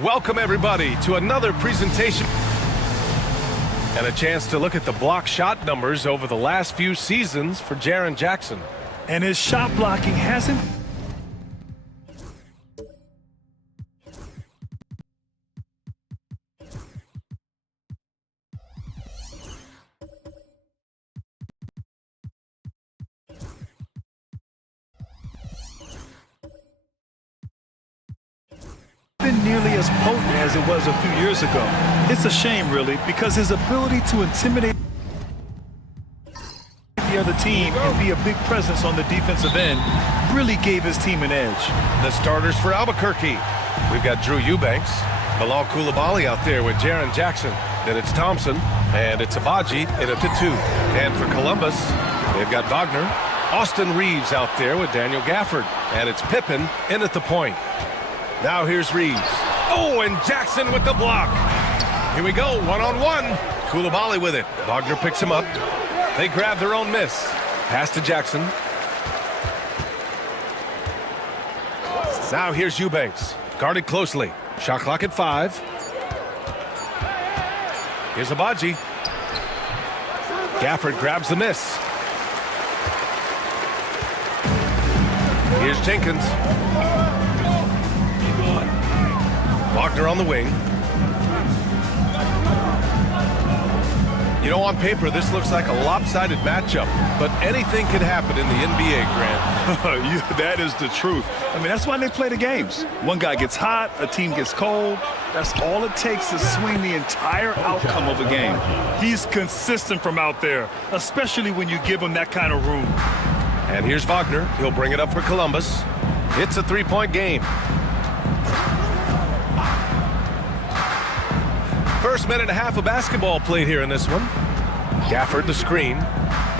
Welcome, everybody, to another presentation and a chance to look at the block shot numbers over the last few seasons for Jaren Jackson. And his shot blocking hasn't been nearly as potent as it was a few years ago. It's a shame, really, because his ability to intimidate the other team and be a big presence on the defensive end really gave his team an edge. The starters for Albuquerque. We've got Drew Eubanks, Bilal Coulibaly out there with Jaren Jackson. Then it's Thompson, and it's Abaji in at the 2. And for Columbus, they've got Wagner. Austin Reeves out there with Daniel Gafford. And it's Pippen in at the point. Now here's Reeves. Oh, and Jackson with the block. Here we go, one-on-one. Coulibaly with it. Wagner picks him up. They grab their own miss. Pass to Jackson. Now here's Eubanks. Guarded closely. Shot clock at 5. Here's Abaji. Gafford grabs the miss. Here's Jenkins. Wagner on the wing. You know, on paper, this looks like a lopsided matchup, but anything can happen in the NBA, Grant. That is the truth. I mean, that's why they play the games. One guy gets hot, a team gets cold. That's all it takes to swing the entire outcome of a game. He's consistent from out there, especially when you give him that kind of room. And here's Wagner. He'll bring it up for Columbus. It's a three-point game. First minute and a half of basketball played here in this one. Gafford the screen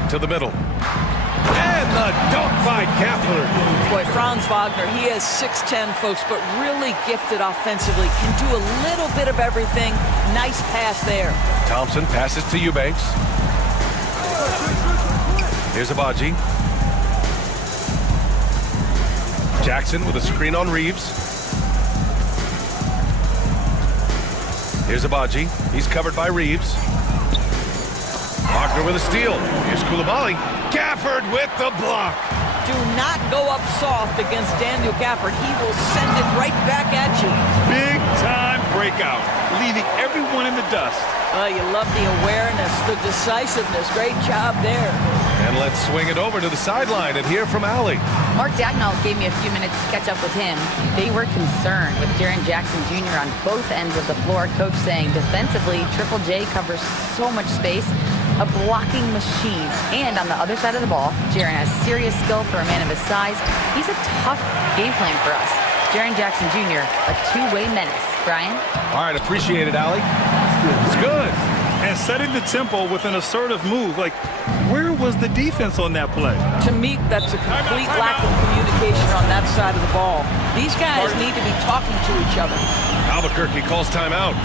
to the middle. And the dunk by Gafford. Boy, Franz Wagner, he is 6'10", folks, but really gifted offensively. Can do a little bit of everything. Nice pass there. Thompson passes to Eubanks. Here's Abaji. Jackson with a screen on Reeves. Here's Abaji. He's covered by Reeves. Wagner with a steal. Here's Coulibaly. Gafford with the block. Do not go up soft against Daniel Gafford. He will send it right back at you. Big time breakout, leaving everyone in the dust. You love the awareness, the decisiveness. Great job there. And let's swing it over to the sideline and hear from Allie. Mark Dagnall gave me a few minutes to catch up with him. They were concerned with Jaren Jackson Jr. on both ends of the floor. Coach saying defensively, Triple J covers so much space, a blocking machine. And on the other side of the ball, Jaren has serious skill for a man of his size. He's a tough game plan for us. Jaren Jackson Jr., a two-way menace. Brian? All right, appreciate it, Allie. It's good. And setting the tempo with an assertive move. Like, where was the defense on that play? To me, that's a complete lack of communication on that side of the ball. These guys need to be talking to each other. Albuquerque calls timeout.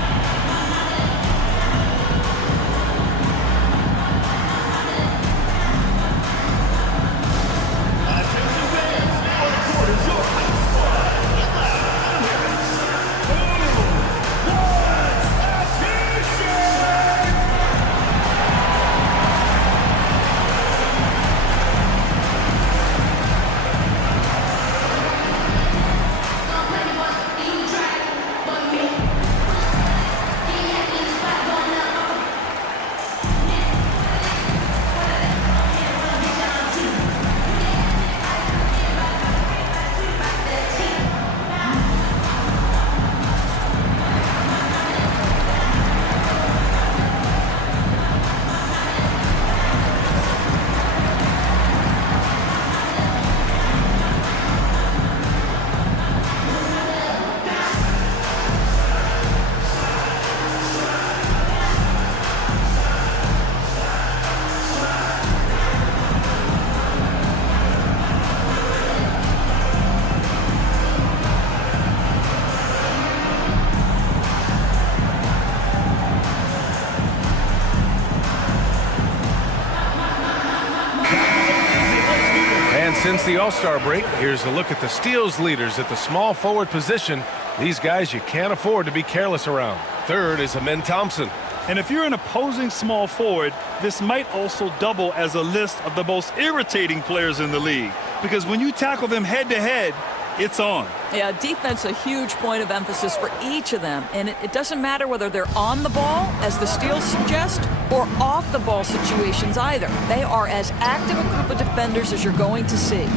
Since the All-Star break, here's a look at the steals leaders at the small forward position These guys you can't afford to be careless around. Third is Amin Thompson. And if you're an opposing small forward, this might also double as a list of the most irritating players in the league. Because when you tackle them head-to-head, it's on. Yeah, defense a huge point of emphasis for each of them. And it doesn't matter whether they're on the ball, as the steals suggest, or off the ball situations either. They are as active a group of defenders as you're going to see.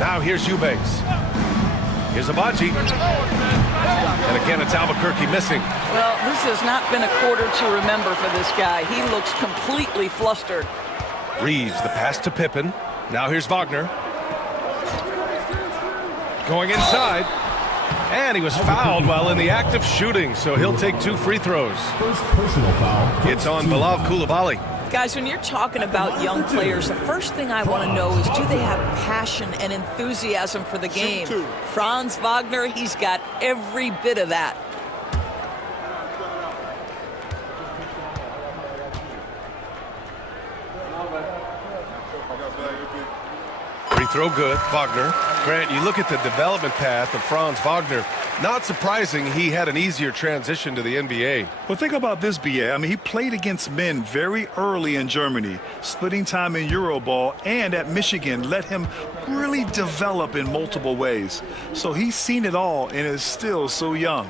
Now here's Eubanks. Here's Abaji. And again, it's Albuquerque missing. Well, this has not been a quarter to remember for this guy. He looks completely flustered. Reeves, the pass to Pippen. Now here's Wagner. Going inside. And he was fouled while in the act of shooting, so he'll take 2 free throws. First personal foul. It's on Bilal Coulibaly. Guys, when you're talking about young players, the first thing I want to know is, do they have passion and enthusiasm for the game? Franz Wagner, he's got every bit of that. Free throw good, Wagner. Grant, you look at the development path of Franz Wagner. Not surprising he had an easier transition to the NBA. Well, think about this, BA. I mean, he played against men very early in Germany, splitting time in Euroball, and at Michigan let him really develop in multiple ways. So he's seen it all and is still so young.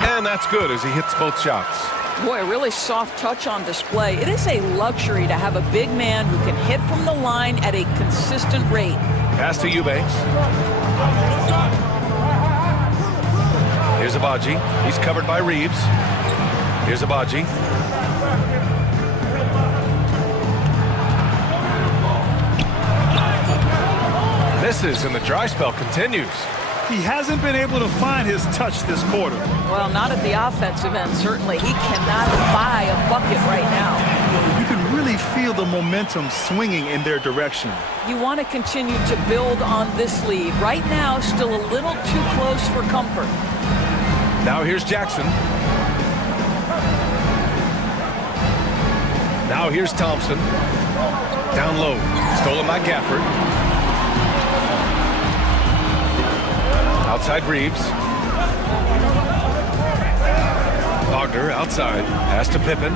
And that's good as he hits both shots. Boy, a really soft touch on display. It is a luxury to have a big man who can hit from the line at a consistent rate. Pass to Eubanks. Here's Abaji. He's covered by Reeves. Here's Abaji. Misses, and the dry spell continues. He hasn't been able to find his touch this quarter. Well, not at the offensive end, certainly. He cannot buy a bucket right now. You can really feel the momentum swinging in their direction. You want to continue to build on this lead. Right now, still a little too close for comfort. Now here's Jackson. Now here's Thompson. Down low. Stolen by Gafford. Outside Reeves. Wagner outside. Pass to Pippen.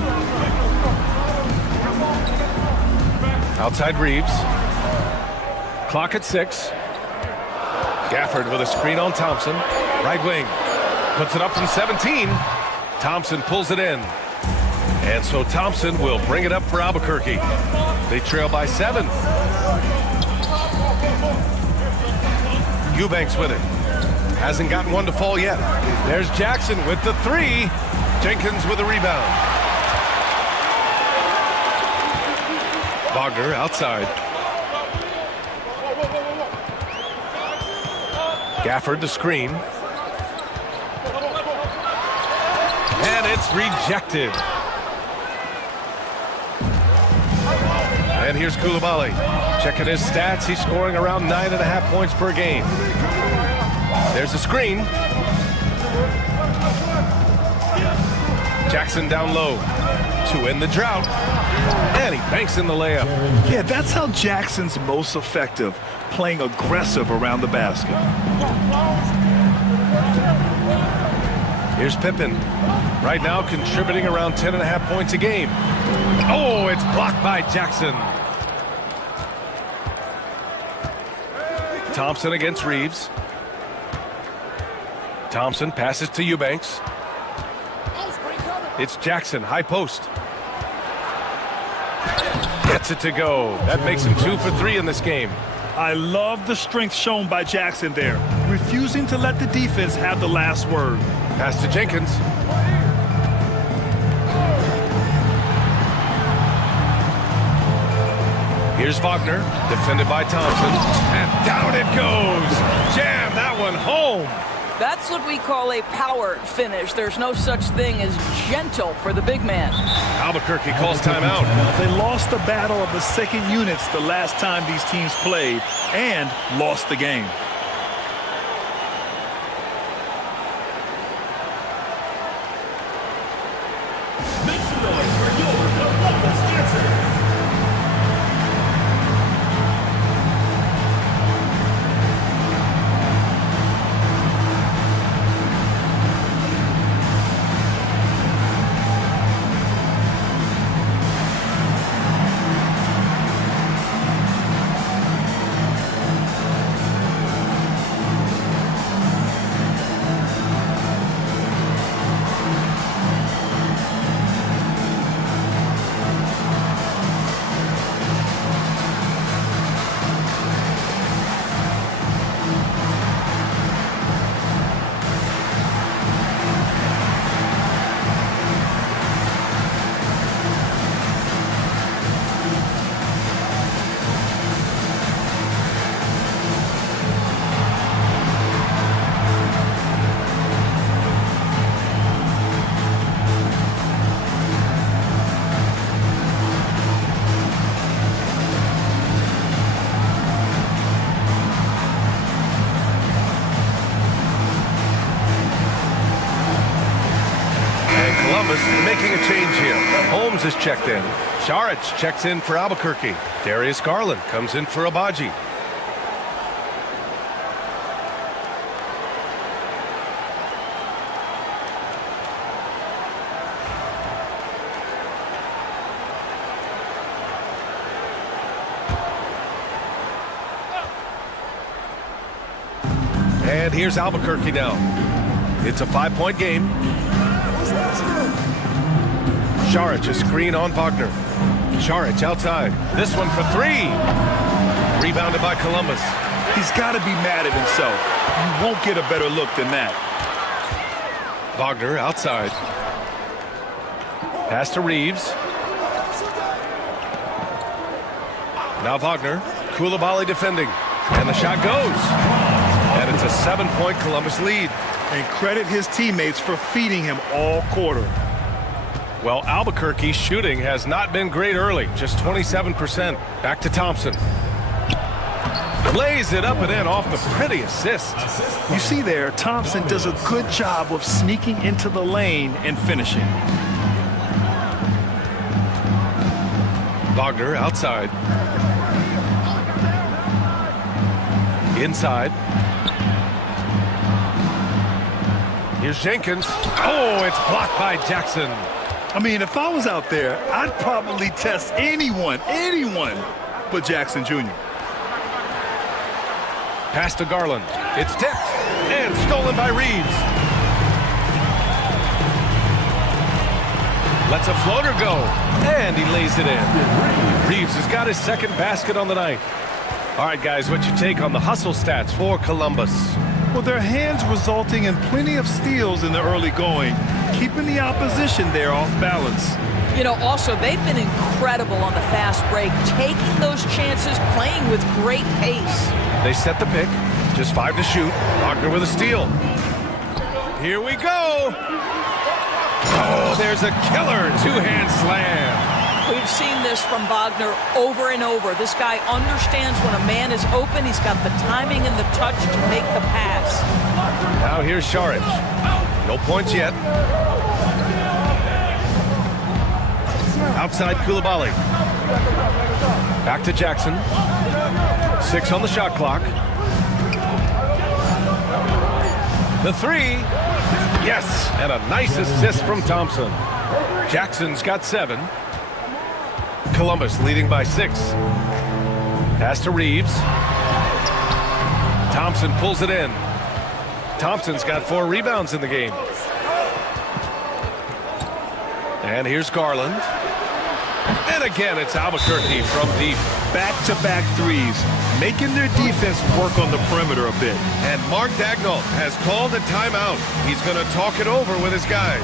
Outside Reeves. Clock at 6. Gafford with a screen on Thompson. Right wing. Puts it up from 17. Thompson pulls it in. And so Thompson will bring it up for Albuquerque. They trail by 7. Eubanks with it. Hasn't gotten one to fall yet. There's Jackson with the 3. Jenkins with a rebound. Wagner outside. Gafford the screen. And it's rejected. And here's Coulibaly. Checking his stats, he's scoring around 9.5 points per game. There's a screen. Jackson down low to end the drought. And he banks in the layup. Yeah, that's how Jackson's most effective, playing aggressive around the basket. Here's Pippen. Right now contributing around 10.5 points a game. Oh, it's blocked by Jackson. Thompson against Reeves. Thompson passes to Eubanks. It's Jackson, high post. Gets it to go. That makes him 2 for 3 in this game. I love the strength shown by Jackson there, refusing to let the defense have the last word. Pass to Jenkins. Here's Wagner, defended by Thompson. And down it goes. Jam that one home. That's what we call a power finish. There's no such thing as gentle for the big man. Albuquerque calls timeout. They lost the battle of the second units the last time these teams played and lost the game. Columbus making a change here. Holmes is checked in. Saric checks in for Albuquerque. Darius Garland comes in for Abaji. And here's Albuquerque now. It's a 5-point game. Saric, a screen on Wagner. Saric outside. This one for 3. Rebounded by Columbus. He's got to be mad at himself. You won't get a better look than that. Wagner outside. Pass to Reeves. Now Wagner. Koulibaly defending. And the shot goes. And it's a 7-point Columbus lead. And credit his teammates for feeding him all quarter. Well, Albuquerque's shooting has not been great early, just 27%. Back to Thompson. Lays it up and in off the pretty assist. You see there, Thompson does a good job of sneaking into the lane and finishing. Wagner outside. Inside. Here's Jenkins. Oh, it's blocked by Jackson. I mean, if I was out there, I'd probably test anyone but Jackson Jr. Pass to Garland. It's tipped and stolen by Reeves. Lets a floater go, and he lays it in. Reeves has got his second basket on the night. All right, guys, what's your take on the hustle stats for Columbus? Well, their hands resulting in plenty of steals in the early going, keeping the opposition there off balance. You know, also, they've been incredible on the fast break, taking those chances, playing with great pace. They set the pick, just 5 to shoot. Wagner with a steal. Here we go. Oh, there's a killer two-hand slam. We've seen this from Wagner over and over. This guy understands when a man is open. He's got the timing and the touch to make the pass. Now here's Saric. No points yet. Outside Koulibaly. Back to Jackson. 6 on the shot clock. The 3. Yes, and a nice assist from Thompson. Jackson's got 7. Columbus leading by 6. Pass to Reeves. Thompson pulls it in. Thompson's got 4 rebounds in the game. And here's Garland. And again, it's Albuquerque from deep. Back-to-back threes, making their defense work on the perimeter a bit. And Mark Dagnall has called a timeout. He's going to talk it over with his guys.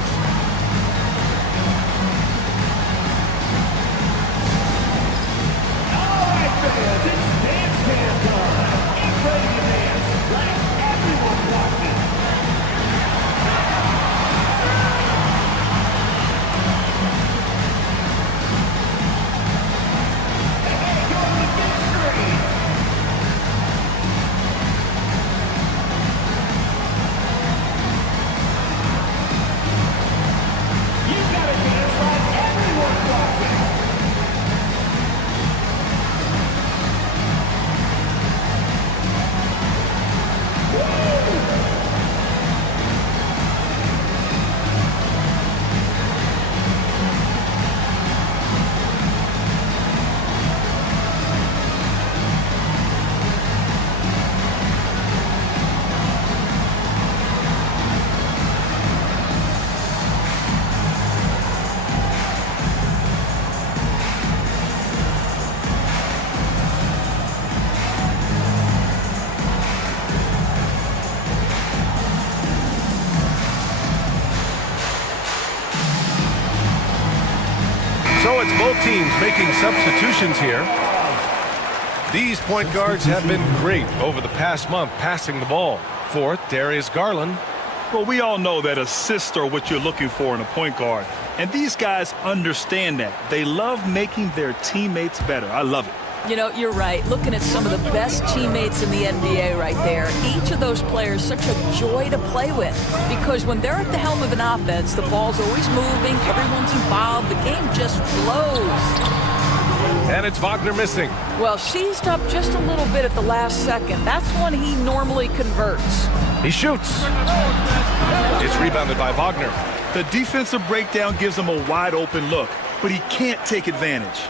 So it's both teams making substitutions here. These point guards have been great over the past month passing the ball. Fourth, Darius Garland. Well, we all know that assists are what you're looking for in a point guard. And these guys understand that. They love making their teammates better. I love it. You know, you're right. Looking at some of the best teammates in the NBA right there, each of those players such a joy to play with because when they're at the helm of an offense, the ball's always moving, everyone's involved, the game just flows. And it's Wagner missing. Well, seized up just a little bit at the last second. That's when he normally converts. He shoots. It's rebounded by Wagner. The defensive breakdown gives him a wide open look, but he can't take advantage.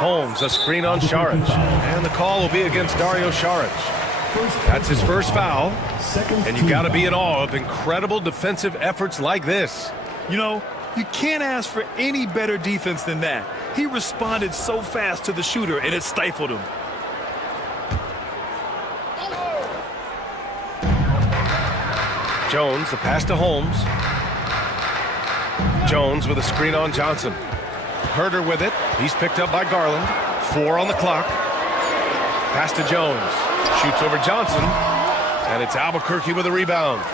Holmes, a screen on Saric. And the call will be against Dario Saric. That's his first foul. And you got to be in awe of incredible defensive efforts like this. You know, you can't ask for any better defense than that. He responded so fast to the shooter, and it stifled him. Jones, the pass to Holmes. Jones with a screen on Johnson. Herter with it. He's picked up by Garland. 4 on the clock. Pass to Jones. Shoots over Johnson. And it's Albuquerque with a rebound.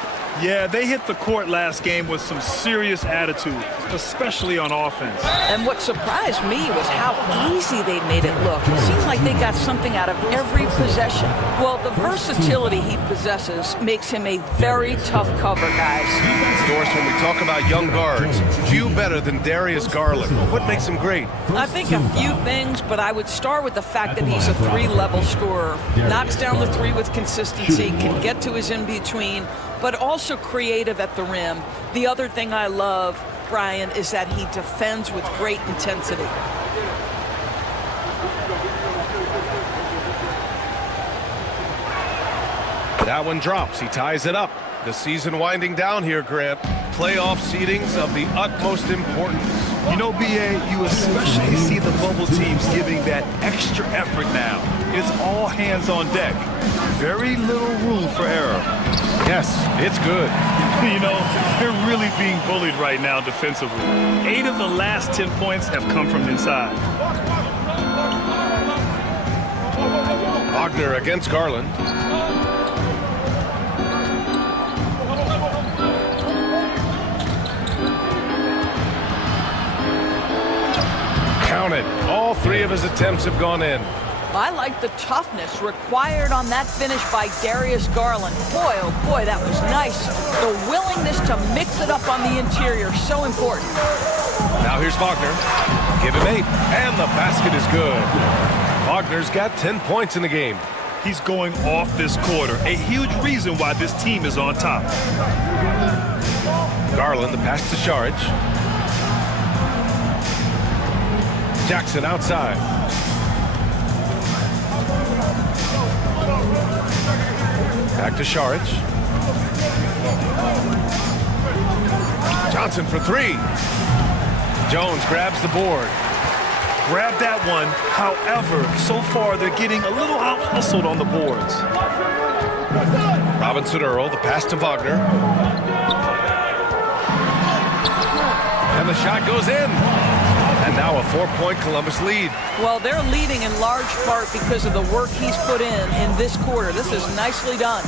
Yeah, they hit the court last game with some serious attitude, especially on offense. And what surprised me was how easy they made it look. It seems like they got something out of every possession. Well, the versatility he possesses makes him a very tough cover, guys. Doris, when we talk about young guards, few better than Darius Garland. What makes him great? I think a few things, but I would start with the fact that he's a 3-level scorer. Knocks down the 3 with consistency, can get to his in-between, but also creative at the rim. The other thing I love, Brian, is that he defends with great intensity. That one drops. He ties it up. The season winding down here, Grant. Playoff seedings of the utmost importance. You know, B.A., you especially see the bubble teams giving that extra effort now. It's all hands on deck. Very little room for error. Yes, it's good. You know, they're really being bullied right now defensively. 8 of the last 10 points have come from inside. Wagner against Garland. Counted. All 3 of his attempts have gone in. I like the toughness required on that finish by Darius Garland. Boy, oh boy, that was nice. The willingness to mix it up on the interior, so important. Now here's Wagner. Give him 8, and the basket is good. Wagner's got 10 points in the game. He's going off this quarter, a huge reason why this team is on top. Garland, the pass to Saric. Jackson outside. Back to Saric. Johnson for 3. Jones grabs the board. Grab that one. However, so far they're getting a little out-hustled on the boards. Robinson Earl, the pass to Wagner. And the shot goes in. And now a 4-point Columbus lead. Well, they're leading in large part because of the work he's put in this quarter. This is nicely done.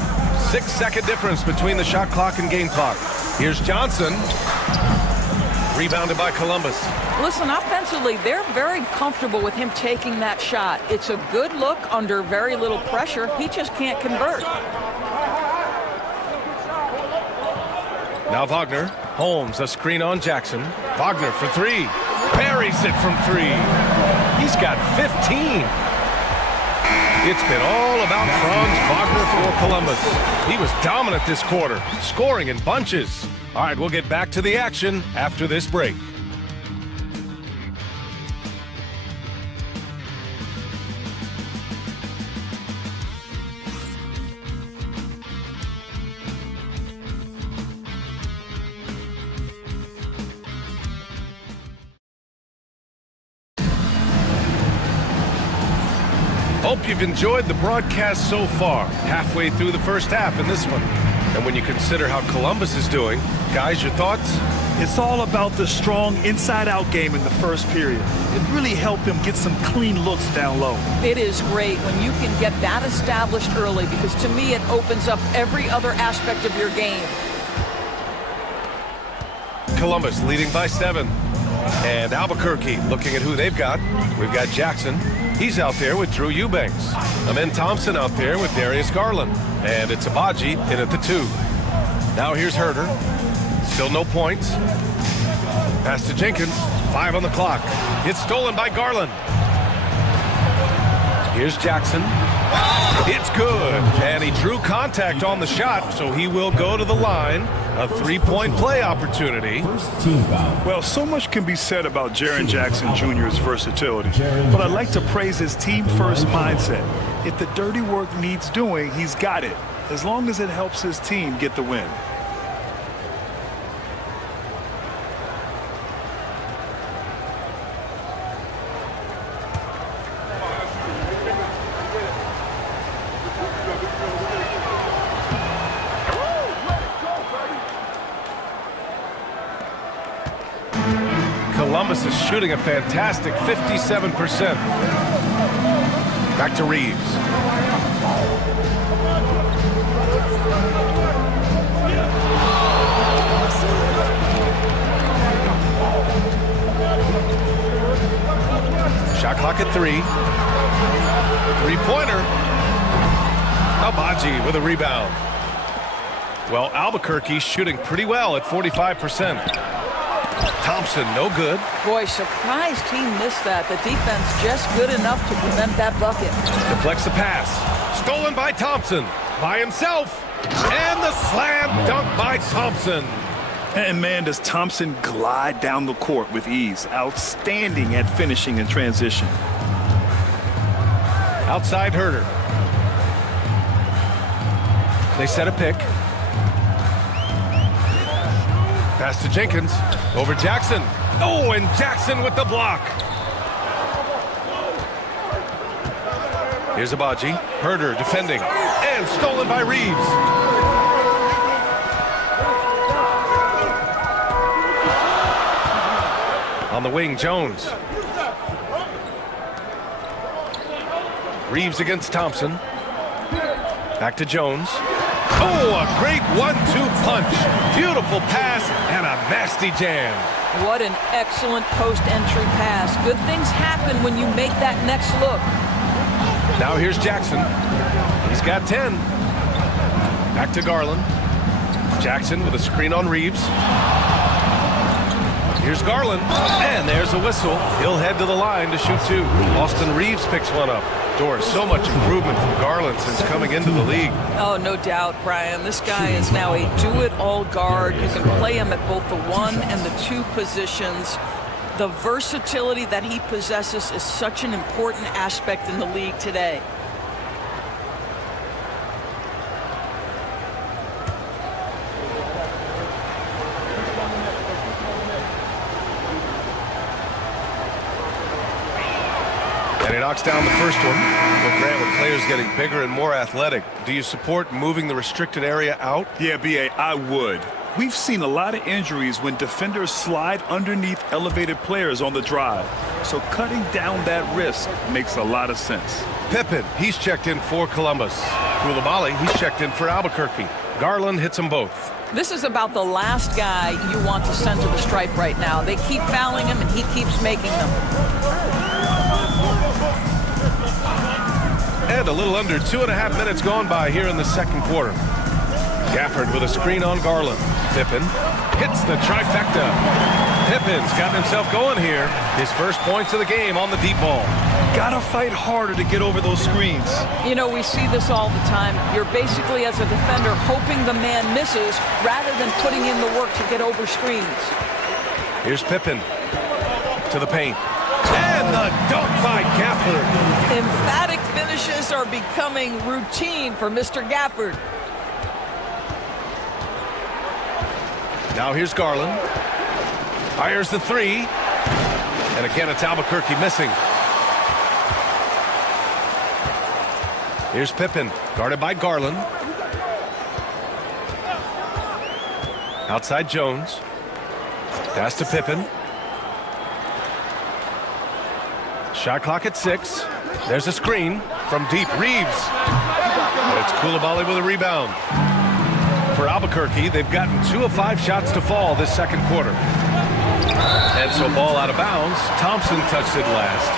6-second difference between the shot clock and game clock. Here's Johnson. Rebounded by Columbus. Listen, offensively, they're very comfortable with him taking that shot. It's a good look under very little pressure. He just can't convert. Now Wagner. Holmes, a screen on Jackson. Wagner for 3. Buries it from 3. He's got 15. It's been all about Franz Wagner for Columbus. He was dominant this quarter, scoring in bunches. All right, we'll get back to the action after this break. Hope you've enjoyed the broadcast so far, halfway through the first half in this one. And when you consider how Columbus is doing, guys, your thoughts? It's all about the strong inside-out game in the first period. It really helped them get some clean looks down low. It is great when you can get that established early because to me it opens up every other aspect of your game. Columbus leading by 7. And Albuquerque looking at who they've got. We've got Jackson. He's out there with Drew Eubanks. Amen Thompson out there with Darius Garland. And it's Abaji in at the 2. Now here's Herder. Still no points. Pass to Jenkins. 5 on the clock. It's stolen by Garland. Here's Jackson. It's good. And he drew contact on the shot, so he will go to the line. A 3-point play opportunity. First team foul. Well, so much can be said about Jaren Jackson Jr.'s versatility, but I'd like to praise his team-first mindset. If the dirty work needs doing, he's got it, as long as it helps his team get the win. Columbus is shooting a fantastic 57%. Back to Reeves. Shot clock at 3. Three-pointer. Abaji with a rebound. Well, Albuquerque's shooting pretty well at 45%. Thompson, no good. Boy, surprised he missed that. The defense just good enough to prevent that bucket. Deflects the pass. Stolen by Thompson. By himself. And the slam dunk by Thompson. And man, does Thompson glide down the court with ease. Outstanding at finishing in transition. Outside Herder. They set a pick. Pass to Jenkins. Over Jackson. Oh, and Jackson with the block. Here's Abaji. Herder defending. And stolen by Reeves. On the wing, Jones. Reeves against Thompson. Back to Jones. Oh, a great 1-2 punch. Beautiful pass and a nasty jam. What an excellent post-entry pass. Good things happen when you make that next look. Now here's Jackson. He's got 10. Back to Garland. Jackson with a screen on Reeves. Here's Garland. And there's a whistle. He'll head to the line to shoot 2. Austin Reeves picks one up. Doris, so much improvement from Garland since coming into the league. Oh, no doubt, Brian. This guy is now a do-it-all guard. You can play him at both the 1 and the 2 positions. The versatility that he possesses is such an important aspect in the league today. And he knocks down the first one. But Grant, with players getting bigger and more athletic, do you support moving the restricted area out? Yeah, B.A., I would. We've seen a lot of injuries when defenders slide underneath elevated players on the drive. So cutting down that risk makes a lot of sense. Pippen, he's checked in for Columbus. Coulibaly, he's checked in for Albuquerque. Garland hits them both. This is about the last guy you want to send to the stripe right now. They keep fouling him, and he keeps making them. And a little under 2.5 minutes gone by here in the second quarter. Gafford with a screen on Garland. Pippen hits the trifecta. Pippen's gotten himself going here. His first points of the game on the deep ball. Gotta fight harder to get over those screens. You know, we see this all the time. You're basically, as a defender, hoping the man misses rather than putting in the work to get over screens. Here's Pippen to the paint. And the dunk by Gafford. Emphatic finishes are becoming routine for Mr. Gafford. Now here's Garland. Fires the 3. And again, it's Albuquerque missing. Here's Pippen, guarded by Garland. Outside Jones. Pass to Pippen. Shot clock at 6. There's a screen from deep. Reeves. And it's Coulibaly with a rebound. For Albuquerque, they've gotten 2 of 5 shots to fall this second quarter. And so ball out of bounds. Thompson touched it last.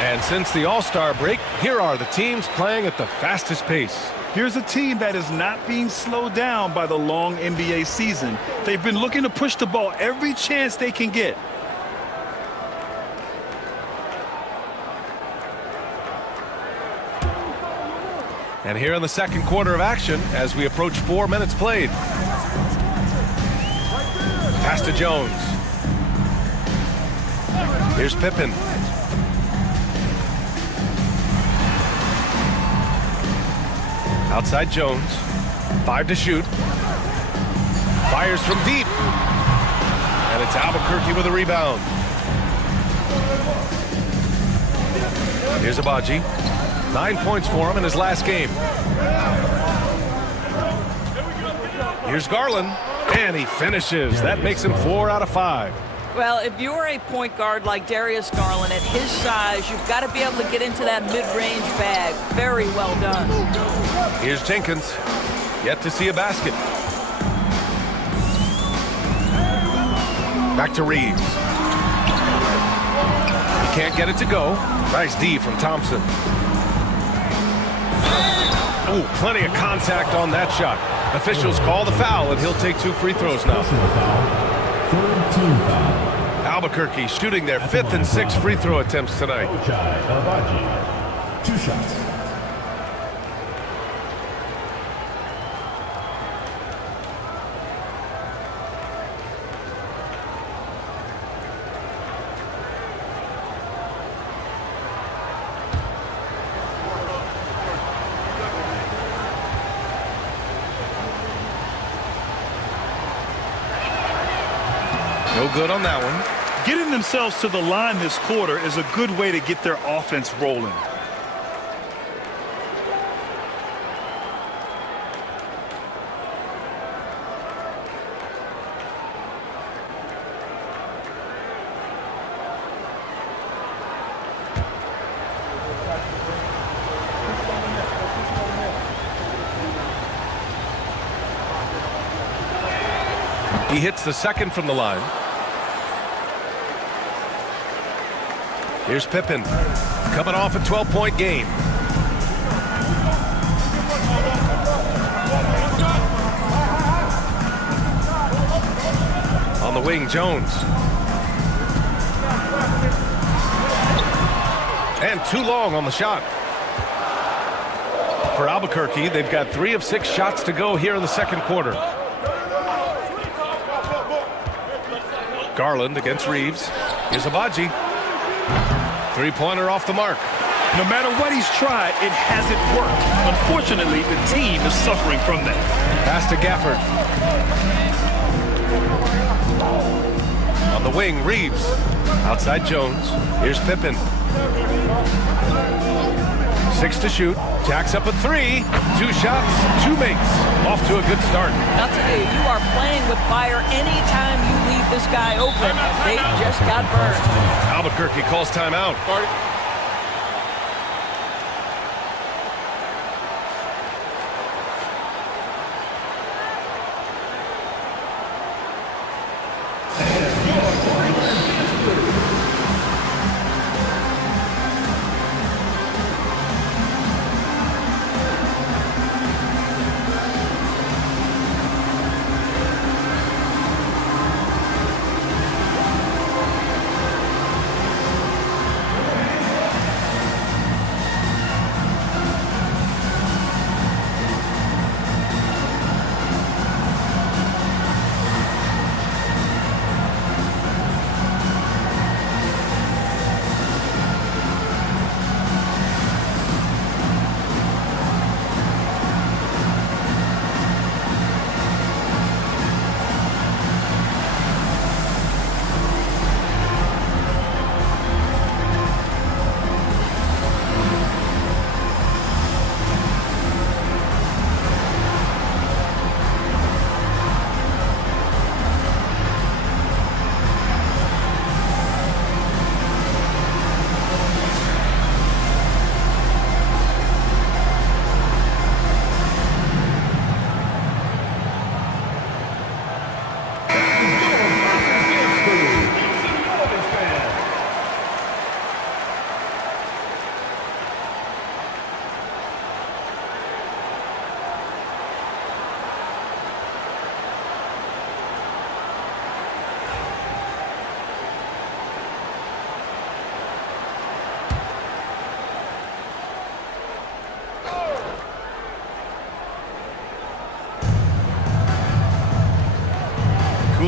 And since the All-Star break, here are the teams playing at the fastest pace. Here's a team that is not being slowed down by the long NBA season. They've been looking to push the ball every chance they can get. And here in the second quarter of action as we approach 4 minutes played. Pass to Jones. Here's Pippen. Outside Jones. 5 to shoot. Fires from deep. And it's Albuquerque with a rebound. Here's Abaji. 9 points for him in his last game. Here's Garland. And he finishes. That makes him 4 out of 5. Well, if you're a point guard like Darius Garland, at his size, you've got to be able to get into that mid-range bag. Very well done. Here's Jenkins. Yet to see a basket. Back to Reeves. He can't get it to go. Nice D from Thompson. Oh, plenty of contact on that shot. Officials call the foul, and he'll take 2 free throws now. Personal foul. Third team foul. Albuquerque shooting their 5th and 6th free throw attempts tonight. Abaji. 2 shots. No good on that one. Getting themselves to the line this quarter is a good way to get their offense rolling. He hits the second from the line. Here's Pippen, coming off a 12-point game. On the wing, Jones. And too long on the shot. For Albuquerque, they've got 3 of 6 shots to go here in the second quarter. Garland against Reeves. Here's Abaji. 3-pointer off the mark. No matter what he's tried, it hasn't worked. Unfortunately, the team is suffering from that. Pass to Gafford. On the wing, Reeves. Outside Jones. Here's Pippen. 6 to shoot. Jacks up a 3. 2 shots, 2 makes. Off to a good start. I'll tell you, you are playing with fire anytime you leave this guy open. They just got burned. Albuquerque calls timeout.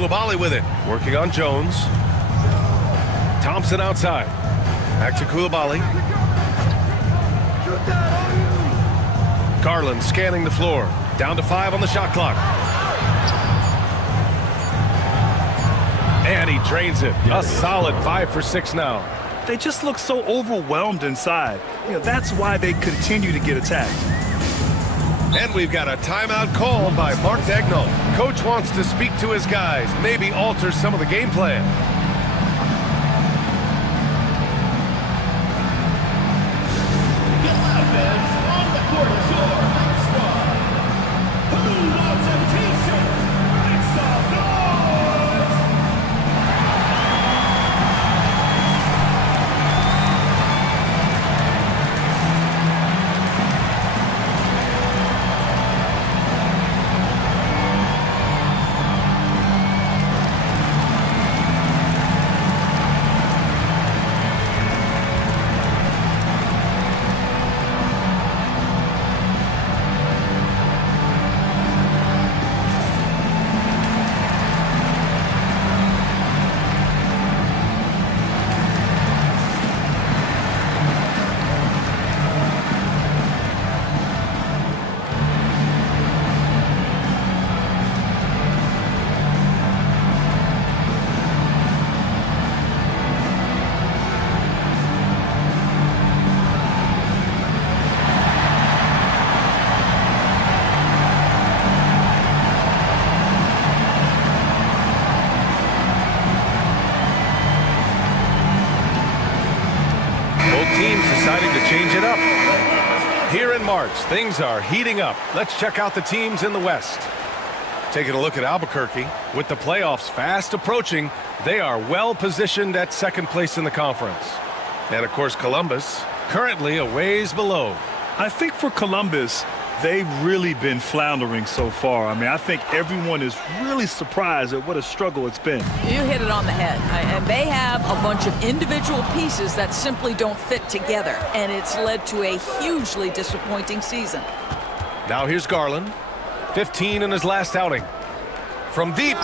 Coulibaly with it. Working on Jones. Thompson outside. Back to Coulibaly. Garland scanning the floor. Down to 5 on the shot clock. And he drains it. A solid 5 for 6 now. They just look so overwhelmed inside. That's why they continue to get attacked. And we've got a timeout called by Mark Dagnall. Coach wants to speak to his guys, maybe alter some of the game plan. Teams deciding to change it up. Here in March, things are heating up. Let's check out the teams in the West. Taking a look at Albuquerque. With the playoffs fast approaching, they are well positioned at second place in the conference. And of course, Columbus, currently a ways below. I think for Columbus, they've really been floundering so far. I think everyone is really surprised at what a struggle it's been. You hit it on the head. And they have a bunch of individual pieces that simply don't fit together. And it's led to a hugely disappointing season. Now here's Garland. 15 in his last outing. From deep.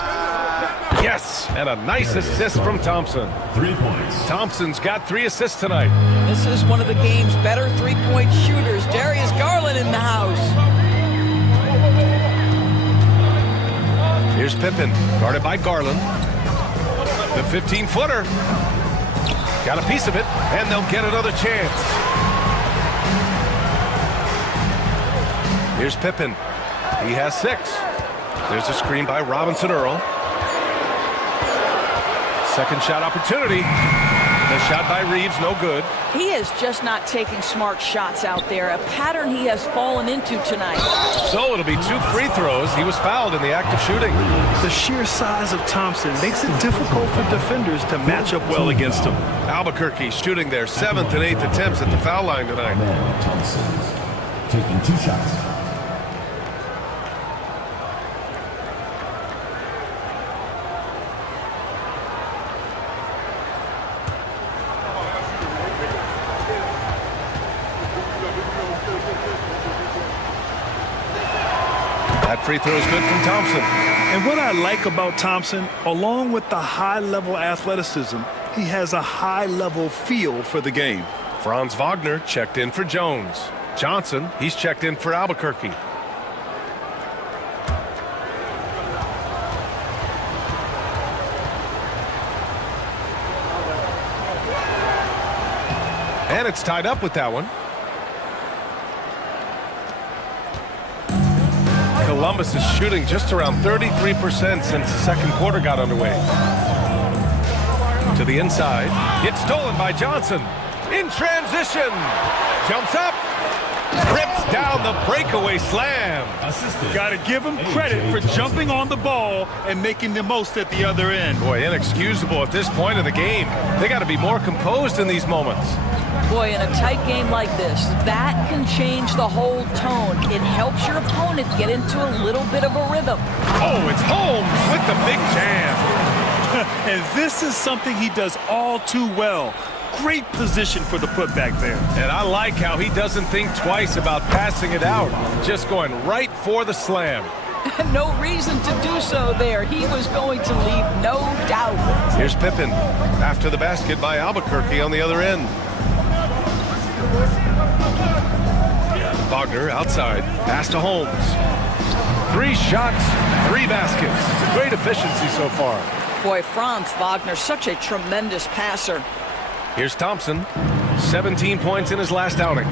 Yes, and a nice assist from Thompson. 3 points. Thompson's got 3 assists tonight. This is one of the game's better three-point shooters. Darius Garland in the house. Here's Pippen, guarded by Garland. The 15-footer. Got a piece of it, and they'll get another chance. Here's Pippen. He has 6. There's a screen by Robinson Earl. Second shot opportunity. The shot by Reeves, no good. He is just not taking smart shots out there, a pattern he has fallen into tonight. So it'll be 2 free throws. He was fouled in the act of shooting. The sheer size of Thompson makes it difficult for defenders to match up well against him. Albuquerque shooting their 7th and 8th attempts at the foul line tonight. Thompson taking 2 shots. That free throw is good from Thompson. And what I like about Thompson, along with the high-level athleticism, he has a high-level feel for the game. Franz Wagner checked in for Jones. Johnson, he's checked in for Albuquerque. And it's tied up with that one. Columbus is shooting just around 33% since the second quarter got underway. To the inside. It's stolen by Johnson. In transition. Jumps up. Rips down the breakaway slam. Got to give him credit for jumping on the ball and making the most at the other end. Boy, inexcusable at this point of the game. They got to be more composed in these moments. Boy, in a tight game like this, that can change the whole tone. It helps your opponent get into a little bit of a rhythm. Oh, it's Holmes with the big jam. And this is something he does all too well. Great position for the putback there. And I like how he doesn't think twice about passing it out. Just going right for the slam. No reason to do so there. He was going to leave no doubt. Here's Pippen after the basket by Albuquerque on the other end. Wagner outside, pass to Holmes. 3 shots, 3 baskets. Great efficiency so far. Boy, Franz Wagner, such a tremendous passer. Here's Thompson, 17 points in his last outing.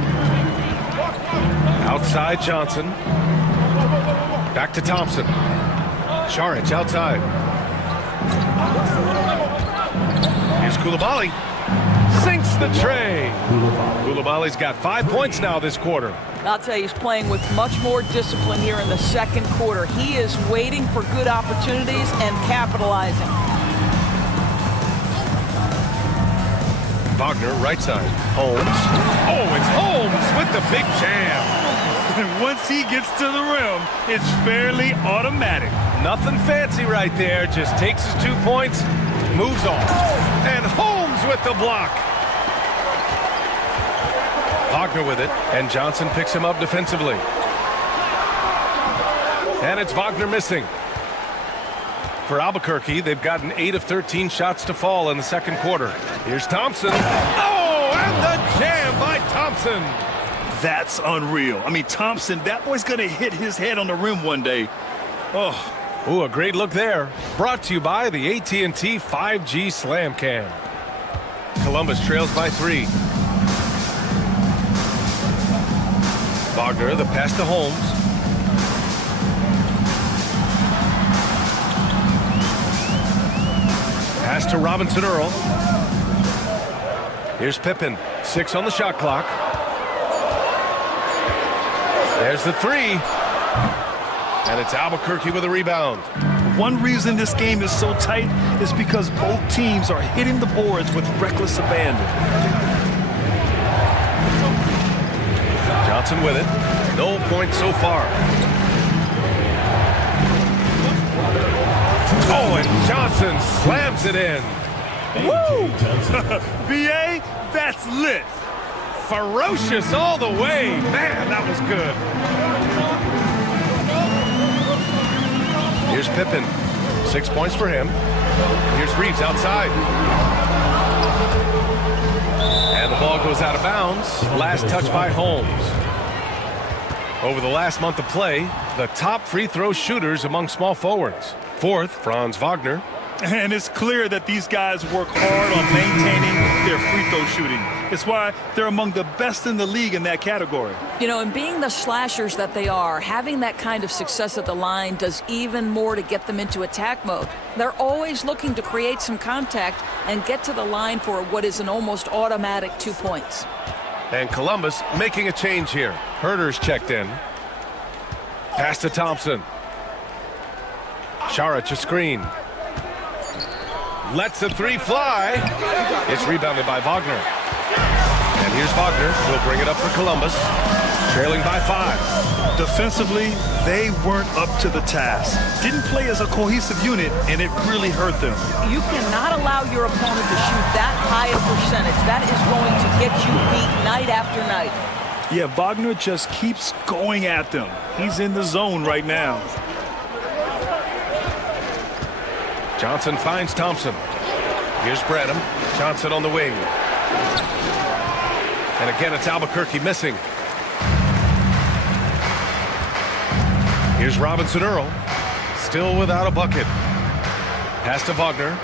Outside Johnson. Back to Thompson. Saric outside. Here's Koulibaly. Sinks the tray. Koulibaly's got 5 points now this quarter. I'll tell you, he's playing with much more discipline here in the second quarter. He is waiting for good opportunities and capitalizing. Wagner, right side. Holmes. Oh, it's Holmes with the big jam. And once he gets to the rim, it's fairly automatic. Nothing fancy right there. Just takes his 2 points, moves on. And Holmes with the block. Wagner with it, and Johnson picks him up defensively. And it's Wagner missing. For Albuquerque, they've gotten 8 of 13 shots to fall in the second quarter. Here's Thompson. Oh, and the jam by Thompson. That's unreal. I mean, Thompson, that boy's going to hit his head on the rim one day. Oh. Ooh, a great look there. Brought to you by the AT&T 5G Slam Cam. Columbus trails by 3. Wagner, the pass to Holmes. Pass to Robinson Earl. Here's Pippen. 6 on the shot clock. There's the 3. And it's Albuquerque with a rebound. One reason this game is so tight is because both teams are hitting the boards with reckless abandon. Johnson with it. No points so far. Oh, and Johnson slams it in. Woo! B.A., that's lit. Ferocious all the way. Man, that was good. Here's Pippen. 6 points for him. Here's Reeves outside. And the ball goes out of bounds. Last touch by Holmes. Over the last month of play, the top free throw shooters among small forwards. 4th, Franz Wagner. And it's clear that these guys work hard on maintaining their free throw shooting. It's why they're among the best in the league in that category. You know, and being the slashers that they are, having that kind of success at the line does even more to get them into attack mode. They're always looking to create some contact and get to the line for what is an almost automatic 2 points. And Columbus making a change here. Herter's checked in. Pass to Thompson. Saric a screen. Lets the 3 fly. It's rebounded by Wagner. And here's Wagner. He'll bring it up for Columbus. Trailing by 5. Defensively, they weren't up to the task. Didn't play as a cohesive unit, and it really hurt them. You cannot allow your opponent to shoot that high a percentage. That is going to get you beat night after night. Yeah, Wagner just keeps going at them. He's in the zone right now. Johnson finds Thompson. Here's Bradham. Johnson on the wing. And again, it's Albuquerque missing. Here's Robinson Earl. Still without a bucket. Pass to Wagner.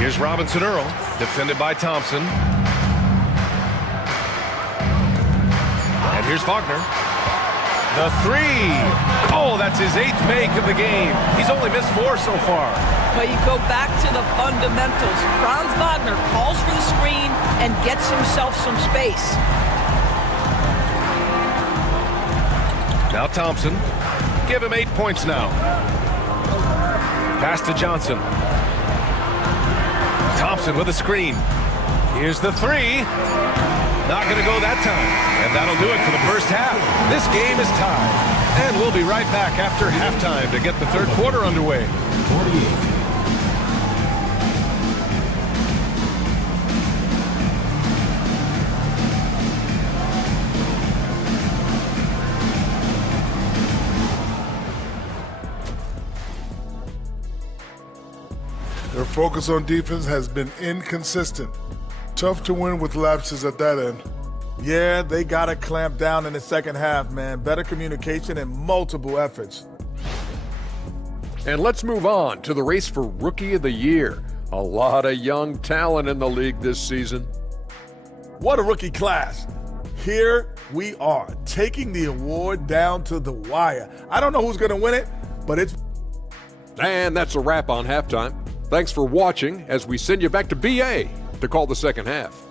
Here's Robinson Earl. Defended by Thompson. And here's Wagner. The 3. Oh, that's his 8th make of the game. He's only missed 4 so far. But you go back to the fundamentals. Franz Wagner calls for the screen and gets himself some space. Now Thompson. Give him 8 points now. Pass to Johnson. Thompson with a screen. Here's the 3. Not going to go that time. And that'll do it for the first half. This game is tied. And we'll be right back after halftime to get the third quarter underway. 48. focus on defense has been inconsistent. Tough to win with lapses at that end. Yeah, they got to clamp down in the second half, man. Better communication and multiple efforts. And let's move on to the race for Rookie of the Year. A lot of young talent in the league this season. What a rookie class. Here we are, taking the award down to the wire. I don't know who's going to win it, but it's... And that's a wrap on halftime. Thanks for watching as we send you back to BA to call the second half.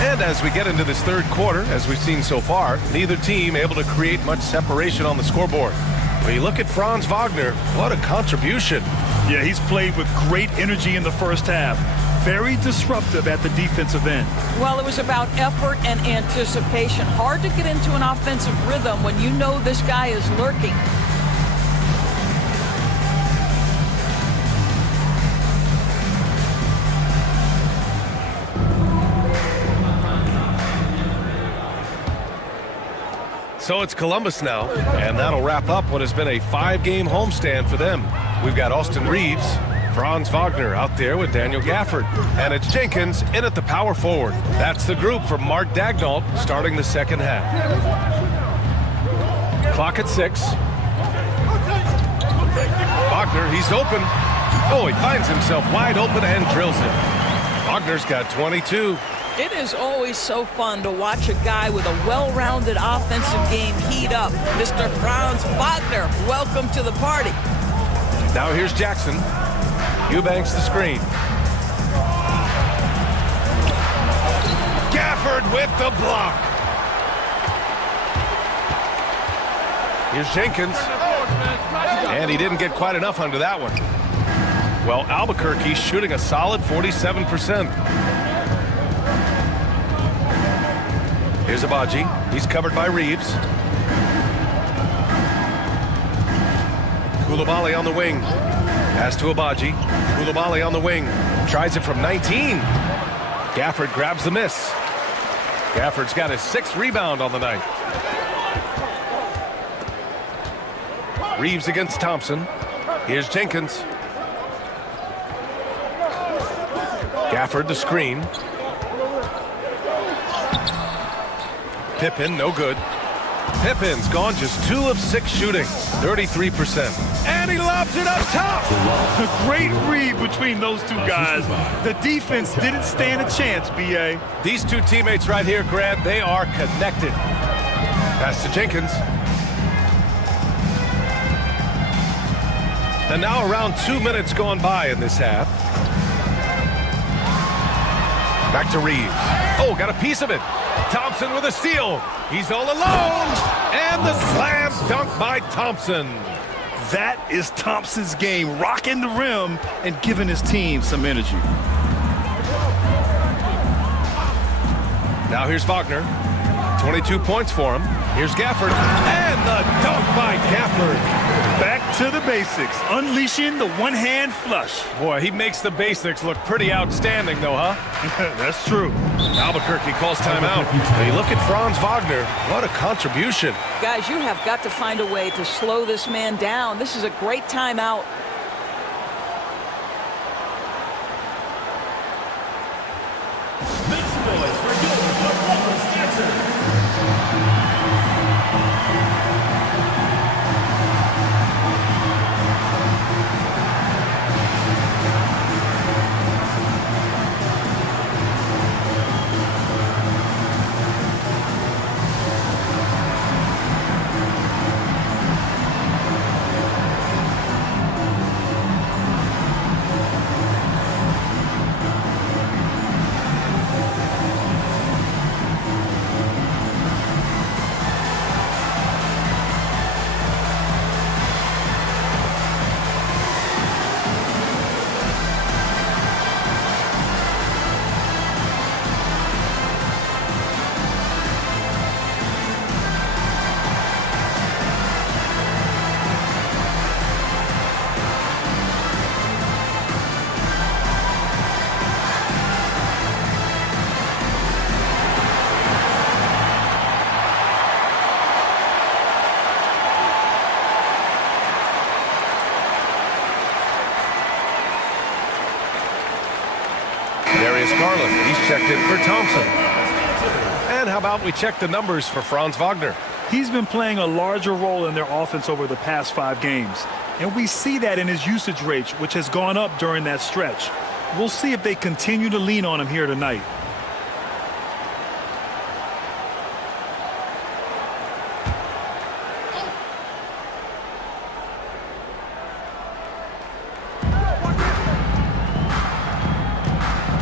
And as we get into this third quarter, as we've seen so far, neither team able to create much separation on the scoreboard. When you look at Franz Wagner, what a contribution. Yeah, he's played with great energy in the first half. Very disruptive at the defensive end. Well, it was about effort and anticipation. Hard to get into an offensive rhythm when you know this guy is lurking. So it's Columbus now, and that'll wrap up what has been a 5-game homestand for them. We've got Austin Reeves, Franz Wagner out there with Daniel Gafford, and it's Jenkins in at the power forward. That's the group for Mark Daignault starting the second half. Clock at 6. Wagner, he's open. Oh, he finds himself wide open and drills it. Wagner's got 22. It is always so fun to watch a guy with a well-rounded offensive game heat up. Mr. Franz Wagner, welcome to the party. Now here's Jackson. Eubanks the screen. Gafford with the block. Here's Jenkins. And he didn't get quite enough under that one. Well, Albuquerque's shooting a solid 47%. Here's Abaji. He's covered by Reeves. Koulibaly on the wing. Pass to Abaji. Koulibaly on the wing. Tries it from 19. Gafford grabs the miss. Gafford's got his 6th rebound on the night. Reeves against Thompson. Here's Jenkins. Gafford the screen. Pippen, no good. Pippen's gone just 2 of 6 shooting, 33%. And he lobs it up top. A great read between those two guys. The defense didn't stand a chance, B.A. These two teammates right here, Grant, they are connected. Pass to Jenkins. And now around 2 minutes gone by in this half. Back to Reeves. Oh, got a piece of it. Thompson with a steal. He's all alone. And the slam dunk by Thompson. That is Thompson's game, rocking the rim and giving his team some energy. Now here's Wagner. 22 points for him. Here's Gafford. And the dunk by Gafford. Back to the basics, unleashing the one-hand flush. Boy, he makes the basics look pretty outstanding, though, huh? That's true. Albuquerque calls timeout. When you look at Franz Wagner, what a contribution. Guys, you have got to find a way to slow this man down. This is a great timeout. Garland. He's checked in for Thompson. And how about we check the numbers for Franz Wagner? He's been playing a larger role in their offense over the past 5 games. And we see that in his usage rate, which has gone up during that stretch. We'll see if they continue to lean on him here tonight.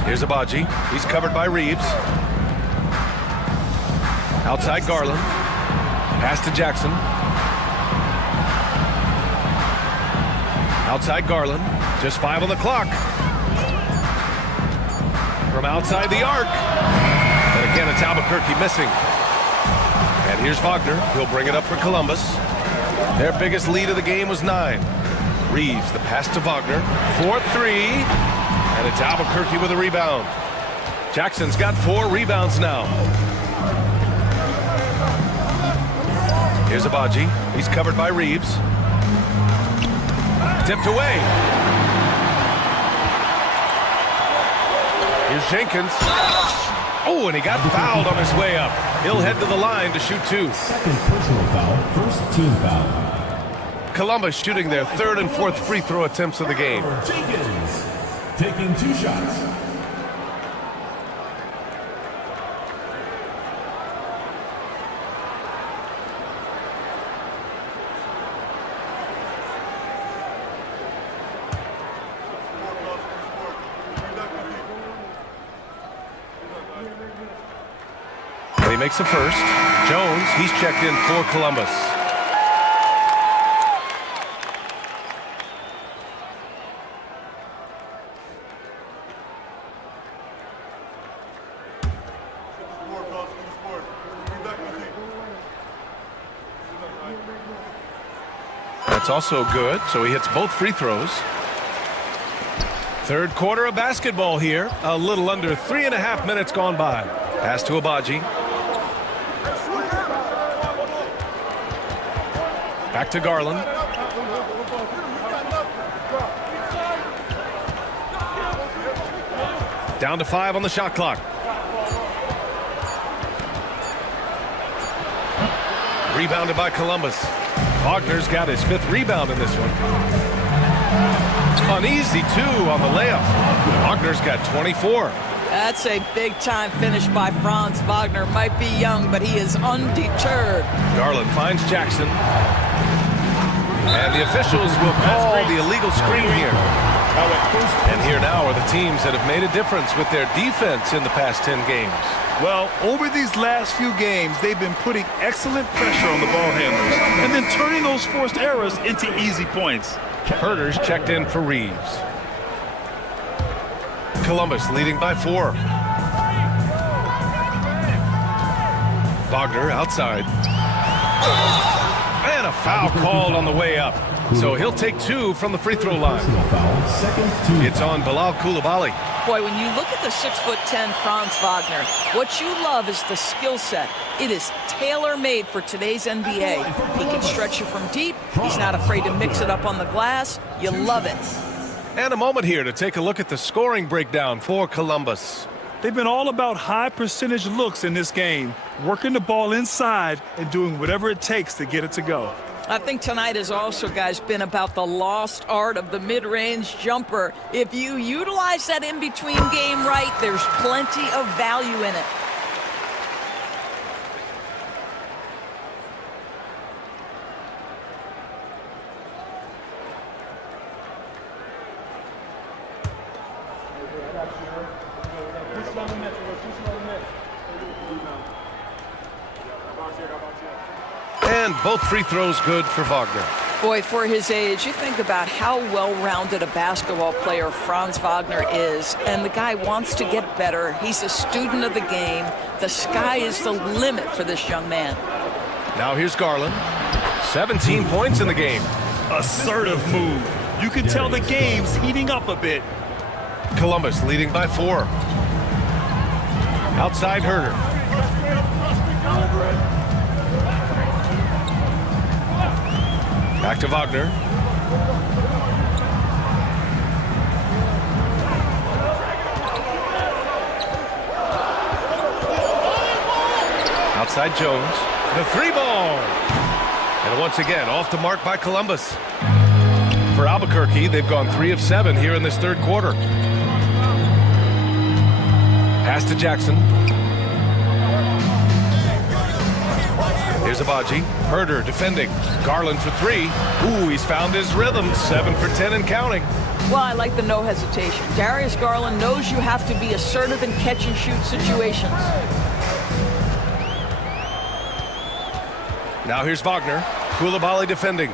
Here's Abaji. He's covered by Reeves. Outside Garland. Pass to Jackson. Outside Garland. Just 5 on the clock. From outside the arc. And again, it's Albuquerque missing. And here's Wagner. He'll bring it up for Columbus. Their biggest lead of the game was 9. Reeves, the pass to Wagner. 4-3. And it's Albuquerque with a rebound. Jackson's got 4 rebounds now. Here's Abaji. He's covered by Reeves. Tipped away. Here's Jenkins. Oh, and he got fouled on his way up. He'll head to the line to shoot 2. Second personal foul, first team foul. Columbus shooting their 3rd and 4th free throw attempts of the game. Jenkins taking 2 shots. And he makes the first. Jones, he's checked in for Columbus. That's also good, so he hits both free throws. 3rd quarter of basketball here. A little under 3.5 minutes gone by. Pass to Abaji. Back to Garland. Down to 5 on the shot clock. Rebounded by Columbus. Wagner's got his 5th rebound in this one. Uneasy 2 on the layup. Wagner's got 24. That's a big-time finish by Franz Wagner. Might be young, but he is undeterred. Garland finds Jackson. And the officials will call the illegal screen here. And here now are the teams that have made a difference with their defense in the past 10 games. Well, over these last few games, they've been putting excellent pressure on the ball handlers and then turning those forced errors into easy points. Herter's checked in for Reeves. Columbus leading by 4. Wagner outside. And a foul called on the way up. So he'll take 2 from the free throw line. It's on Bilal Coulibaly. Boy, when you look at the 6'10" Franz Wagner, what you love is the skill set. It is tailor-made for today's NBA. He can stretch you from deep. He's not afraid to mix it up on the glass. You love it. And a moment here to take a look at the scoring breakdown for Columbus. They've been all about high percentage looks in this game, working the ball inside and doing whatever it takes to get it to go. I think tonight has also, guys, been about the lost art of the mid-range jumper. If you utilize that in-between game right, there's plenty of value in it. And both free throws good for Wagner. Boy, for his age, you think about how well-rounded a basketball player Franz Wagner is, and the guy wants to get better. He's a student of the game. The sky is the limit for this young man. Now here's Garland. 17 points in the game. Assertive move. You can tell the game's heating up a bit. Columbus leading by 4. Outside Herter. Back to Wagner. Outside Jones. The three ball. And once again, off the mark by Columbus. For Albuquerque, they've gone 3 of 7 here in this third quarter. Pass to Jackson. Here's Abaji. Herder defending. Garland for 3. Ooh, he's found his rhythm. 7 for 10 and counting. Well, I like the no hesitation. Darius Garland knows you have to be assertive in catch-and-shoot situations. Now here's Wagner. Koulibaly defending.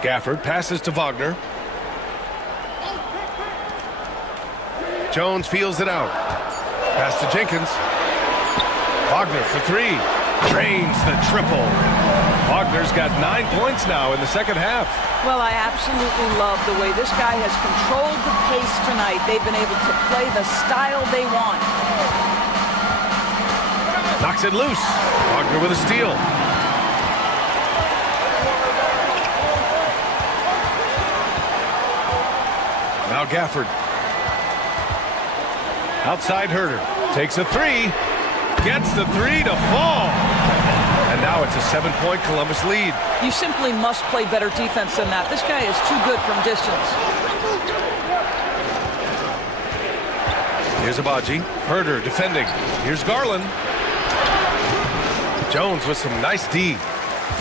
Gafford passes to Wagner. Jones feels it out. Pass to Jenkins. Wagner for 3. Drains the triple. Wagner's got 9 points now in the second half. Well, I absolutely love the way this guy has controlled the pace tonight. They've been able to play the style they want. Knocks it loose. Wagner with a steal. Now Gafford. Outside Herder. Takes a 3. Gets the 3 to fall. And now it's a 7-point Columbus lead. You simply must play better defense than that. This guy is too good from distance. Here's Abaji. Herder defending. Here's Garland. Jones with some nice D.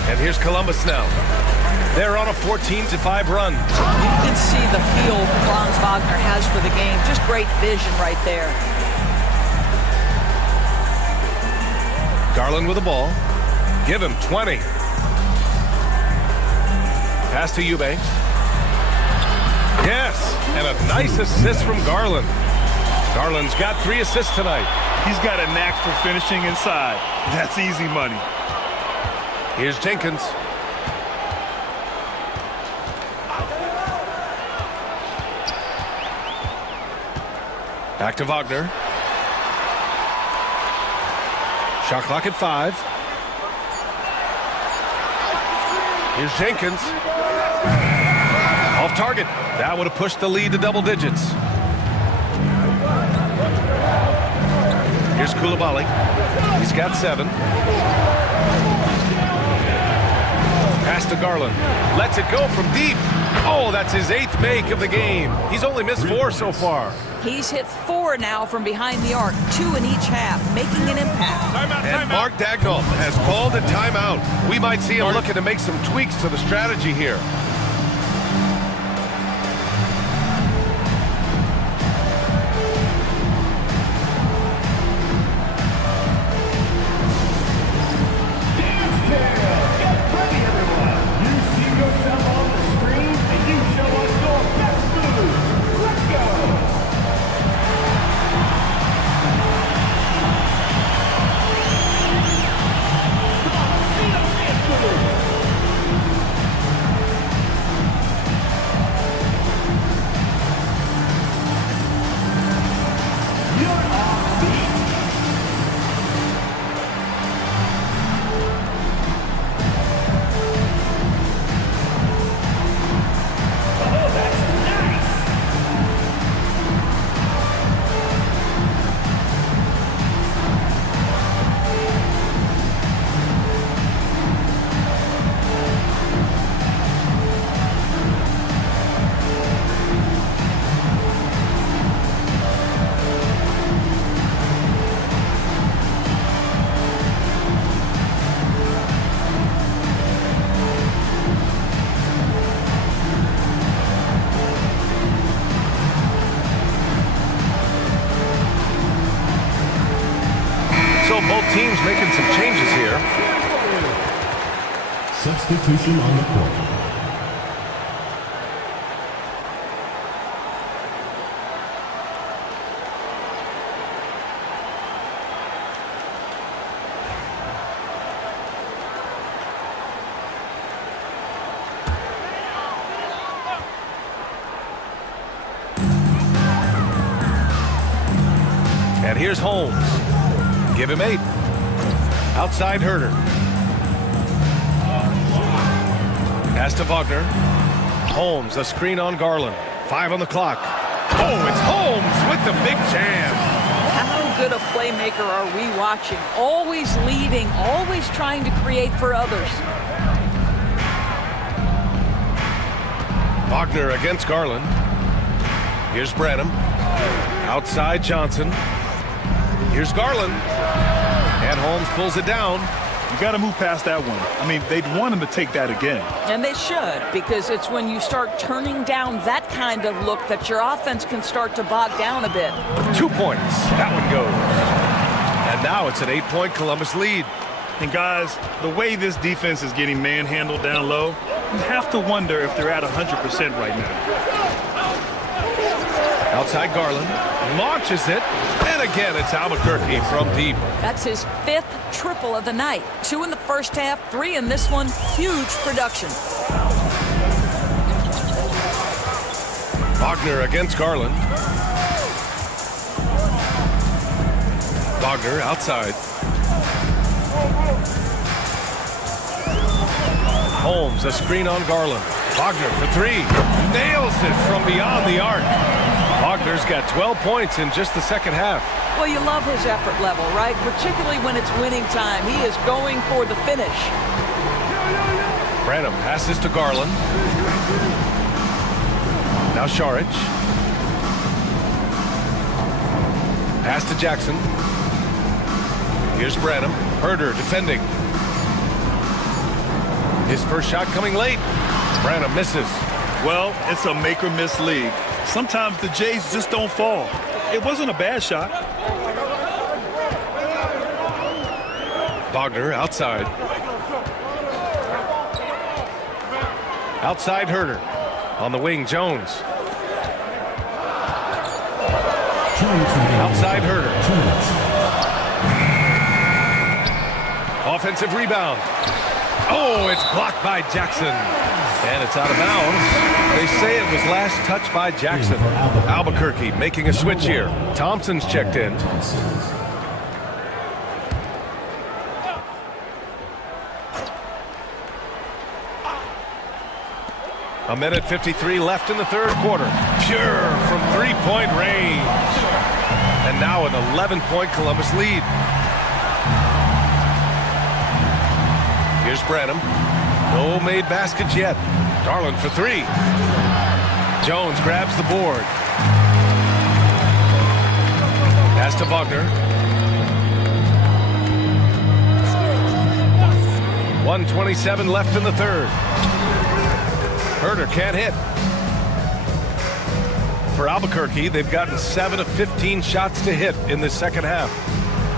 And here's Columbus now. They're on a 14-5 run. You can see the feel Franz Wagner has for the game. Just great vision right there. Garland with the ball. Give him 20. Pass to Eubanks. Yes, and a nice assist from Garland. Garland's got 3 assists tonight. He's got a knack for finishing inside. That's easy money. Here's Jenkins. Back to Wagner. Shot clock at 5. Here's Jenkins. Off target. That would have pushed the lead to double digits. Here's Koulibaly. He's got 7. Pass to Garland. Lets it go from deep. Oh, that's his 8th make of the game. He's only missed 4 so far. He's hit 4 now from behind the arc, 2 in each half, making an impact. And Mark Dagnall has called a timeout. We might see him looking to make some tweaks to the strategy here. Both teams making some changes here. Substitution on the court. And here's Holmes. Give him 8. Outside Herder. Pass to Wagner. Holmes, a screen on Garland. 5 on the clock. Oh, it's Holmes with the big jam. How good a playmaker are we watching? Always leading, always trying to create for others. Wagner against Garland. Here's Branham. Outside Johnson. Here's Garland. And Holmes pulls it down. You got to move past that one. I mean, they'd want him to take that again. And they should, because it's when you start turning down that kind of look that your offense can start to bog down a bit. 2 points. That one goes. And now it's an 8-point Columbus lead. And guys, the way this defense is getting manhandled down low, you have to wonder if they're at 100% right now. Outside Garland. Launches it. And again, it's Albuquerque from deep. That's his 5th triple of the night. 2 in the first half, 3 in this one. Huge production. Wagner against Garland. Wagner outside. Holmes, a screen on Garland. Wagner for 3. Nails it from beyond the arc. Wagner's got 12 points in just the second half. Well, you love his effort level, right? Particularly when it's winning time. He is going for the finish. Branham passes to Garland. Now Sharich. Pass to Jackson. Here's Branham. Herder defending. His first shot coming late. Branham misses. Well, it's a make-or-miss league. Sometimes the Jays just don't fall. It wasn't a bad shot. Wagner outside. Outside Herder. On the wing, Jones. Outside Herder. Offensive rebound. Oh, it's blocked by Jackson. And it's out of bounds. They say it was last touched by Jackson. Albuquerque making a switch here. Thompson's checked in. A minute 53 left in the third quarter. Pure from three-point range. And now an 11-point Columbus lead. Here's Branham. No made baskets yet. Garland for 3. Jones grabs the board. Pass to Wagner. 1:27 left in the third. Herder can't hit. For Albuquerque, they've gotten 7 of 15 shots to hit in the second half.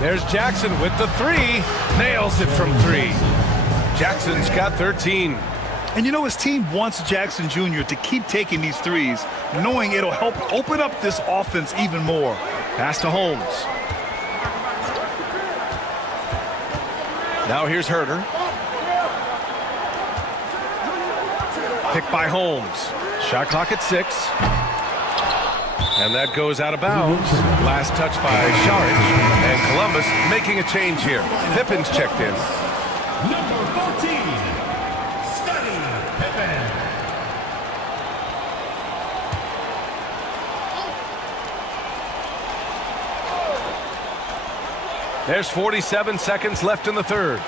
There's Jackson with the 3. Nails it from 3. Jackson's got 13. And you know, his team wants Jackson Jr. to keep taking these threes, knowing it'll help open up this offense even more. Pass to Holmes. Now here's Herder. Picked by Holmes. Shot clock at 6. And that goes out of bounds. Last touch by Sharich. And Columbus making a change here. Pippen's checked in. Number 14, Scotty Pippen. There's 47 seconds left in the third.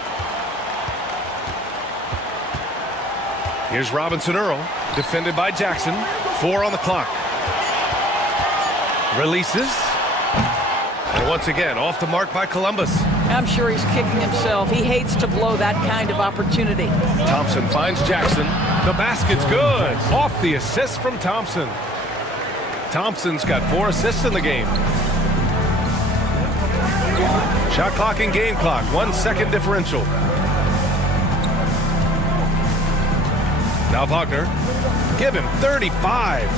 Here's Robinson Earl, defended by Jackson. 4 on the clock. Releases. And once again, off the mark by Columbus. I'm sure he's kicking himself. He hates to blow that kind of opportunity. Thompson finds Jackson. The basket's good. Off the assist from Thompson. Thompson's got 4 assists in the game. Shot clock and game clock. 1 second differential. Now Wagner. Give him 35.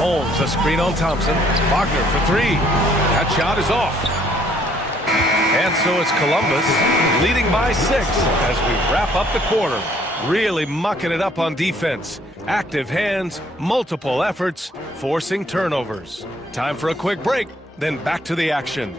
Holmes, a screen on Thompson. Wagner for 3. That shot is off. And so it's Columbus leading by 6 as we wrap up the quarter. Really mucking it up on defense. Active hands, multiple efforts, forcing turnovers. Time for a quick break, then back to the action.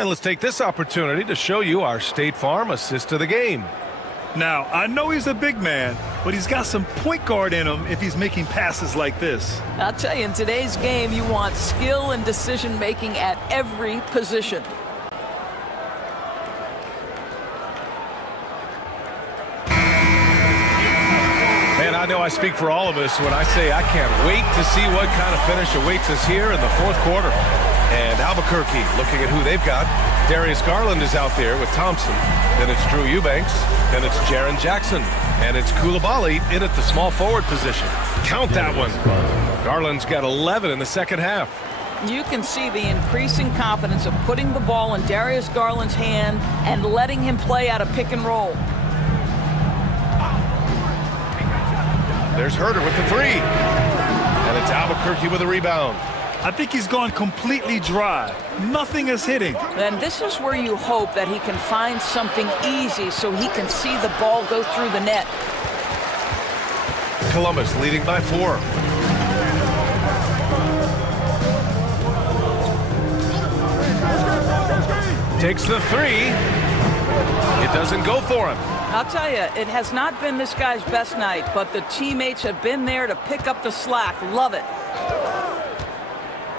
And let's take this opportunity to show you our State Farm assist of the game. Now, I know he's a big man, but he's got some point guard in him if he's making passes like this. I'll tell you, in today's game, you want skill and decision-making at every position. And I know I speak for all of us when I say I can't wait to see what kind of finish awaits us here in the fourth quarter. And Albuquerque, looking at who they've got. Darius Garland is out there with Thompson. Then it's Drew Eubanks. Then it's Jaren Jackson. And it's Coulibaly in at the small forward position. Count that one. Garland's got 11 in the second half. You can see the increasing confidence of putting the ball in Darius Garland's hand and letting him play out a pick and roll. There's Herter with the three. And it's Albuquerque with a rebound. I think he's gone completely dry. Nothing is hitting. And this is where you hope that he can find something easy so he can see the ball go through the net. Columbus leading by 4. Takes the three. It doesn't go for him. I'll tell you, it has not been this guy's best night, but the teammates have been there to pick up the slack. Love it.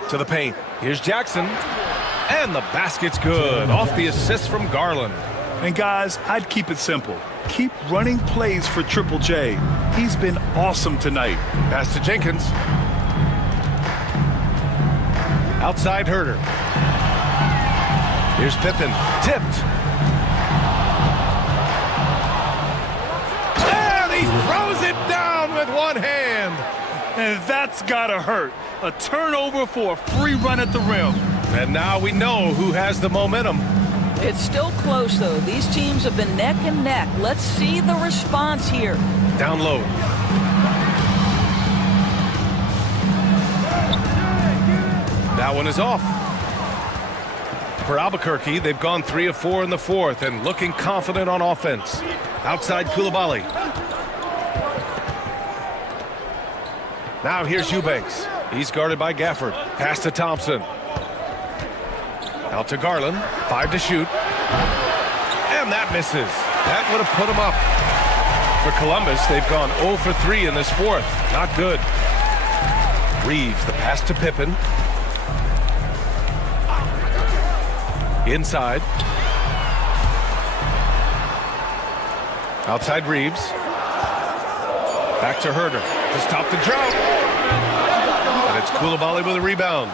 To the paint. Here's Jackson. And the basket's good. Off the assist from Garland. And guys, I'd keep it simple. Keep running plays for Triple J. He's been awesome tonight. Pass to Jenkins. Outside Herter. Here's Pippen. Tipped. And he throws it down with one hand. And that's gotta hurt. A turnover for a free run at the rim. And now we know who has the momentum. It's still close, though. These teams have been neck and neck. Let's see the response here. Down low. That one is off. For Albuquerque, they've gone 3 of 4 in the fourth and looking confident on offense. Outside Coulibaly. Now here's Eubanks. He's guarded by Gafford. Pass to Thompson. Out to Garland. 5 to shoot. And that misses. That would have put him up. For Columbus, they've gone 0 for 3 in this fourth. Not good. Reeves, the pass to Pippen. Inside. Outside Reeves. Back to Herter to stop the drought. And it's Coulibaly with a rebound.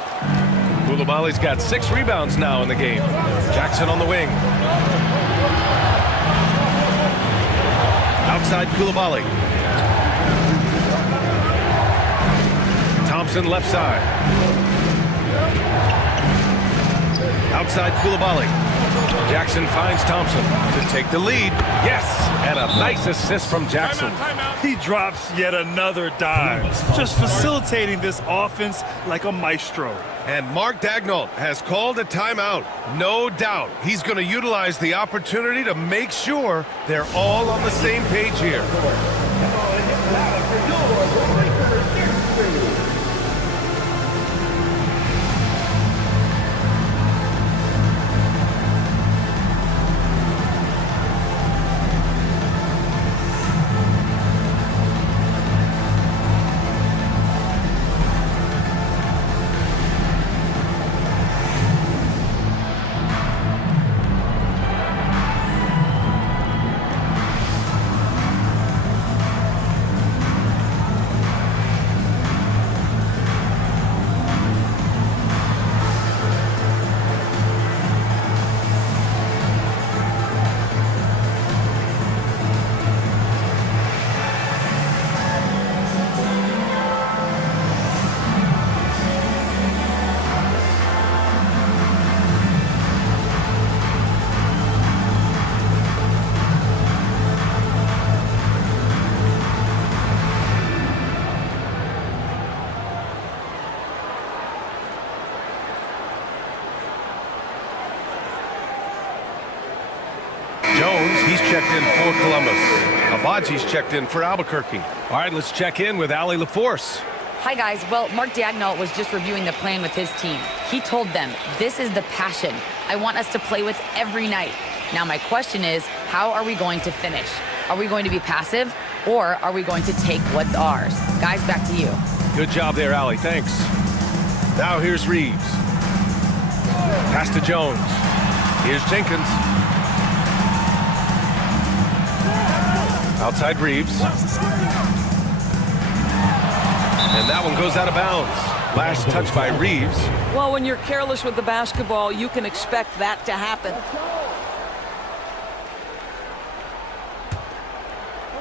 Coulibaly's got 6 rebounds now in the game. Jackson on the wing. Outside Coulibaly. Thompson left side. Outside Coulibaly. Jackson finds Thompson to take the lead. Yes, and a nice assist from Jackson. He drops yet another dime, just facilitating this offense like a maestro. And Mark Daigneault has called a timeout. No doubt he's going to utilize the opportunity to make sure they're all on the same page here. He's checked in for Columbus. Abaji's checked in for Albuquerque. All right, let's check in with Allie LaForce. Hi, guys. Well, Mark Daigneault was just reviewing the plan with his team. He told them, this is the passion. I want us to play with every night. Now my question is, how are we going to finish? Are we going to be passive, or are we going to take what's ours? Guys, back to you. Good job there, Allie. Thanks. Now here's Reeves. Pass to Jones. Here's Jenkins. Outside Reeves. And that one goes out of bounds. Last touch by Reeves. Well, when you're careless with the basketball, you can expect that to happen.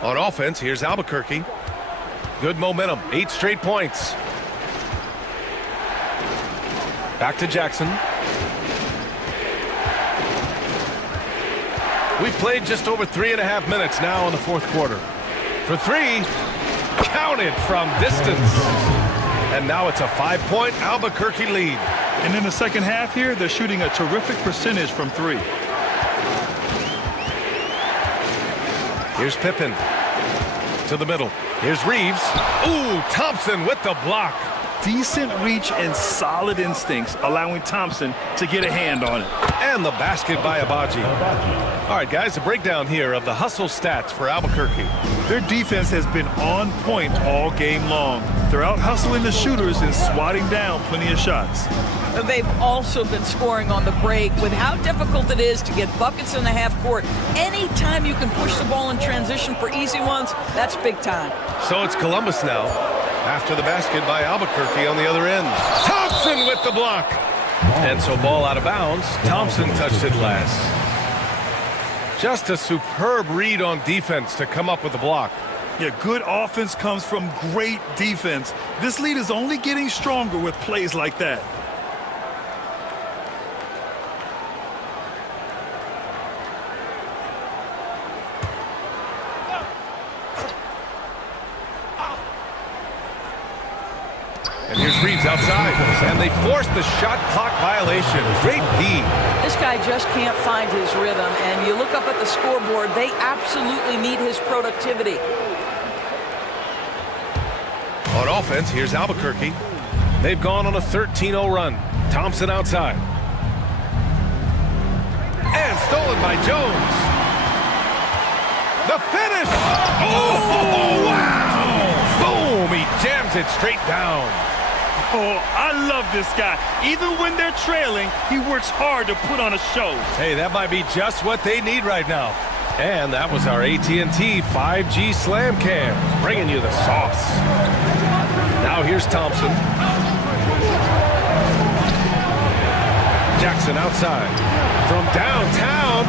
On offense, here's Albuquerque. Good momentum, 8 straight points. Back to Jackson. We've played just over 3.5 minutes now in the fourth quarter. For 3, counted from distance. And now it's a 5-point Albuquerque lead. And in the second half here, they're shooting a terrific percentage from 3. Here's Pippen to the middle. Here's Reeves. Ooh, Thompson with the block. Decent reach and solid instincts, allowing Thompson to get a hand on it. And the basket by Abaji. All right, guys, a breakdown here of the hustle stats for Albuquerque. Their defense has been on point all game long. They're out hustling the shooters and swatting down plenty of shots. They've also been scoring on the break. With how difficult it is to get buckets in the half court, anytime you can push the ball in transition for easy ones, that's big time. So it's Columbus now, after the basket by Albuquerque on the other end. Thompson with the block. And so ball out of bounds. Thompson touched it last. Just a superb read on defense to come up with the block. Yeah, good offense comes from great defense. This lead is only getting stronger with plays like that. And here's Reeves outside. And they forced the shot clock violation. Great D. This guy just can't find his rhythm, and you look up at the scoreboard, they absolutely need his productivity. On offense, here's Albuquerque. They've gone on a 13-0 run. Thompson outside. And stolen by Jones. The finish! Oh, wow! Boom! He jams it straight down. Oh, I love this guy. Even when they're trailing, he works hard to put on a show. Hey, that might be just what they need right now. And that was our AT&T 5G Slam Cam, bringing you the sauce. Now here's Thompson. Jackson outside. From downtown,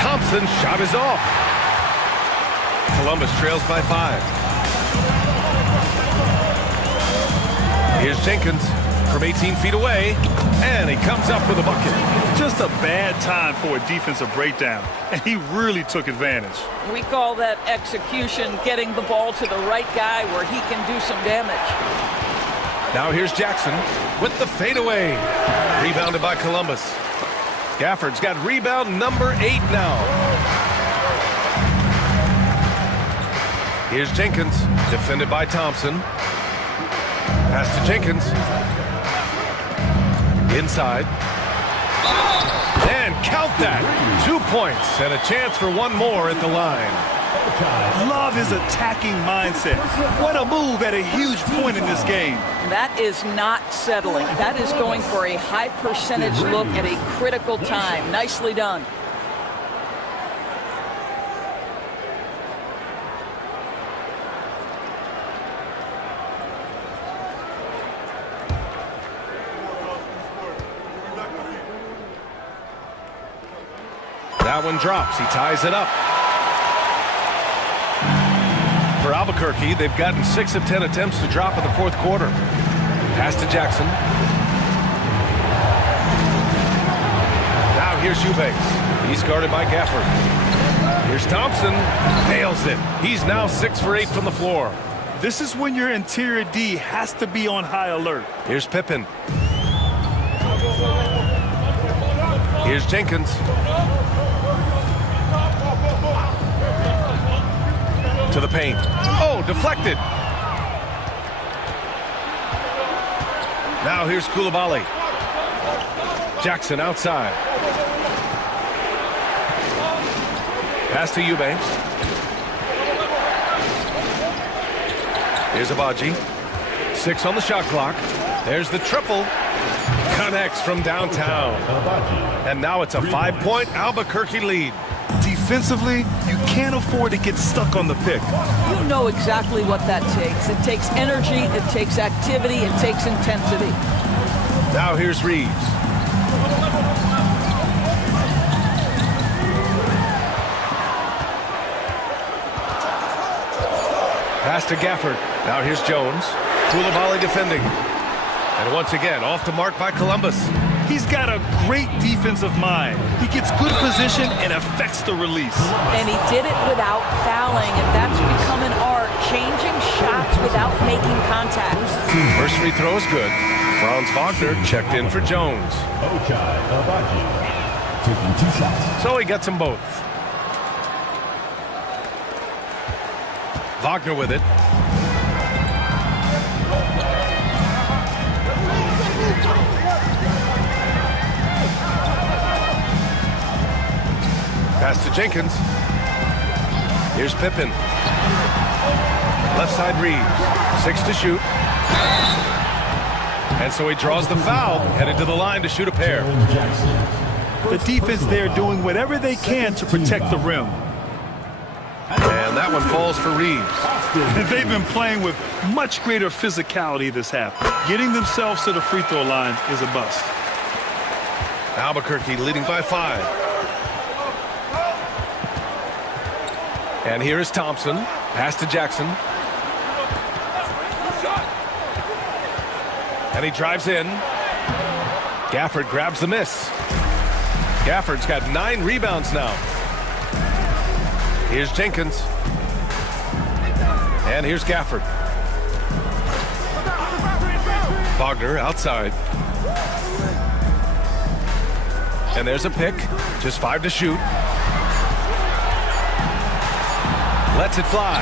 Thompson's shot is off. Columbus trails by 5. Here's Jenkins from 18 feet away, and he comes up with a bucket. Just a bad time for a defensive breakdown, and he really took advantage. We call that execution, getting the ball to the right guy where he can do some damage. Now here's Jackson with the fadeaway. Rebounded by Columbus. Gafford's got rebound number 8 now. Here's Jenkins, defended by Thompson. Pass to Jenkins. Inside. And count that. 2 points and a chance for one more at the line. Love his attacking mindset. What a move at a huge point in this game. That is not settling. That is going for a high percentage look at a critical time. Nicely done. That one drops. He ties it up. For Albuquerque, they've gotten 6 of 10 attempts to drop in the fourth quarter. Pass to Jackson. Now here's Eubanks. He's guarded by Gafford. Here's Thompson. Nails it. He's now 6 for 8 from the floor. This is when your interior D has to be on high alert. Here's Pippen. Here's Jenkins. To the paint. Oh, deflected. Now here's Coulibaly. Jackson outside. Pass to Eubanks. Here's Abaji. 6 on the shot clock. There's the triple. Connects from downtown. And now it's a 5-point Albuquerque lead. Defensively, you can't afford to get stuck on the pick. You know exactly what that takes. It takes energy, it takes activity, it takes intensity. Now here's Reeves. Pass to Gafford. Now here's Jones. Koulibaly defending. And once again, off the mark by Columbus. He's got a great defensive mind. He gets good position and affects the release. And he did it without fouling, and that's become an art, changing shots without making contact. First free throw is good. Franz Wagner checked in for Jones. Ochai Agbaji taking 2 shots. So he gets them both. Wagner with it. Pass to Jenkins. Here's Pippen. Left side Reeves. 6 to shoot. And so he draws the foul, headed to the line to shoot a pair. The defense there doing whatever they can to protect the rim. And that one falls for Reeves. And they've been playing with much greater physicality this half. Getting themselves to the free throw line is a bust. Albuquerque leading by 5. And here is Thompson. Pass to Jackson. And he drives in. Gafford grabs the miss. Gafford's got 9 rebounds now. Here's Jenkins. And here's Gafford. Wagner outside. And there's a pick. Just 5 to shoot. Lets it fly.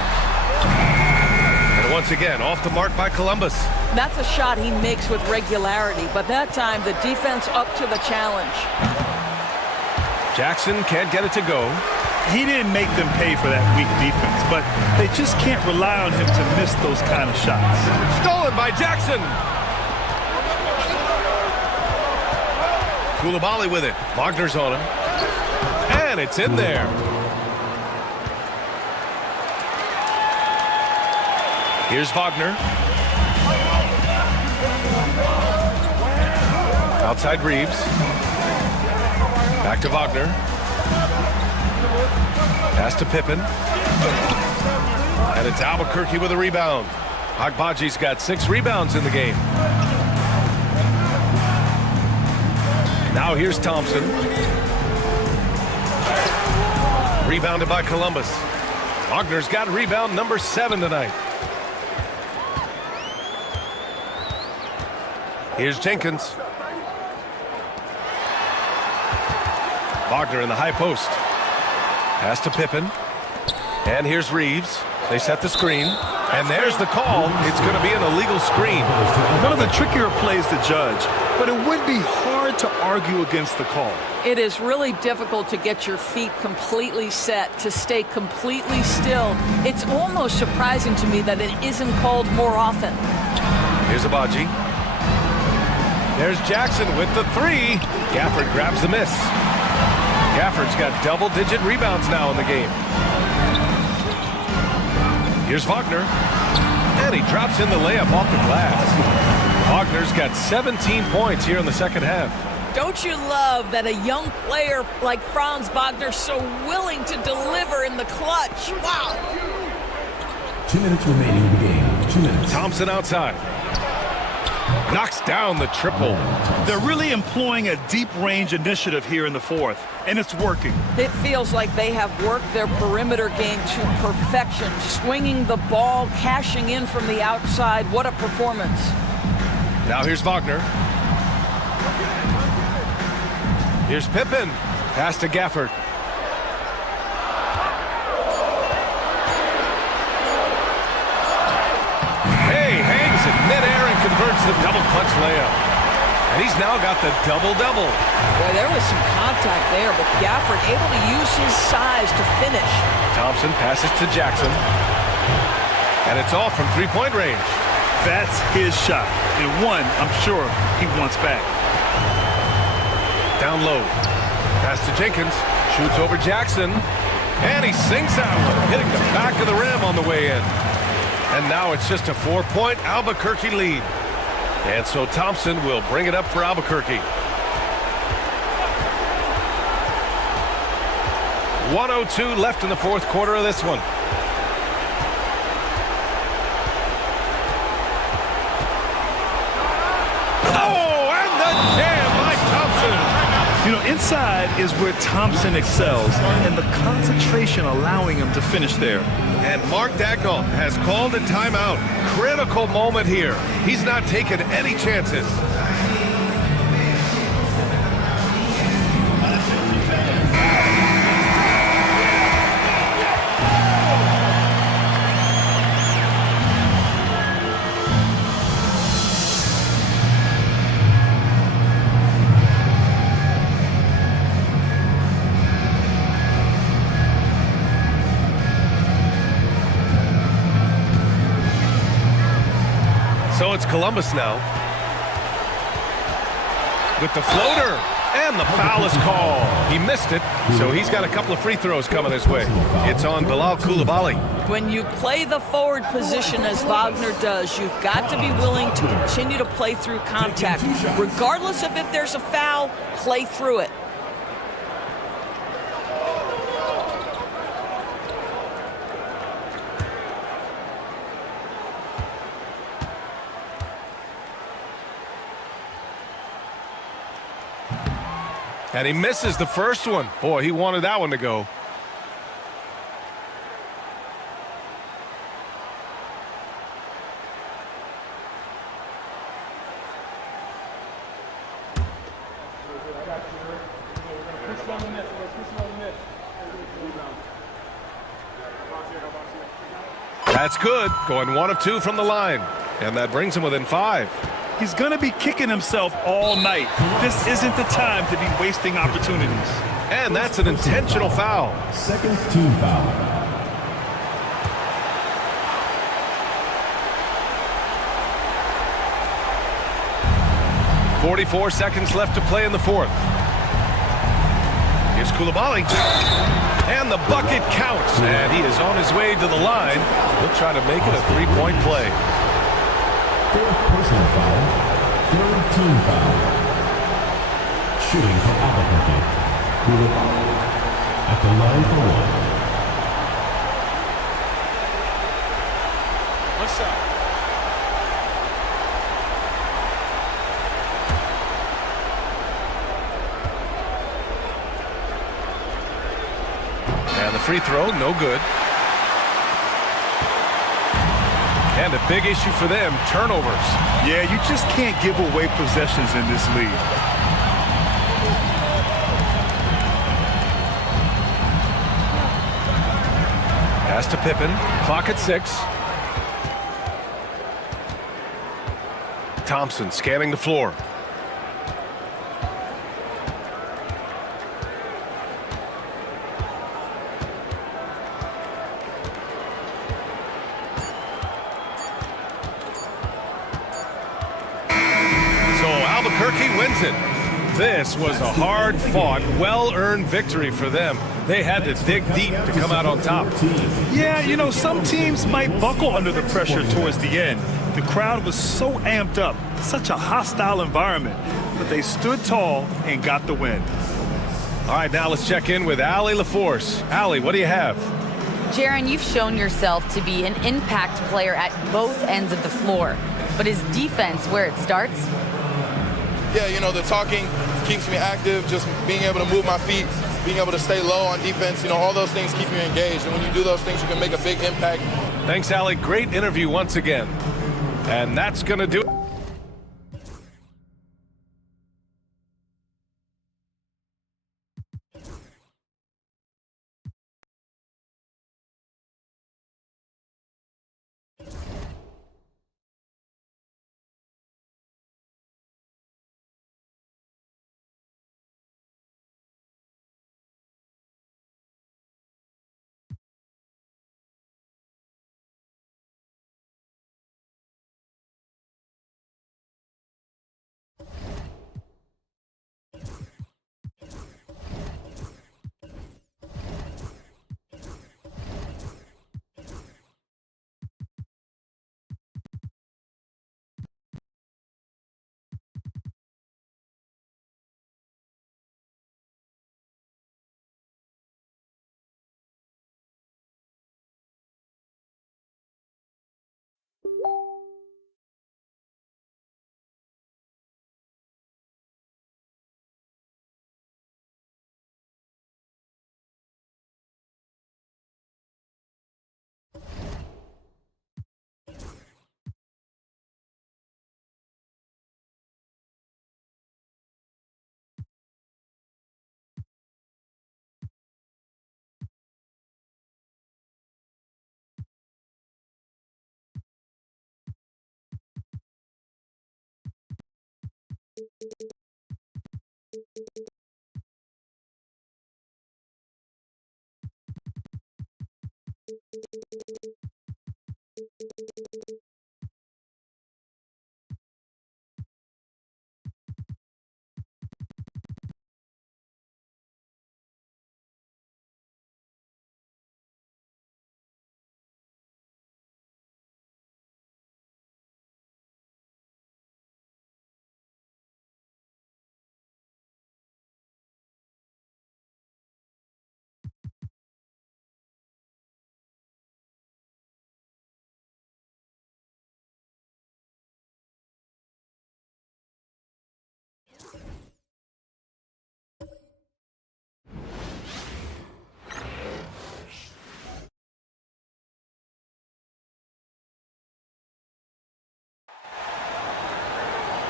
And once again, off the mark by Columbus. That's a shot he makes with regularity, but that time the defense up to the challenge. Jackson can't get it to go. He didn't make them pay for that weak defense, but they just can't rely on him to miss those kind of shots. Stolen by Jackson. Koulibaly with it. Wagner's on him. And it's in there. Here's Wagner. Outside Reeves. Back to Wagner. Pass to Pippen. And it's Albuquerque with a rebound. Agbaji's got 6 rebounds in the game. Now here's Thompson. Rebounded by Columbus. Wagner's got rebound number 7 tonight. Here's Jenkins. Wagner in the high post. Pass to Pippen. And here's Reeves. They set the screen. And there's the call. It's going to be an illegal screen. One of the trickier plays to judge, but it would be hard to argue against the call. It is really difficult to get your feet completely set, to stay completely still. It's almost surprising to me that it isn't called more often. Here's Abaji. There's Jackson with the 3. Gafford grabs the miss. Gafford's got double-digit rebounds now in the game. Here's Wagner. And he drops in the layup off the glass. Wagner's got 17 points here in the second half. Don't you love that a young player like Franz Wagner so willing to deliver in the clutch? Wow. 2 minutes remaining in the game. 2 minutes. Thompson outside. Knocks down the triple. They're really employing a deep-range initiative here in the fourth, and it's working. It feels like they have worked their perimeter game to perfection, swinging the ball, cashing in from the outside. What a performance. Now here's Wagner. Here's Pippen. Pass to Gafford. Hey, hangs in midair and converts the double clutch layup. And he's now got the double-double. Boy, there was some contact there, but Gafford able to use his size to finish. Thompson passes to Jackson. And it's off from three-point range. That's his shot. And one, I'm sure he wants back. Down low. Pass to Jenkins. Shoots over Jackson. And he sinks that one, hitting the back of the rim on the way in. And now it's just a 4-point Albuquerque lead. And so Thompson will bring it up for Albuquerque. 1:02 left in the fourth quarter of this one. Oh, and the jam by Thompson. You know, inside is where Thompson excels, and the concentration allowing him to finish there. And Mark Dagnall has called a timeout. Critical moment here. He's not taking any chances. So it's Columbus now. With the floater. And the foul is called. He missed it, so he's got a couple of free throws coming his way. It's on Bilal Coulibaly. When you play the forward position as Wagner does, you've got to be willing to continue to play through contact. Regardless of if there's a foul, play through it. And he misses the first one. Boy, he wanted that one to go. That's good. Going 1 of 2 from the line. And that brings him within 5. He's going to be kicking himself all night. This isn't the time to be wasting opportunities. And that's an intentional foul. Second team foul. 44 seconds left to play in the fourth. Here's Coulibaly. And the bucket counts. And he is on his way to the line. He'll try to make it a three-point play. Fourth personal foul. Third team foul. Shooting for Albuquerque. Coulibaly at the line for one. What's up? And the free throw, no good. And a big issue for them, turnovers. Yeah, you just can't give away possessions in this league. Pass to Pippen, clock at 6. Thompson scanning the floor. Albuquerque wins it. This was a hard-fought, well-earned victory for them. They had to dig deep to come out on top. Yeah, you know, some teams might buckle under the pressure towards the end. The crowd was so amped up, such a hostile environment, but they stood tall and got the win. All right, now let's check in with Allie LaForce. Allie, what do you have? Jaron, you've shown yourself to be an impact player at both ends of the floor, but is defense where it starts? Yeah, you know, the talking keeps me active, just being able to move my feet, being able to stay low on defense, you know, all those things keep you engaged. And when you do those things, you can make a big impact. Thanks, Allie. Great interview once again. And that's going to do it.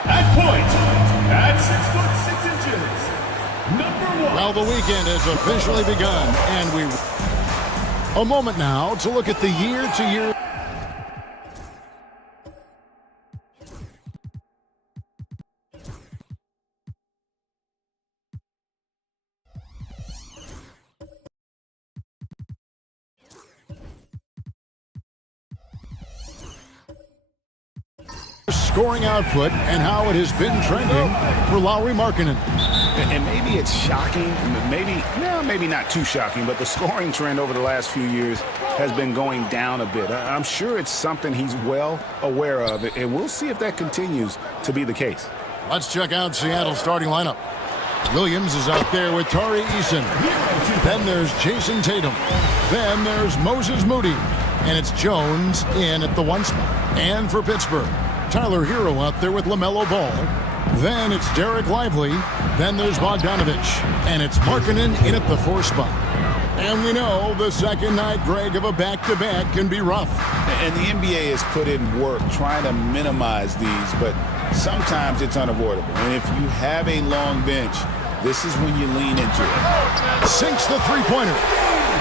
At point, at 6'6" number 1. Well, the weekend has officially begun, and a moment now to look at the year-to-year. Scoring output and how it has been trending for Lauri Markkanen. And maybe it's shocking, maybe not too shocking, but the scoring trend over the last few years has been going down a bit. I'm sure it's something he's well aware of, and we'll see if that continues to be the case. Let's check out Seattle's starting lineup. Williams is out there with Tari Eason. Then there's Jason Tatum. Then there's Moses Moody. And it's Jones in at the 1 spot. And for Pittsburgh, Tyler Hero out there with LaMelo Ball. Then it's Derek Lively. Then there's Bogdanovich. And it's Markkanen in at the 4 spot. And we know the second night, Greg, of a back-to-back can be rough. And the NBA has put in work trying to minimize these, but sometimes it's unavoidable. And if you have a long bench, this is when you lean into it. Sinks the three-pointer.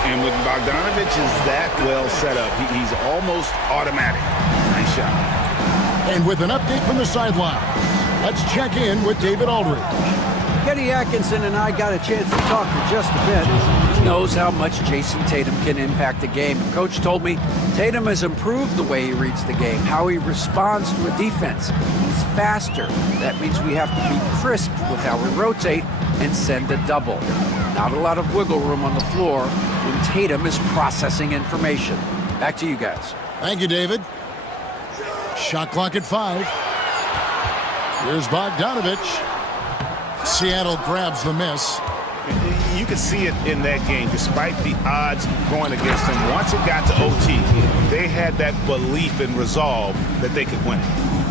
And with Bogdanovich is that well set up, he's almost automatic. Nice shot. And with an update from the sideline, let's check in with David Aldridge. Kenny Atkinson and I got a chance to talk for just a bit. He knows how much Jason Tatum can impact a game. Coach told me Tatum has improved the way he reads the game, how he responds to a defense. He's faster. That means we have to be crisp with how we rotate and send a double. Not a lot of wiggle room on the floor when Tatum is processing information. Back to you guys. Thank you, David. Shot clock at 5. Here's Bogdanovich. Seattle grabs the miss. You could see it in that game, despite the odds going against them. Once it got to OT, they had that belief and resolve that they could win.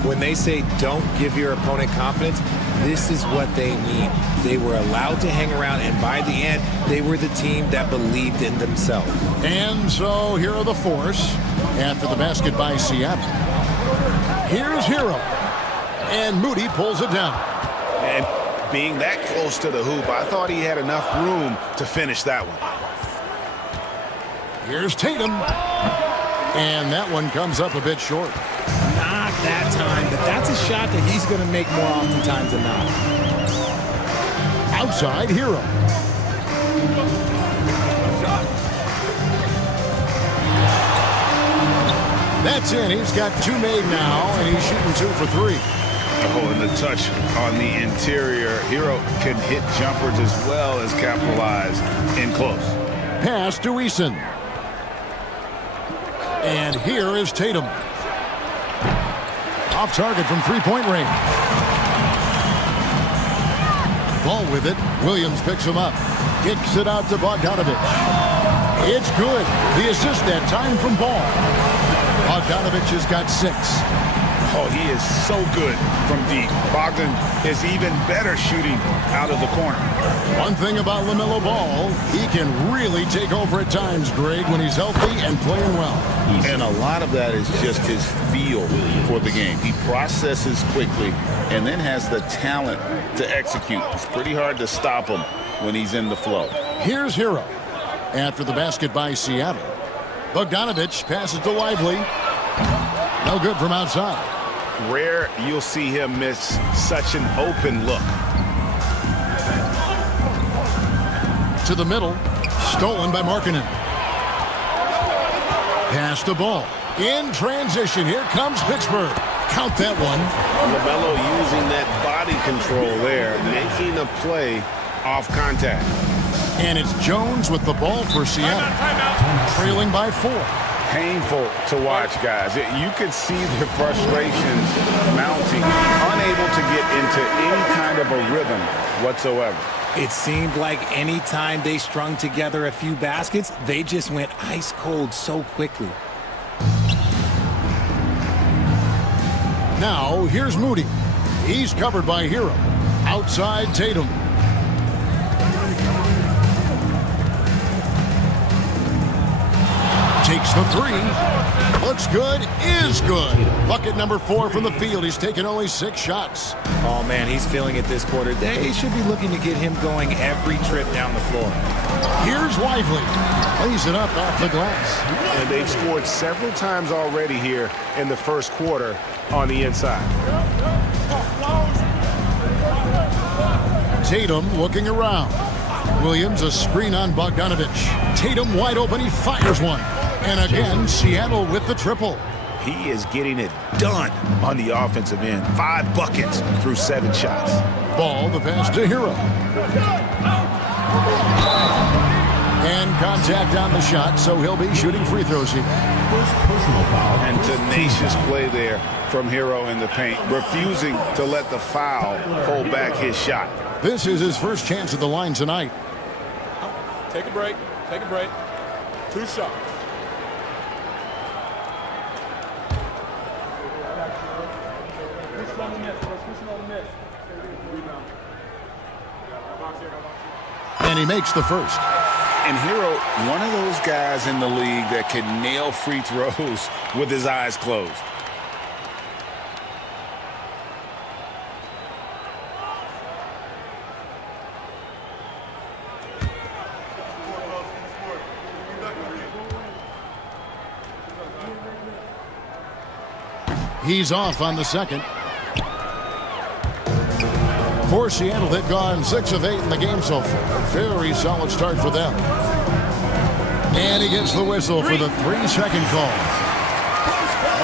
When they say don't give your opponent confidence, this is what they need. They were allowed to hang around, and by the end, they were the team that believed in themselves. And so here are the Force after the basket by Seattle. Here's Hero. And Moody pulls it down. And being that close to the hoop, I thought he had enough room to finish that one. Here's Tatum. And that one comes up a bit short. Not that time, but that's a shot that he's going to make more oftentimes than not. Outside Hero. That's in. He's got 2 made now, and he's shooting 2 for 3. Oh, and the touch on the interior. Hero can hit jumpers as well as capitalize in close. Pass to Eason. And here is Tatum. Off target from 3-point range. Ball with it. Williams picks him up. Kicks it out to Bogdanovich. It's good. The assist that time from Ball. Bogdanovich has got 6. Oh, he is so good from deep. Bogdan is even better shooting out of the corner. One thing about LaMelo Ball, he can really take over at times, Greg, when he's healthy and playing well. And a lot of that is just his feel for the game. He processes quickly and then has the talent to execute. It's pretty hard to stop him when he's in the flow. Here's Hero. After the basket by Seattle. Bogdanovich passes to Lively. No good from outside. rare you'll see him miss such an open look. To the middle, stolen by Markkanen. Pass the ball. In transition, here comes Pittsburgh. Count that one. LaMelo using that body control there, making a play off contact. And it's Jones with the ball for Seattle. Trailing by 4. Painful to watch, guys. You could see the frustrations mounting, unable to get into any kind of a rhythm whatsoever. It seemed like any time they strung together a few baskets, they just went ice cold so quickly. Now, here's Moody. He's covered by Hero. Outside Tatum. Takes the 3. Looks good, is good. Bucket number 4 from the field. He's taken only 6 shots. Oh, man, he's feeling it this quarter. They should be looking to get him going every trip down the floor. Here's Lively. Plays it up off the glass. And they've scored several times already here in the first quarter on the inside. Tatum looking around. Williams a screen on Bogdanovich. Tatum wide open. He fires one. And again, Seattle with the triple. He is getting it done on the offensive end. 5 buckets through 7 shots. Ball, the pass to Hero. And contact on the shot, so he'll be shooting free throws here. First personal foul. And tenacious play there from Hero in the paint, refusing to let the foul hold back his shot. This is his first chance at the line tonight. Take a break. Take a break. 2 shots. And he makes the first. And Hero, one of those guys in the league that can nail free throws with his eyes closed. He's off on the second. For Seattle, they've gone 6 of 8 in the game so far. Very solid start for them. And he gets the whistle for the 3-second call.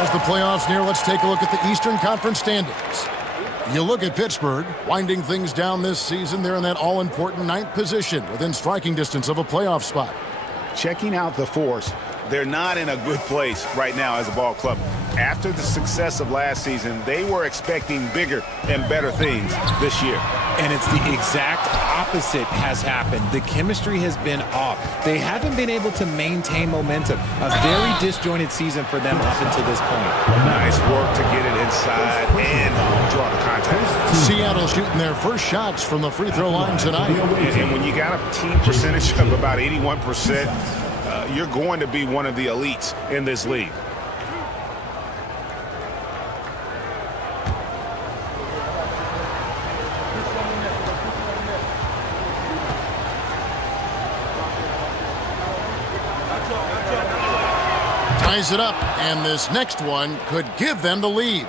As the playoffs near, let's take a look at the Eastern Conference standings. You look at Pittsburgh, winding things down this season. They're in that all-important 9th position within striking distance of a playoff spot. Checking out the force, they're not in a good place right now as a ball club. After the success of last season, they were expecting bigger and better things this year. And it's the exact opposite has happened. The chemistry has been off. They haven't been able to maintain momentum. A very disjointed season for them up until this point. Nice work to get it inside and draw the contact. Seattle shooting their first shots from the free throw line tonight. And when you got a team percentage of about 81%, you're going to be one of the elites in this league. Ties it up, and this next one could give them the lead.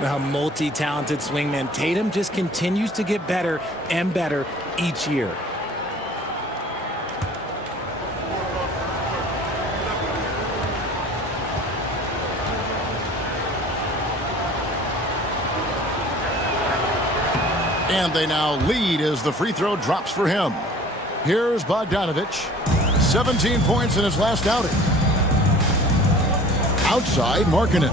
A multi-talented swingman. Tatum just continues to get better and better each year. And they now lead as the free throw drops for him. Here's Bogdanovich. 17 points in his last outing. Outside, Markkanen.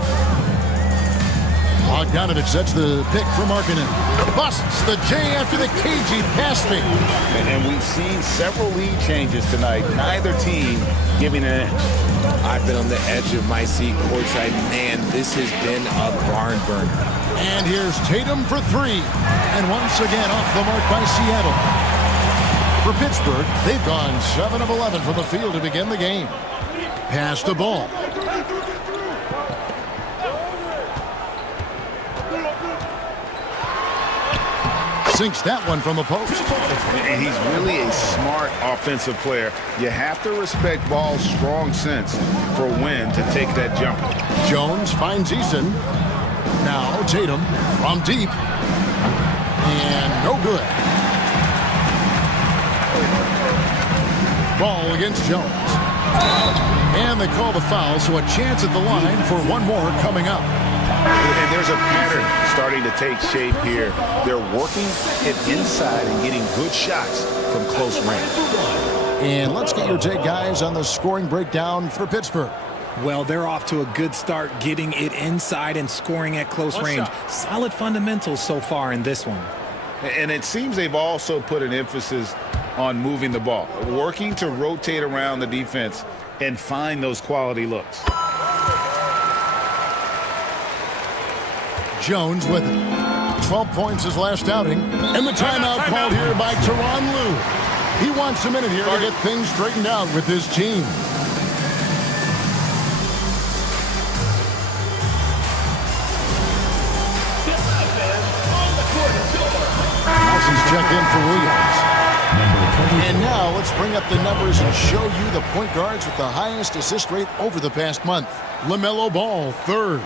Bogdanovich sets the pick for Markkanen. Busts the J after the cagey pass fake. And we've seen several lead changes tonight. Neither team giving an edge. I've been on the edge of my seat courtside. Man, this has been a barn burner. And here's Tatum for 3. And once again off the mark by Seattle. For Pittsburgh, they've gone 7 of 11 from the field to begin the game. Pass the ball. Sinks that one from the post. And he's really a smart offensive player. You have to respect Ball's strong sense for when to take that jumper. Jones finds Eason. Now Tatum from deep. And no good. Ball against Jones. And they call the foul, so a chance at the line for one more coming up. And there's a pattern starting to take shape here. They're working it inside and getting good shots from close range. And let's get your take, guys, on the scoring breakdown for Pittsburgh. Well, they're off to a good start getting it inside and scoring at close range. Solid fundamentals so far in this one. And it seems they've also put an emphasis on moving the ball, working to rotate around the defense and find those quality looks. Jones with it. 12 points his last outing. And the timeout called here by Tyronn Lue. He wants a minute here to get things straightened out with his team. Nelson's checked in for Williams. And now let's bring up the numbers and show you the point guards with the highest assist rate over the past month. LaMelo Ball, third.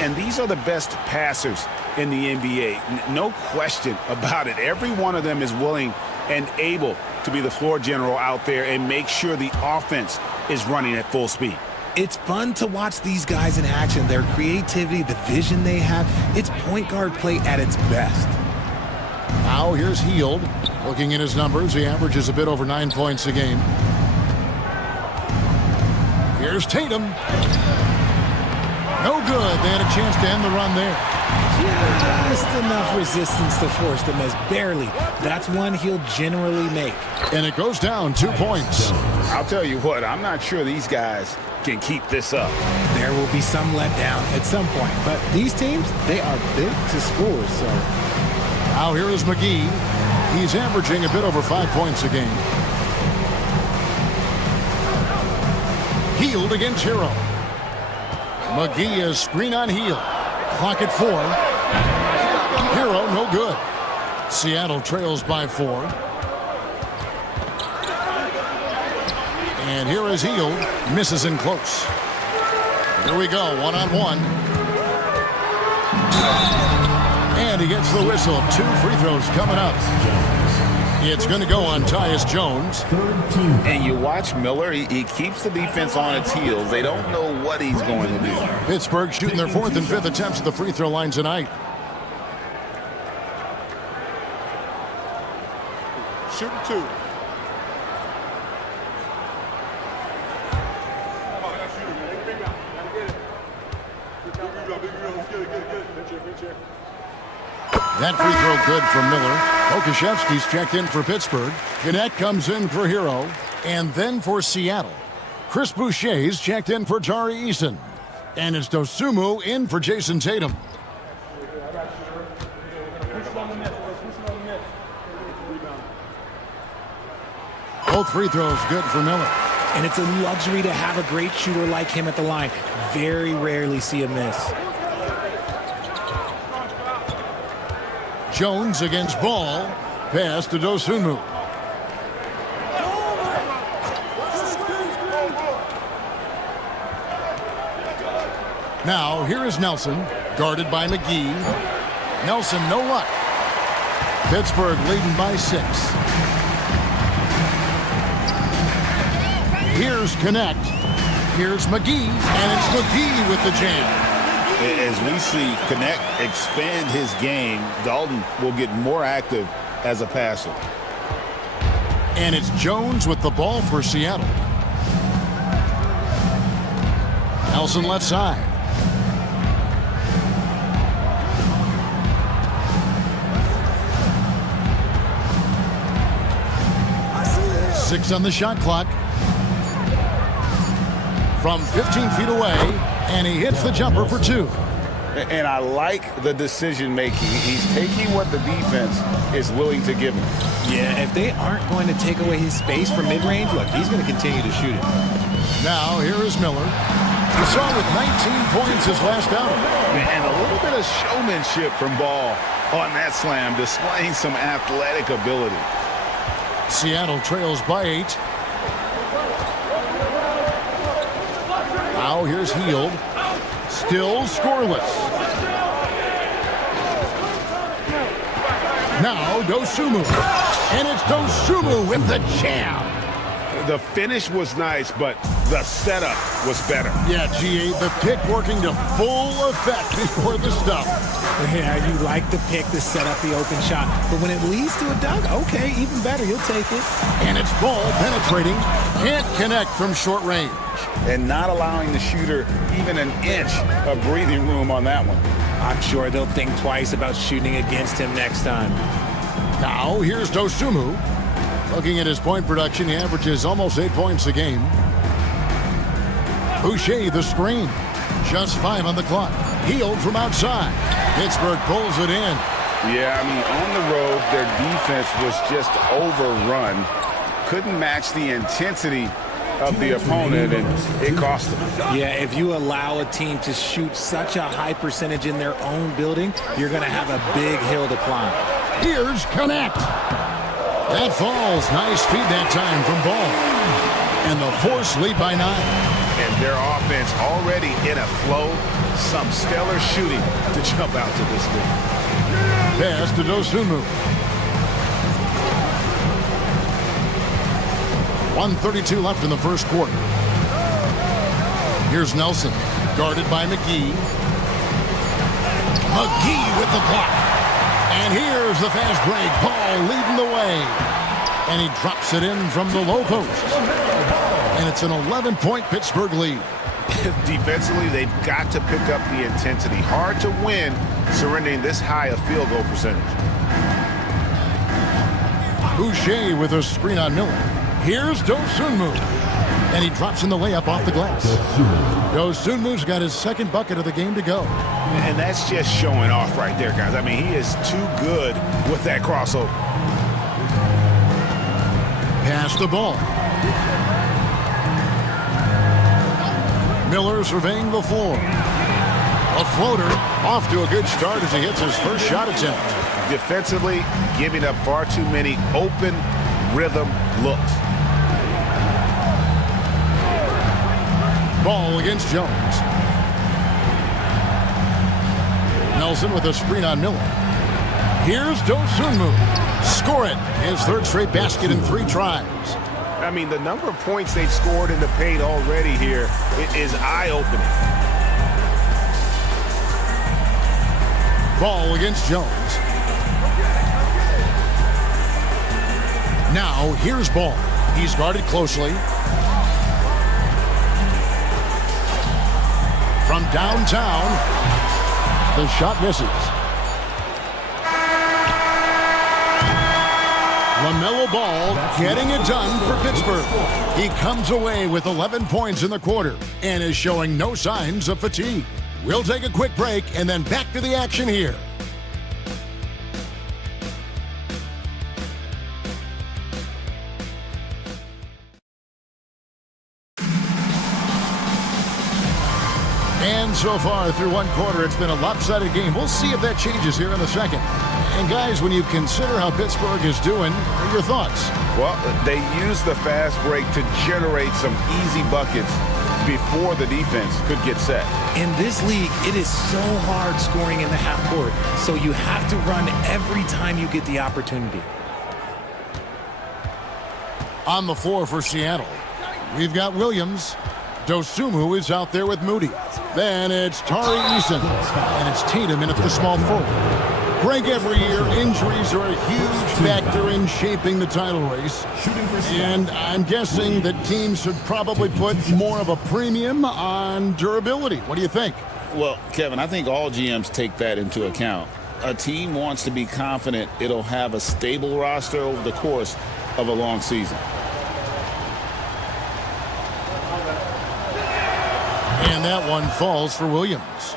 And these are the best passers in the NBA. No question about it. Every one of them is willing and able to be the floor general out there and make sure the offense is running at full speed. It's fun to watch these guys in action. Their creativity, the vision they have, it's point guard play at its best. Now here's Hield. Looking at his numbers, he averages a bit over 9 points a game. Here's Tatum. No good. They had a chance to end the run there. Just enough resistance to force them as barely. That's one he'll generally make. And it goes down 2 points. I'll tell you what, I'm not sure these guys can keep this up. There will be some letdown at some point, but these teams, they are built to score, so. Now here is McGee. He's averaging a bit over 5 points a game. Hield against Hero. McGee is screen on Hield. Clock at 4. Hero, no good. Seattle trails by 4. And here is Hield. Misses in close. Here we go, one-on-one. And he gets the whistle. 2 free throws coming up. It's going to go on Tyus Jones. And you watch Miller, he keeps the defense on its heels. They don't know what he's going to do. Pittsburgh shooting their 4th and 5th attempts at the free throw line tonight. Shooting 2. That free throw good from Miller. Okashevsky's checked in for Pittsburgh. Gannett comes in for Hero. And then for Seattle, Chris Boucher's checked in for Tari Eason. And it's Dosunmu in for Jason Tatum. Both free throws good for Miller. And it's a luxury to have a great shooter like him at the line. Very rarely see a miss. Jones against Ball. Pass to Dosunmu. Now, here is Nelson, guarded by McGee. Nelson, no luck. Pittsburgh leading by 6. Here's Connect. Here's McGee, and it's McGee with the jam. As we see Connect expand his game, Dalton will get more active as a passer. And it's Jones with the ball for Seattle. Nelson left side. Six on the shot clock. From 15 feet away, and he hits the jumper for 2. And I like the decision making. He's taking what the defense is willing to give him. Yeah, if they aren't going to take away his space from mid-range, look, he's going to continue to shoot it. Now, here is Miller. He saw with 19 points his last outing. And a little bit of showmanship from Ball on that slam, displaying some athletic ability. Seattle trails by 8. Now here's Hield. Still scoreless. Now Dosunmu. And it's Dosunmu with the jam. The finish was nice, but the setup was better. Yeah, G8, the pick working to full effect before the stuff. Yeah, you like the pick to set up the open shot, but when it leads to a dunk, okay, even better, you'll take it. And it's ball penetrating. Can't connect from short range. And not allowing the shooter even an inch of breathing room on that one. I'm sure they'll think twice about shooting against him next time. Now, here's Dosunmu. Looking at his point production, he averages almost 8 points a game. Boucher, the screen. Just 5 on the clock. Healed from outside. Pittsburgh pulls it in. Yeah, I mean, on the road, their defense was just overrun. Couldn't match the intensity of the opponent, and it cost them. Yeah, if you allow a team to shoot such a high percentage in their own building, you're going to have a big hill to climb. Here's Connect. That falls. Nice feed that time from Ball. And the Force lead by 9. And their offense already in a flow. Some stellar shooting to jump out to this lead. Pass to Dosunmu. 1:32 left in the first quarter. Here's Nelson, guarded by McGee. McGee with the block. And here's the fast break. Ball leading the way. And he drops it in from the low post. And it's an 11-point Pittsburgh lead. Defensively, they've got to pick up the intensity. Hard to win surrendering this high a field goal percentage. Boucher with a screen on Miller. Here's Dosunmu. And he drops in the layup off the glass. Dosunmu's got his second bucket of the game to go. And that's just showing off right there, guys. I mean, he is too good with that crossover. Pass the ball. Miller surveying the floor. A floater off to a good start as he hits his first shot attempt. Defensively, giving up far too many open rhythm looks. Ball against Jones. Nelson with a screen on Miller. Here's Dosunmu. Score it. His third straight basket in 3 tries. I mean, the number of points they've scored in the paint already here is eye-opening. Ball against Jones. Now, here's Ball. He's guarded closely. From downtown, the shot misses. LaMelo Ball getting it done for Pittsburgh. He comes away with 11 points in the quarter and is showing no signs of fatigue. We'll take a quick break and then back to the action here. And so far through one quarter, it's been a lopsided game. We'll see if that changes here in the second. And guys, when you consider how Pittsburgh is doing, what are your thoughts? Well, they use the fast break to generate some easy buckets before the defense could get set. In this league, it is so hard scoring in the half court, so you have to run every time you get the opportunity. On the floor for Seattle, we've got Williams. Dosunmu is out there with Moody. Then it's Tari Eason. And it's Tatum in at the small forward. Greg, every year, injuries are a huge factor in shaping the title race. And I'm guessing that teams should probably put more of a premium on durability. What do you think? Well, Kevin, I think all GMs take that into account. A team wants to be confident it'll have a stable roster over the course of a long season. And that one falls for Williams.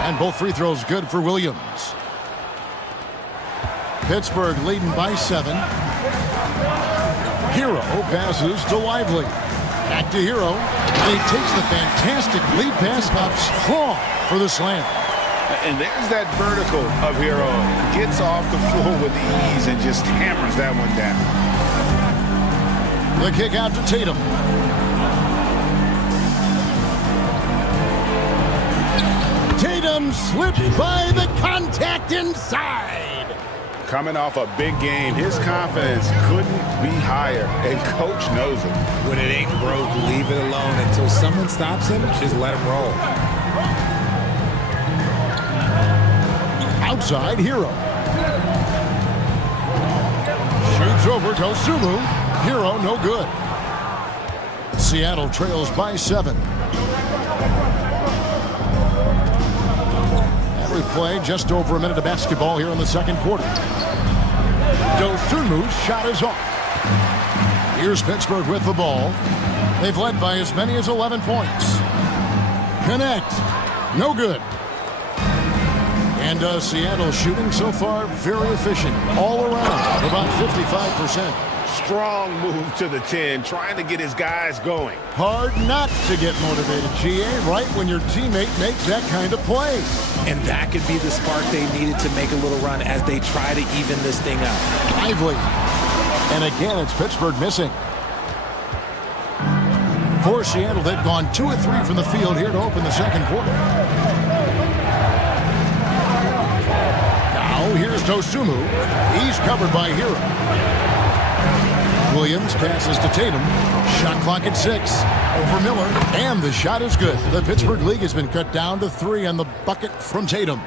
And both free throws good for Williams. Pittsburgh leading by 7. Hero passes to Lively. Back to Hero. And he takes the fantastic lead pass up strong for the slam. And there's that vertical of Hero. Gets off the floor with ease and just hammers that one down. The kick out to Tatum. Tatum slips by the contact inside. Coming off a big game, his confidence couldn't be higher, and coach knows it. When it ain't broke, leave it alone until someone stops him. Just let him roll. Outside Hero. Shoots over Dosunmu. Hero no good. Seattle trails by 7. Every play, just over a minute of basketball here in the second quarter. Dosunmu's shot is off. Here's Pittsburgh with the ball. They've led by as many as 11 points. Connect. No good. And Seattle shooting so far very efficient. All around, about 55%. Strong move to the 10, trying to get his guys going. Hard not to get motivated, GA, right when your teammate makes that kind of play. And that could be the spark they needed to make a little run as they try to even this thing out. Lively. And again, it's Pittsburgh missing. For Seattle, they've gone 2 of 3 from the field here to open the second quarter. Now, here's Dosunmu. He's covered by Hero. Williams passes to Tatum. Shot clock at 6. Over Miller. And the shot is good. The Pittsburgh League has been cut down to 3 on the bucket from Tatum.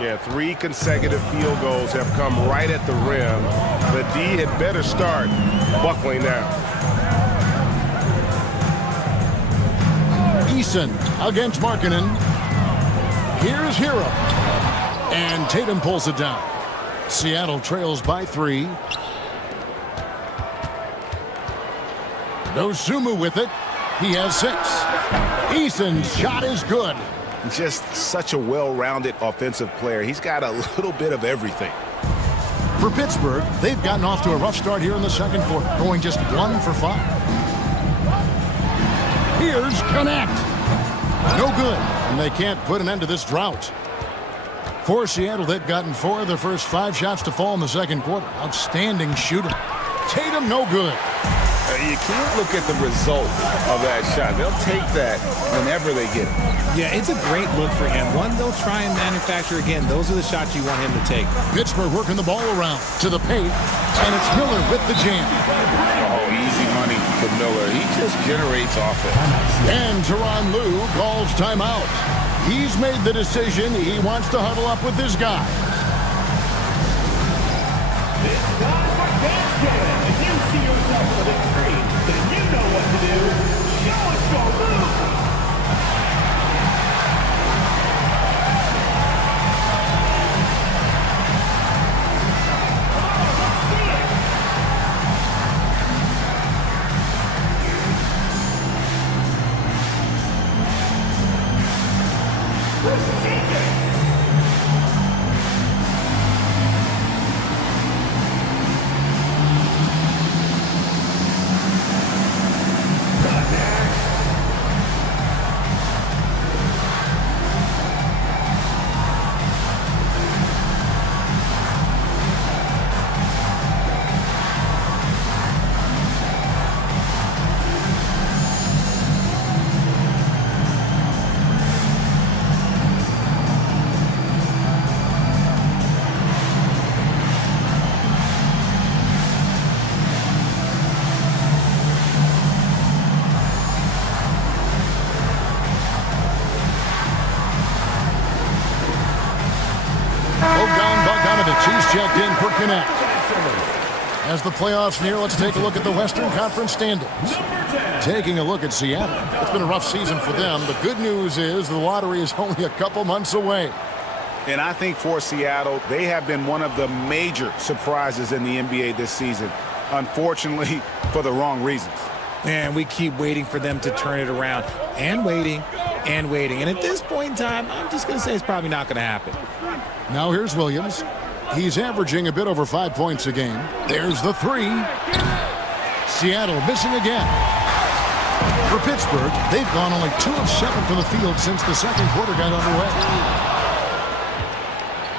Yeah, 3 consecutive field goals have come right at the rim. The D had better start buckling down. Eason against Markkanen. Here's Hero. And Tatum pulls it down. Seattle trails by 3. Dosunmu with it. He has 6. Eason's shot is good. Just such a well-rounded offensive player. He's got a little bit of everything. For Pittsburgh, they've gotten off to a rough start here in the second quarter, going just 1 for 5. Here's Connect. No good, and they can't put an end to this drought. For Seattle, they've gotten 4 of their first 5 shots to fall in the second quarter. Outstanding shooter. Tatum, no good. You can't look at the result of that shot. They'll take that whenever they get it. Yeah, it's a great look for him. One, they'll try and manufacture again. Those are the shots you want him to take. Pittsburgh working the ball around to the paint, and it's Miller with the jam. Oh, easy money for Miller. He just generates offense. And Tyronn Lue calls timeout. He's made the decision. He wants to huddle up with his guy. It's time for basket. If you see yourself on the big screen, then you know what to do. Show us your move. He's checked in for Connect. As the playoffs near, let's take a look at the Western Conference standings. Taking a look at Seattle. It's been a rough season for them. The good news is the lottery is only a couple months away. And I think for Seattle, they have been one of the major surprises in the NBA this season. Unfortunately, for the wrong reasons. And we keep waiting for them to turn it around. And waiting. And waiting. And at this point in time, I'm just going to say it's probably not going to happen. Now here's Williams. He's averaging a bit over 5 points a game. There's the 3. Seattle missing again. For Pittsburgh, they've gone only 2 of 7 from the field since the second quarter got underway.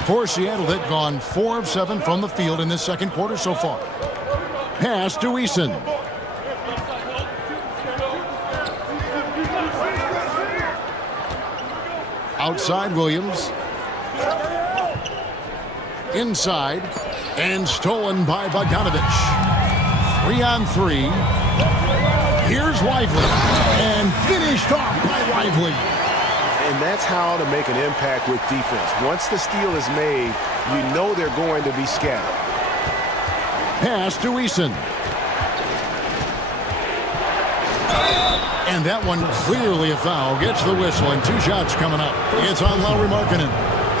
For Seattle, they've gone 4 of 7 from the field in this second quarter so far. Pass to Eason. Outside Williams. Inside. And stolen by Bogdanovich. 3-on-3. Here's Lively. And finished off by Lively. And that's how to make an impact with defense. Once the steal is made, you know they're going to be scattered. Pass to Eason. And that one clearly a foul. Gets the whistle and 2 shots coming up. It's on Lauri Markkanen.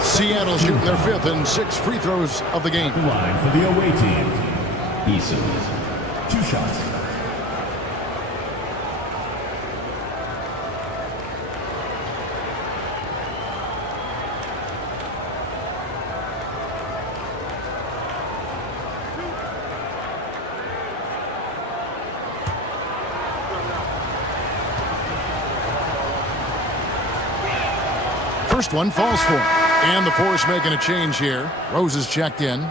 Seattle shooting their 5th and 6th free throws of the game. Line for the away team. Eason. 2 shots. First one falls for him. And the Force making a change here. Rose is checked in.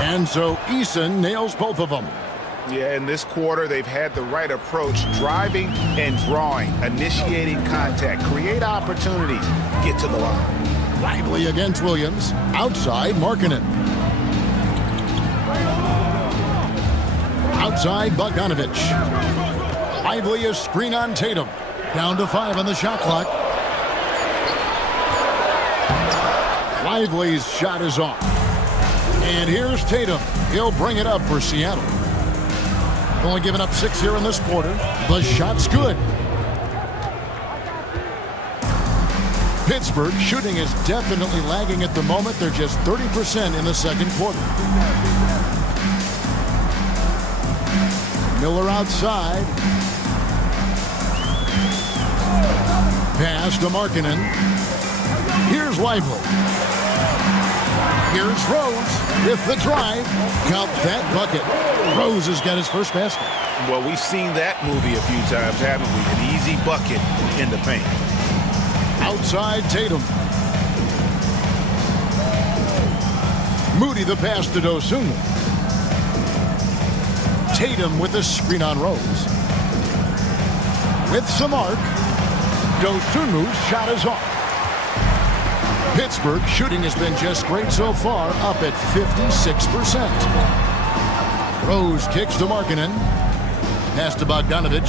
And so Eason nails both of them. Yeah, in this quarter, they've had the right approach, driving and drawing, initiating contact, create opportunities, get to the line. Lively against Williams. Outside, Markkanen. Outside, Bogdanovich. Lively a screen on Tatum. Down to 5 on the shot clock. Lively's shot is off. And here's Tatum. He'll bring it up for Seattle. Only giving up 6 here in this quarter. The shot's good. Pittsburgh shooting is definitely lagging at the moment. They're just 30% in the second quarter. Miller outside. Pass to Markkanen. Here's Lively. Here's Rose with the drive. Count that bucket. Rose has got his first basket. Well, we've seen that movie a few times, haven't we? An easy bucket in the paint. Outside Tatum. Moody the pass to Dosunmu. Tatum with the screen on Rose. With some arc. Dosunmu's shot is off. Pittsburgh shooting has been just great so far, up at 56%. Rose kicks to Markkanen. Pass to Bogdanovich.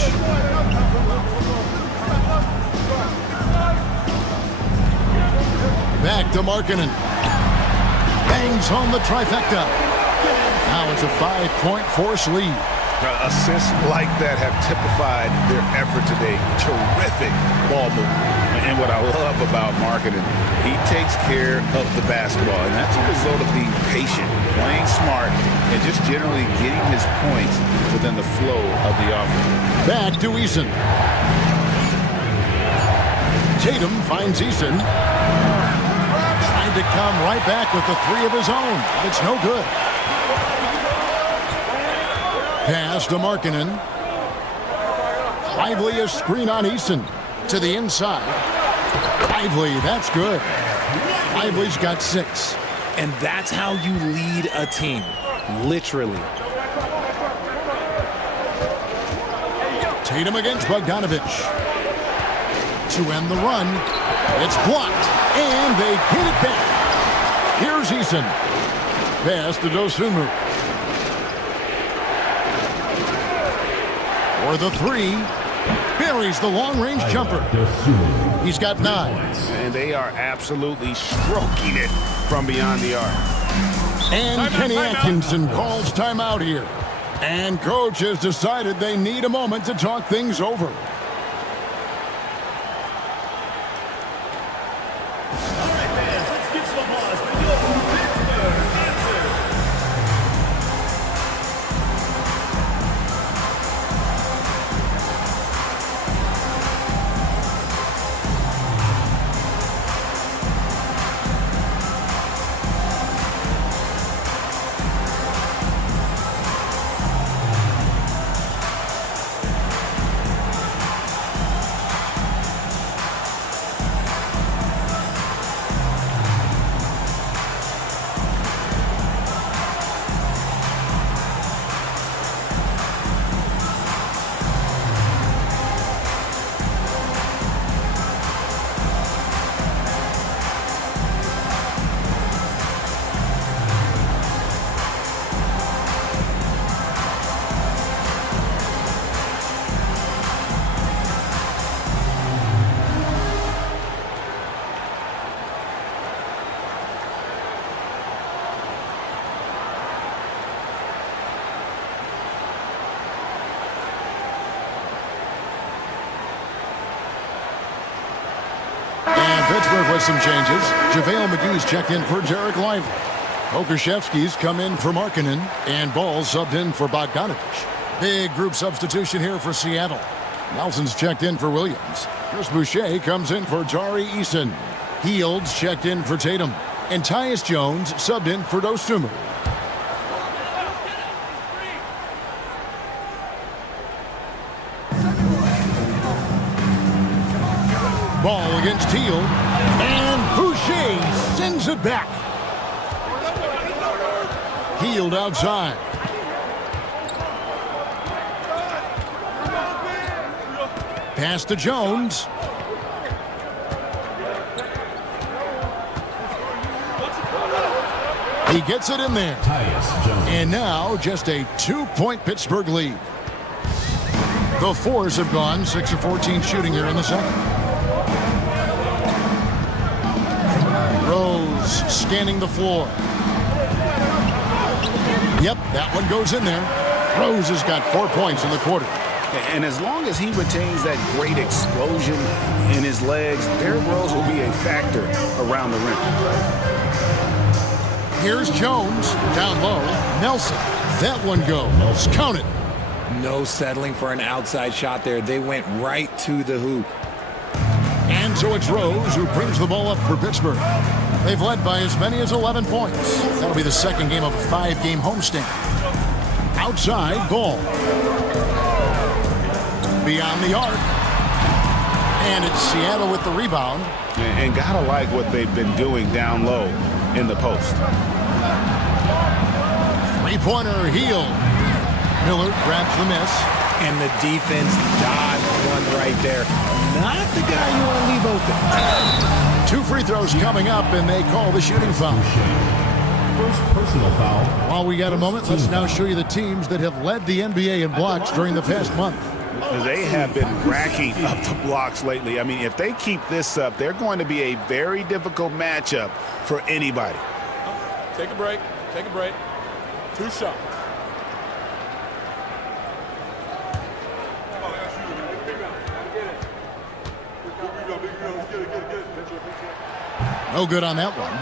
Back to Markkanen. Bangs home the trifecta. Now it's a 5-point Force lead. Assists like that have typified their effort today. Terrific ball movement. And what I love about Markkanen, he takes care of the basketball. And that's a result of being patient, playing smart, and just generally getting his points within the flow of the offense. Back to Eason. Tatum finds Eason. Trying to come right back with the 3 of his own. But it's no good. Pass to Markkanen. Lively a screen on Eason. To the inside. Lively, that's good. Lively's got 6. And that's how you lead a team. Literally. Tatum against Bogdanovich. To end the run. It's blocked. And they get it back. Here's Eason. Pass to Dosunmu. For the 3. Buries the long-range jumper. He's got 9. And they are absolutely stroking it from beyond the arc. And Kenny Atkinson calls timeout here. And coach has decided they need a moment to talk things over. All right, fans, let's give some applause for the Pittsburgh answer. Pittsburgh with some changes. JaVale McGee's checked in for Derek Lively. Okushevsky's come in for Markkanen, and Ball subbed in for Bogdanovich. Big group substitution here for Seattle. Nelson's checked in for Williams. Chris Boucher comes in for Tari Eason. Fields checked in for Tatum. And Tyus Jones subbed in for Dosunmu. Ball against Teal. And Boucher sends it back. Healed outside. Pass to Jones. He gets it in there. And now just a 2-point Pittsburgh lead. The Fours have gone 6 of 14 shooting here in the second. Rose scanning the floor. Yep, that one goes in there. Rose has got 4 points in the quarter. And as long as he retains that great explosion in his legs, Derrick Rose will be a factor around the rim. Here's Jones, down low. Nelson, that one goes. Count it. No settling for an outside shot there. They went right to the hoop. And so it's Rose who brings the ball up for Pittsburgh. They've led by as many as 11 points. That'll be the second game of a 5-game homestand. Outside, Ball. Beyond the arc. And it's Seattle with the rebound. And gotta like what they've been doing down low in the post. Three-pointer, Hield. Miller grabs the miss. And the defense dodged one right there. Not the guy you want to leave open. 2 free throws coming up, and they call the shooting foul. First personal foul. While we got a moment, let's now show you the teams that have led the NBA in blocks during the past month. They have been racking up the blocks lately. I mean, if they keep this up, they're going to be a very difficult matchup for anybody. Take a break. Take a break. 2 shots. No good on that one.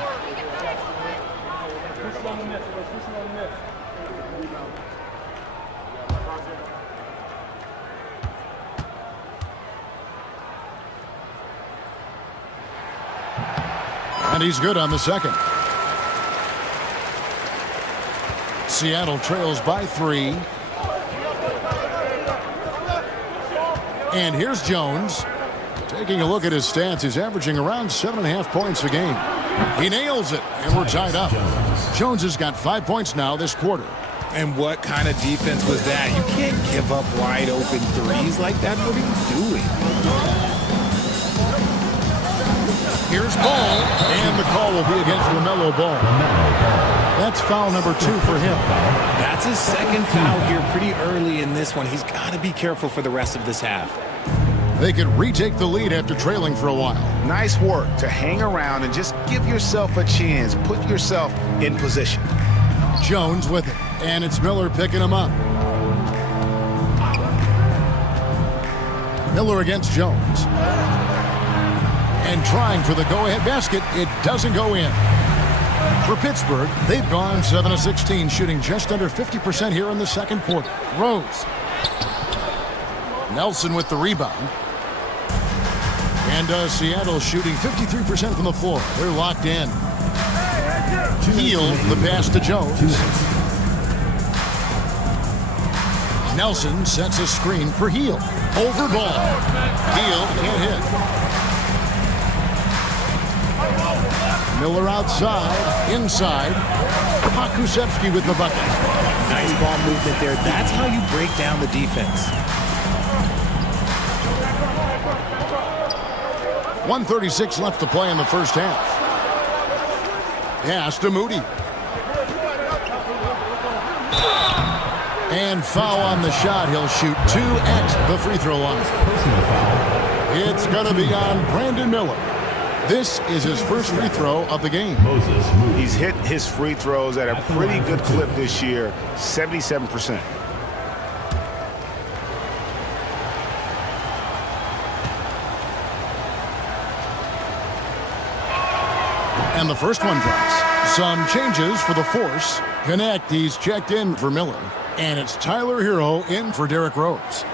And he's good on the second. Seattle trails by 3. And here's Jones. Taking a look at his stats, he's averaging around 7.5 points a game. He nails it, and we're tied up. Jones has got 5 points now this quarter. And what kind of defense was that? You can't give up wide open threes like that. What are you doing? Here's Ball, and the call will be against LaMelo Ball. That's foul number 2 for him. That's his second foul here pretty early in this one. He's got to be careful for the rest of this half. They could retake the lead after trailing for a while. Nice work to hang around and just give yourself a chance. Put yourself in position. Jones with it, and it's Miller picking him up. Miller against Jones. And trying for the go-ahead basket. It doesn't go in. For Pittsburgh, they've gone 7 of 16, shooting just under 50% here in the second quarter. Rose. Nelson with the rebound. And Seattle shooting 53% from the floor. They're locked in. Hield the pass to Jones. Nelson sets a screen for Hield. Over Ball. Hield can't hit. Miller outside, inside. Pokusevski with the bucket. Nice ball movement there. That's how you break down the defense. 1:36 left to play in the first half. Pass to Moody. And foul on the shot. He'll shoot 2 at the free throw line. It's going to be on Brandon Miller. This is his first free throw of the game. He's hit his free throws at a pretty good clip this year, 77%. And the first one drops. Some changes for the force. Connect, he's checked in for Miller. And it's Tyler Hero in for Derrick Rose.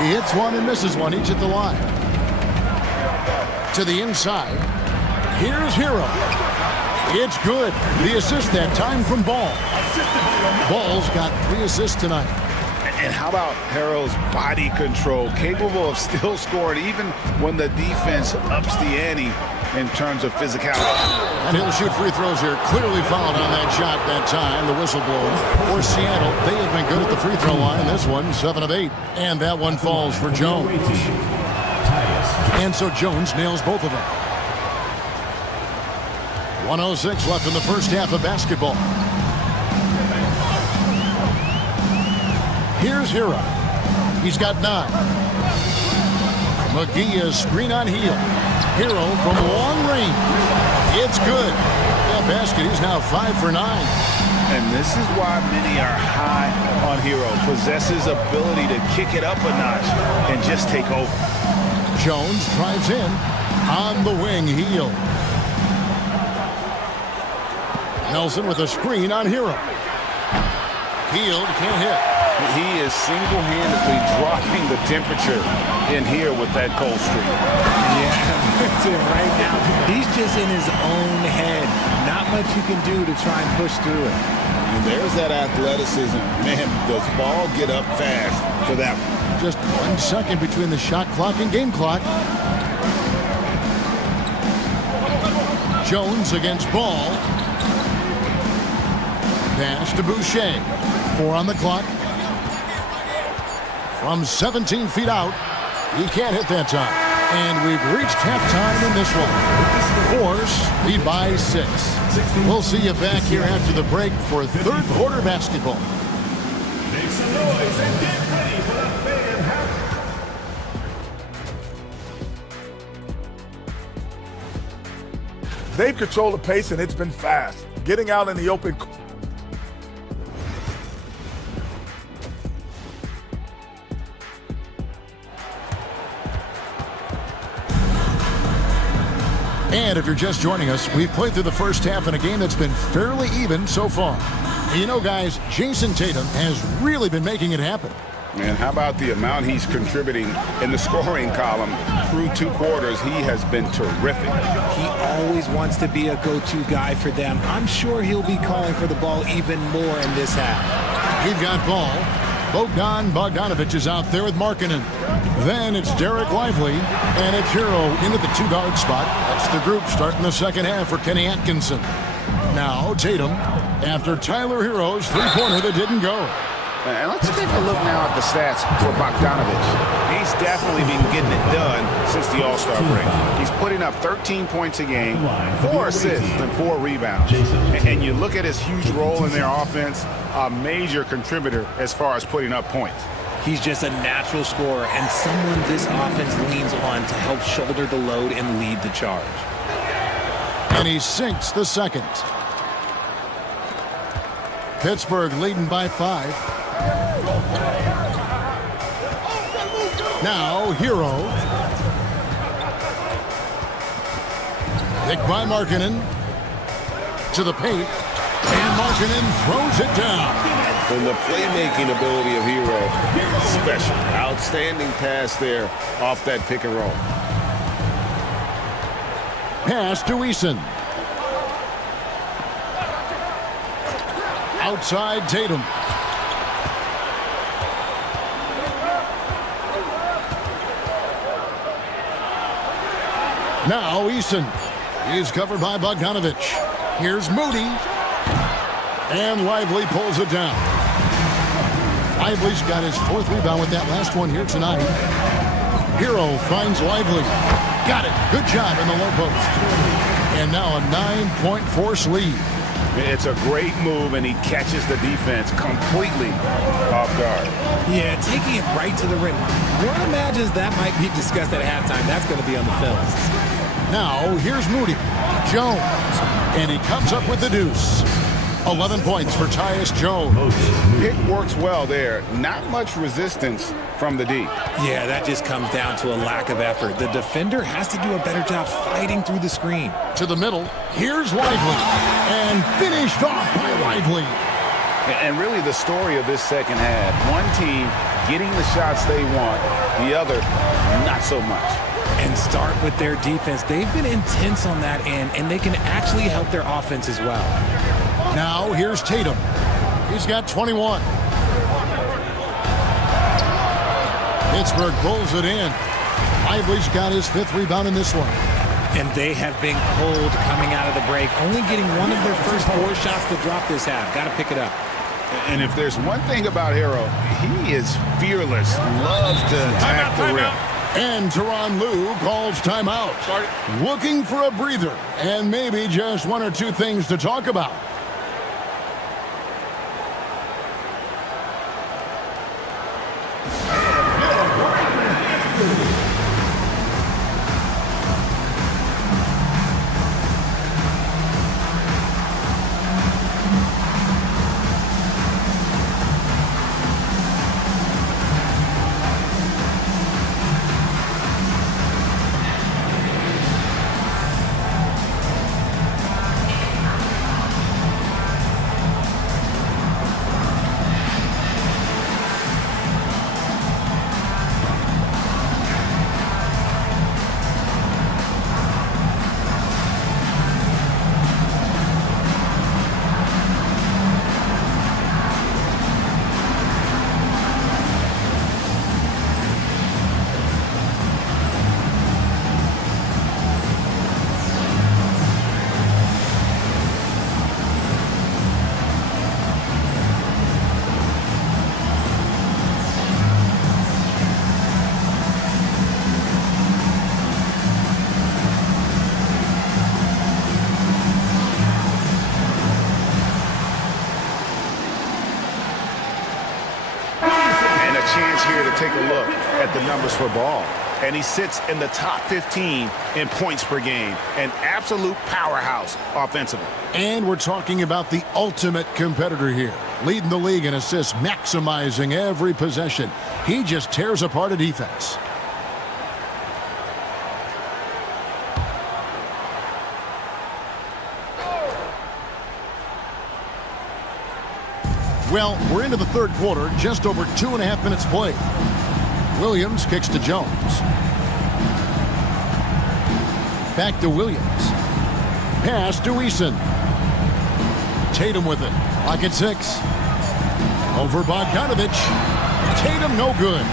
He hits one and misses one, each at the line. To the inside. Here's Hero. It's good. The assist that time from Ball. Ball's got 3 assists tonight. And how about Harrell's body control, capable of still scoring even when the defense ups the ante in terms of physicality. And he'll shoot free throws here. Clearly fouled on that shot that time. The whistle blows. For Seattle, they have been good at the free throw line. This one, 7 of 8. And that one falls for Jones. And so Jones nails both of them. 1:06 left in the first half of basketball. Here's Hero. He's got 9. McGee is screen on heel. Hero from long range. It's good. That basket, he's now 5 for 9. And this is why many are high on Hero. Possesses ability to kick it up a notch and just take over. Jones drives in on the wing heel. Nelson with a screen on Hero. Hield can't hit. He is single-handedly dropping the temperature in here with that cold streak. Yeah, right now, he's just in his own head. Not much you can do to try and push through it. And there's that athleticism. Man, does Ball get up fast for that one. Just 1 second between the shot clock and game clock. Jones against Ball. Pass to Boucher. 4 on the clock. From 17 feet out. He can't hit that time. And we've reached halftime in this one. Force lead by 6. We'll see you back here after the break for third quarter basketball. Make some noise and get ready for the fan half. They've controlled the pace, and it's been fast. Getting out in the open. And if you're just joining us, we've played through the first half in a game that's been fairly even so far. You know, guys, Jason Tatum has really been making it happen. And how about the amount he's contributing in the scoring column through 2 quarters? He has been terrific. He always wants to be a go-to guy for them. I'm sure he'll be calling for the ball even more in this half. He's got Ball. Bogdanovich is out there with Markkanen. Then it's Derek Lively, and it's Hero into the 2-guard spot. That's the group starting the second half for Kenny Atkinson. Now Tatum, after Tyler Hero's 3-pointer that didn't go. And let's take a look now at the stats for Bogdanovich. He's definitely been getting it done since the All-Star break. He's putting up 13 points a game, 4 assists, and 4 rebounds. And you look at his huge role in their offense, a major contributor as far as putting up points. He's just a natural scorer and someone this offense leans on to help shoulder the load and lead the charge. And he sinks the second. Pittsburgh leading by 5. Now Hero. Picked by Markkanen. To the paint. And Markkanen throws it down. And the playmaking ability of Hero, special. Outstanding pass there off that pick and roll. Pass to Eason. Outside Tatum. Now Eason. He's covered by Bogdanovich. Here's Moody. And Lively pulls it down. Lively's got his 4th rebound with that last one here tonight. Hero finds Lively. Got it. Good job in the low post. And now a 9-point force lead. It's a great move, and he catches the defense completely off guard. Yeah, taking it right to the rim. One imagines that might be discussed at halftime. That's going to be on the film. Now, here's Moody. Jones. And he comes up with the deuce. 11 points for Tyus Jones. Pick works well there. Not much resistance from the D. Yeah, that just comes down to a lack of effort. The defender has to do a better job fighting through the screen. To the middle, here's Lively. And finished off by Lively. And really the story of this second half, one team getting the shots they want, the other not so much. And start with their defense. They've been intense on that end, and they can actually help their offense as well. Now here's Tatum. He's got 21. Pittsburgh pulls it in. Lively's got his 5th rebound in this one. And they have been cold coming out of the break, only getting one of their first 4 shots to drop this half. Got to pick it up. And if there's one thing about Hero, he is fearless, loves to attack the rim. And Tyronn Lue calls timeout. Looking for a breather and maybe just 1 or 2 things to talk about. Chance here to take a look at the numbers for Ball. And he sits in the top 15 in points per game. An absolute powerhouse offensively. And we're talking about the ultimate competitor here. Leading the league in assists, maximizing every possession. He just tears apart a defense. Well, we're into the 3rd quarter, just over 2.5 minutes played. Williams kicks to Jones. Back to Williams. Pass to Eason. Tatum with it. Lock at 6. Over Bogdanovich. Tatum no good.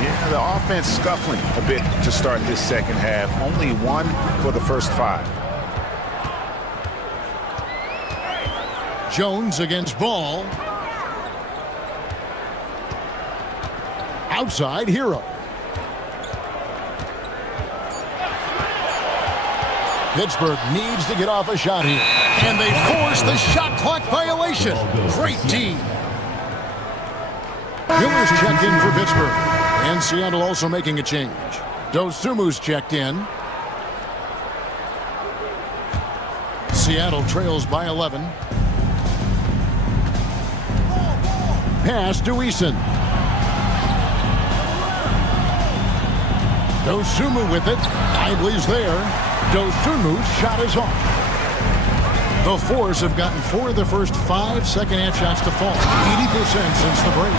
Yeah, the offense scuffling a bit to start this second half. Only 1 for the first 5. Jones against Ball. Outside, Hero. Pittsburgh needs to get off a shot here. And they force the shot clock violation. Great D. Miller's checked in for Pittsburgh. And Seattle also making a change. Dosumu's checked in. Seattle trails by 11. Pass to Eason. Dosumu with it. Lively's there. Dosumu's shot is off. The Force have gotten 4 of the first 5 second-half shots to fall. 80% since the break.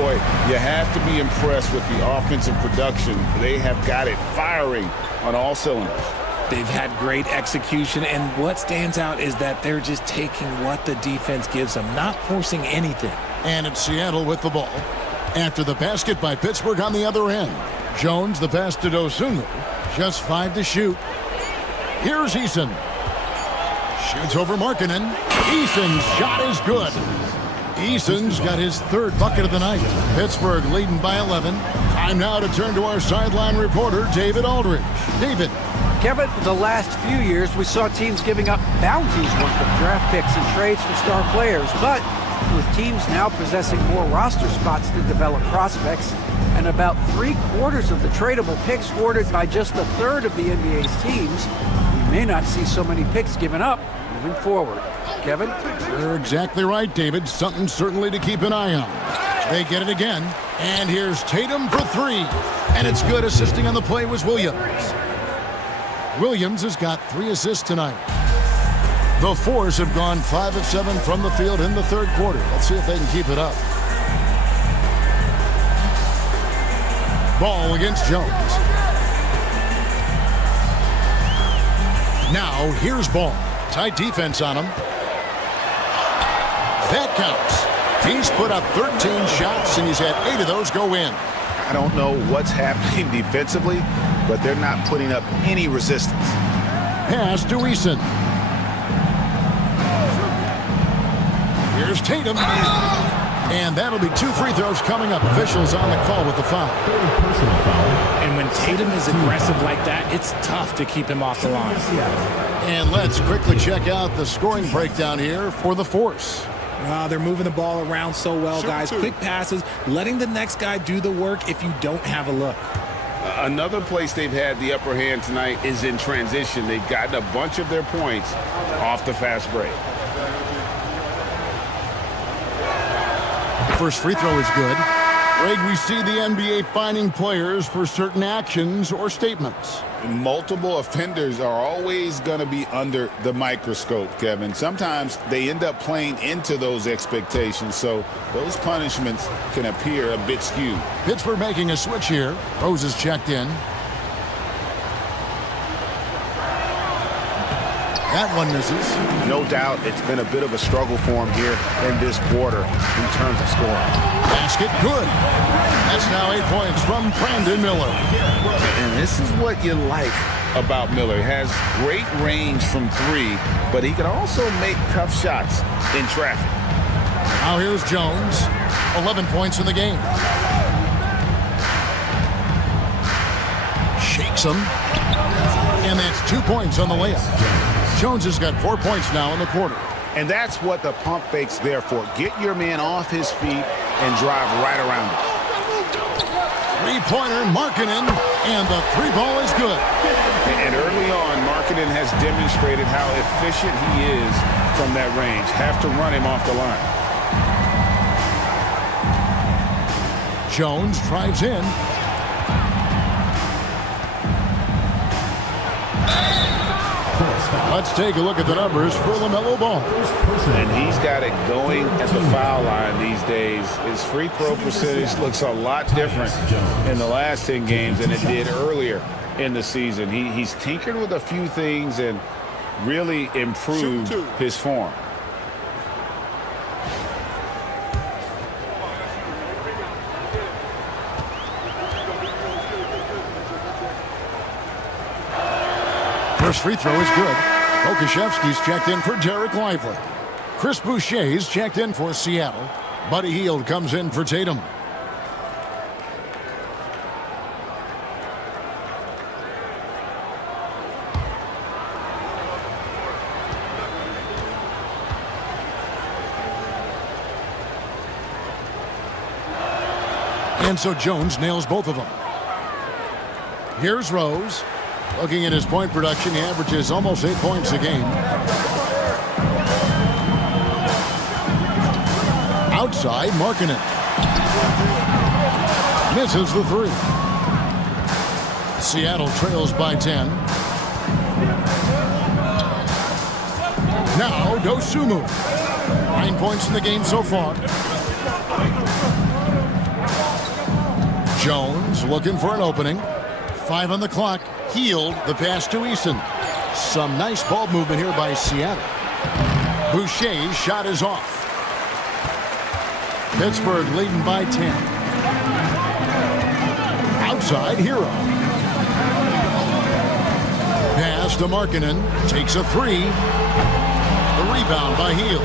Boy, you have to be impressed with the offensive production. They have got it firing on all cylinders. They've had great execution, and what stands out is that they're just taking what the defense gives them, not forcing anything. And it's Seattle with the ball. After the basket by Pittsburgh on the other end. Jones, the pass to Dosunmu. Just 5 to shoot. Here's Eason. Shoots over Markkanen. Eason's shot is good. Eason's got his 3rd bucket of the night. Pittsburgh leading by 11. Time now to turn to our sideline reporter, David Aldridge. David. Kevin, the last few years we saw teams giving up bounties worth of draft picks and trades for star players. But with teams now possessing more roster spots to develop prospects, and about 3/4 of the tradable picks ordered by just 1/3 of the NBA's teams, we may not see so many picks given up moving forward. Kevin? You're exactly right, David. Something certainly to keep an eye on. They get it again. And here's Tatum for three. And it's good. Assisting on the play was Williams. Williams has got 3 assists tonight. The Force have gone 5 of 7 from the field in the third quarter. Let's see if they can keep it up. Ball against Jones. Now here's Ball. Tight defense on him. That counts. He's put up 13 shots, and he's had 8 of those go in. I don't know what's happening defensively, but they're not putting up any resistance. Pass to Eason. Here's Tatum. And that'll be 2 free throws coming up. Officials on the call with the foul. And when Tatum is aggressive like that, it's tough to keep him off the line. And let's quickly check out the scoring breakdown here for the Force. They're moving the ball around so well, guys. Quick passes, letting the next guy do the work if you don't have a look. Another place they've had the upper hand tonight is in transition. They've gotten a bunch of their points off the fast break. The first free throw is good. Greg, we see the NBA fining players for certain actions or statements. Multiple offenders are always going to be under the microscope, Kevin. Sometimes they end up playing into those expectations, so those punishments can appear a bit skewed. Pittsburgh making a switch here. Rose is checked in. That one misses. No doubt it's been a bit of a struggle for him here in this quarter in terms of scoring. Basket good. That's now 8 points from Brandon Miller. And this is what you like about Miller. He has great range from 3, but he can also make tough shots in traffic. Now here's Jones. 11 points in the game. Shakes him. And that's 2 points on the layup. Jones has got 4 points now in the quarter. And that's what the pump fake's there for. Get your man off his feet and drive right around him. Three-pointer, Markkanen, and the 3 ball is good. And early on, Markkanen has demonstrated how efficient he is from that range. Have to run him off the line. Jones drives in. Let's take a look at the numbers for LaMelo Ball. And he's got it going at the foul line these days. His free throw percentage looks a lot different in the last 10 games than it did earlier in the season. He's tinkered with a few things and really improved his form. First free throw is good. Okashevsky's checked in for Derek Lively. Chris Boucher's checked in for Seattle. Buddy Hield comes in for Tatum. And so Jones nails both of them. Here's Rose. Looking at his point production, he averages almost 8 points a game. Outside, Markkanen. Misses the 3. Seattle trails by 10. Now, Dosunmu. 9 points in the game so far. Jones looking for an opening. 5 on the clock. Hield the pass to Eason. Some nice ball movement here by Seattle. Boucher's shot is off. Pittsburgh leading by 10. Outside, Hero. Pass to Markkanen. Takes a 3. The rebound by Hield.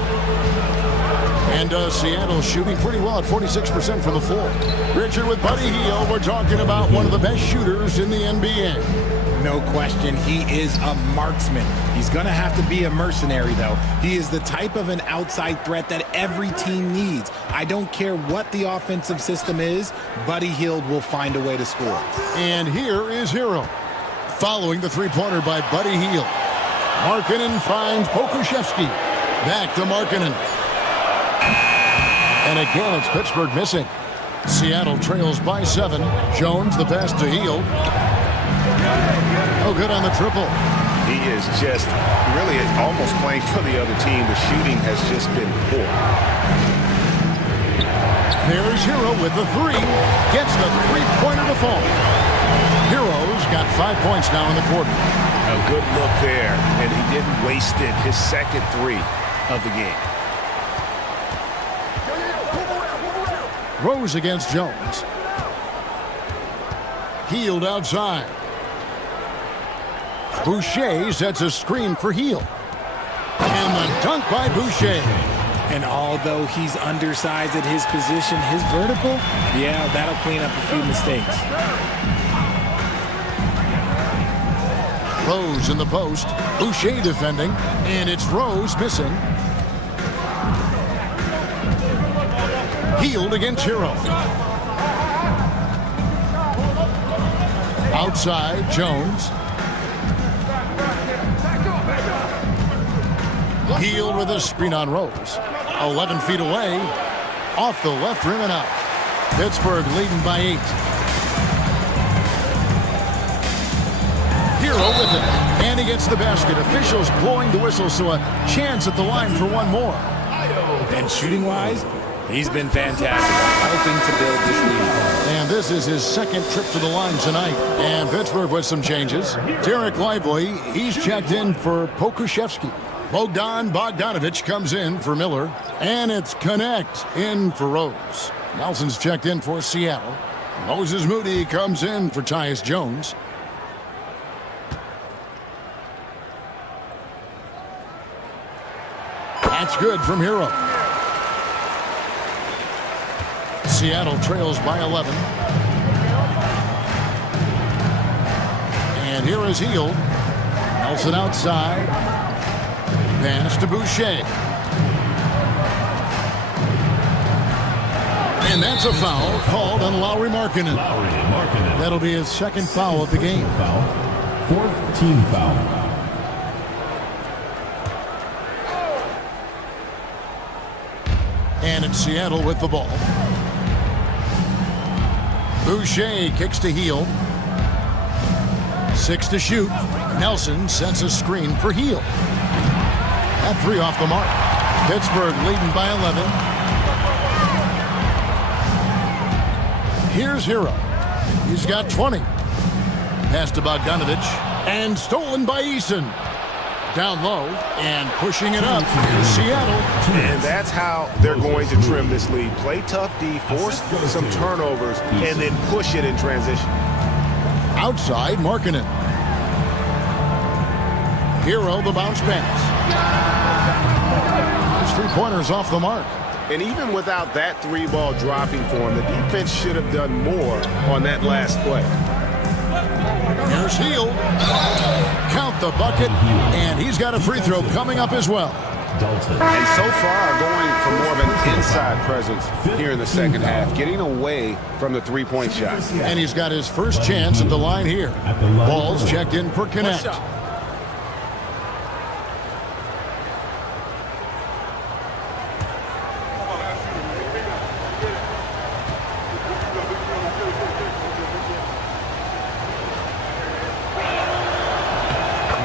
And Seattle shooting pretty well at 46% from the floor. Richard, with Buddy Hield, we're talking about one of the best shooters in the NBA. No question, he is a marksman. He's going to have to be a mercenary, though. He is the type of an outside threat that every team needs. I don't care what the offensive system is, Buddy Hield will find a way to score. And here is Hero, following the three-pointer by Buddy Hield. Markkanen finds Pokuševski. Back to Markkanen. And again, it's Pittsburgh missing. Seattle trails by 7. Jones, the pass to Hield. No good on the triple. He is just really almost playing for the other team. The shooting has just been poor. There's Hero with the 3. Gets the three-pointer to fall. Hero's got 5 points now in the quarter. A good look there, and he didn't waste it. His second 3 of the game. Rose against Jones. Hield outside. Boucher sets a screen for Hield. And the dunk by Boucher. And although he's undersized at his position, his vertical, yeah, that'll clean up a few mistakes. Rose in the post. Boucher defending. And it's Rose missing. Hield against Hero. Outside, Jones. Hield with a screen on Rose. 11 feet away. Off the left rim and out. Pittsburgh leading by 8. Hero with it. And he gets the basket. Officials blowing the whistle, so a chance at the line for one more. And shooting-wise, he's been fantastic, helping to build this lead. And this is his second trip to the line tonight. And Pittsburgh with some changes. Derek Lively, he's checked in for Pokuševski. Bogdan Bogdanović comes in for Miller. And it's Connect in for Rose. Nelson's checked in for Seattle. Moses Moody comes in for Tyus Jones. That's good from Hero. Seattle trails by 11. And here is Hield. Nelson outside. Pass to Boucher. And that's a foul called on Lauri Markkanen. That'll be his second foul of the game. Fourth team foul. And it's Seattle with the ball. Boucher kicks to Hield. 6 to shoot. Nelson sets a screen for Hield. That 3 off the mark. Pittsburgh leading by 11. Here's Hero. He's got 20. Pass to Bogdanović. And stolen by Eason. Down low and pushing it up. Seattle. And that's how they're going to trim this lead. Play tough D, force some turnovers, and then push it in transition. Outside, Markkanen. Hero the bounce pass. His 3-pointers off the mark. And even without that 3-ball dropping for him, the defense should have done more on that last play. Here's Hield. Count the bucket, and he's got a free throw coming up as well. And so far, going for more of an inside presence here in the second half, getting away from the 3-point shot. And he's got his first chance at the line here. Ball's checked in for Connect.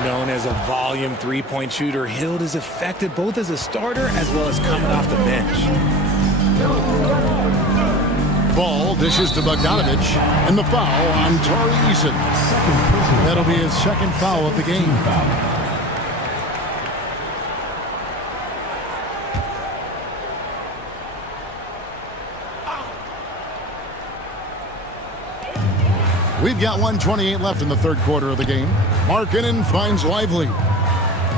Known as a volume 3-point shooter, Hield is effective both as a starter as well as coming off the bench. Ball dishes to Bogdanović, and the foul on Tari Eason. That'll be his second foul of the game. We've got 1:28 left in the third quarter of the game. Markkanen finds Lively.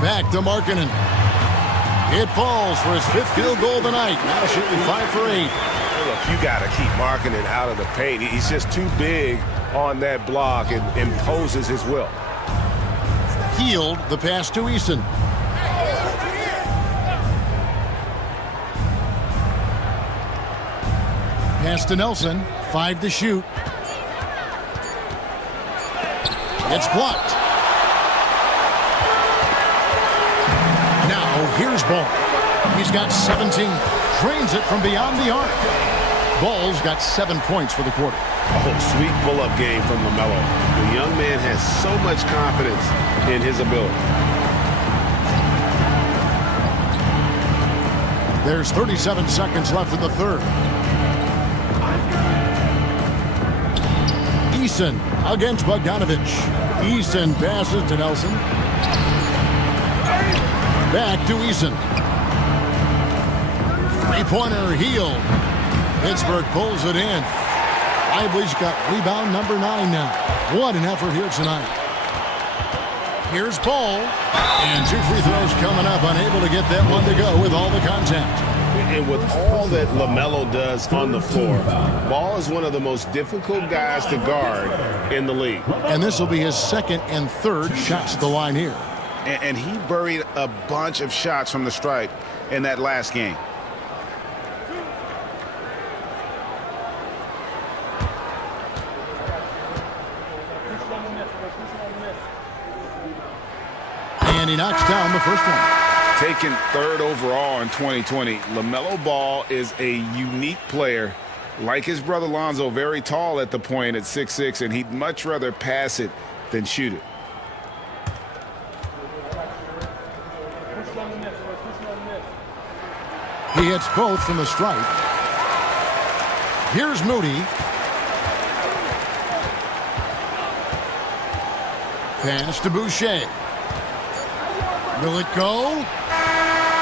Back to Markkanen. It falls for his 5th field goal of the night. Now shooting 5 for 8. Look, you got to keep Markkanen out of the paint. He's just too big on that block and imposes his will. Hield the pass to Eason. Pass to Nelson. 5 to shoot. It's blocked. here's Ball. He's got 17. Drains it from beyond the arc. Ball's got 7 points for the quarter. Oh, sweet pull-up game from LaMelo. The young man has so much confidence in his ability. There's 37 seconds left in the third. Eason against Bogdanovich. Eason passes to Nelson. Back to Eason. Three-pointer, Heel. Pittsburgh pulls it in. Lively's got rebound number 9 now. What an effort here tonight. Here's Ball. And 2 free throws coming up. Unable to get that one to go with all the contact. And with all that LaMelo does on the floor, Ball is one of the most difficult guys to guard in the league. And this will be his second and third shots at the line here. And he buried a bunch of shots from the stripe in that last game. And he knocks down the first one. Taken third overall in 2020, LaMelo Ball is a unique player. Like his brother Lonzo, very tall at the point at 6'6", and he'd much rather pass it than shoot it. He hits both from the stripe. Here's Moody. Pass to Boucher. Will it go?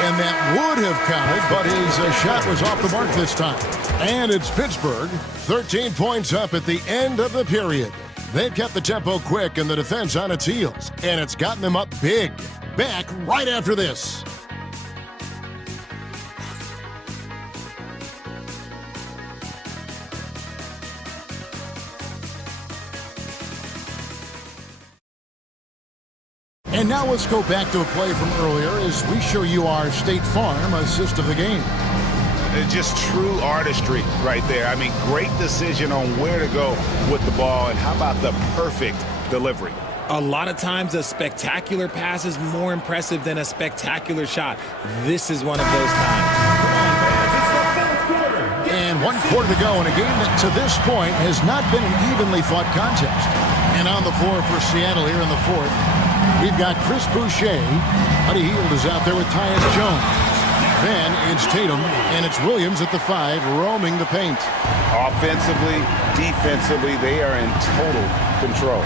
And that would have counted, but his shot was off the mark this time. And it's Pittsburgh, 13 points up at the end of the period. They've kept the tempo quick and the defense on its heels, and it's gotten them up big. Back right after this. And now let's go back to a play from earlier as we show you our State Farm assist of the game. It's just true artistry right there. I mean, great decision on where to go with the ball, and how about the perfect delivery? A lot of times a spectacular pass is more impressive than a spectacular shot. This is one of those times. And 1 quarter to go in a game that to this point has not been an evenly fought contest. And on the floor for Seattle here in the fourth, we've got Chris Boucher. Buddy Hield is out there with Tyus Jones. Then it's Tatum, and it's Williams at the 5, roaming the paint. Offensively, defensively, they are in total control.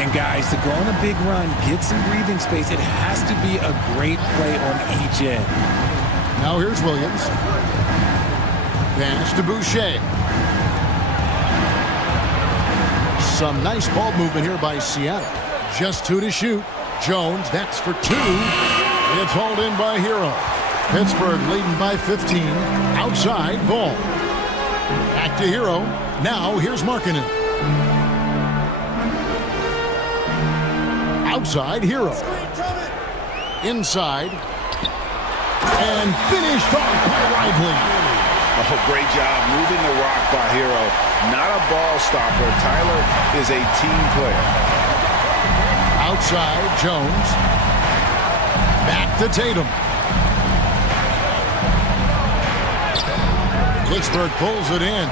And guys, to go on a big run, get some breathing space, it has to be a great play on each end. Now here's Williams. Pass to Boucher. Some nice ball movement here by Seattle. Just 2 to shoot. Jones, that's for 2. It's hauled in by Hero. Pittsburgh leading by 15. Outside, Ball. Back to Hero. Now here's Markkanen. Outside, Hero. Inside. And finished off by Lively. Oh, great job moving the rock by Hero. Not a ball stopper. Tyler is a team player. Outside, Jones. Back to Tatum. Pittsburgh pulls it in.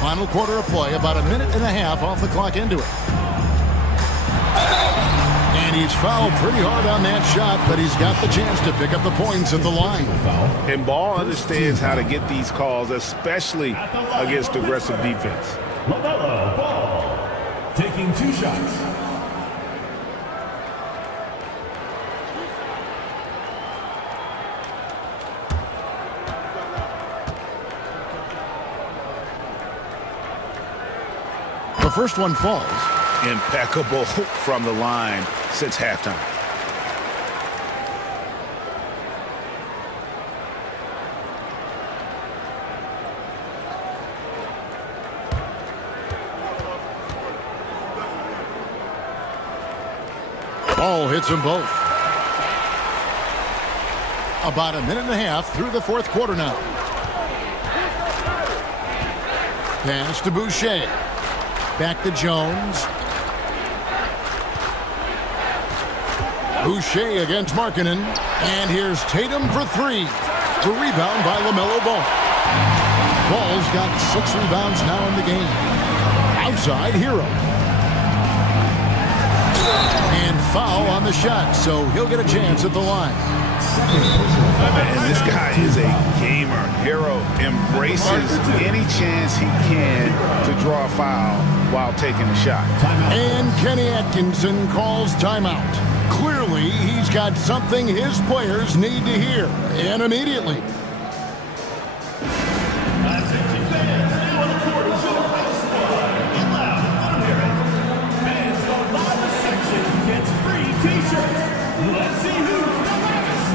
Final quarter of play, about a minute and a half off the clock into it. And he's fouled pretty hard on that shot, but he's got the chance to pick up the points at the line. And Ball understands how to get these calls, especially against aggressive defense. LaMelo Ball taking 2 shots. The first one falls. Impeccable from the line since halftime. Ball hits them both. About a minute and a half through the fourth quarter now. Pass to Boucher. Back to Jones. Boucher against Markkanen. And here's Tatum for three. The rebound by LaMelo Ball. Ball's got 6 rebounds now in the game. Outside, Hero. And foul on the shot, so he'll get a chance at the line. And this guy is a gamer. Hero embraces any chance he can to draw a foul while taking a shot. And Kenny Atkinson calls timeout. Clearly, he's got something his players need to hear, and immediately. Let's see who's the loudest.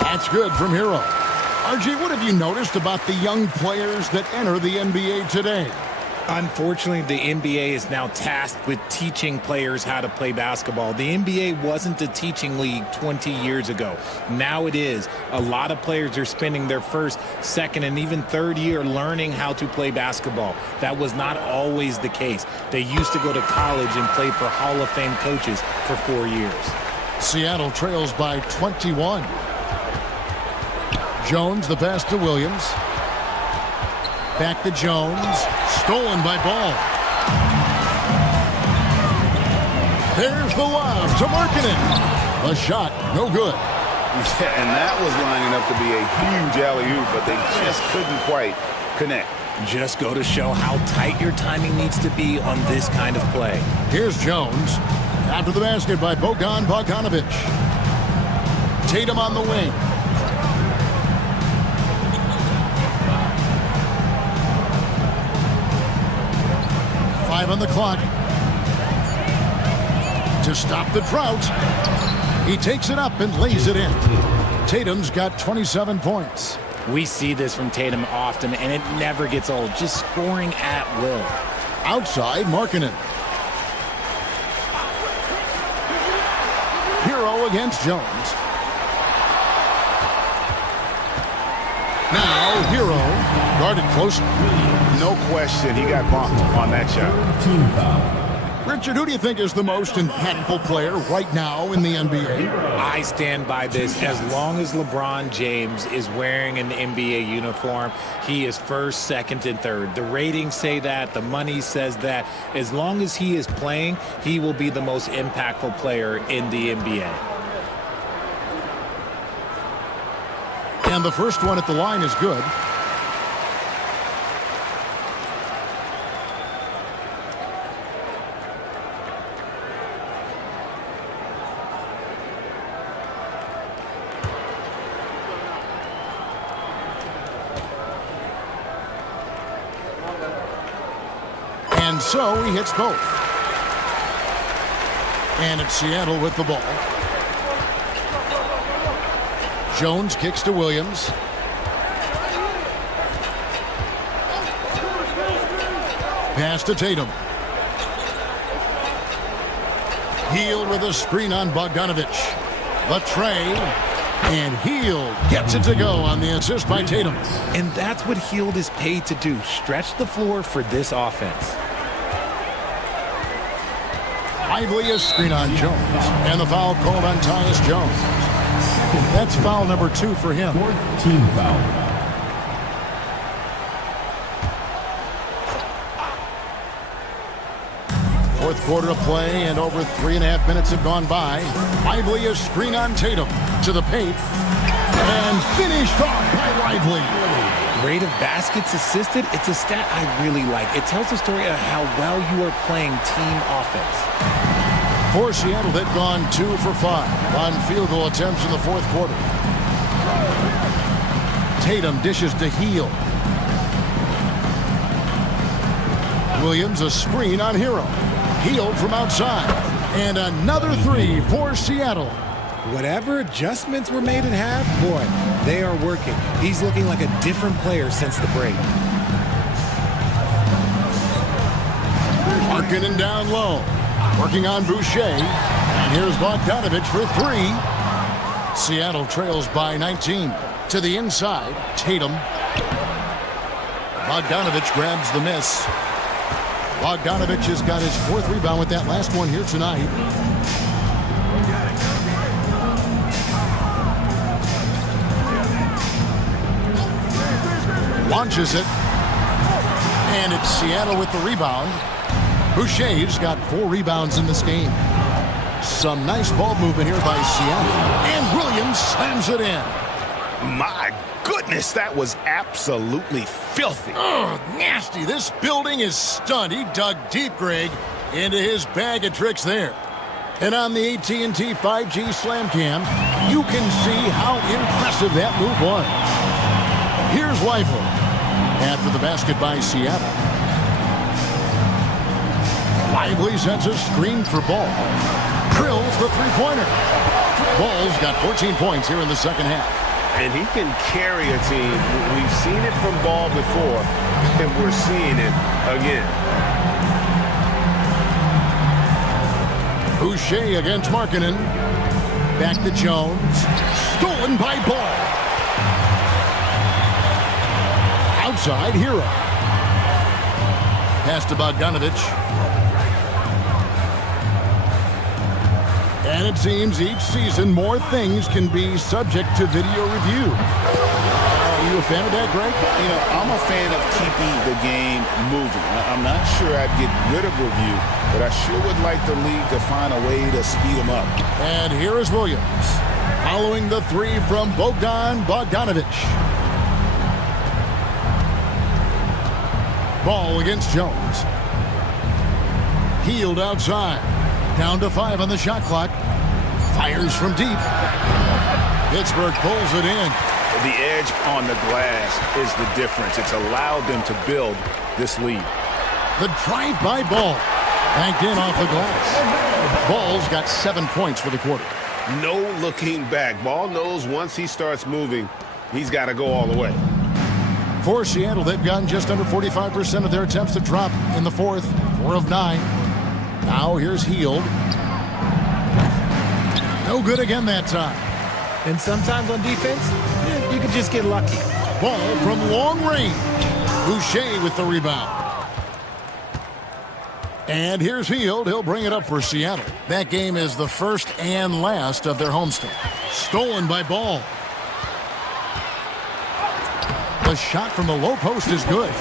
That's good from Hero. RG, what have you noticed about the young players that enter the NBA today? Unfortunately, the NBA is now tasked with teaching players how to play basketball. The NBA wasn't a teaching league 20 years ago. Now it is. A lot of players are spending their first, second, and even third year learning how to play basketball. That was not always the case. They used to go to college and play for Hall of Fame coaches for 4 years. Seattle trails by 21. Jones, the pass to Williams. Back to Jones. Stolen by Ball. There's the lob to Markkanen. A shot, no good. Yeah, and that was lining up to be a huge alley-oop, but they just couldn't quite connect. Just go to show how tight your timing needs to be on this kind of play. Here's Jones. After the basket by Bojan Bogdanovic. Tatum on the wing. On the clock to stop the drought. He takes it up and lays it in. Tatum's got 27 points. We see this from Tatum often, and it never gets old. Just scoring at will. Outside, Markkanen. Hero against Jones. Now Hero guarded closely. No question, he got bumped on that shot. Richard, who do you think is the most impactful player right now in the NBA? I stand by this. As long as LeBron James is wearing an NBA uniform, he is first, second, and third. The ratings say that. The money says that. As long as he is playing, he will be the most impactful player in the NBA. And the first one at the line is good. And so he hits both. And it's Seattle with the ball. Jones kicks to Williams. Pass to Tatum. Hield with a screen on Bogdanovic. The tray. And Hield gets it to go on the assist by Tatum. And that's what Hield is paid to do, stretch the floor for this offense. Lively a screen on Jones. And the foul called on Tyus Jones. That's foul number 2 for him. 4th team foul. Fourth quarter of play, and over 3.5 minutes have gone by. Lively a screen on Tatum to the paint. And finished off by Lively. Rate of baskets assisted, it's a stat I really like. It tells the story of how well you are playing team offense. For Seattle, they've gone 2 for 5 on field goal attempts in the fourth quarter. Tatum dishes to Hield. Williams a screen on Hero. Hield from outside. And another 3 for Seattle. Whatever adjustments were made at half, boy, they are working. He's looking like a different player since the break. Markkanen down low. Working on Boucher. And here's Bogdanovich for 3. Seattle trails by 19. To the inside, Tatum. Bogdanovich grabs the miss. Bogdanovich has got his 4th rebound with that last one here tonight. Launches it. And it's Seattle with the rebound. Boucher's got 4 rebounds in this game. Some nice ball movement here by Seattle. And Williams slams it in. My goodness, that was absolutely filthy. Oh, nasty. This building is stunned. He dug deep, Greg, into his bag of tricks there. And on the AT&T 5G Slam Cam, you can see how impressive that move was. Here's Lively after the basket by Seattle. Lively sets a screen for Ball. Drills the three-pointer. Ball's got 14 points here in the second half. And he can carry a team. We've seen it from Ball before, and we're seeing it again. Boucher against Markkanen. Back to Jones. Stolen by Ball. Outside, Hero. Pass to Bogdanovich. And it seems each season more things can be subject to video review. Are you a fan of that, Greg? You know, I'm a fan of keeping the game moving. I'm not sure I'd get rid of review, but I sure would like the league to find a way to speed them up. And here is Williams, following the 3 from Bogdanovich. Ball against Jones. Hield outside. Down to 5 on the shot clock. Fires from deep. Pittsburgh pulls it in. The edge on the glass is the difference. It's allowed them to build this lead. The drive-by Ball. Banked in off the glass. Ball's got 7 points for the quarter. No looking back. Ball knows once he starts moving, he's got to go all the way. For Seattle, they've gotten just under 45% of their attempts to drop in the fourth. 4 of 9. Now here's Hield. No good again that time. And sometimes on defense, you can just get lucky. Ball from long range. Boucher with the rebound. And here's Hield. He'll bring it up for Seattle. That game is the first and last of their homestand. Stolen by Ball. The shot from the low post is good.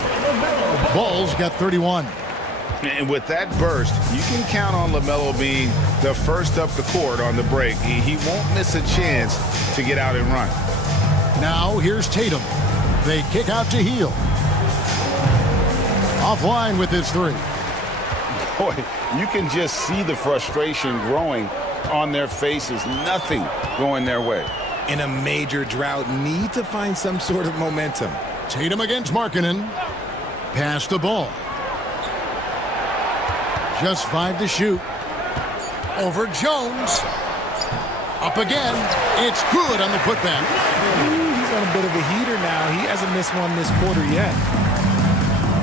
Ball's got 31. And with that burst, you can count on LaMelo being the first up the court on the break. He won't miss a chance to get out and run. Now here's Tatum. They kick out to Hield. Offline with his 3. Boy, you can just see the frustration growing on their faces. Nothing going their way. In a major drought, need to find some sort of momentum. Tatum against Markkanen. Pass the ball. Just 5 to shoot. Over Jones. Up again. It's good on the putback. He's on a bit of a heater now. He hasn't missed one this quarter yet.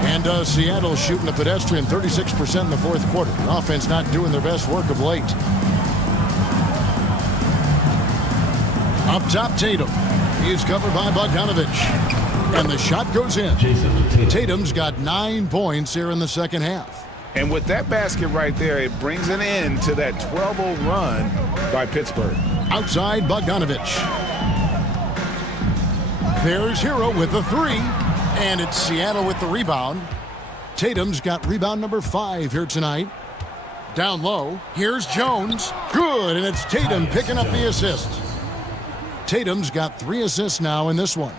And Seattle shooting the pedestrian 36% in the fourth quarter. The offense not doing their best work of late. Up top, Tatum. He's covered by Bogdanovich. And the shot goes in. Tatum's got 9 points here in the second half. And with that basket right there, it brings an end to that 12-0 run by Pittsburgh. Outside, Bogdanovich. There's Hero with the 3. And it's Seattle with the rebound. Tatum's got rebound number 5 here tonight. Down low, here's Jones. Good, and it's Tatum picking up the assist. Tatum's got 3 assists now in this one.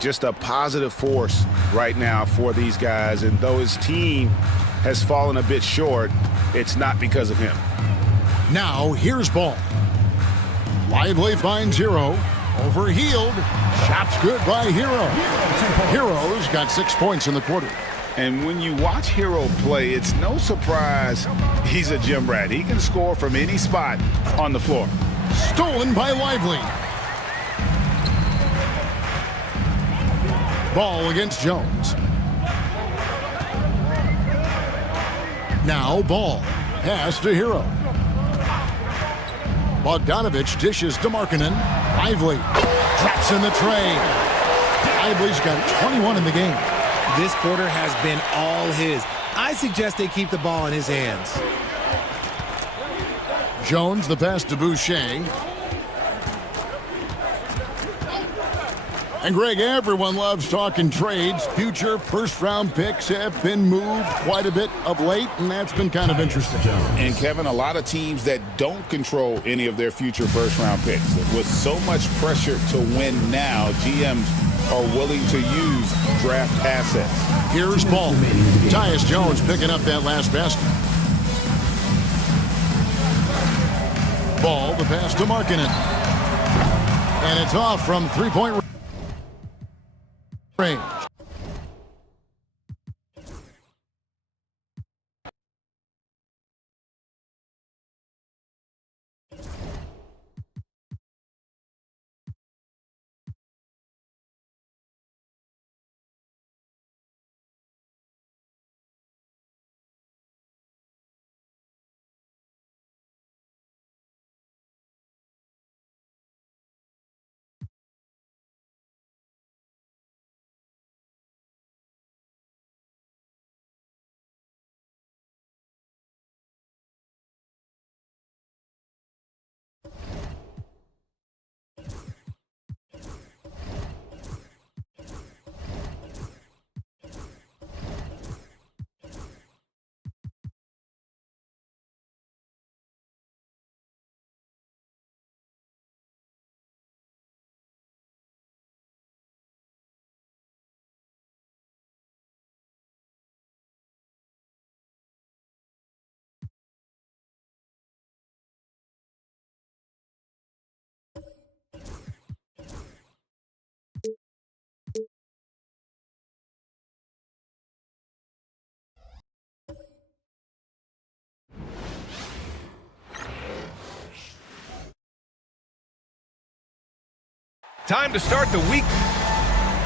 Just a positive force right now for these guys. And though his team has fallen a bit short, it's not because of him. Now, here's Ball. Lively finds Hero. Overhealed. Shot's good by Hero. Hero's got 6 points in the quarter. And when you watch Hero play, it's no surprise he's a gym rat. He can score from any spot on the floor. Stolen by Lively. Ball against Jones. Now Ball. Pass to Hero. Bogdanovich dishes to Markkanen. Lively drops in the tray. Lively's got 21 in the game. This quarter has been all his. I suggest they keep the ball in his hands. Jones, the pass to Boucher. And Greg, everyone loves talking trades. Future first-round picks have been moved quite a bit of late, and that's been kind of interesting. And Kevin, a lot of teams that don't control any of their future first-round picks. With so much pressure to win now, GMs are willing to use draft assets. Here's Ball. Tyus Jones picking up that last basket. Ball, the pass to Markkanen. And it's off from three-point range. Time to start the week.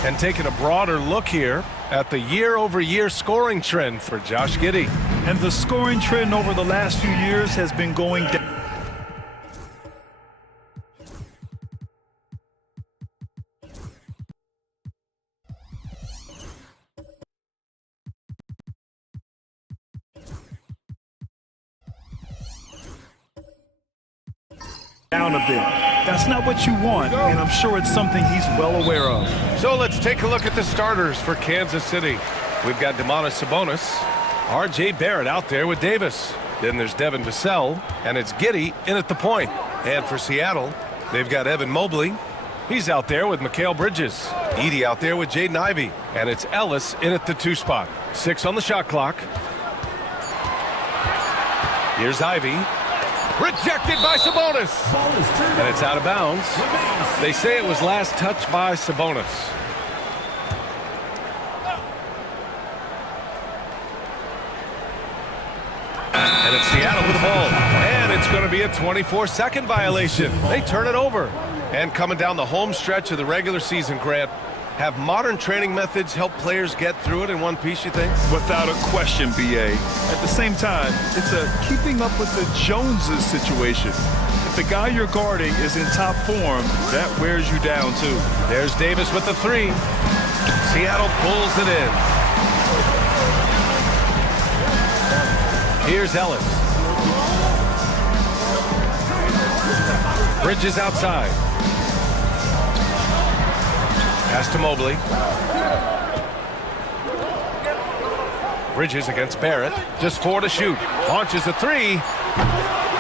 And taking a broader look here at the year-over-year scoring trend for Josh Giddey. And the scoring trend over the last few years has been going down. Down a bit. That's not what you want, and I'm sure it's something he's well aware of. So let's take a look at the starters for Kansas City. We've got Domantas Sabonis, R.J. Barrett out there with Davis. Then there's Devin Vassell, and it's Giddey in at the point. And for Seattle, they've got Evan Mobley. He's out there with Mikal Bridges. Edey out there with Jaden Ivey. And it's Ellis in at the 2 spot. 6 on the shot clock. Here's Ivey. Rejected by Sabonis. And it's out of bounds. They say it was last touched by Sabonis. And it's Seattle with the ball. And it's going to be a 24-second violation. They turn it over. And coming down the home stretch of the regular season, Grant, have modern training methods help players get through it in one piece, you think? Without a question, B.A. At the same time, it's a keeping up with the Joneses situation. If the guy you're guarding is in top form, that wears you down too. There's Davis with the three. Seattle pulls it in. Here's Ellis. Bridges outside. Pass to Mobley. Bridges against Barrett. Just 4 to shoot. Launches a three.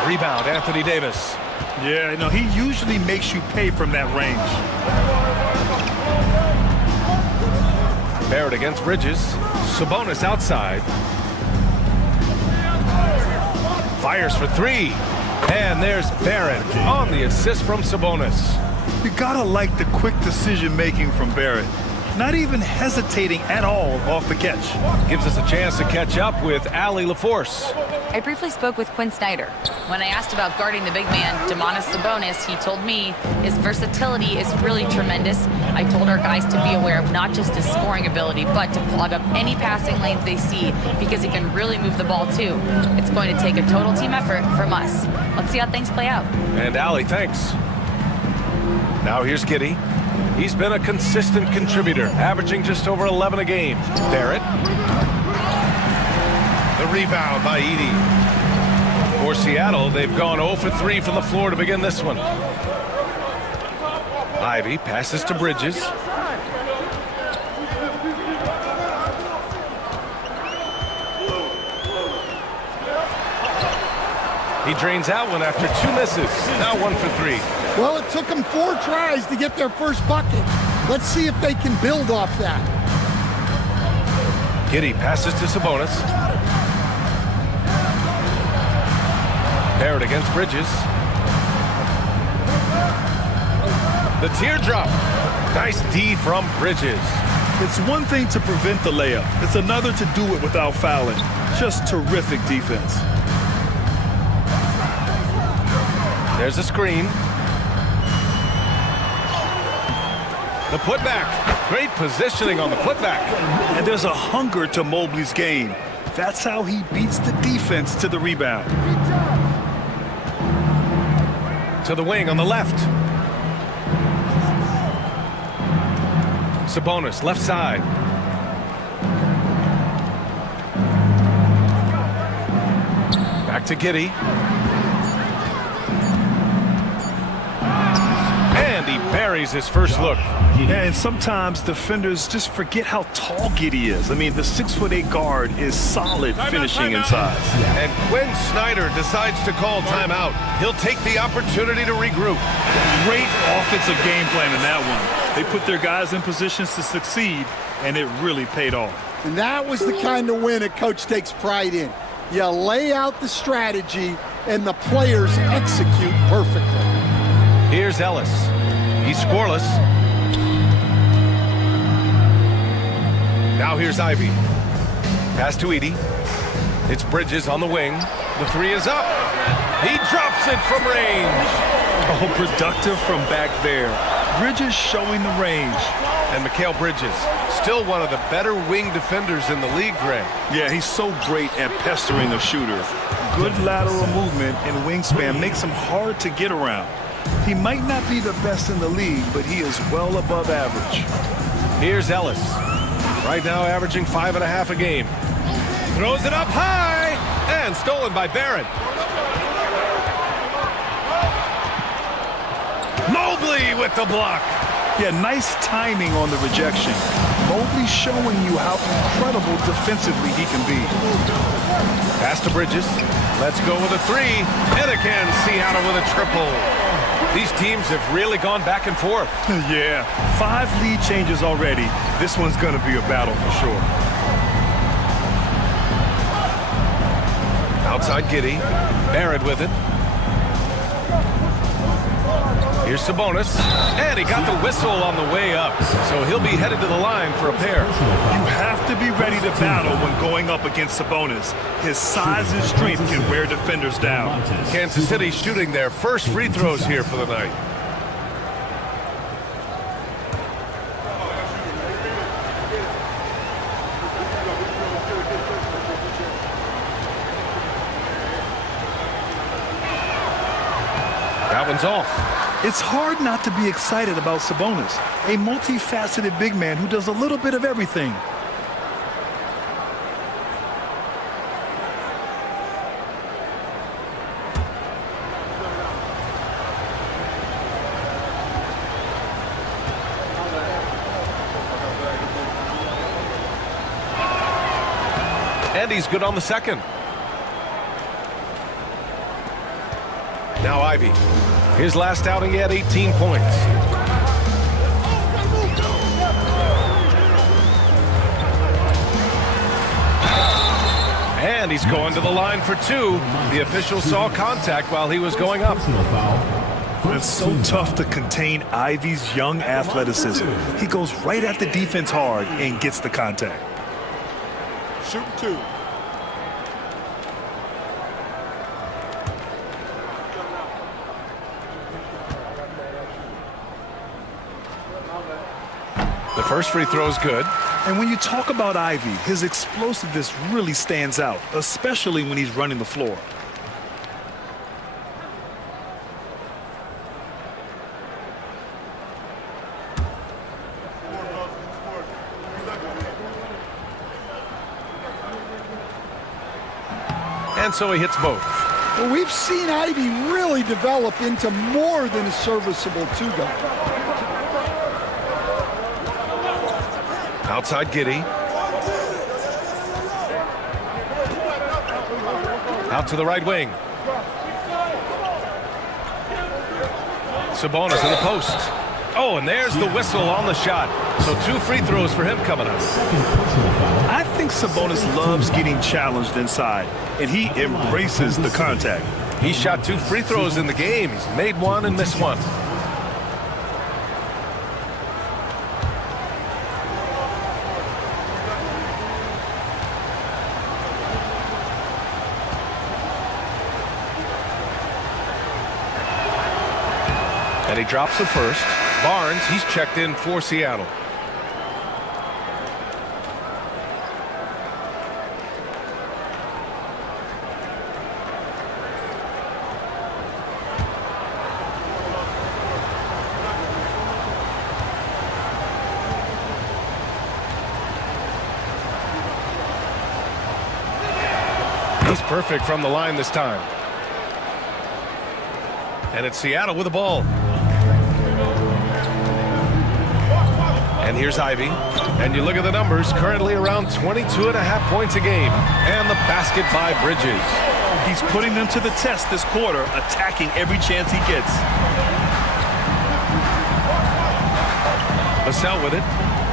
Rebound, Anthony Davis. Yeah, no, he usually makes you pay from that range. Barrett against Bridges. Sabonis outside. Fires for three. And there's Barrett on the assist from Sabonis. You gotta like the quick decision making from Barrett. Not even hesitating at all off the catch. Gives us a chance to catch up with Allie LaForce. I briefly spoke with Quinn Snyder. When I asked about guarding the big man, Domantas Sabonis, he told me his versatility is really tremendous. I told our guys to be aware of not just his scoring ability, but to plug up any passing lanes they see because he can really move the ball too. It's going to take a total team effort from us. Let's see how things play out. And Allie, thanks. Now here's Giddey. He's been a consistent contributor, averaging just over 11 a game. Barrett. The rebound by Edey. For Seattle, they've gone 0 for 3 from the floor to begin this one. Ivy passes to Bridges. He drains that one after 2 misses. Now 1 for 3. Well, it took them 4 tries to get their first bucket. Let's see if they can build off that. Giddey passes to Sabonis. Barrett against Bridges. The teardrop. Nice D from Bridges. It's one thing to prevent the layup. It's another to do it without fouling. Just terrific defense. There's a screen. The putback. Great positioning on the putback. And there's a hunger to Mobley's game. That's how he beats the defense to the rebound. To the wing on the left. Sabonis, left side. Back to Giddey. And he buries his first look. And sometimes defenders just forget how tall Giddey is. I mean, the 6'8" guard is solid finishing inside. And Quinn Snyder decides to call timeout. He'll take the opportunity to regroup. Great offensive game plan in that one. They put their guys in positions to succeed, and it really paid off. And that was the kind of win a coach takes pride in. You lay out the strategy, and the players execute perfectly. Here's Ellis. He's scoreless. Now here's Ivy. Pass to Edey. It's Bridges on the wing. The three is up. He drops it from range. Oh, productive from back there. Bridges showing the range. And Mikal Bridges, still one of the better wing defenders in the league, Greg. Yeah, he's so great at pestering a shooter. Good lateral movement and wingspan makes him hard to get around. He might not be the best in the league, but he is well above average. Here's Ellis. Right now averaging 5.5 a game. Throws it up high and stolen by Barrett. Mobley with the block. Yeah, nice timing on the rejection. Mobley showing you how incredible defensively he can be. Pass to Bridges. Let's go with a three. And again, Seattle with a triple. These teams have really gone back and forth. Yeah, 5 lead changes already. This one's going to be a battle for sure. Outside Giddey. Barrett with it. Here's Sabonis. And he got the whistle on the way up. So he'll be headed to the line for a pair. You have to be ready to battle when going up against Sabonis. His size and strength can wear defenders down. Kansas City shooting their first free throws here for the night. one's off. It's hard not to be excited about Sabonis, a multifaceted big man who does a little bit of everything. And he's good on the second. Now Ivy. His last outing, he had 18 points. And he's going to the line for two. The official saw contact while he was going up. It's so tough to contain Ivy's young athleticism. He goes right at the defense hard and gets the contact. Shooting two. The first free throw is good. And when you talk about Ivy, his explosiveness really stands out, especially when he's running the floor. And so he hits both. Well, we've seen Ivy really develop into more than a serviceable two-guy. Outside Giddey. Out to the right wing. Sabonis in the post. Oh, and there's the whistle on the shot. So 2 free throws for him coming up. I think Sabonis loves getting challenged inside, and he embraces the contact. He shot 2 free throws in the game. He's made 1 and missed 1. And he drops the first. Barnes, he's checked in for Seattle. He's perfect from the line this time. And it's Seattle with the ball. And here's Ivy. And you look at the numbers, currently around 22.5 points a game. And the basket by Bridges. He's putting them to the test this quarter, attacking every chance he gets. Vassell with it.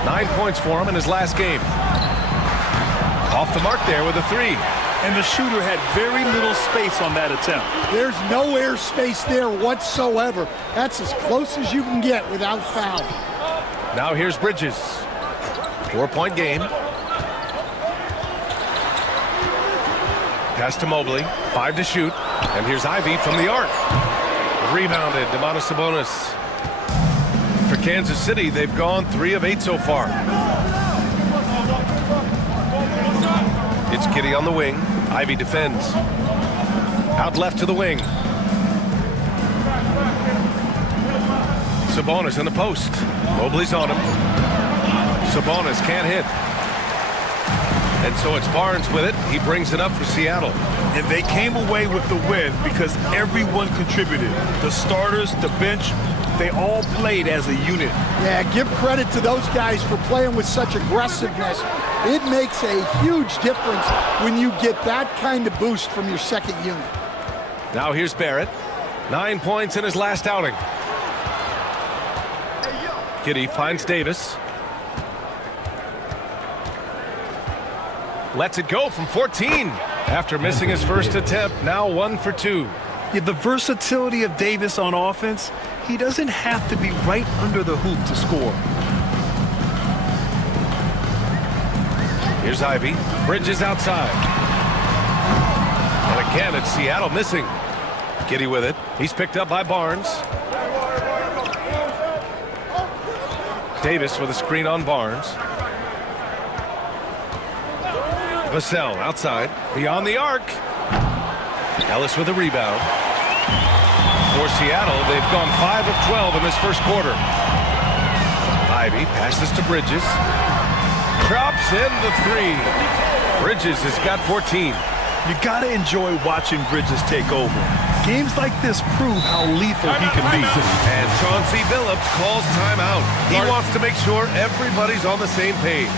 9 points for him in his last game. Off the mark there with a 3. And the shooter had very little space on that attempt. There's no air space there whatsoever. That's as close as you can get without foul. Now here's Bridges. 4-point game. Pass to Mobley. 5 to shoot. And here's Ivy from the arc. Rebounded. Domantas Sabonis. For Kansas City, they've gone 3 of 8 so far. It's Giddey on the wing. Ivy defends. Out left to the wing. Sabonis in the post. Mobley's on him. Sabonis can't hit. And so it's Barnes with it. He brings it up for Seattle. And they came away with the win because everyone contributed. The starters, the bench, they all played as a unit. Yeah, give credit to those guys for playing with such aggressiveness. It makes a huge difference when you get that kind of boost from your second unit. Now here's Barrett. 9 points in his last outing. Giddey finds Davis. Lets it go from 14. After missing his first attempt, now 1 for 2. Yeah, the versatility of Davis on offense, he doesn't have to be right under the hoop to score. Here's Ivy. Bridges outside. And again, it's Seattle missing. Giddey with it. He's picked up by Barnes. Davis with a screen on Barnes. Vassell outside. Beyond the arc. Ellis with a rebound. For Seattle, they've gone 5 of 12 in this first quarter. Ivy passes to Bridges. Drops in the 3. Bridges has got 14. You got to enjoy watching Bridges take over. Games like this prove how lethal he can be. And Chauncey Billups calls timeout. He wants to make sure everybody's on the same page.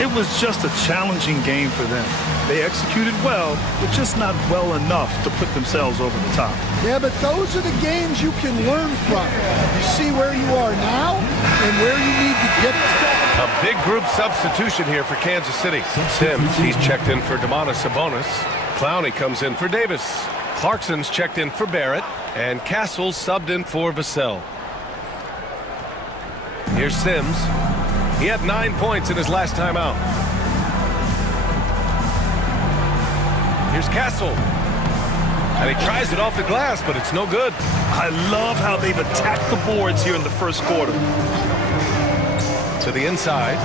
It was just a challenging game for them. They executed well, but just not well enough to put themselves over the top. Yeah, but those are the games you can learn from. You see where you are now and where you need to get to. A big group substitution here for Kansas City. Sims, he's checked in for Domantas Sabonis. Clowney comes in for Davis. Clarkson's checked in for Barrett. And Castle's subbed in for Vassell. Here's Sims. He had 9 points in his last time out. Here's Castle. And he tries it off the glass, but it's no good. I love how they've attacked the boards here in the first quarter. To the inside.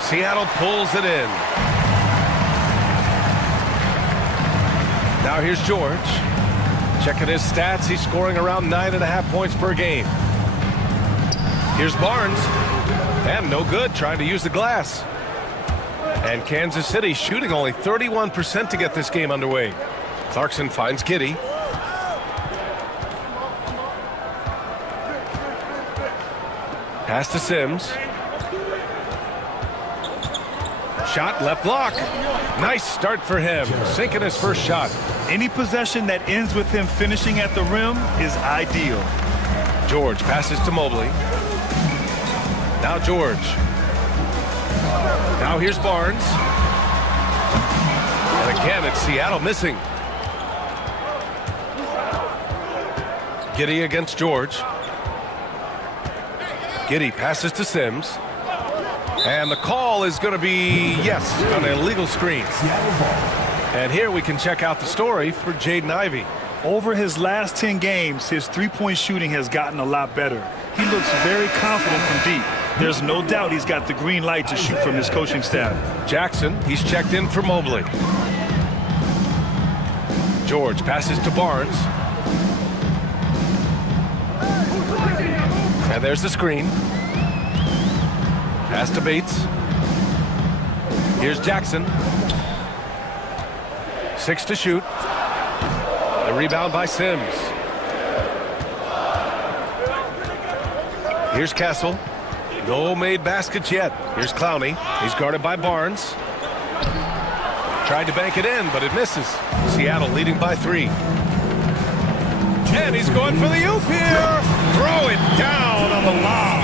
Seattle pulls it in. Now here's George. Checking his stats, he's scoring around 9.5 points per game. Here's Barnes. And no good, trying to use the glass. And Kansas City shooting only 31% to get this game underway. Clarkson finds Giddey. Pass to Sims. Shot left block. Nice start for him, sinking his first shot. Any possession that ends with him finishing at the rim is ideal. George passes to Mobley. Now George. Now here's Barnes. And again, it's Seattle missing. Giddey against George. Giddey passes to Sims. And the call is going to be, yes, on an illegal screen. And here we can check out the story for Jaden Ivey. Over his last 10 games, his three-point shooting has gotten a lot better. He looks very confident from deep. There's no doubt he's got the green light to shoot from his coaching staff. Jackson, he's checked in for Mobley. George passes to Barnes. And there's the screen. Pass to Bates. Here's Jackson. 6 to shoot. The rebound by Sims. Here's Castle. No made baskets yet. Here's Clowney. He's guarded by Barnes. Tried to bank it in, but it misses. Seattle leading by 3. And he's going for the oop here. Throw it down on the lob.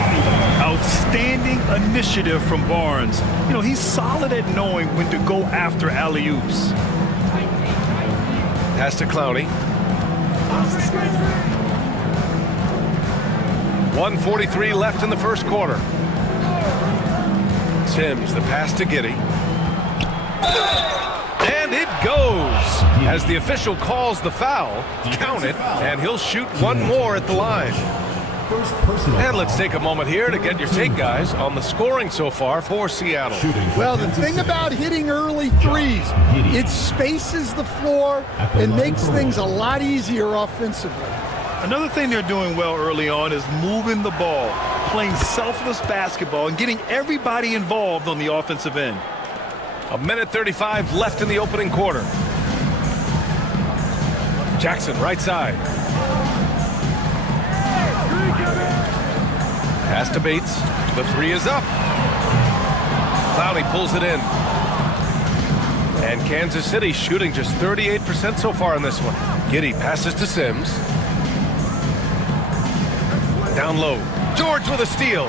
Outstanding initiative from Barnes. You know, he's solid at knowing when to go after alley-oops. Pass to Clowney. 1:43 left in the first quarter. Sims, the pass to Giddey. And it goes. As the official calls the foul, count it, and he'll shoot one more at the line. And let's take a moment here to get your take, guys, on the scoring so far for Seattle. Well, the thing about hitting early threes, it spaces the floor and makes things a lot easier offensively. Another thing they're doing well early on is moving the ball, playing selfless basketball, and getting everybody involved on the offensive end. 1:35 left in the opening quarter. Jackson, right side. Pass to Bates. The 3 is up. Clowney pulls it in. And Kansas City shooting just 38% so far in this one. Giddey passes to Sims. Down low. George with a steal.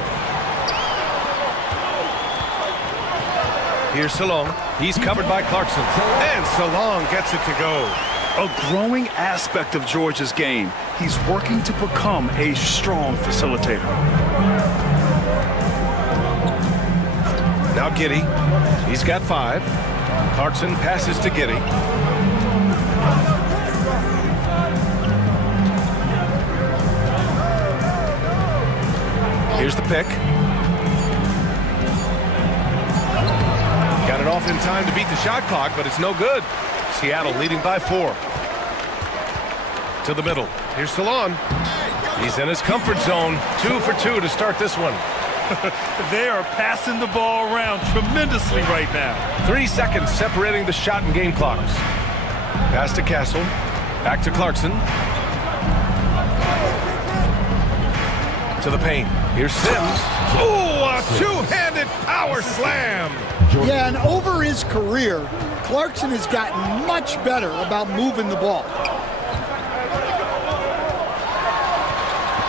Here's Salong. He's covered by Clarkson. And Salong gets it to go. A growing aspect of George's game. He's working to become a strong facilitator. Now Giddey. He's got 5. Clarkson passes to Giddey. Here's the pick. in time to beat the shot clock, but it's no good. Seattle leading by 4. To the middle. Here's Salon. He's in his comfort zone. 2 for 2 to start this one. They are passing the ball around tremendously right now. 3 seconds separating the shot and game clocks. Pass to Castle. Back to Clarkson. To the paint. Here's Sims. Ooh, a two-handed power slam. Yeah, and over his career, Clarkson has gotten much better about moving the ball.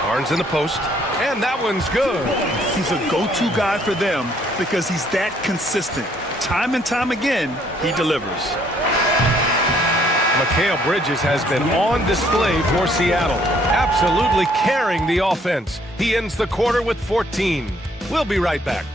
Barnes in the post. And that one's good. He's a go-to guy for them because he's that consistent. Time and time again, he delivers. Mikal Bridges has been on display for Seattle, absolutely carrying the offense. He ends the quarter with 14. We'll be right back.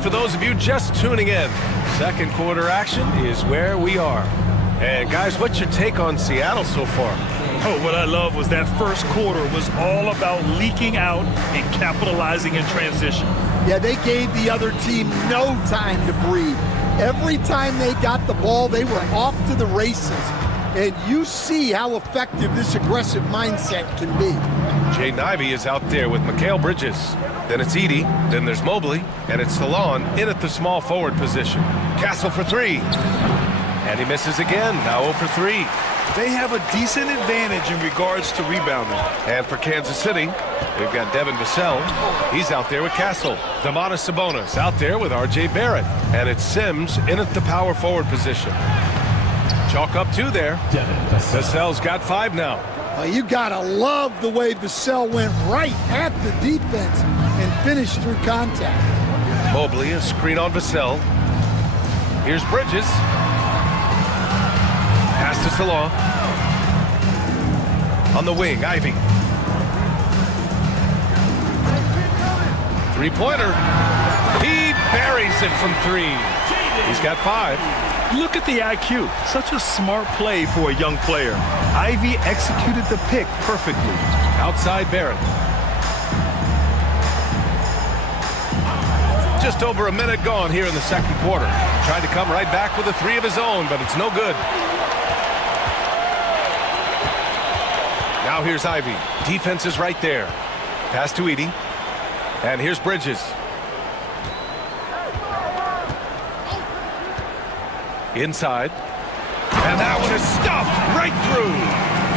For those of you just tuning in, second quarter action is where we are. And guys, what's your take on Seattle so far? Oh, what I love was that first quarter was all about leaking out and capitalizing in transition. Yeah, they gave the other team no time to breathe. Every time they got the ball, they were off to the races. And you see how effective this aggressive mindset can be. Jaden Ivey is out there with Mikal Bridges. Then it's Edey, then there's Mobley, and it's Salon in at the small forward position. Castle for 3. And he misses again, now 0 for 3. They have a decent advantage in regards to rebounding. And for Kansas City, we've got Devin Vassell. He's out there with Castle. Domantas Sabonis out there with R.J. Barrett. And it's Sims in at the power forward position. Chalk up 2 there. Vassell's got 5 now. You gotta love the way Vassell went right at the defense and finished through contact. Mobley, a screen on Vassell. Here's Bridges. Pass to Salon. On the wing, Ivey. Three-pointer. He buries it from 3. He's got 5. Look at the IQ. Such a smart play for a young player. Ivey executed the pick perfectly. Outside Barrett. Just over a minute gone here in the second quarter. Tried to come right back with a 3 of his own, but it's no good. Now here's Ivey. Defense is right there. Pass to Edey. And here's Bridges. Inside. And that one is stuffed right through.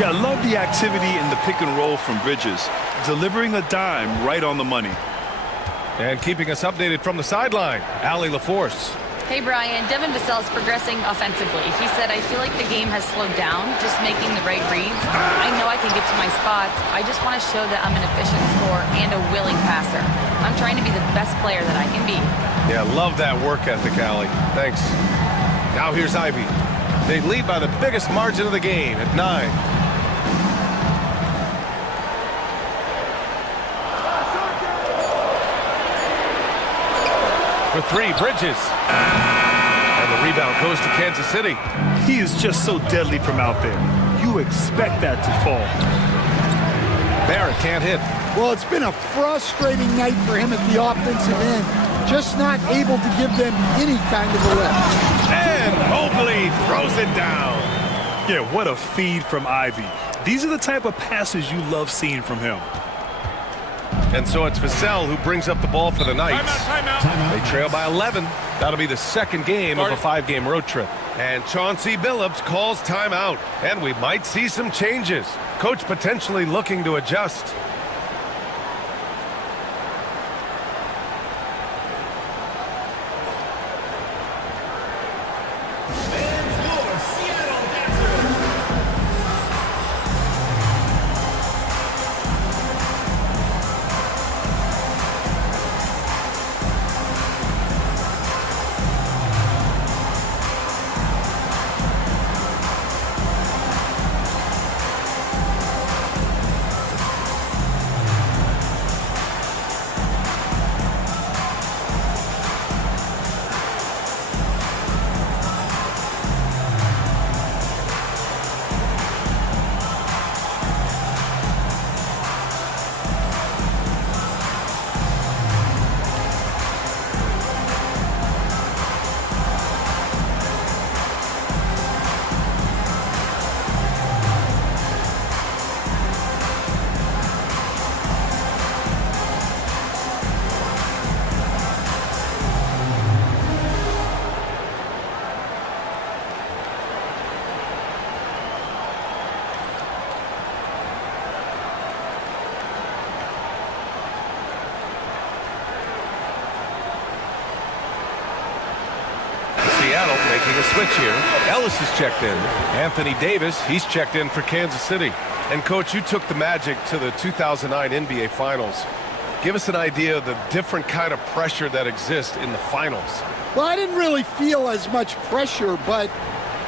Yeah, I love the activity in the pick and roll from Bridges. Delivering a dime right on the money. And keeping us updated from the sideline, Allie LaForce. Hey, Brian. Devin Vassell is progressing offensively. He said, I feel like the game has slowed down, just making the right reads. I know I can get to my spots. I just want to show that I'm an efficient scorer and a willing passer. I'm trying to be the best player that I can be. Yeah, love that work ethic, Allie. Thanks. Now here's Ivey. They lead by the biggest margin of the game at 9. For 3, Bridges. And the rebound goes to Kansas City. He is just so deadly from out there. You expect that to fall. Barrett can't hit. Well, it's been a frustrating night for him at the offensive end. Just not able to give them any kind of a lift. And Mobley throws it down. Yeah, what a feed from Ivey. These are the type of passes you love seeing from him. And so it's Vassell who brings up the ball for the Knights. Timeout. They trail by 11. That'll be the second game of a 5-game road trip. And Chauncey Billups calls timeout. And we might see some changes. Coach potentially looking to adjust. making a switch here. Ellis is checked in. Anthony Davis, he's checked in for Kansas City. And, Coach, you took the Magic to the 2009 NBA Finals. Give us an idea of the different kind of pressure that exists in the finals. Well, I didn't really feel as much pressure, but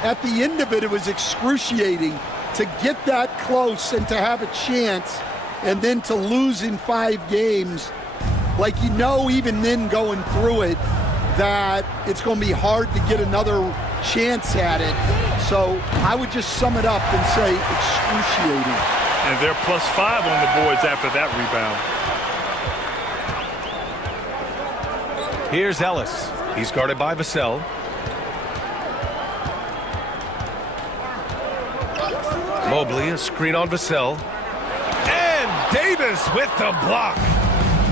at the end of it, it was excruciating to get that close and to have a chance and then to lose in 5 games. Like, you know, even then going through it, that it's going to be hard to get another chance at it. So I would just sum it up and say excruciating. And they're +5 on the boards after that rebound. Here's Ellis. He's guarded by Vassell. Mobley, a screen on Vassell. And Davis with the block.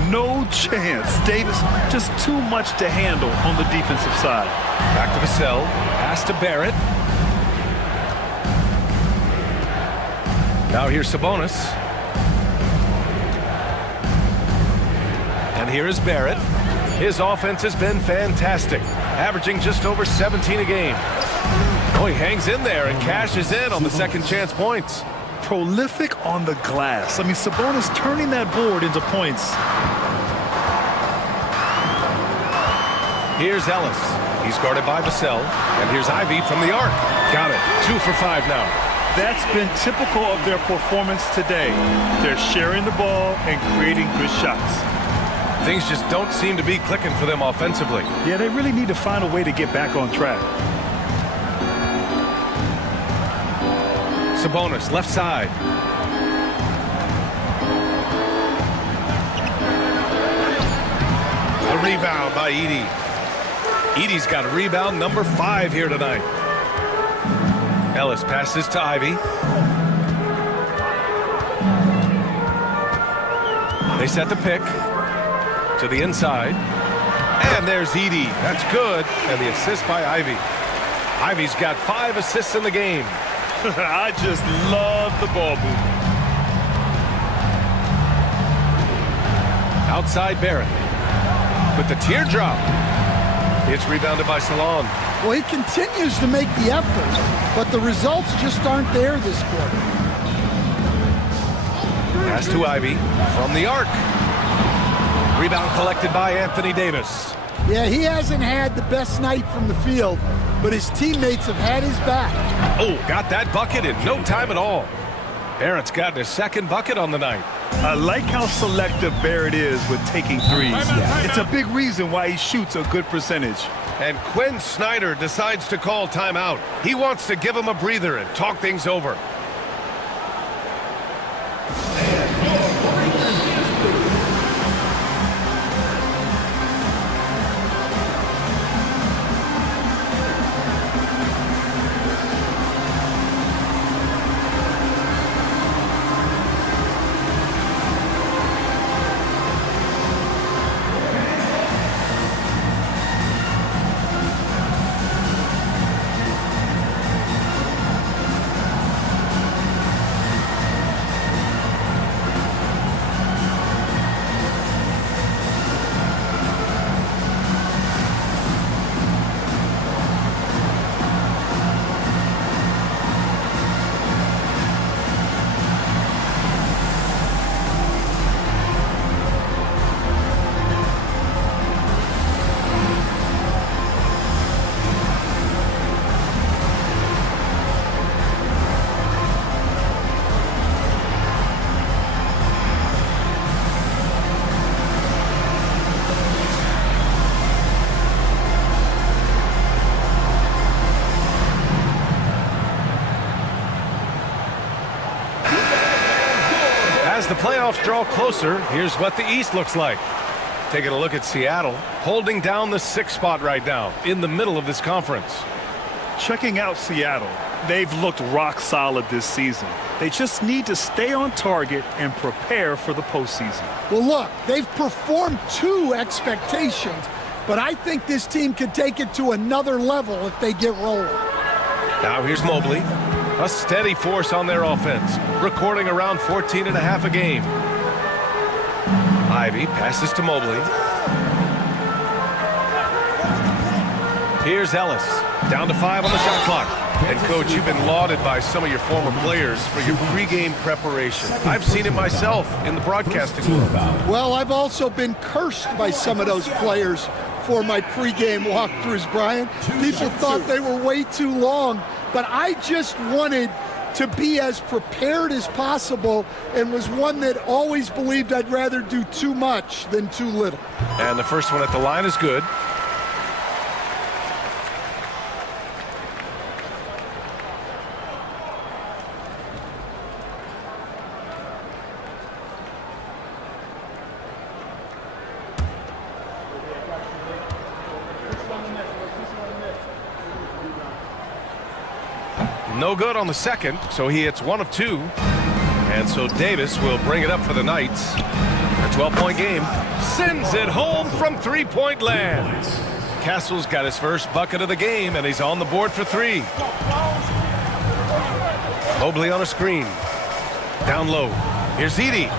No chance. Davis just too much to handle on the defensive side. Back to Vassell. Pass to Barrett. Now here's Sabonis. And here is Barrett. His offense has been fantastic, averaging just over 17 a game. Oh, he hangs in there and cashes in on the second chance points. Prolific on the glass. I mean, Sabonis turning that board into points. Here's Ellis. He's guarded by Vassell. And here's Ivy from the arc. Got it. 2 for 5 now. That's been typical of their performance today. They're sharing the ball and creating good shots. Things just don't seem to be clicking for them offensively. Yeah, they really need to find a way to get back on track. Sabonis, left side. A rebound by Edey. Edey's got rebound number 5 here tonight. Ellis passes to Ivy. They set the pick to the inside. And there's Edey. That's good. And the assist by Ivy. Ivy's got 5 assists in the game. I just love the ball movement. Outside Barrett with the teardrop. It's rebounded by Salon. Well, he continues to make the effort, but the results just aren't there this quarter. Pass to Ivy from the arc. Rebound collected by Anthony Davis. Yeah, he hasn't had the best night from the field, but his teammates have had his back. Oh, got that bucket in no time at all. Barrett's got his second bucket on the night. I like how selective Barrett is with taking threes. It's a big reason why he shoots a good percentage. And Quinn Snyder decides to call timeout. He wants to give him a breather and talk things over. As the playoffs draw closer, here's what the East looks like. Taking a look at Seattle, holding down the 6th spot right now in the middle of this conference. Checking out Seattle, they've looked rock solid this season. They just need to stay on target and prepare for the postseason. Well, look, they've performed to expectations, but I think this team could take it to another level if they get rolling. Now here's Mobley, a steady force on their offense, recording around 14.5 a game. Ivy passes to Mobley. Here's Ellis, down to 5 on the shot clock. And, Coach, you've been lauded by some of your former players for your pregame preparation. I've seen it myself in the broadcasting world. Well, I've also been cursed by some of those players for my pregame walkthroughs, Brian. People thought they were way too long, but I just wanted to be as prepared as possible and was one that always believed I'd rather do too much than too little. And the first one at the line is good. No good on the second, so he hits 1 of 2. And so Davis will bring it up for the Knights. A 12-point game. Sends it home from three-point land. Castle's got his first bucket of the game, and he's on the board for 3. Mobley on a screen. Down low. Here's Edey.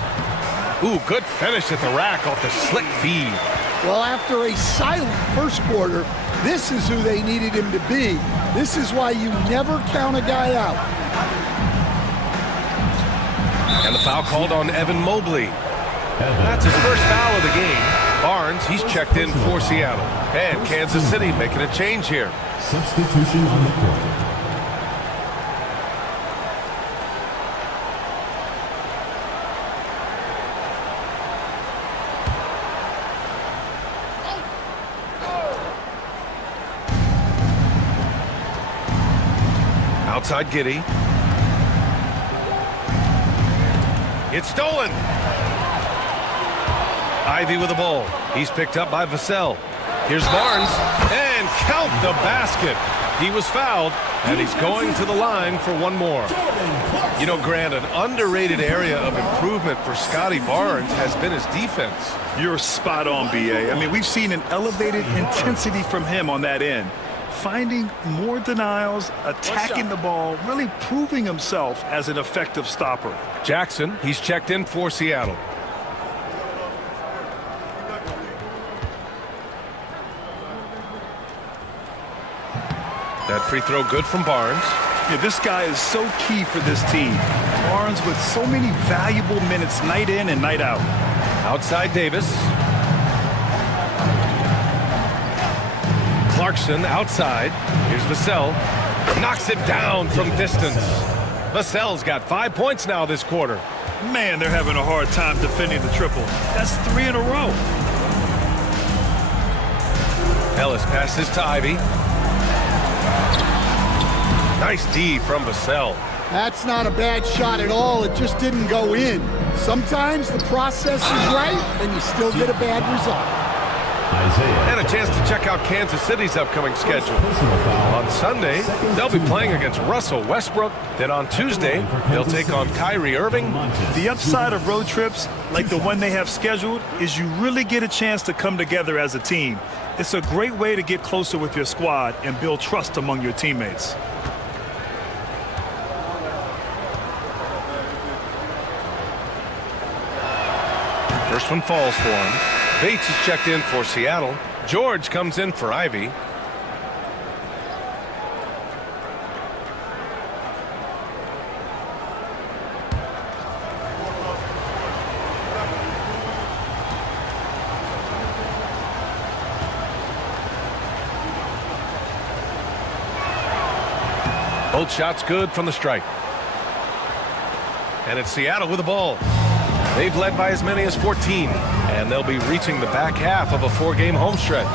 Ooh, good finish at the rack off the slick feed. Well, after a silent first quarter, this is who they needed him to be. This is why you never count a guy out. And the foul called on Evan Mobley. That's his first foul of the game. Barnes, he's checked in for Seattle. And Kansas City making a change here. Substitution on the court. Outside Giddey. It's stolen. Ivy with the ball. He's picked up by Vassell. Here's Barnes. And count the basket. He was fouled, and he's going to the line for one more. You know, Grant, an underrated area of improvement for Scotty Barnes has been his defense. You're spot on, B.A. I mean, we've seen an elevated intensity from him on that end. Finding more denials, attacking the ball, really proving himself as an effective stopper. Jackson, he's checked in for Seattle. That free throw good from Barnes. Yeah, this guy is so key for this team. Barnes with so many valuable minutes night in and night out. Outside Davis. Clarkson outside. Here's Vassell. Knocks it down from distance. Vassell's got 5 points now this quarter. Man, they're having a hard time defending the triple. That's 3 in a row. Ellis passes to Ivy. Nice D from Vassell. That's not a bad shot at all. It just didn't go in. Sometimes the process is right, and you still get a bad result. And a chance to check out Kansas City's upcoming schedule. On Sunday, they'll be playing against Russell Westbrook. Then on Tuesday, they'll take on Kyrie Irving. The upside of road trips, like the one they have scheduled, is you really get a chance to come together as a team. It's a great way to get closer with your squad and build trust among your teammates. First one falls for him. Bates is checked in for Seattle. George comes in for Ivy. Both shots good from the stripe. And it's Seattle with the ball. They've led by as many as 14, and they'll be reaching the back half of a 4-game home stretch.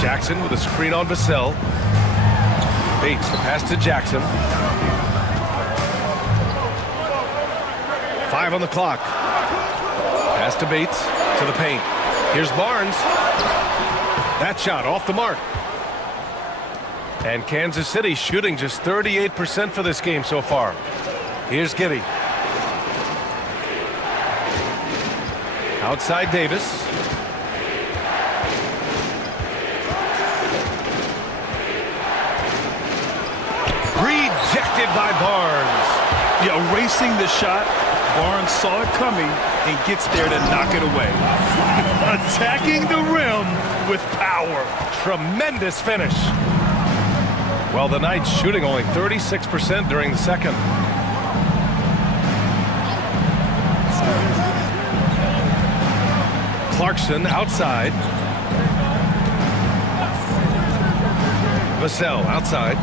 Jackson with a screen on Vassell. Bates, the pass to Jackson. 5 on the clock. Pass to Bates, to the paint. Here's Barnes. That shot off the mark. And Kansas City shooting just 38% for this game so far. Here's Giddey. Outside Davis. Rejected by Barnes. Yeah, erasing the shot. Barnes saw it coming and gets there to knock it away. Attacking the rim with power. Tremendous finish. Well, the Knights shooting only 36% during the second. Clarkson outside. Vassell outside.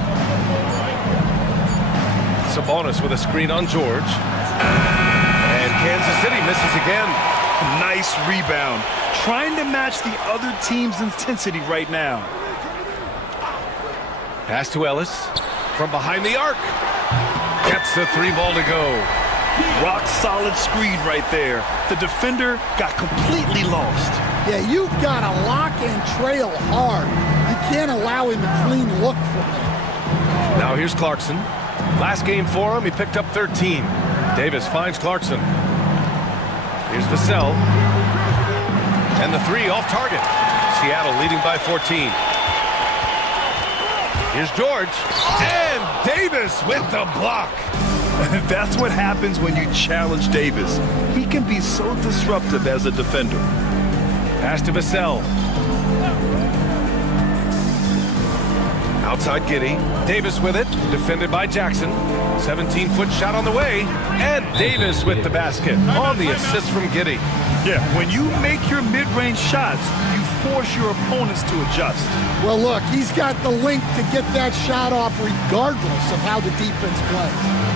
Sabonis with a screen on George. And Kansas City misses again. Nice rebound. Trying to match the other team's intensity right now. Pass to Ellis from behind the arc. Gets the 3 ball to go. Rock solid screen right there. The defender got completely lost. Yeah, you've got to lock and trail hard. You can't allow him a clean look from there. Now here's Clarkson. Last game for him, he picked up 13. Davis finds Clarkson. Here's Vassell. And the 3 off target. Seattle leading by 14. Here's George. And Davis with the block. That's what happens when you challenge Davis. He can be so disruptive as a defender. Pass to Vassell. Outside Giddey. Davis with it. Defended by Jackson. 17-foot shot on the way. And Davis with the basket on the assist from Giddey. Yeah, when you make your mid-range shots, you force your opponents to adjust. Well, look, he's got the length to get that shot off regardless of how the defense plays.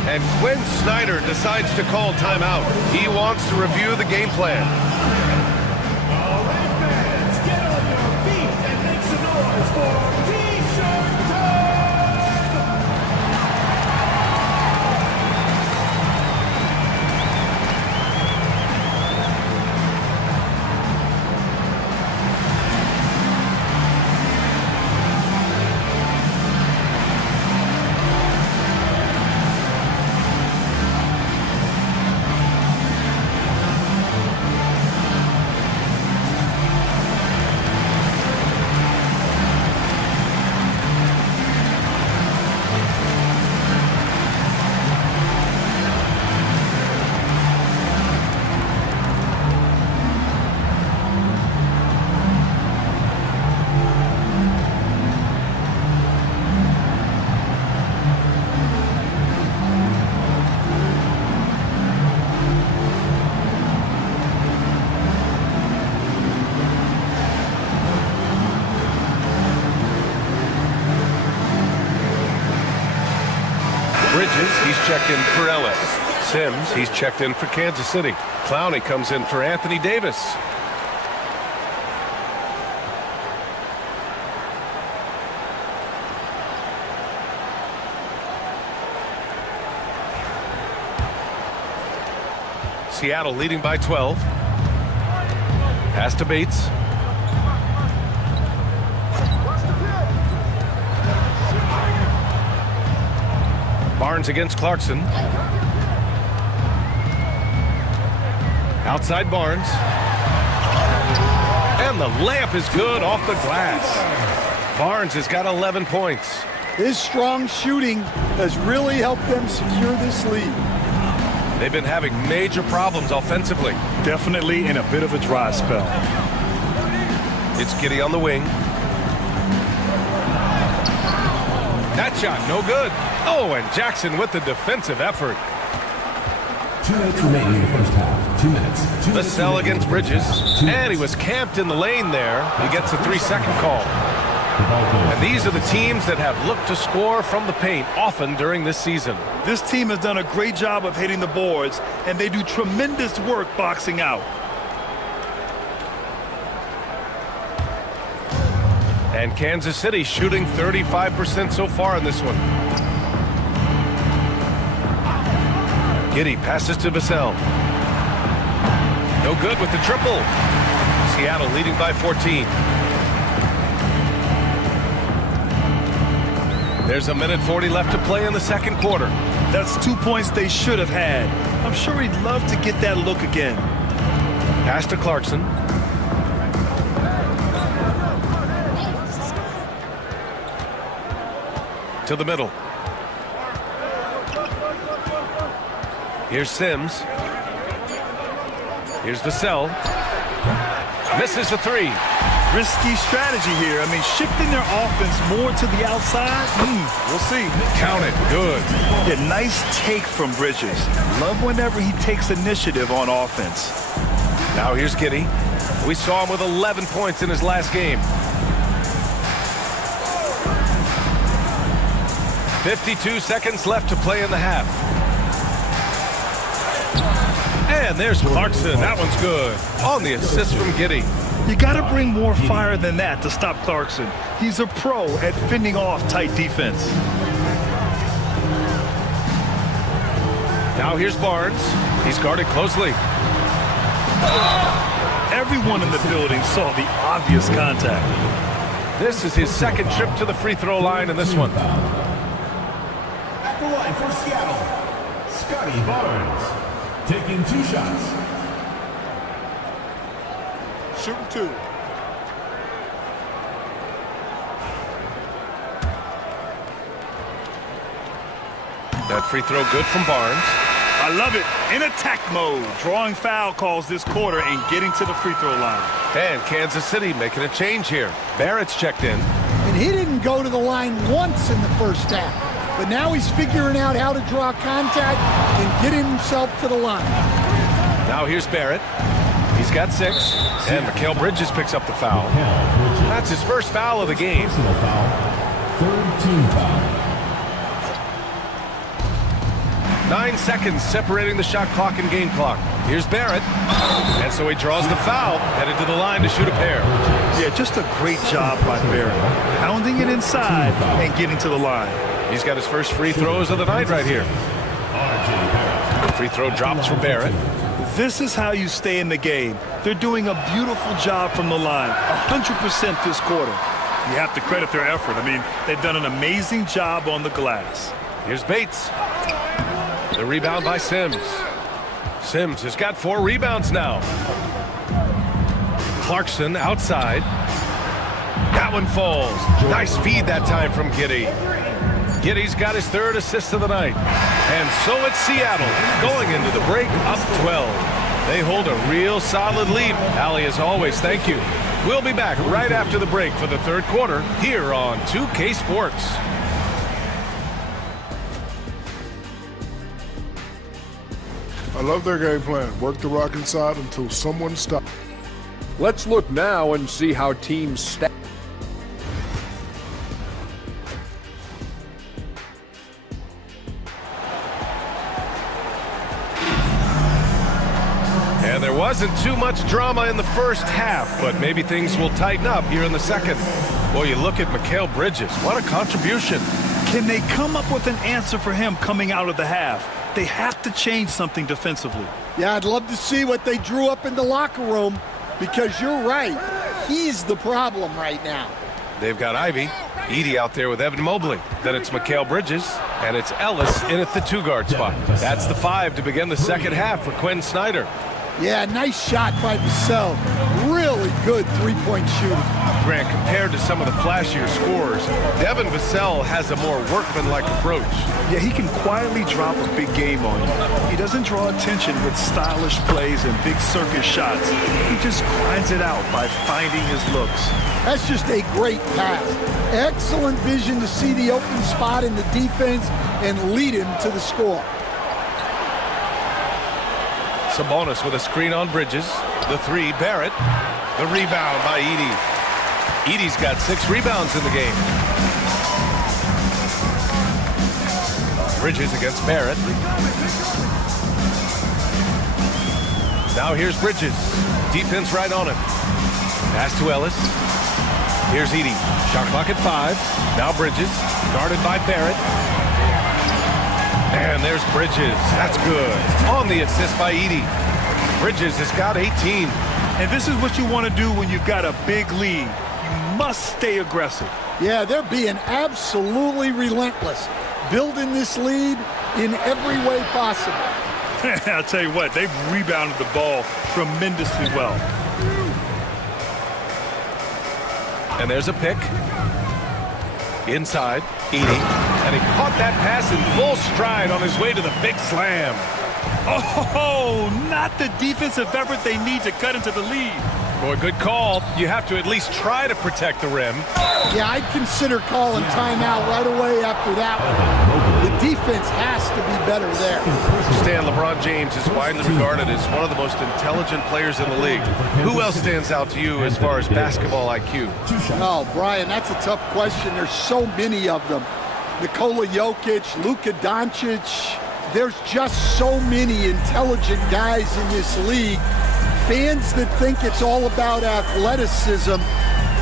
And Quinn Snyder decides to call timeout. He wants to review the game plan. All right, fans, get on your feet and make some noise for T-shirt time! Bridges, he's checked in for Ellis. Sims, he's checked in for Kansas City. Clowney comes in for Anthony Davis. Seattle leading by 12. Pass to Bates. Barnes against Clarkson. Outside Barnes. And the layup is good off the glass. Barnes has got 11 points. His strong shooting has really helped them secure this lead. They've been having major problems offensively. Definitely in a bit of a dry spell. It's Giddey on the wing. That shot, no good. Oh, and Jackson with the defensive effort. 2 minutes remaining in the first half. 2 minutes. Vassell against Bridges. And he was camped in the lane there. He gets a 3-second call. And these are the teams that have looked to score from the paint often during this season. This team has done a great job of hitting the boards, and they do tremendous work boxing out. And Kansas City shooting 35% so far in this one. Giddey passes to Vassell. No good with the triple. Seattle leading by 14. There's a minute 40 left to play in the second quarter. That's 2 points they should have had. I'm sure he'd love to get that look again. Pass to Clarkson. To the middle. Here's Sims. Here's Vassell. Misses the three. Risky strategy here. I mean, shifting their offense more to the outside. We'll see. Count it. Good. Yeah, nice take from Bridges. Love whenever he takes initiative on offense. Now here's Giddey. We saw him with 11 points in his last game. 52 seconds left to play in the half. And there's Clarkson. That one's good. On the assist from Giddey. You got to bring more fire than that to stop Clarkson. He's a pro at fending off tight defense. Now here's Barnes. He's guarded closely. Everyone in the building saw the obvious contact. This is his second trip to the free throw line in this one. At the line for Seattle, Scotty Barnes, taking 2 shots. Shooting 2. That free throw good from Barnes. I love it. In attack mode. Drawing foul calls this quarter and getting to the free throw line. And Kansas City making a change here. Barrett's checked in. And he didn't go to the line once in the first half. But now he's figuring out how to draw contact and get himself to the line. Now here's Barrett. He's got 6. And Mikal Bridges picks up the foul. That's his first foul of the game. Third team foul. 9 seconds separating the shot clock and game clock. Here's Barrett. And so he draws the foul, headed to the line to shoot a pair. Yeah, just a great job by Barrett. Pounding it inside and getting to the line. He's got his first free throws of the night right here. Free throw drops for Barrett. This is how you stay in the game. They're doing a beautiful job from the line. 100% this quarter. You have to credit their effort. I mean, they've done an amazing job on the glass. Here's Bates. The rebound by Sims. Sims has got 4 rebounds now. Clarkson outside. That one falls. Nice feed that time from Giddey. Giddey's got his 3rd assist of the night. And so it's Seattle going into the break up 12. They hold a real solid lead. Allie, as always, thank you. We'll be back right after the break for the 3rd quarter here on 2K Sports. I love their game plan. Work the rock inside until someone stops. Let's look now and see how teams stack. And there wasn't too much drama in the first half, but maybe things will tighten up here in the second. Boy, you look at Mikal Bridges. What a contribution. Can they come up with an answer for him coming out of the half? They have to change something defensively. Yeah, I'd love to see what they drew up in the locker room because you're right. He's the problem right now. They've got Ivy. Edey out there with Evan Mobley. Then it's Mikal Bridges, and it's Ellis in at the 2-guard spot. That's the 5 to begin the second half for Quinn Snyder. Yeah, nice shot by Vassell. Really good three-point shooting. Grant, compared to some of the flashier scorers, Devin Vassell has a more workmanlike approach. Yeah, he can quietly drop a big game on you. He doesn't draw attention with stylish plays and big circus shots. He just grinds it out by finding his looks. That's just a great pass. Excellent vision to see the open spot in the defense and lead him to the score. Sabonis with a screen on Bridges. The 3, Barrett. The rebound by Edey. Edey's got 6 rebounds in the game. Bridges against Barrett. Now here's Bridges. Defense right on him. Pass to Ellis. Here's Edey. Shot clock at 5. Now Bridges. Guarded by Barrett. And there's Bridges. That's good. On the assist by Edey. Bridges has got 18. And this is what you want to do when you've got a big lead. You must stay aggressive. Yeah, they're being absolutely relentless, building this lead in every way possible. I'll tell you what, they've rebounded the ball tremendously well. And there's a pick. Inside, Edey. And he caught that pass in full stride on his way to the big slam. Oh, not the defensive effort they need to cut into the lead. Boy, good call. You have to at least try to protect the rim. Yeah, I'd consider calling timeout right away after that one. The defense has to be better there. Stan, LeBron James is widely regarded as one of the most intelligent players in the league. Who else stands out to you as far as basketball IQ? Oh, Brian, that's a tough question. There's so many of them. Nikola Jokic, Luka Doncic. There's just so many intelligent guys in this league. Fans that think it's all about athleticism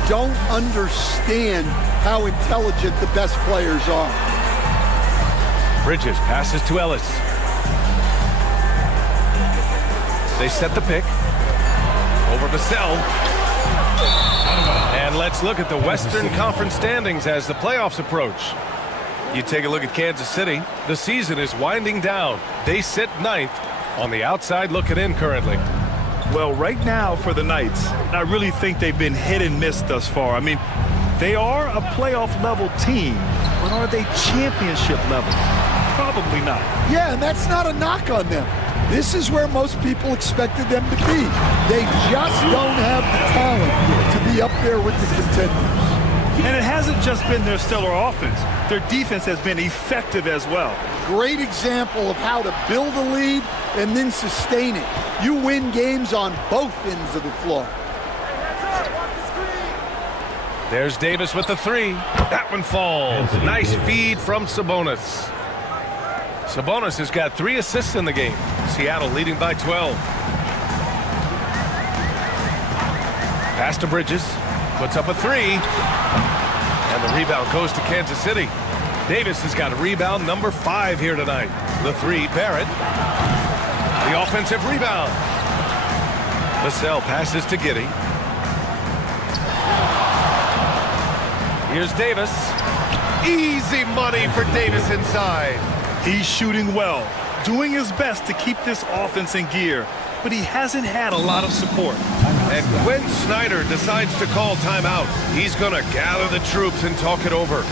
don't understand how intelligent the best players are. Bridges passes to Ellis. They set the pick. Over Vassell. And let's look at the Western Conference standings as the playoffs approach. You take a look at Kansas City. The season is winding down. They sit 9th on the outside looking in currently. Well, right now for the Knights, I really think they've been hit and miss thus far. I mean, they are a playoff-level team, but are they championship level? Probably not. Yeah, and that's not a knock on them. This is where most people expected them to be. They just don't have the talent to be up there with the contenders. And it hasn't just been their stellar offense. Their defense has been effective as well. Great example of how to build a lead and then sustain it. You win games on both ends of the floor. There's Davis with the three. That one falls. Nice feed from Sabonis. Sabonis has got 3 assists in the game. Seattle leading by 12. Pass to Bridges. Puts up a 3. And the rebound goes to Kansas City. Davis has got rebound number 5 here tonight. The 3, Barrett. The offensive rebound. Vassell passes to Giddey. Here's Davis. Easy money for Davis inside. He's shooting well, doing his best to keep this offense in gear, but he hasn't had a lot of support. And Quinn Snyder decides to call timeout. He's going to gather the troops and talk it over.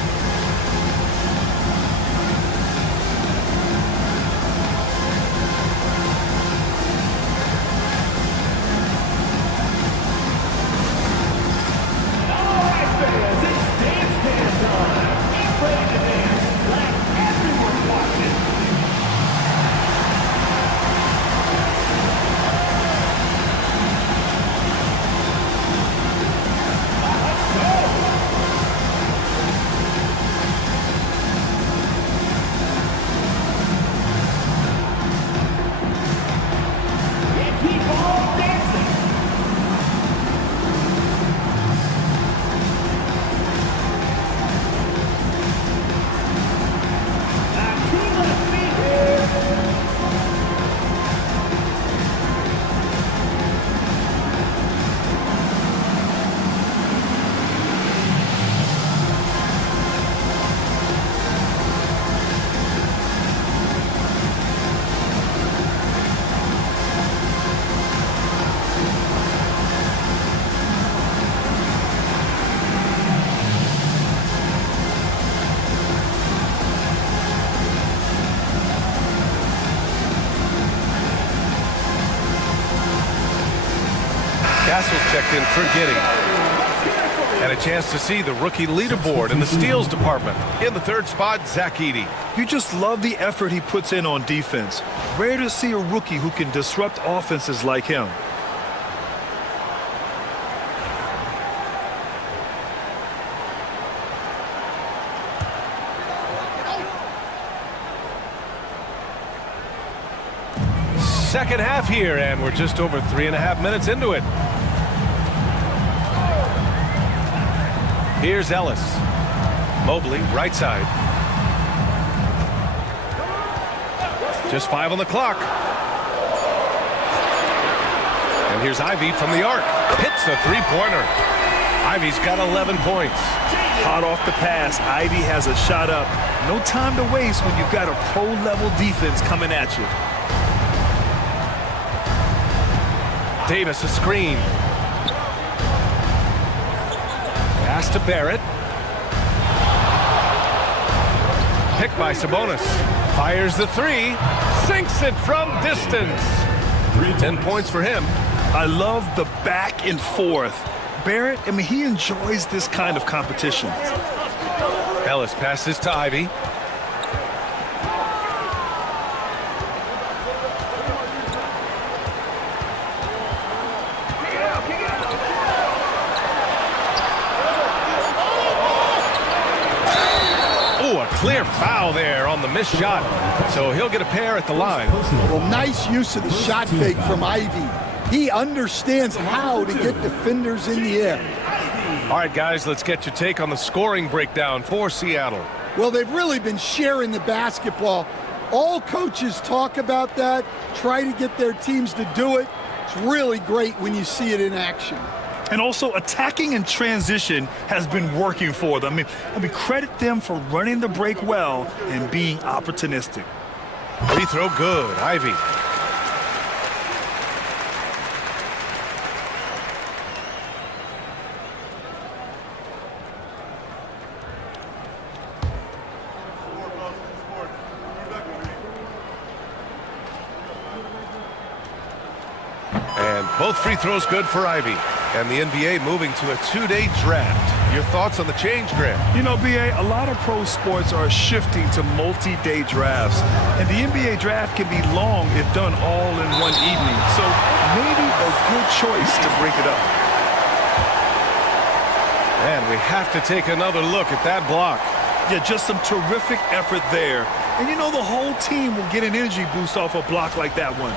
Castle's checked in for Giddey. And a chance to see the rookie leaderboard in the steals department. In the 3rd spot, Zach Edey. You just love the effort he puts in on defense. Rare to see a rookie who can disrupt offenses like him. Second half here, and we're just over 3.5 minutes into it. Here's Ellis. Mobley, right side. Just 5 on the clock. And here's Ivy from the arc. Hits a 3-pointer. Ivy's got 11 points. Hot off the pass, Ivy has a shot up. No time to waste when you've got a pro-level defense coming at you. Davis a screen. Pass to Barrett. Picked by Sabonis. Fires the three. Sinks it from distance. 10 points for him. I love the back and forth. Barrett, I mean, he enjoys this kind of competition. Ellis passes to Ivy. Oh, a clear foul there on the missed shot. So he'll get a pair at the line. Well, nice use of the shot fake from Ivy. He understands how to get defenders in the air. All right, guys, let's get your take on the scoring breakdown for Seattle. Well, they've really been sharing the basketball. All coaches talk about that, try to get their teams to do it. It's really great when you see it in action. And also, attacking in transition has been working for them. I mean, credit them for running the break well and being opportunistic. Free throw good. Ivy. And both free throws good for Ivy. And the NBA moving to a 2-day draft. Your thoughts on the change, Grant? You know, B.A., a lot of pro sports are shifting to multi-day drafts. And the NBA draft can be long if done all in one evening. So maybe a good choice to break it up. And we have to take another look at that block. Yeah, just some terrific effort there. And you know, the whole team will get an energy boost off a block like that one.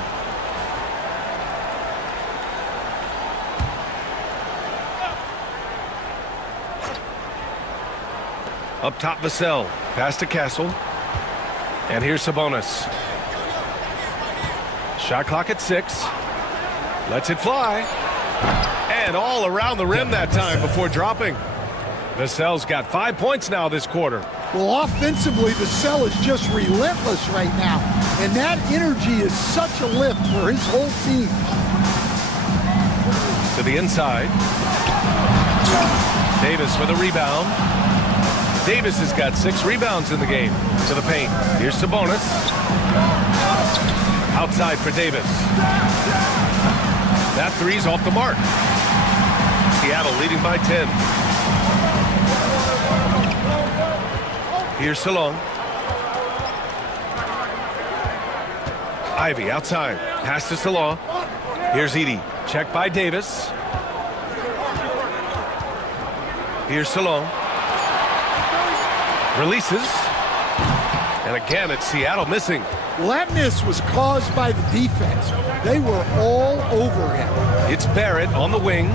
Up top, Vassell. Pass to Castle. And here's Sabonis. Shot clock at 6. Lets it fly. And all around the rim that time before dropping. Vassell's got 5 points now this quarter. Well, offensively, Vassell is just relentless right now. And that energy is such a lift for his whole team. To the inside. Davis with a rebound. Davis has got 6 rebounds in the game. To the paint. Here's Sabonis. Outside for Davis. That three's off the mark. Seattle leading by 10. Here's Salon. Ivy outside. Pass to Salon. Here's Edey. Check by Davis. Here's Salon. Releases. And again, it's Seattle missing. Well, that miss was caused by the defense. They were all over him. It's Barrett on the wing.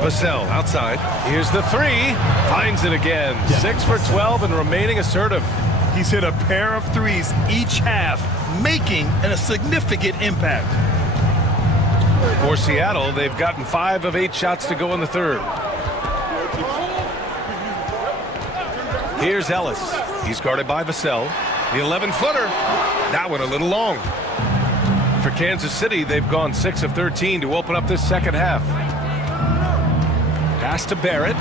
Vassell outside. Here's the three. Finds it again. 6 for 12 and remaining assertive. He's hit a pair of threes each half, making a significant impact. For Seattle, they've gotten 5 of 8 shots to go in the third. Here's Ellis. He's guarded by Vassell. The 11-footer. That one a little long. For Kansas City, they've gone 6 of 13 to open up this second half. Pass to Barrett.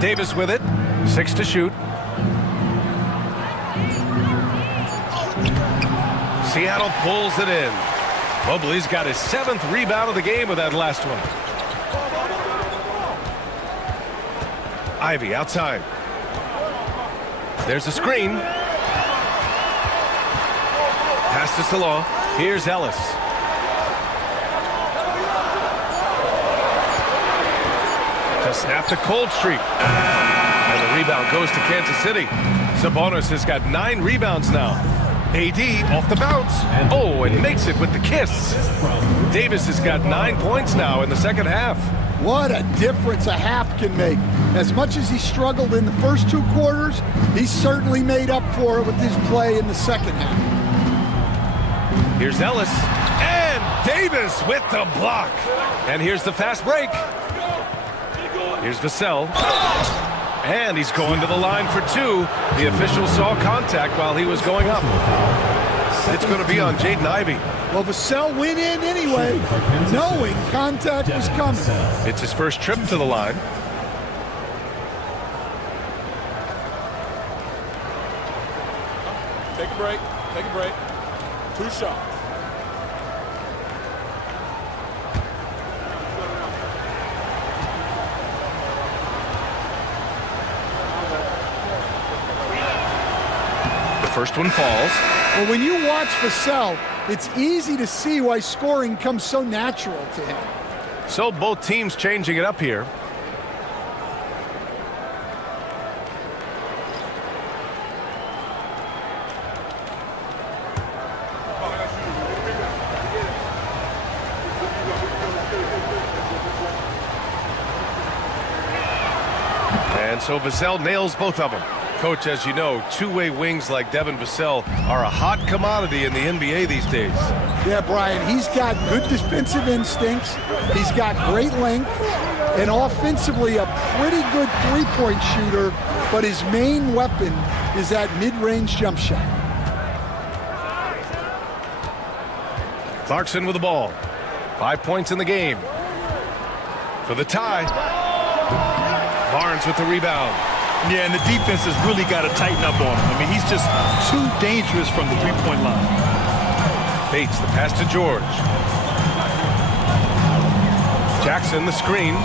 Davis with it. 6 to shoot. Seattle pulls it in. Mobley's got his 7th rebound of the game with that last one. Ivy outside. There's a screen. Pass to Salon. Here's Ellis. To snap the cold streak. And the rebound goes to Kansas City. Sabonis has got 9 rebounds now. AD off the bounce. Oh, and makes it with the kiss. Davis has got 9 points now in the second half. What a difference a half can make. As much as he struggled in the first 2 quarters, he certainly made up for it with his play in the second half. Here's Ellis. And Davis with the block. And here's the fast break. Here's Vassell. And he's going to the line for 2. The official saw contact while he was going up. It's going to be on Jaden Ivey. Well, Vassell went in anyway, knowing contact was coming. It's his first trip to the line. Take a break. Take a break. 2 shots. The first one falls. Well, when you watch Vassell, it's easy to see why scoring comes so natural to him. So both teams changing it up here. And so Vassell nails both of them. Coach, as you know, two-way wings like Devin Vassell are a hot commodity in the NBA these days. Yeah, Brian, he's got good defensive instincts. He's got great length. And offensively, a pretty good three-point shooter. But his main weapon is that mid-range jump shot. Clarkson with the ball. 5 points in the game. For the tie. Barnes with the rebound. Yeah, and the defense has really got to tighten up on him. I mean, he's just too dangerous from the three-point line. Bates, the pass to George. Jackson, the screen.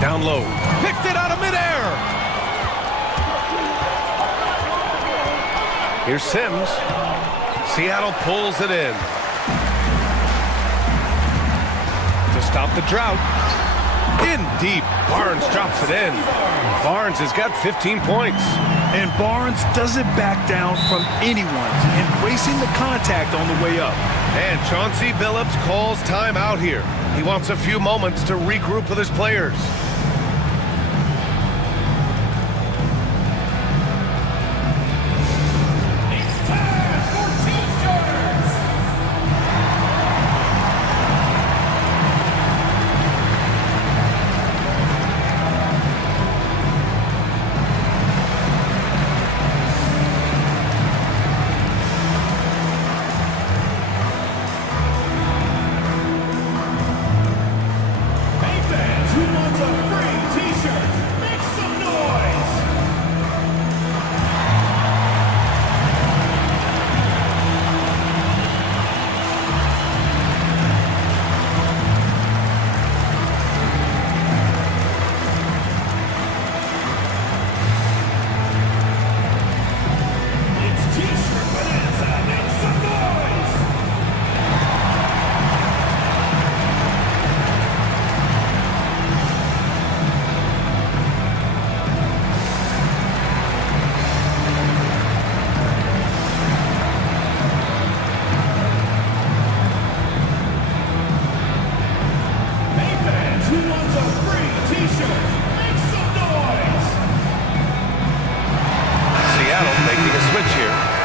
Down low. Picked it out of midair. Here's Sims. Seattle pulls it in. To stop the drought. In deep. Barnes drops it in. Barnes has got 15 points. And Barnes doesn't back down from anyone, embracing the contact on the way up. And Chauncey Billups calls time out here. He wants a few moments to regroup with his players.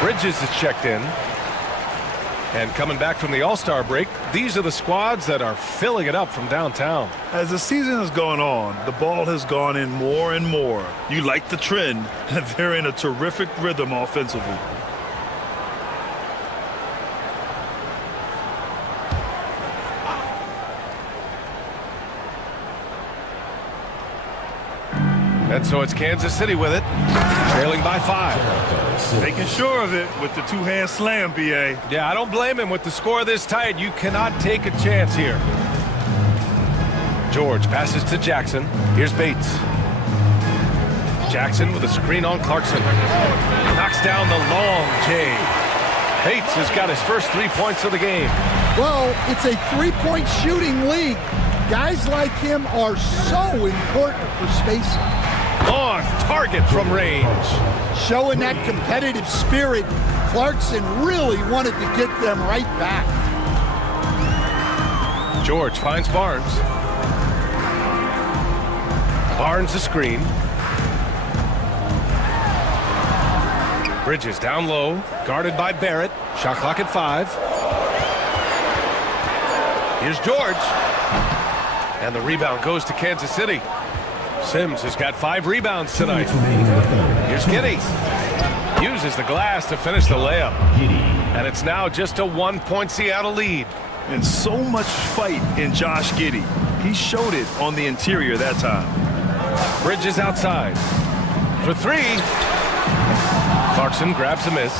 Bridges is checked in. And coming back from the All-Star break, these are the squads that are filling it up from downtown. As the season has gone on, the ball has gone in more and more. You like the trend, and they're in a terrific rhythm offensively. And so it's Kansas City with it, trailing by 5. Making sure of it with the two-hand slam, B.A. Yeah, I don't blame him. With the score this tight, you cannot take a chance here. George passes to Jackson. Here's Bates. Jackson with a screen on Clarkson. Knocks down the long J. Bates has got his first 3 points of the game. Well, it's a three-point shooting league. Guys like him are so important for spacing. On target from range. Showing that competitive spirit, Clarkson really wanted to get them right back. George finds Barnes. Barnes the screen. Bridges down low, guarded by Barrett. Shot clock at 5. Here's George. And the rebound goes to Kansas City. Sims has got 5 rebounds tonight. Here's Giddey. Uses uses the glass to finish the layup. And it's now just a 1-point Seattle lead. And so much fight in Josh Giddey. He showed it on the interior that time. Bridges outside. For three. Clarkson grabs a miss.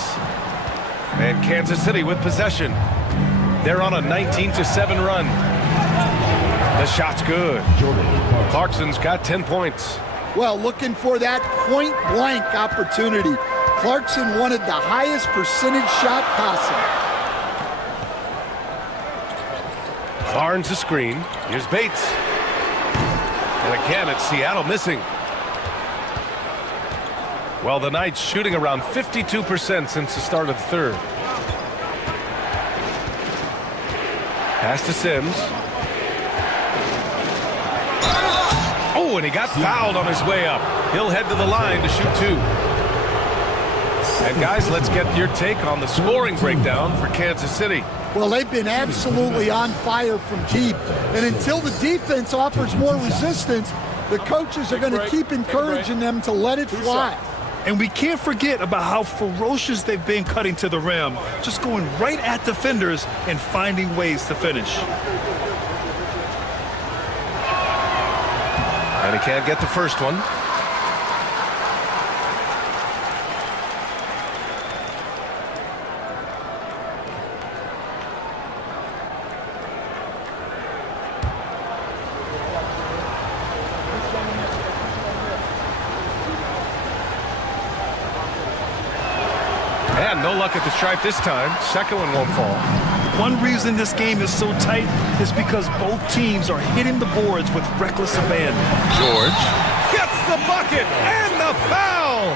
And Kansas City with possession. They're on a 19-7 run. The shot's good. Clarkson's got 10 points. Well, looking for that point-blank opportunity. Clarkson wanted the highest percentage shot possible. Barnes a screen. Here's Bates. And again, it's Seattle missing. Well, the Knights shooting around 52% since the start of the third. Pass to Sims. Oh, and he got fouled on his way up. He'll head to the line to shoot two. And guys, let's get your take on the scoring breakdown for Kansas City. Well, they've been absolutely on fire from deep. And until the defense offers more resistance, the coaches are going to keep encouraging them to let it fly. And we can't forget about how ferocious they've been cutting to the rim, just going right at defenders and finding ways to finish. And he can't get the first one. And no luck at the stripe this time. Second one won't fall. One reason this game is so tight is because both teams are hitting the boards with reckless abandon. George gets the bucket and the foul.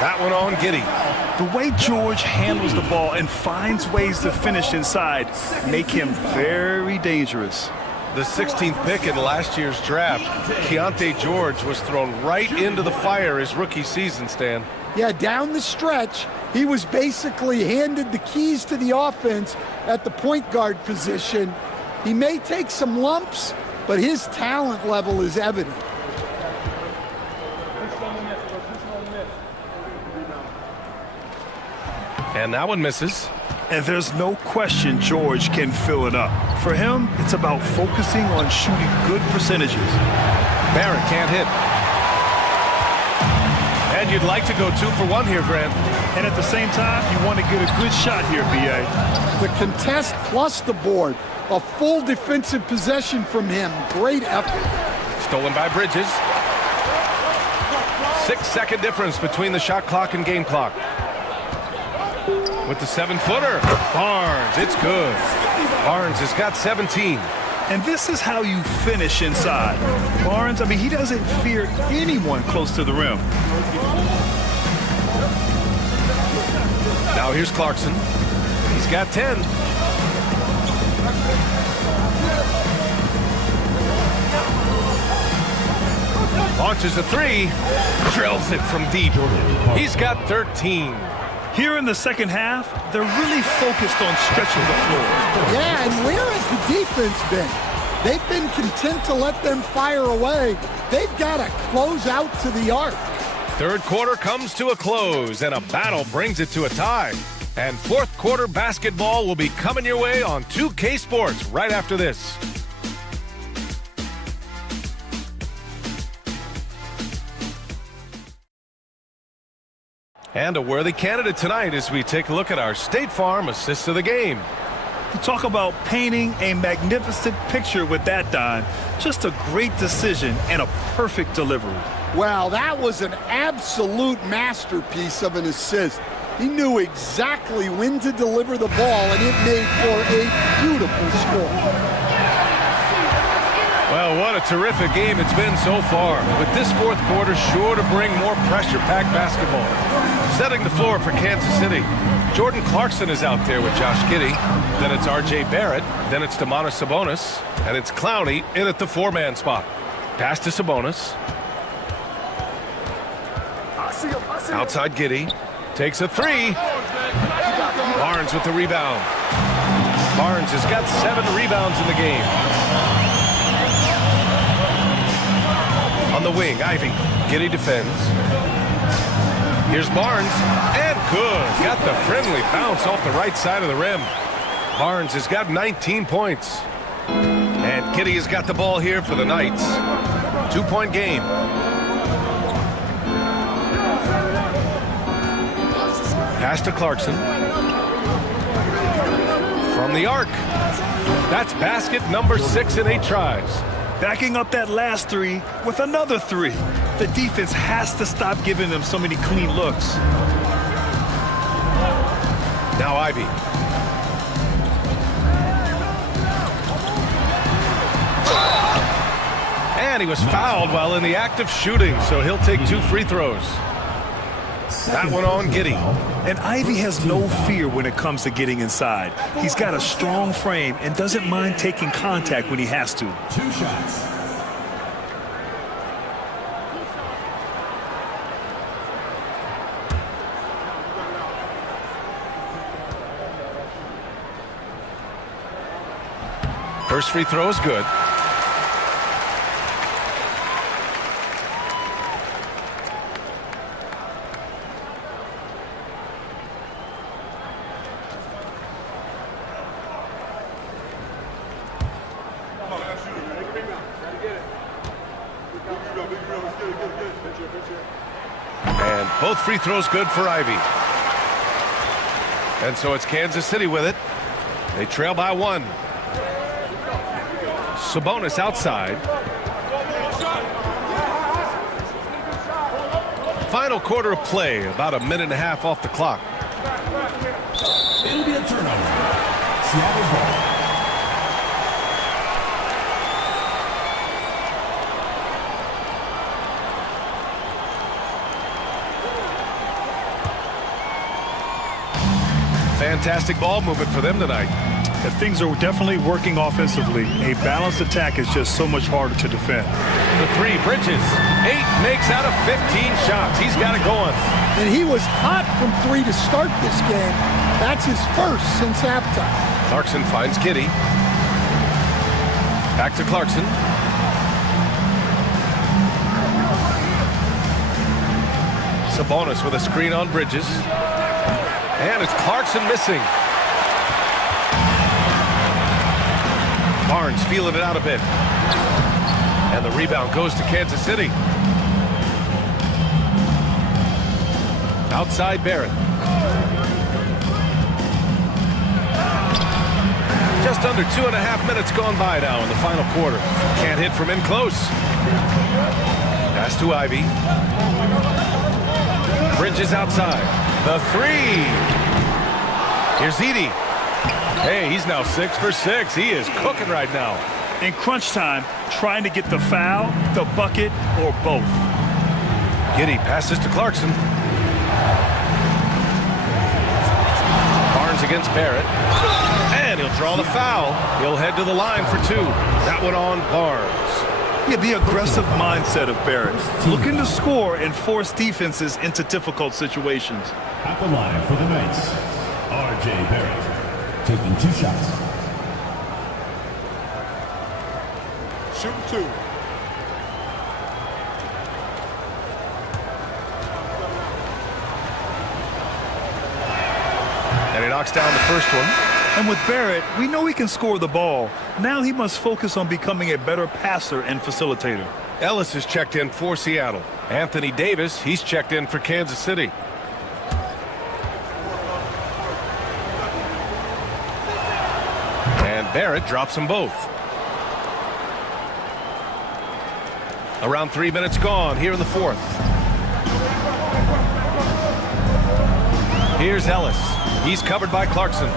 That one on Giddey. The way George handles the ball and finds ways to finish inside make him very dangerous. The 16th pick in last year's draft, Keontae George was thrown right into the fire his rookie season, Stan. Yeah, down the stretch, he was basically handed the keys to the offense at the point guard position. He may take some lumps, but his talent level is evident. And that one misses. And there's no question George can fill it up. For him, it's about focusing on shooting good percentages. Barrett can't hit. And you'd like to go 2 for 1 here, Grant. And at the same time, you want to get a good shot here, B.A. The contest plus the board. A full defensive possession from him. Great effort. Stolen by Bridges. 6-second difference between the shot clock and game clock. With the 7-footer. Barnes, it's good. Barnes has got 17. And this is how you finish inside. Barnes, I mean, he doesn't fear anyone close to the rim. Now here's Clarkson. He's got 10. Launches a 3. Drills it from deep. He's got 13. Here in the second half, they're really focused on stretching the floor. Yeah, and where has the defense been? They've been content to let them fire away. They've got to close out to the arc. Third quarter comes to a close, and a battle brings it to a tie. And fourth quarter basketball will be coming your way on 2K Sports right after this. And a worthy candidate tonight as we take a look at our State Farm Assist of the Game. You talk about painting a magnificent picture with that dime. Just a great decision and a perfect delivery. Wow, that was an absolute masterpiece of an assist. He knew exactly when to deliver the ball, and it made for a beautiful score. Well, what a terrific game it's been so far, with this fourth quarter sure to bring more pressure-packed basketball. Setting the floor for Kansas City, Jordan Clarkson is out there with Josh Giddey. Then it's R.J. Barrett. Then it's Domantas Sabonis. And it's Clowney in at the 4-man spot. Pass to Sabonis. Outside Giddey. Takes a 3. Barnes with the rebound. Barnes has got 7 rebounds in the game. On the wing, Ivy. Giddey defends. Here's Barnes, and good. Got the friendly bounce off the right side of the rim. Barnes has got 19 points. And Giddey has got the ball here for the Knights. 2-point game. Pass to Clarkson. From the arc. That's basket number 6 in 8 tries. Backing up that last three with another three. The defense has to stop giving them so many clean looks. Now Ivy. And he was fouled while in the act of shooting, so he'll take 2 free throws. That one on Giddey. And Ivy has no fear when it comes to getting inside. He's got a strong frame and doesn't mind taking contact when he has to. 2 shots. First free throw is good. And both free throws good for Ivy. And so it's Kansas City with it. They trail by 1. Sabonis outside. Final quarter of play, about a minute and a half off the clock. It'll be a turnover. Seattle ball. Fantastic ball movement for them tonight. Things are definitely working offensively. A balanced attack is just so much harder to defend. The 3, Bridges. 8 makes out of 15 shots. He's got it going. And he was hot from 3 to start this game. That's his first since halftime. Clarkson finds Giddey. Back to Clarkson. Sabonis with a screen on Bridges. And it's Clarkson missing. Barnes feeling it out a bit. And the rebound goes to Kansas City. Outside Barrett. Just under 2.5 minutes gone by now in the final quarter. Can't hit from in close. Pass to Ivy. Bridges outside. The 3. Here's Edey. Hey, he's now 6 for 6. He is cooking right now. In crunch time, trying to get the foul, the bucket, or both. Giddey passes to Clarkson. Barnes against Barrett. And he'll draw the foul. He'll head to the line for 2. That one on Barnes. Yeah, the aggressive mindset of Barrett. Looking to score and force defenses into difficult situations. At the line for the Knights, R.J. Barrett. Taking 2 shots. Shoot 2. And he knocks down the first one. And with Barrett, we know he can score the ball. Now he must focus on becoming a better passer and facilitator. Ellis is checked in for Seattle. Anthony Davis, he's checked in for Kansas City. And Barrett drops them both. Around 3 minutes gone here in the 4th. Here's Ellis. He's covered by Clarkson.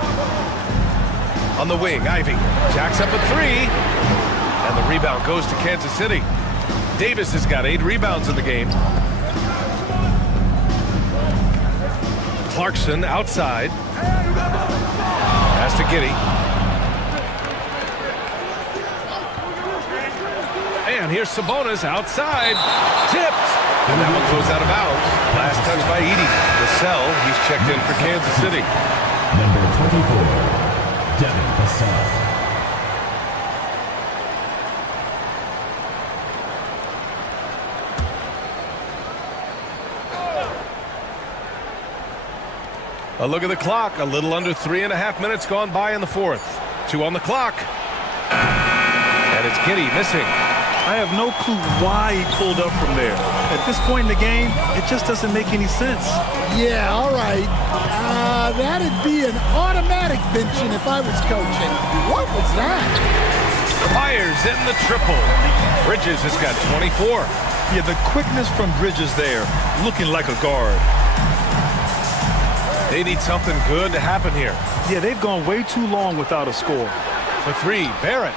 On the wing, Ivy jacks up a 3. And the rebound goes to Kansas City. Davis has got 8 rebounds in the game. Clarkson outside. Pass to Giddey. And here's Sabonis outside. Tipped. And that one goes out of bounds. Last touch by Edey. Vassell, he's checked in for Kansas City. Number 24, Devin Vassell. A look at the clock. A little under 3.5 minutes gone by in the fourth. 2 on the clock. And it's Giddey missing. I have no clue why he pulled up from there. At this point in the game, it just doesn't make any sense. Yeah, all right. That'd be an automatic benching if I was coaching. What was that? Fires in the triple. Bridges has got 24. Yeah, the quickness from Bridges there, looking like a guard. They need something good to happen here. Yeah, they've gone way too long without a score. For 3, Barrett.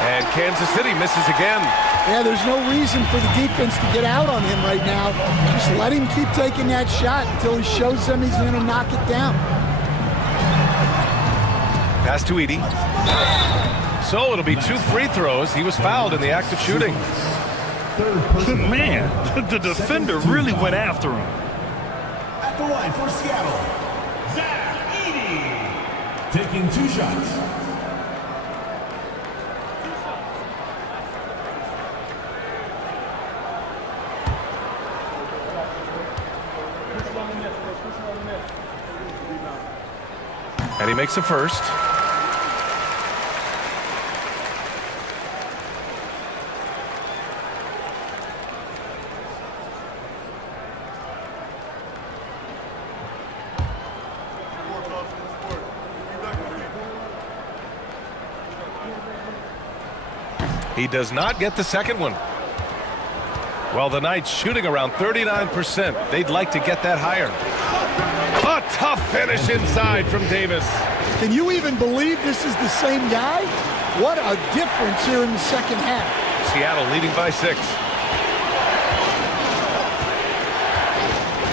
And Kansas City misses again. Yeah, there's no reason for the defense to get out on him right now. Just let him keep taking that shot until he shows them he's going to knock it down. Pass to Edey. So it'll be 2 free throws. He was fouled in the act of shooting. Man, the defender really went after him. At the line for Seattle, Zach Edey. Taking 2 shots. And he makes a first. He does not get the second one. Well, the Knights shooting around 39%. They'd like to get that higher. A tough finish inside from Davis. Can you even believe this is the same guy? What a difference here in the second half. Seattle leading by 6.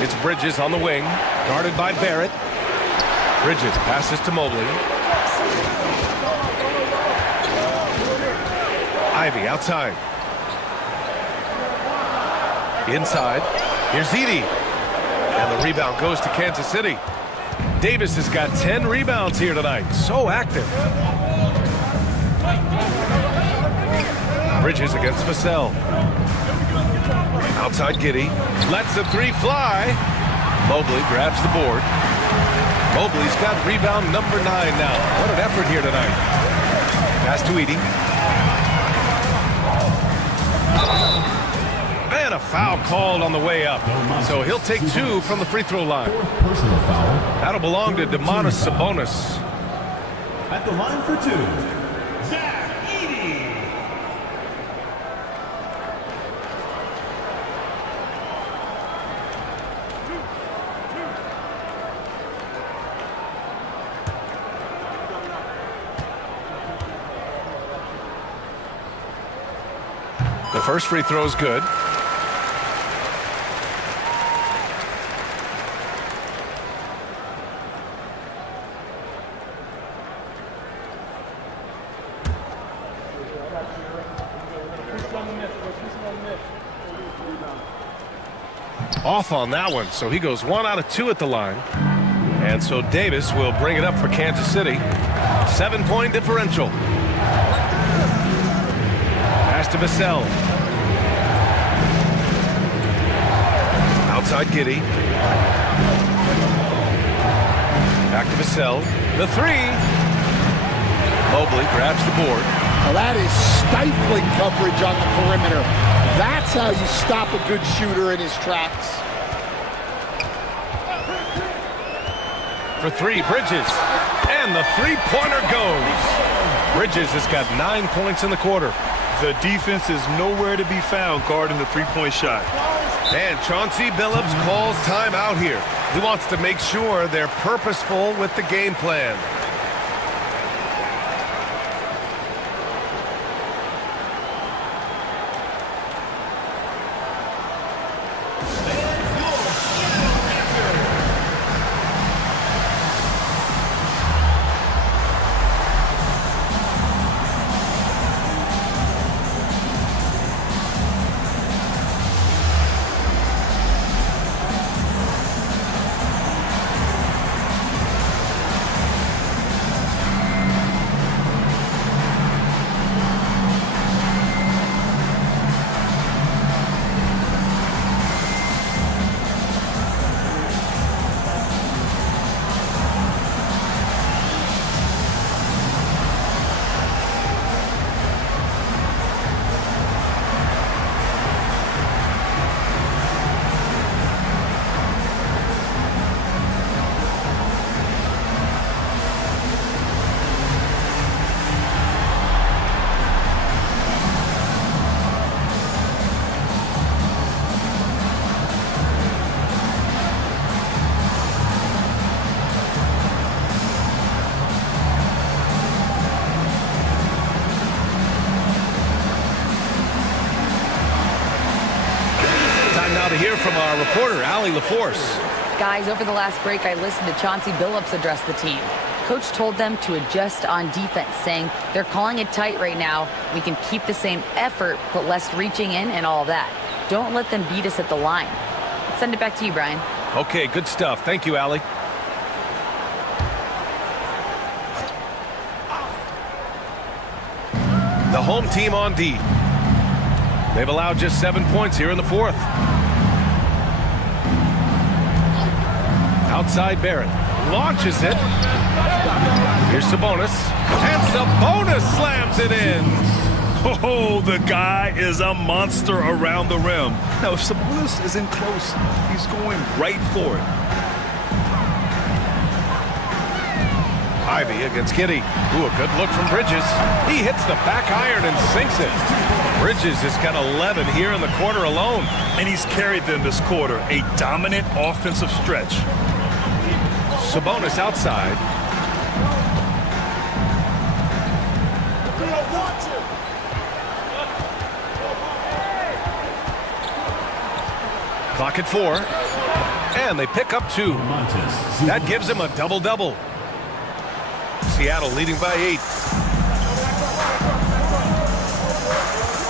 It's Bridges on the wing, guarded by Barrett. Bridges passes to Mobley. Ivy outside. Inside. Here's Edey. And the rebound goes to Kansas City. Davis has got 10 rebounds here tonight. So active. Bridges against Vassell. Outside Giddey. Lets the 3 fly. Mobley grabs the board. Mobley's got rebound number 9 now. What an effort here tonight. Pass to Edey. And a foul called on the way up. So he'll take 2 from the free throw line. That'll belong to Domantas Sabonis. At the line for 2, Zach Edey. The first free throw is good. Off on that one, so he goes 1 out of 2 at the line. And so Davis will bring it up for Kansas City. 7-point differential. Pass to Vassell. Outside Giddey. Back to Vassell. The 3. Mobley grabs the board. Well, that is stifling coverage on the perimeter. That's how you stop a good shooter in his tracks. For 3, Bridges. And the 3-pointer goes. Bridges has got 9 points in the quarter. The defense is nowhere to be found guarding the 3-point shot. And Chauncey Billups calls timeout here. He wants to make sure they're purposeful with the game plan. our reporter, Allie LaForce. Guys, over the last break, I listened to Chauncey Billups address the team. Coach told them to adjust on defense, saying they're calling it tight right now. We can keep the same effort, but less reaching in and all of that. Don't let them beat us at the line. Let's send it back to you, Brian. Okay, good stuff. Thank you, Allie. The home team on D. They've allowed just 7 points here in the fourth. Outside Barrett. Launches it. Here's Sabonis. And Sabonis slams it in. Oh, the guy is a monster around the rim. Now, if Sabonis isn't close, he's going right for it. Ivy against Giddey. Ooh, a good look from Bridges. He hits the back iron and sinks it. Bridges has got 11 here in the quarter alone. And he's carried them this quarter. A dominant offensive stretch. Sabonis outside. Clock at 4. And they pick up 2. That gives him a double-double. Seattle leading by 8.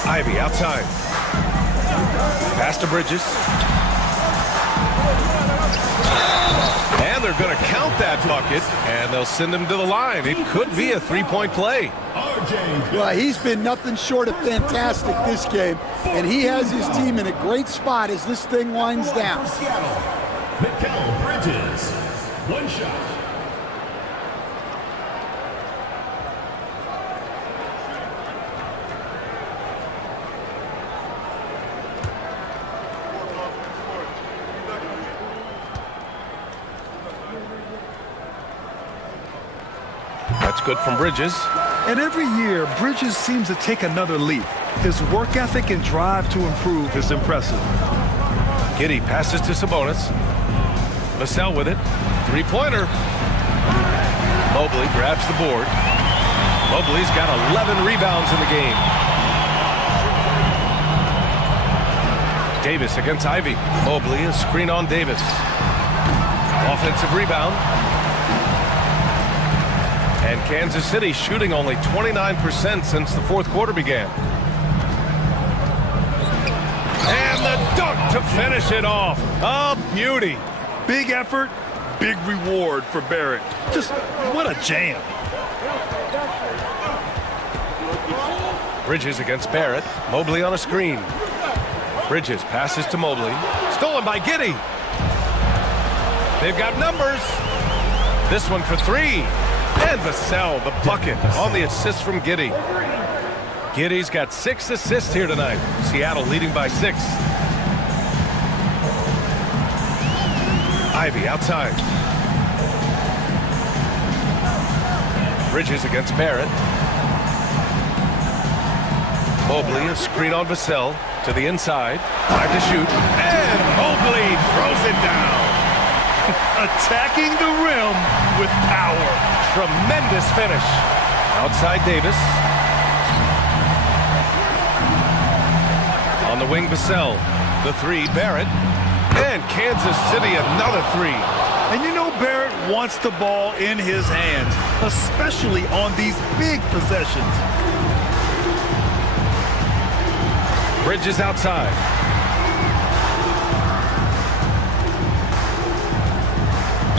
Ivy outside. Pass to Bridges. And they're going to count that bucket, and they'll send him to the line. It could be a three-point play. Well, he's been nothing short of fantastic this game, and he has his team in a great spot as this thing winds down. Mikal Bridges, one shot. That's good from Bridges. And every year, Bridges seems to take another leap. His work ethic and drive to improve is impressive. Giddey passes to Sabonis. Vassell with it. Three-pointer. Mobley grabs the board. Mobley's got 11 rebounds in the game. Davis against Ivy. Mobley, a screen on Davis. Offensive rebound. And Kansas City shooting only 29% since the fourth quarter began. And the dunk to finish it off. A beauty. Big effort, big reward for Barrett. Just what a jam. Bridges against Barrett. Mobley on a screen. Bridges passes to Mobley. Stolen by Giddey. They've got numbers. This one for 3. And Vassell, the bucket on the assist from Giddey. Giddey's got 6 assists here tonight. Seattle leading by 6. Ivy outside. Bridges against Barrett. Mobley, a screen on Vassell to the inside. 5 to shoot. And Mobley throws it down. Attacking the rim with power. Tremendous finish. Outside Davis. On the wing, Vassell. The 3, Barrett. And Kansas City, another 3. And you know Barrett wants the ball in his hands, especially on these big possessions. Bridges outside.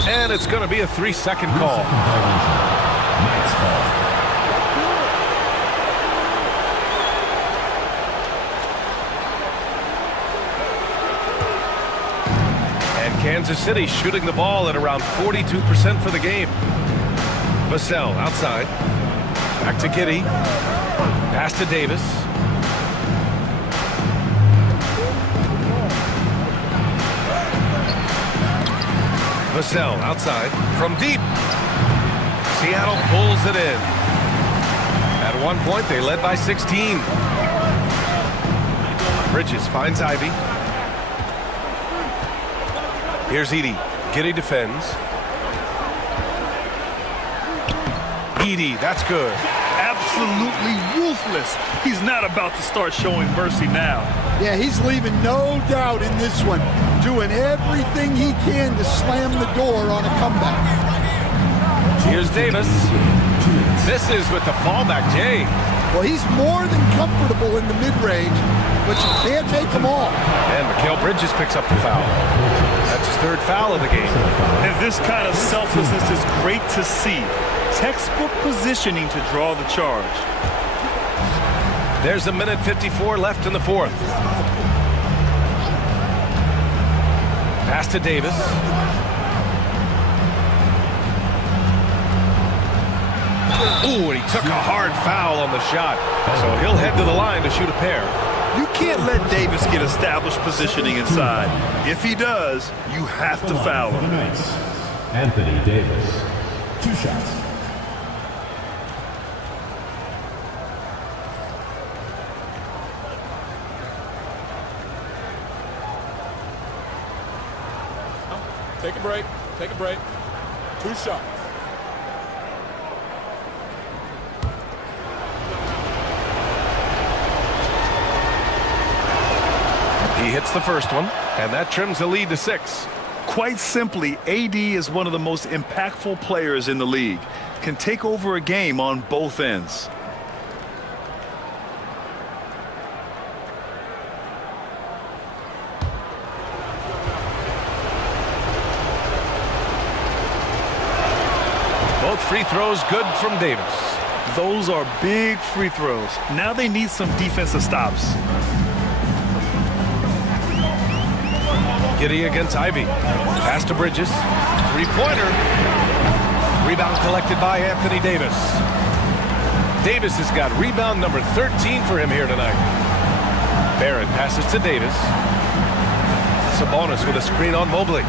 And it's going to be a 3-second call. And Kansas City shooting the ball at around 42% for the game. Vassell outside. Back to Giddey. Pass to Davis. Vassell outside from deep. Seattle pulls it in. At one point, they led by 16. Bridges finds Ivy. Here's Edey. Giddey defends. Edey, that's good. Absolutely ruthless. He's not about to start showing mercy now. Yeah, he's leaving no doubt in this one. doing everything he can to slam the door on a comeback. Here's Davis. Misses with the fallback, Jay. Well, he's more than comfortable in the mid-range, but you can't make them all. And Mikal Bridges picks up the foul. That's his third foul of the game. And this kind of selflessness is great to see. Textbook positioning to draw the charge. There's a minute 54 left in the fourth. Pass to Davis. Ooh, and he took a hard foul on the shot. So he'll head to the line to shoot a pair. You can't let Davis get established positioning inside. If he does, you have to foul him. Anthony Davis. 2 shots. Take a break. Take a break. 2 shots. He hits the first one, and that trims the lead to 6. Quite simply, AD is one of the most impactful players in the league. Can take over a game on both ends. Both free throws good from Davis. Those are big free throws. Now they need some defensive stops. Giddey against Ivy. Pass to Bridges. Three-pointer. Rebound collected by Anthony Davis. Davis has got rebound number 13 for him here tonight. Barrett passes to Davis. Sabonis with a screen on Mobley.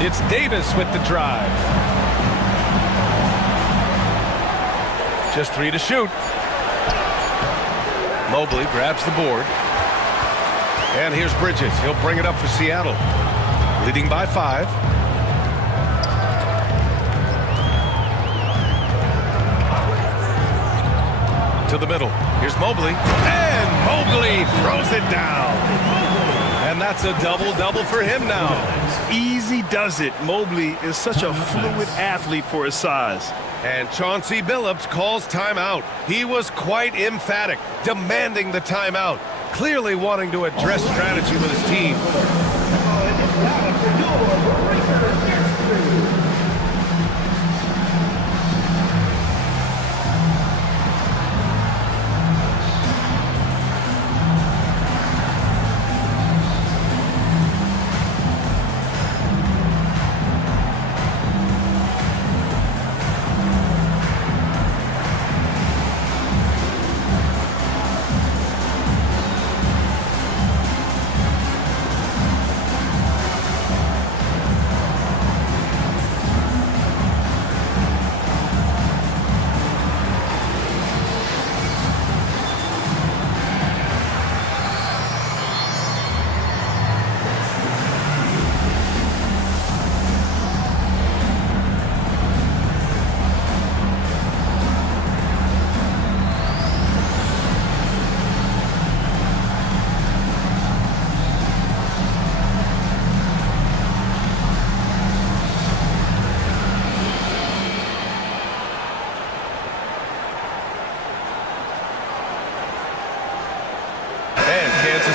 It's Davis with the drive. Just 3 to shoot. Mobley grabs the board. And here's Bridges. He'll bring it up for Seattle. Leading by 5. To the middle. Here's Mobley. And Mobley throws it down. And that's a double-double for him now. Easy does it. Mobley is such a fluid athlete for his size. And Chauncey Billups calls timeout. He was quite emphatic, demanding the timeout. Clearly wanting to address strategy with his team.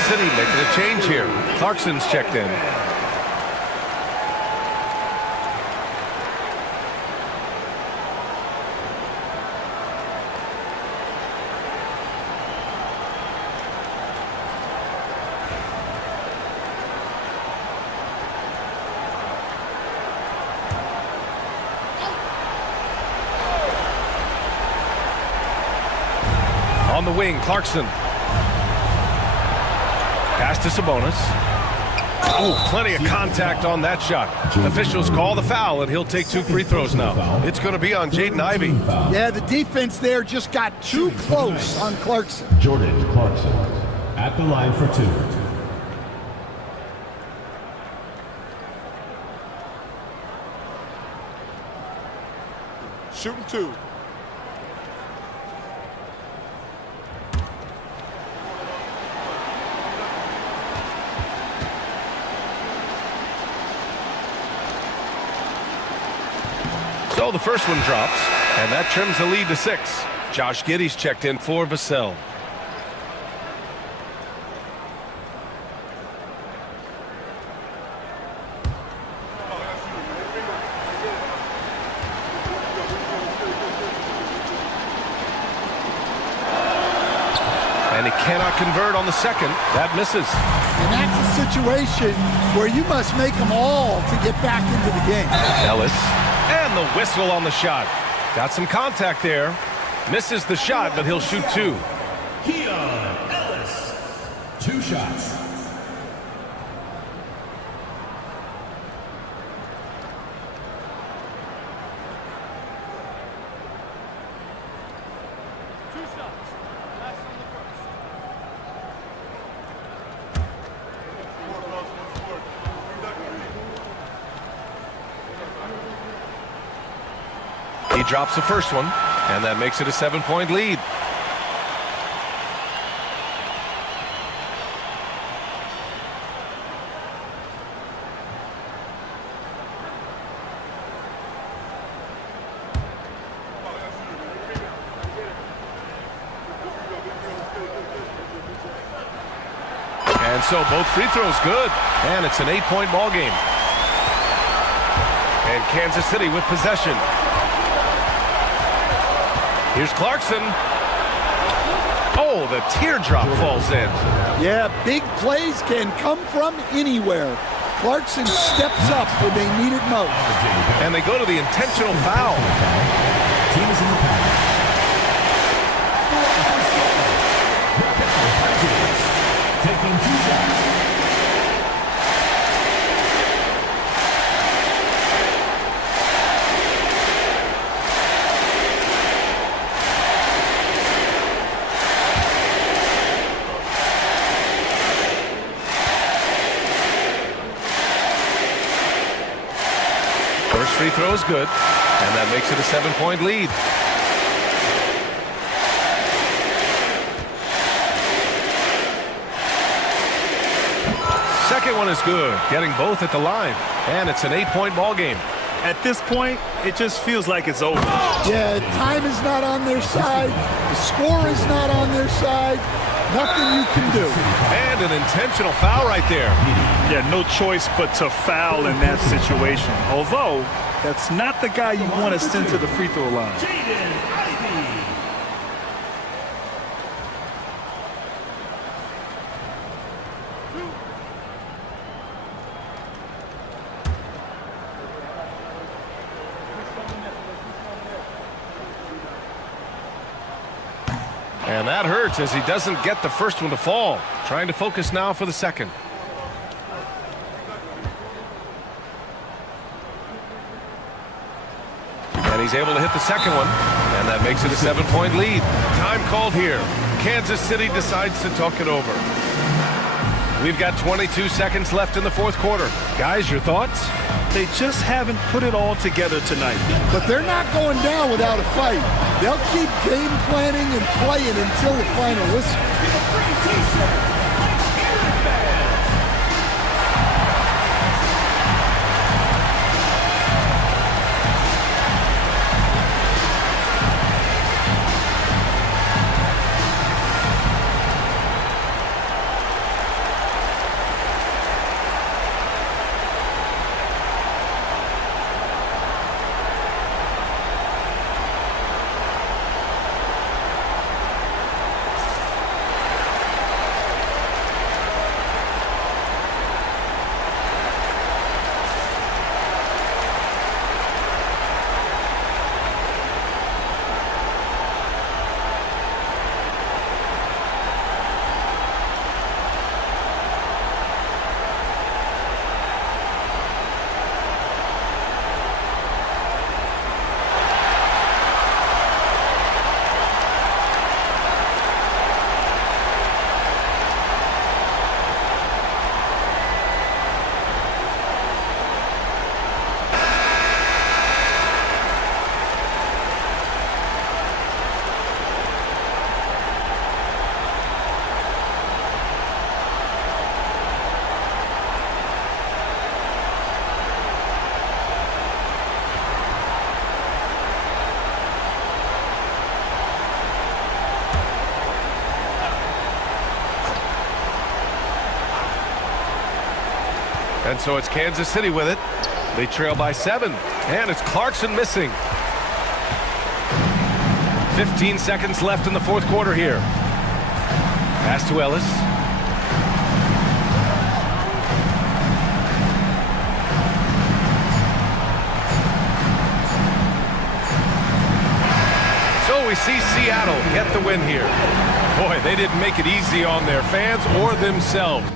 City making a change here. Clarkson's checked in. On the wing, Clarkson. Pass to Sabonis. Oh, plenty of contact on that shot. Officials call the foul, and he'll take 2 free throws now. It's going to be on Jaden Ivey. Yeah, the defense there just got too close on Clarkson. Jordan Clarkson at the line for 2. Shooting 2. So the first one drops, and that trims the lead to 6. Josh Giddey's checked in for Vassell. And he cannot convert on the second. That misses. And that's a situation where you must make them all to get back into the game. Ellis. And the whistle on the shot. Got some contact there. Misses the shot, but he'll shoot 2. Keon Ellis. 2 shots. He drops the first one, and that makes it a 7-point lead. And so both free throws good, and it's an 8-point ball game. And Kansas City with possession. Here's Clarkson. Oh, the teardrop falls in. Yeah, big plays can come from anywhere. Clarkson steps up when they need it most. And they go to the intentional foul. Team is in the pack. Taking 2 shots. First free throw is good, and that makes it a 7-point lead. Second one is good, getting both at the line, and it's an 8-point ball game. At this point, it just feels like it's over. Yeah, time is not on their side. The score is not on their side. Nothing you can do. And an intentional foul right there. Yeah, no choice but to foul in that situation. Although, that's not the guy you want to send to the free throw line. And that hurts as he doesn't get the first one to fall. Trying to focus now for the second. And he's able to hit the second one. And that makes it a 7-point lead. Time called here. Kansas City decides to talk it over. We've got 22 seconds left in the fourth quarter. Guys, your thoughts? They just haven't put it all together tonight. But they're not going down without a fight. They'll keep game planning and playing until the final whistle. And so it's Kansas City with it. They trail by 7. And it's Clarkson missing. 15 seconds left in the fourth quarter here. Pass to Ellis. So we see Seattle get the win here. Boy, they didn't make it easy on their fans or themselves.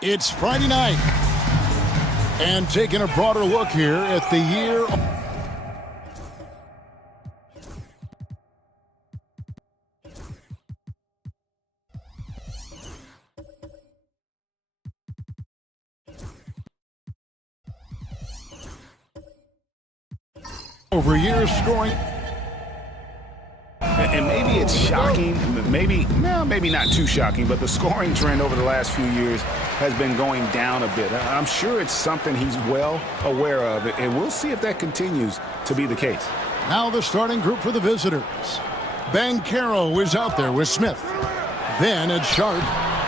It's Friday night. And taking a broader look here at the year. Over years scoring. And maybe it's shocking, maybe not too shocking, but the scoring trend over the last few years has been going down a bit. I'm sure it's something he's well aware of, and we'll see if that continues to be the case. Now the starting group for the visitors. Banchero is out there with Smith. Then it's Sharp.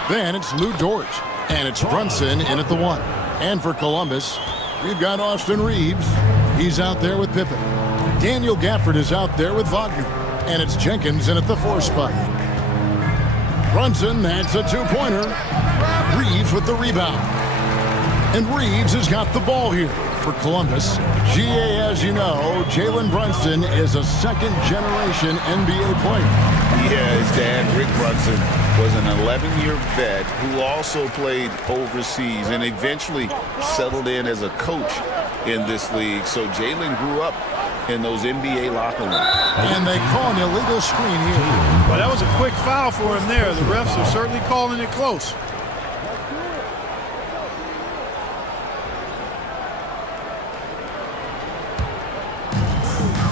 Then it's Lou Dort. And it's Brunson in at the 1. And for Columbus, we've got Austin Reeves. He's out there with Pippen. Daniel Gafford is out there with Wagner. And it's Jenkins in at the 4 spot. Brunson, that's a 2-pointer. Reeves with the rebound. And Reeves has got the ball here for Columbus. GA, as you know, Jalen Brunson is a second-generation NBA player. Yeah, his dad, Rick Brunson, was an 11-year vet who also played overseas and eventually settled in as a coach in this league. So Jalen grew up in those NBA locker rooms. And they call an illegal screen here. Well, that was a quick foul for him there. The refs are certainly calling it close.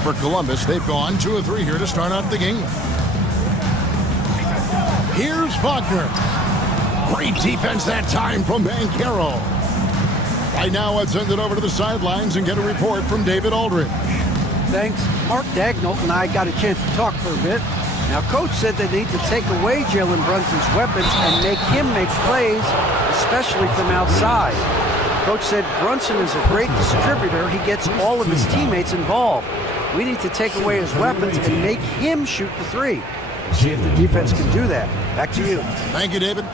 For Columbus, they've gone 2 of 3 here to start out the game. Here's Wagner. Great defense that time from Banchero. Right now, let's send it over to the sidelines and get a report from David Aldridge. Thanks. Mark Daignault and I got a chance to talk for a bit. Now, Coach said they need to take away Jalen Brunson's weapons and make him make plays, especially from outside. Coach said Brunson is a great distributor. He gets all of his teammates involved. We need to take away his weapons and make him shoot the 3. We'll see if the defense can do that. Back to you. Thank you, David.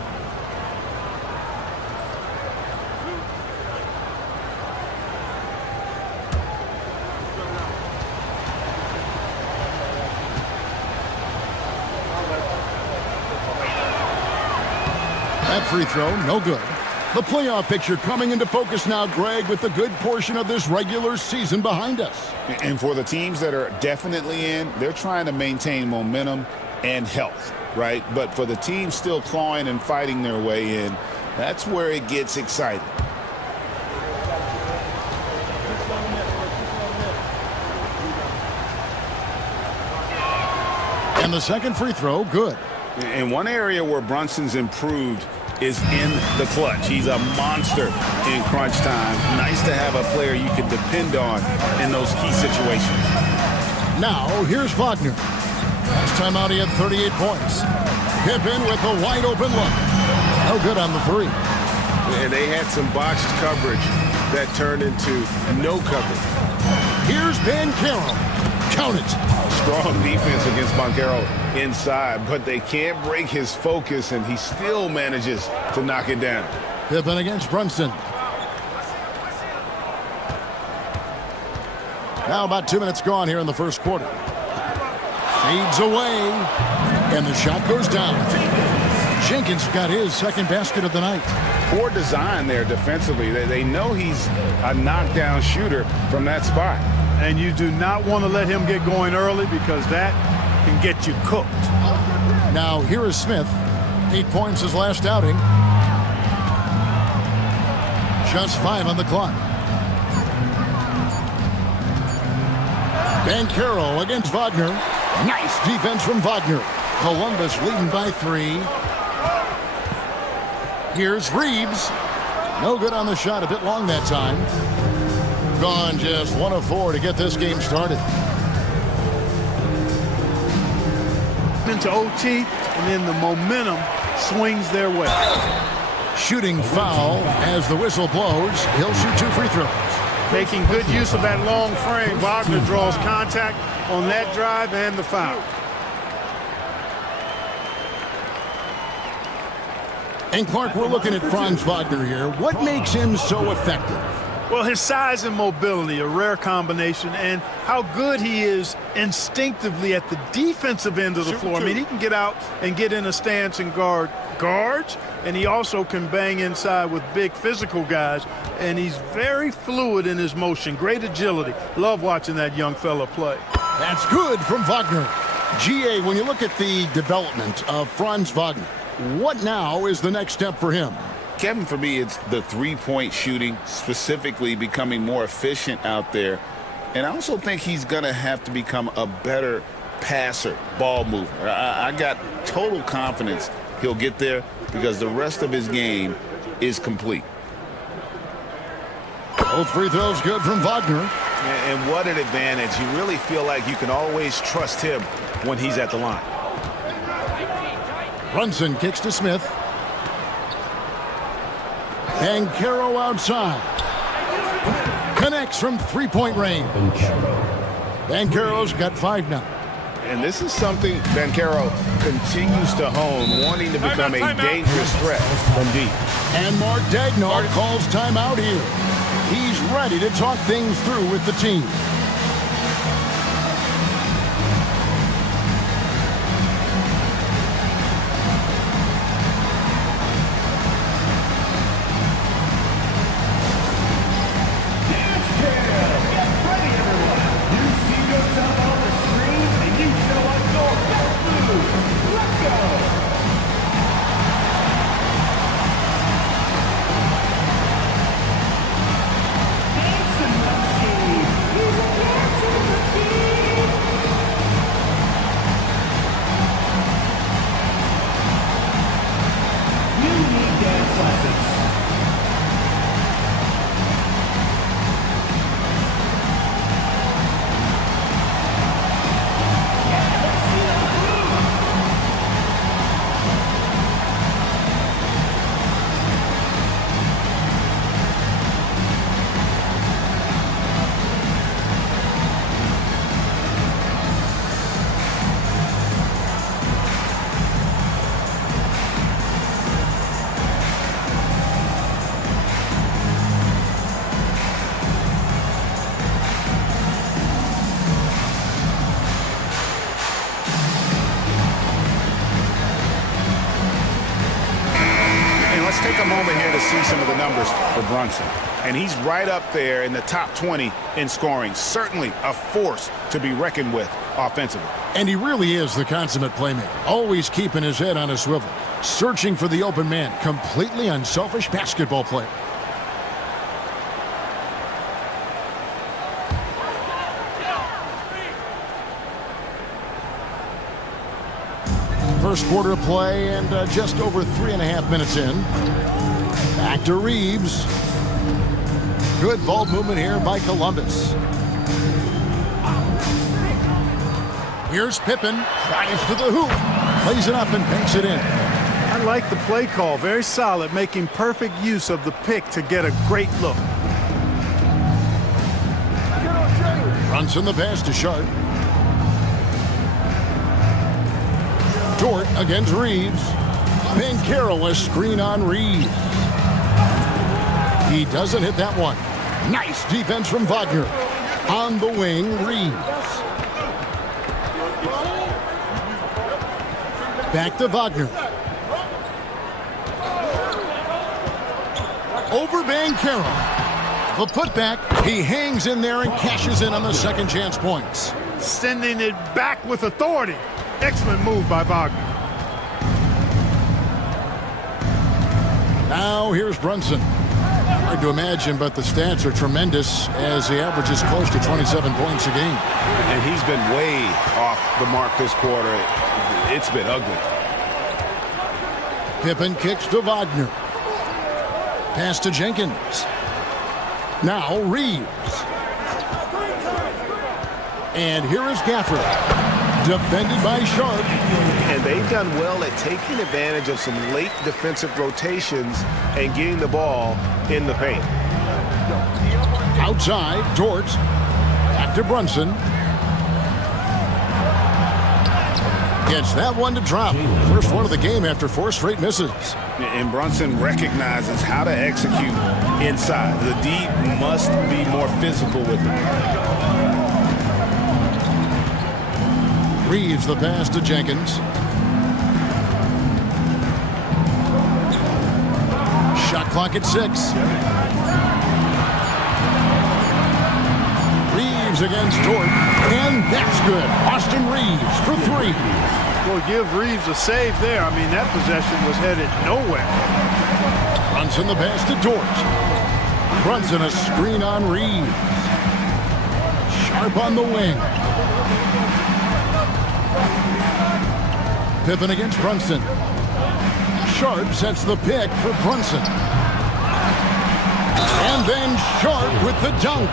That free throw, no good. The playoff picture coming into focus now, Greg, with the good portion of this regular season behind us. And for the teams that are definitely in, they're trying to maintain momentum and health, right? But for the teams still clawing and fighting their way in, that's where it gets exciting. And the second free throw, good. And one area where Brunson's improved is in the clutch. He's a monster in crunch time. Nice to have a player you can depend on in those key situations. Now, here's Wagner. Last time out, he had 38 points. Pippen with a wide-open look. No good on the three. And they had some botched coverage that turned into no coverage. Here's Banchero. Count it. Strong defense against Banchero inside, but they can't break his focus, and he still manages to knock it down. Pippen against Brunson. Now about 2 minutes gone here in the first quarter. Fades away, and the shot goes down. Jenkins got his second basket of the night. Poor design there defensively. They know he's a knockdown shooter from that spot. And you do not want to let him get going early because that can get you cooked. Now here is Smith. 8 points his last outing. Just 5 on the clock. Banchero against Wagner. Nice defense from Wagner. Columbus leading by 3. Here's Reeves. No good on the shot. A bit long that time. Gone just 1 of 4 to get this game started. Into OT, and then the momentum swings their way. Shooting foul as the whistle blows. He'll shoot 2 free throws. Making good use of that long frame. Wagner draws contact on that drive and the foul. And Clark, we're looking at Franz Wagner here. What makes him so effective? Well, his size and mobility, a rare combination, and how good he is instinctively at the defensive end of the floor. I mean, he can get out and get in a stance and guard guards, and he also can bang inside with big physical guys, and he's very fluid in his motion. Great agility. Love watching that young fella play. That's good from Wagner. GA, when you look at the development of Franz Wagner, what now is the next step for him? Kevin, for me, it's the three-point shooting, specifically becoming more efficient out there. And I also think he's going to have to become a better passer, ball mover. I got total confidence he'll get there because the rest of his game is complete. Both free throws good from Wagner. And what an advantage. You really feel like you can always trust him when he's at the line. Brunson kicks to Smith. Banchero outside. Connects from three-point range. Banchero's got 5 now. And this is something Banchero continues to hone, wanting to become a dangerous threat from deep. And Mark Daigneault calls timeout here. He's ready to talk things through with the team. Take a moment here to see some of the numbers for Brunson. And he's right up there in the top 20 in scoring. Certainly a force to be reckoned with offensively. And he really is the consummate playmaker. Always keeping his head on a swivel. Searching for the open man. Completely unselfish basketball player. First quarter of play and just over 3.5 minutes in. Back to Reeves. Good ball movement here by Columbus. Here's Pippen. Drives to the hoop. Plays it up and banks it in. I like the play call. Very solid, making perfect use of the pick to get a great look. Brunson the pass to Sharp. Dort against Reeves. Banchero a screen on Reeves. He doesn't hit that one. Nice defense from Wagner. On the wing, Reeves. Back to Wagner. Over Banchero. The putback. He hangs in there and cashes in on the second chance points. Sending it back with authority. Excellent move by Wagner. Now here's Brunson. Hard to imagine, but the stats are tremendous as he averages close to 27 points a game. And he's been way off the mark this quarter. It's been ugly. Pippen kicks to Wagner. Pass to Jenkins. Now Reeves. And here is Gafford. Defended by Sharp. And they've done well at taking advantage of some late defensive rotations and getting the ball in the paint. Outside, Dort. Back to Brunson. Gets that one to drop. First one of the game after 4 straight misses. And Brunson recognizes how to execute inside. The D must be more physical with it. Reeves the pass to Jenkins. Shot clock at 6. Reeves against Dort. And that's good. Austin Reeves for 3. Well, give Reeves a save there. I mean, that possession was headed nowhere. Brunson the pass to Dort. Brunson a screen on Reeves. Sharp on the wing. Pippen against Brunson. Sharp sets the pick for Brunson. And then Sharp with the dunk.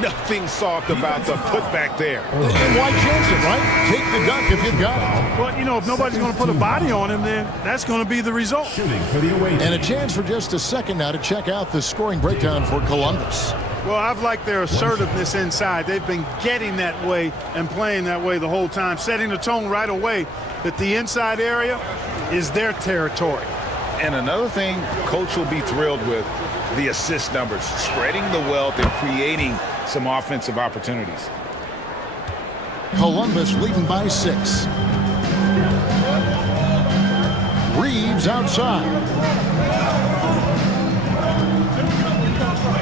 Nothing soft about the putback there. And why chance it, right? Take the dunk if you've got it. Well, you know, if nobody's going to put a body on him, then that's going to be the result. And a chance for just a second now to check out the scoring breakdown for Columbus. Well, I've liked their assertiveness inside. They've been getting that way and playing that way the whole time, setting the tone right away that the inside area is their territory. And another thing Coach will be thrilled with, the assist numbers, spreading the wealth and creating some offensive opportunities. Columbus leading by 6. Reeves outside.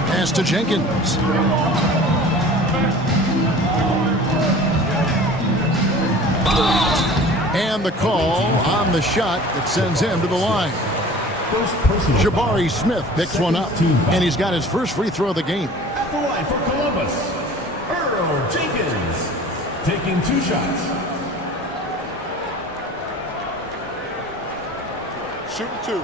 Pass to Jenkins. And the call on the shot that sends him to the line. Jabari Smith picks one up, and he's got his first free throw of the game. At the line for Columbus, Earl Jenkins, taking 2 shots. Shoot 2.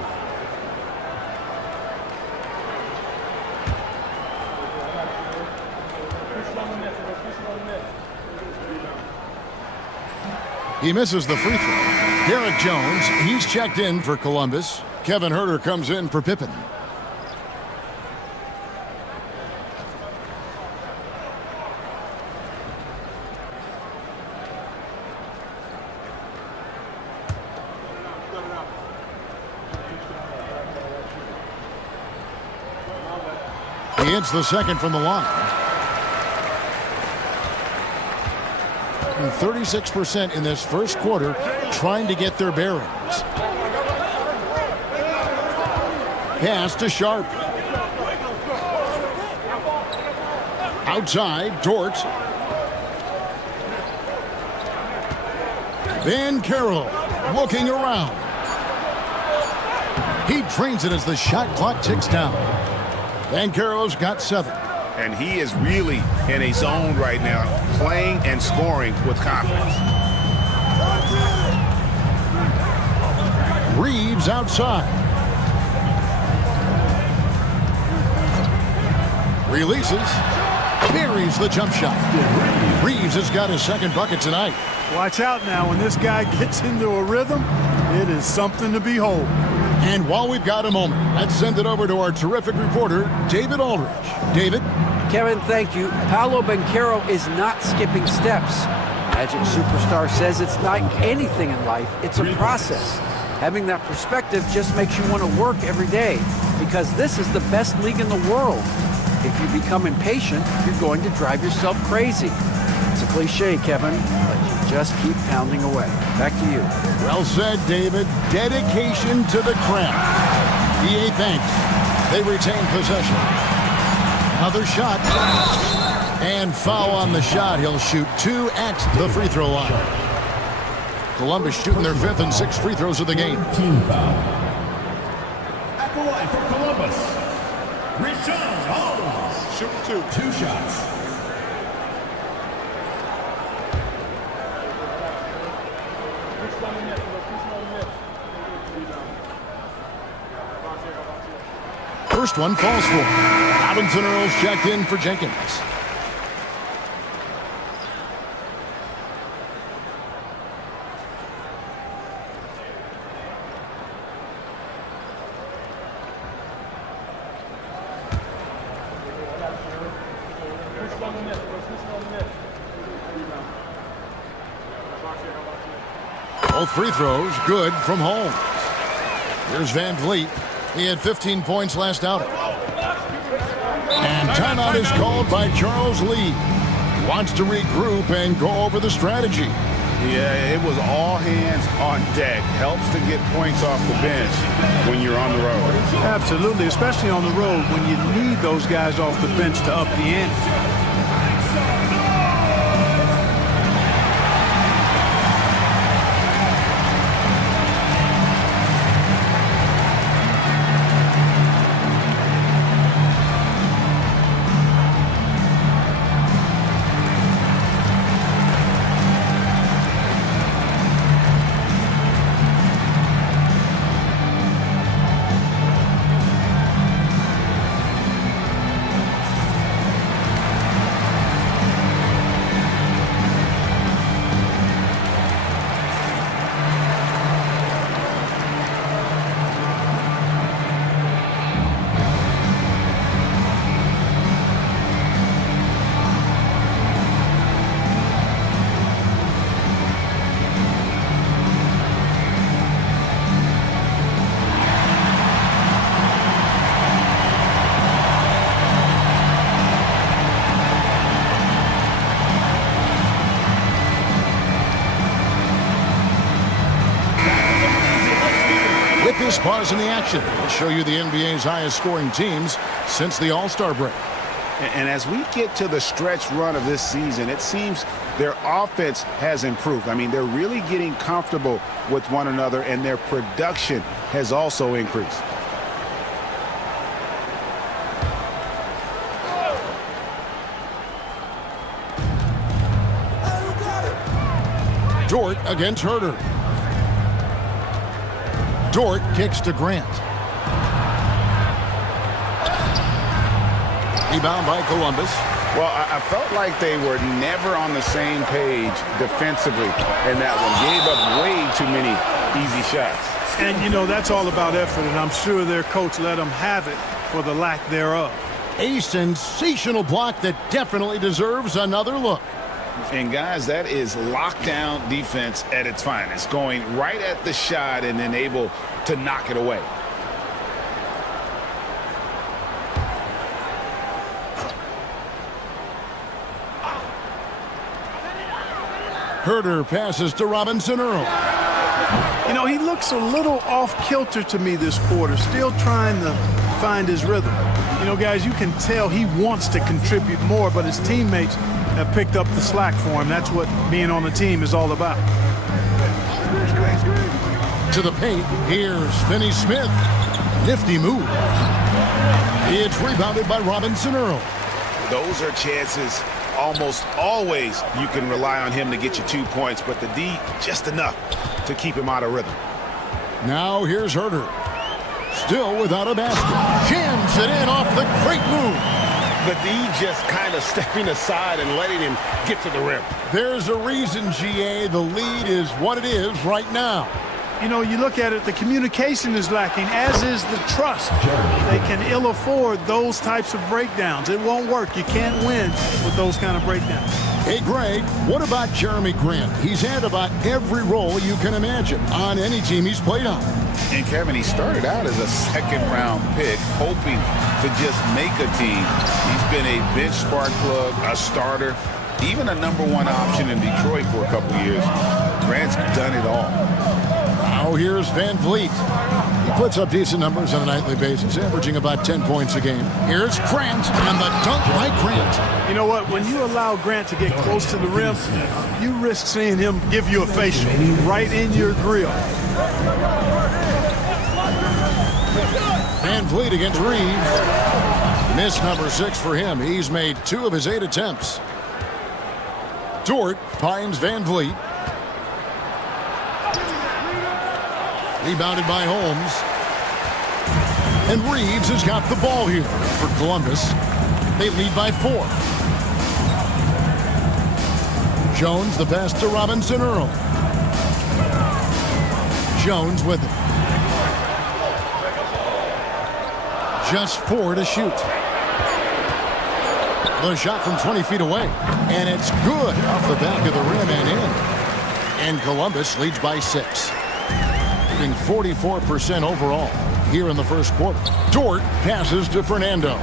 He misses the free throw. Derek Jones, he's checked in for Columbus. Kevin Huerter comes in for Pippen. He hits the second from the line. And 36% in this first quarter trying to get their bearings. Pass to Sharp. Outside, Dort. Banchero looking around. He drains it as the shot clock ticks down. Banchero's got 7. And he is really in a zone right now, playing and scoring with confidence. Reeves outside. Releases. Buries the jump shot. Reeves has got his second bucket tonight. Watch out now. When this guy gets into a rhythm, it is something to behold. And while we've got a moment, let's send it over to our terrific reporter, David Aldridge. David? Kevin, thank you. Paolo Banchero is not skipping steps. Magic Superstar says it's not anything in life, it's a process. Having that perspective just makes you want to work every day, because this is the best league in the world. If you become impatient, you're going to drive yourself crazy. It's a cliche, Kevin, but you just keep pounding away. Back to you. Well said, David. Dedication to the craft. EA thanks. They retain possession. Another shot. And foul on the shot. He'll shoot 2 at the free throw line. Columbus shooting their 5th and 6th free throws of the game. Team foul. At the line for Columbus, Richaun Holmes. Shoot 2 shots. First one falls for. Robinson Earls checked in for Jenkins. Both free throws good from Holmes. Here's Van Vliet. He had 15 points last outing. And timeout is called by Charles Lee. He wants to regroup and go over the strategy. Yeah, it was all hands on deck. Helps to get points off the bench when you're on the road. Absolutely, especially on the road when you need those guys off the bench to up the ante. This pause in the action will show you the NBA's highest scoring teams since the All-Star break. And as we get to the stretch run of this season, it seems their offense has improved. I mean, they're really getting comfortable with one another, and their production has also increased. Dort against Herter. Dort kicks to Grant. Rebound by Columbus. Well, I felt like they were never on the same page defensively in that one. Gave up way too many easy shots. And, you know, that's all about effort, and I'm sure their coach let them have it for the lack thereof. A sensational block that definitely deserves another look. And, guys, that is lockdown defense at its finest, going right at the shot and then able to knock it away. Herter passes to Robinson Earl. You know, he looks a little off-kilter to me this quarter, still trying to find his rhythm. You know, guys, you can tell he wants to contribute more, but his teammates have picked up the slack for him. That's what being on the team is all about. To the paint, here's Finney Smith. Nifty move. It's rebounded by Robinson Earl. Those are chances almost always you can rely on him to get you 2 points, but the D just enough to keep him out of rhythm. Now here's Herter. Still without a basket. Jams it in off the great move. But he just kind of stepping aside and letting him get to the rim. There's a reason, GA, the lead is what it is right now. You know, you look at it, the communication is lacking, as is the trust. They can ill afford those types of breakdowns. It won't work. You can't win with those kind of breakdowns. Hey, Greg, what about Jeremy Grant? He's had about every role you can imagine on any team he's played on. And Kevin, he started out as a second-round pick, hoping to just make a team. He's been a bench spark plug, a starter, even a #1 option in Detroit for a couple years. Grant's done it all. Now here's Van Vliet. He puts up decent numbers on a nightly basis, averaging about 10 points a game. Here's Grant, and the dunk by Grant. You know what? When you allow Grant to get close to the rim, you risk seeing him give you a facial right in your grill. Van Vliet against Reeves. Miss #6 for him. He's made 2 of his 8 attempts. Dort finds Van Vliet. Rebounded by Holmes. And Reeves has got the ball here for Columbus. They lead by 4. Jones the pass to Robinson Earl. Jones with it. Just 4 to shoot. The shot from 20 feet away. And it's good off the back of the rim and in. And Columbus leads by 6. 44% overall here in the first quarter. Dort passes to Fernando.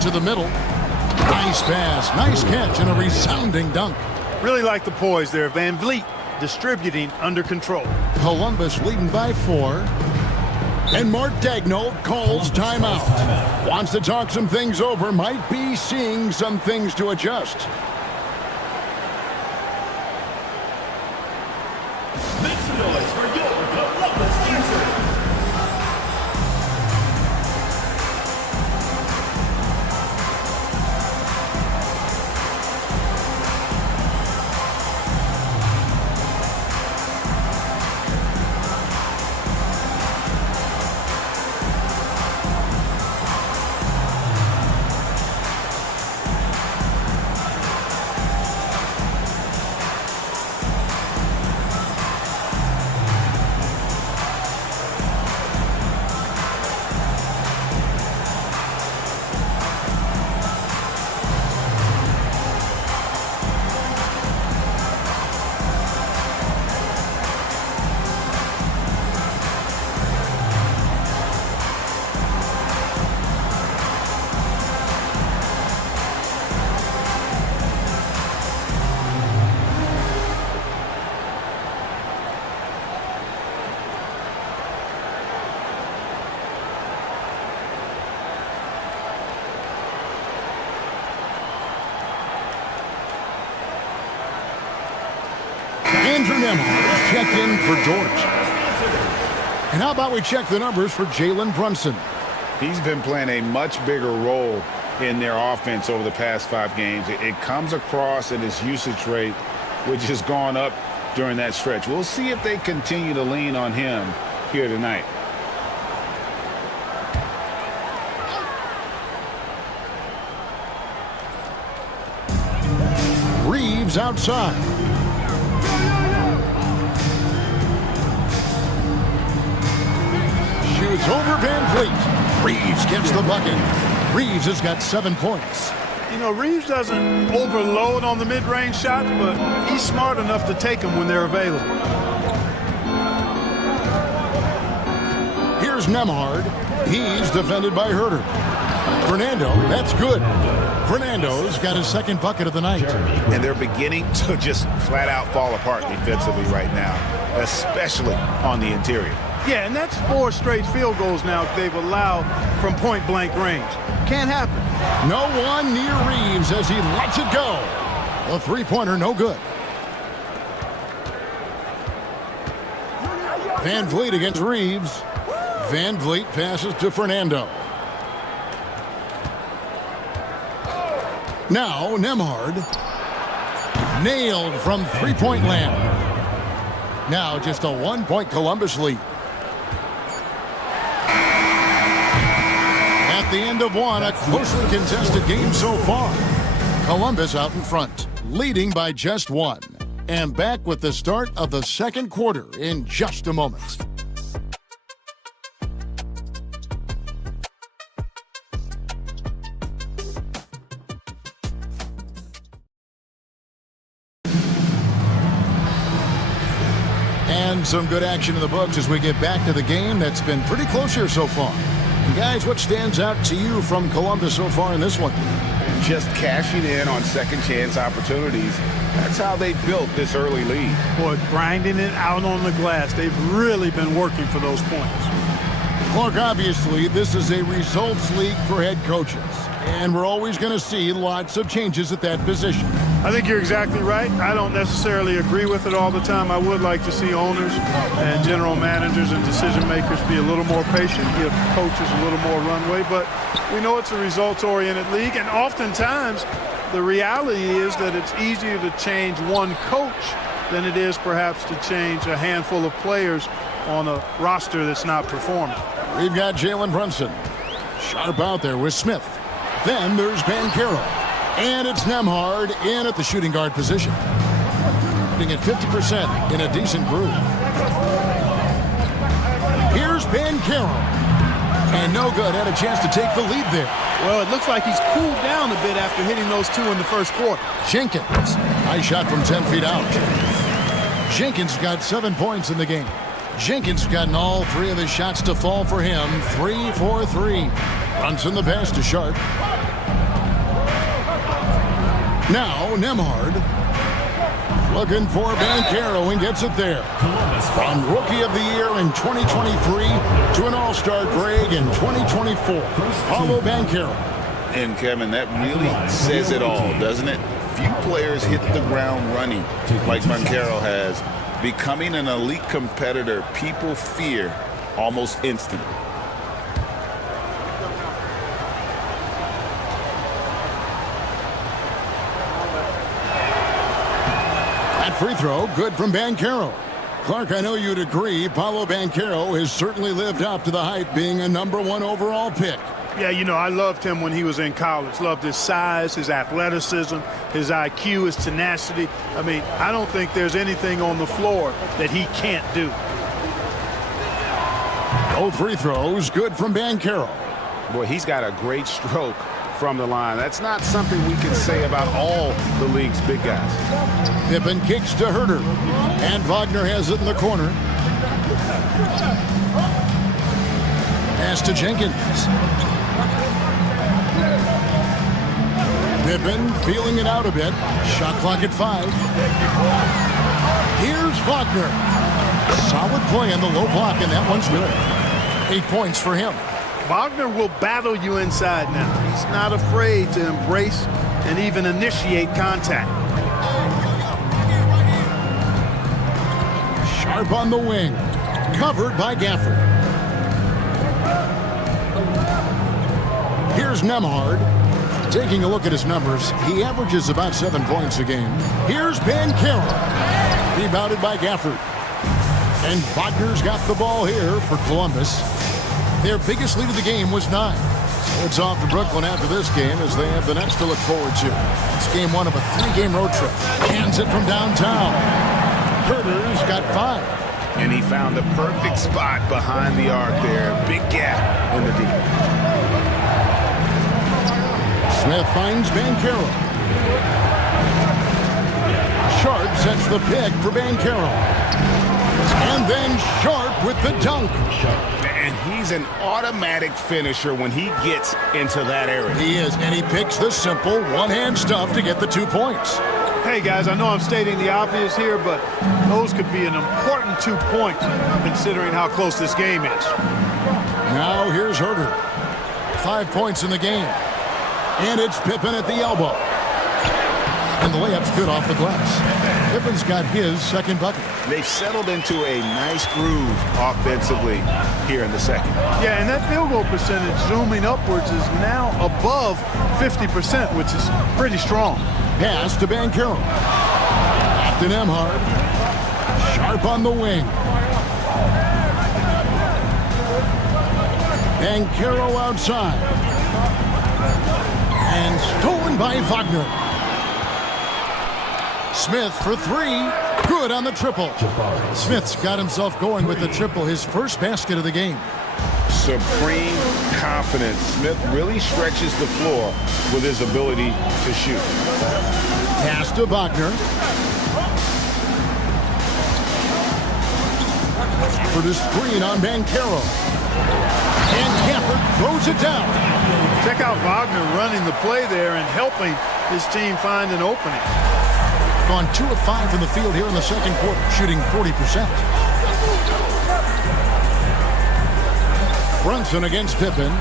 To the middle. Nice pass, nice catch, and a resounding dunk. Really like the poise there. Van Vliet distributing under control. Columbus leading by 4. And Mark Daigneault calls timeout. Wants to talk some things over, might be seeing some things to adjust. Make some noise for your Columbus answer. Andrew Nembhard checked in for Dort. And how about we check the numbers for Jalen Brunson? He's been playing a much bigger role in their offense over the past 5 games. It comes across in his usage rate, which has gone up during that stretch. We'll see if they continue to lean on him here tonight. Reeves outside. Shoots over Van Vliet. Reeves gets the bucket. Reeves has got 7 points. You know, Reeves doesn't overload on the mid-range shots, but he's smart enough to take them when they're available. Here's Nembhard. He's defended by Herter. Fernando, that's good. Fernando's got his 2nd bucket of the night. And they're beginning to just flat out fall apart defensively right now, especially on the interior. Yeah, and that's 4 straight field goals now they've allowed from point-blank range. Can't happen. No one near Reeves as he lets it go. A 3-pointer, no good. Van Vliet against Reeves. Van Vliet passes to Fernando. Now Nembhard. Nailed from 3-point land. Now just a 1-point Columbus lead. At the end of one, a closely contested game so far. Columbus out in front, leading by just one. And back with the start of the second quarter in just a moment. And some good action in the books as we get back to the game that's been pretty close here so far. And guys, what stands out to you from Columbus so far in this one? Just cashing in on second chance opportunities. That's how they built this early lead. Boy, grinding it out on the glass. They've really been working for those points. Clark, obviously, this is a results league for head coaches. And we're always going to see lots of changes at that position. I think you're exactly right. I don't necessarily agree with it all the time. I would like to see owners and general managers and decision makers be a little more patient, give coaches a little more runway. But we know it's a results-oriented league, and oftentimes the reality is that it's easier to change one coach than it is perhaps to change a handful of players on a roster that's not performing. We've got Jalen Brunson. Sharp out there with Smith. Then there's Banchero. And it's Nembhard in at the shooting guard position. Putting at 50% in a decent groove. Here's Banchero. And no good. Had a chance to take the lead there. Well, it looks like he's cooled down a bit after hitting those two in the first quarter. Jenkins. Nice shot from 10 feet out. Jenkins got 7 points in the game. Jenkins gotten all three of his shots to fall for him. 3 for 3. Brunson the pass to Sharp. Now Nembhard looking for Banchero and gets it there. From Rookie of the Year in 2023 to an All-Star Greg in 2024. Paulo Banchero. And Kevin, that really says it all, doesn't it? Few players hit the ground running like Banchero has. Becoming an elite competitor, people fear almost instantly. That free throw, good from Banchero. Clark, I know you'd agree, Paulo Banchero has certainly lived up to the hype being a #1 overall pick. Yeah, you know, I loved him when he was in college. Loved his size, his athleticism, his IQ, his tenacity. I mean, I don't think there's anything on the floor that he can't do. No free throws, good from Banchero. Boy, he's got a great stroke from the line. That's not something we can say about all the league's big guys. Pippen kicks to Herter, and Wagner has it in the corner. Pass to Jenkins. Pippen feeling it out a bit. Shot clock at 5. Here's Wagner. Solid play on the low block, and that one's good. 8 points for him. Wagner will battle you inside now. He's not afraid to embrace and even initiate contact. Sharp on the wing. Covered by Gafford. Here's Nembhard. Taking a look at his numbers, he averages about 7 points a game. Here's Banchero. Rebounded by Gafford. And Wagner's got the ball here for Columbus. Their biggest lead of the game was 9. So it's off to Brooklyn after this game as they have the next to look forward to. It's game 1 of a 3-game road trip. Hands it from downtown. Herter's got 5. And he found the perfect spot behind the arc there. Big gap in the deep. Smith finds Banchero. Sharp sets the pick for Banchero. And then Sharp with the dunk. And he's an automatic finisher when he gets into that area. He is, and he picks the simple one-hand stuff to get the 2 points. Hey, guys, I know I'm stating the obvious here, but those could be an important 2 points considering how close this game is. Now here's Herter. 5 points in the game. And it's Pippen at the elbow. And the layup's good off the glass. Pippen's got his second bucket. They've settled into a nice groove offensively here in the second. Yeah, and that field goal percentage zooming upwards is now above 50%, which is pretty strong. Pass to Banchero. Back to Nembhard. Sharp on the wing. Bankero outside. And stolen by Wagner. Smith for three. Good on the triple. Smith's got himself going with the triple, his first basket of the game. Supreme confidence. Smith really stretches the floor with his ability to shoot. Pass to Wagner. For the screen on Bankero. And Gafford throws it down. Check out Wagner running the play there and helping his team find an opening. Gone 2 of 5 from the field here in the second quarter, shooting 40%. Brunson against Pippen.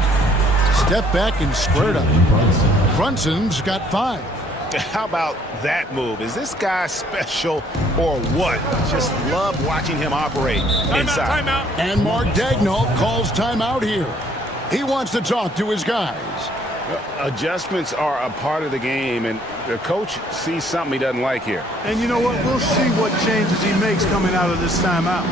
Step back and squared up. Brunson's got 5. How about that move? Is this guy special or what? Just love watching him operate inside. Timeout. And Mark Daigneault calls timeout here. He wants to talk to his guys. Adjustments are a part of the game, and the coach sees something he doesn't like here. And you know what? We'll see what changes he makes coming out of this timeout.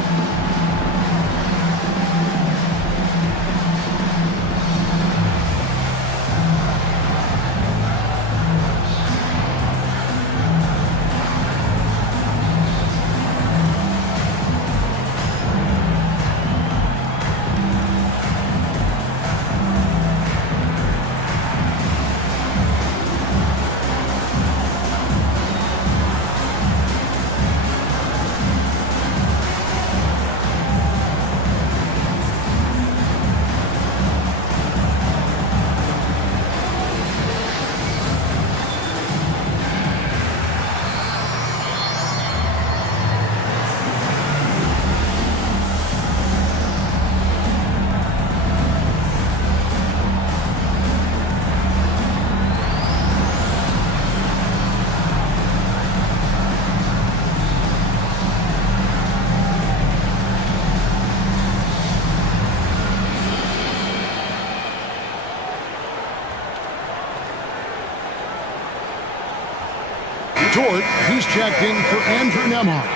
Dort, he's checked in for Andrew Nembhard.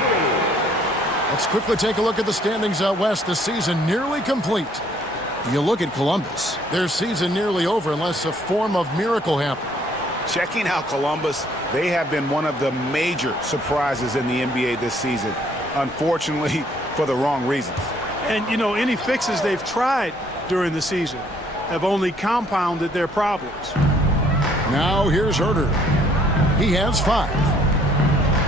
Let's quickly take a look at the standings out west. The season nearly complete. You look at Columbus. Their season nearly over unless a form of miracle happens. Checking out Columbus, they have been one of the major surprises in the NBA this season. Unfortunately, for the wrong reasons. And, you know, any fixes they've tried during the season have only compounded their problems. Now here's Herter. He has 5.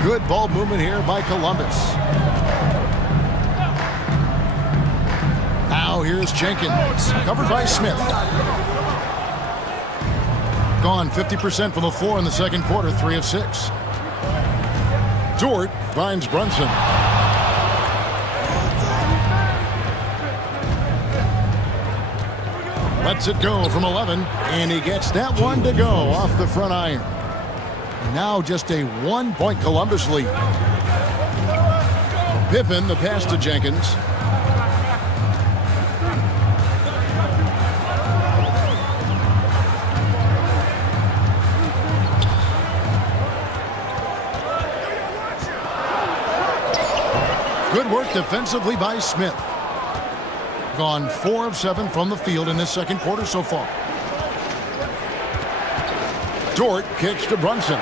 Good ball movement here by Columbus. Now here's Jenkins. Covered by Smith. Gone 50% from the floor in the second quarter, 3 of 6. Dort finds Brunson. Lets it go from 11, and he gets that one to go off the front iron. And now just a 1-point Columbus lead. Pippen, the pass to Jenkins. Good work defensively by Smith. Gone 4 of 7 from the field in this second quarter so far. Dort kicks to Brunson.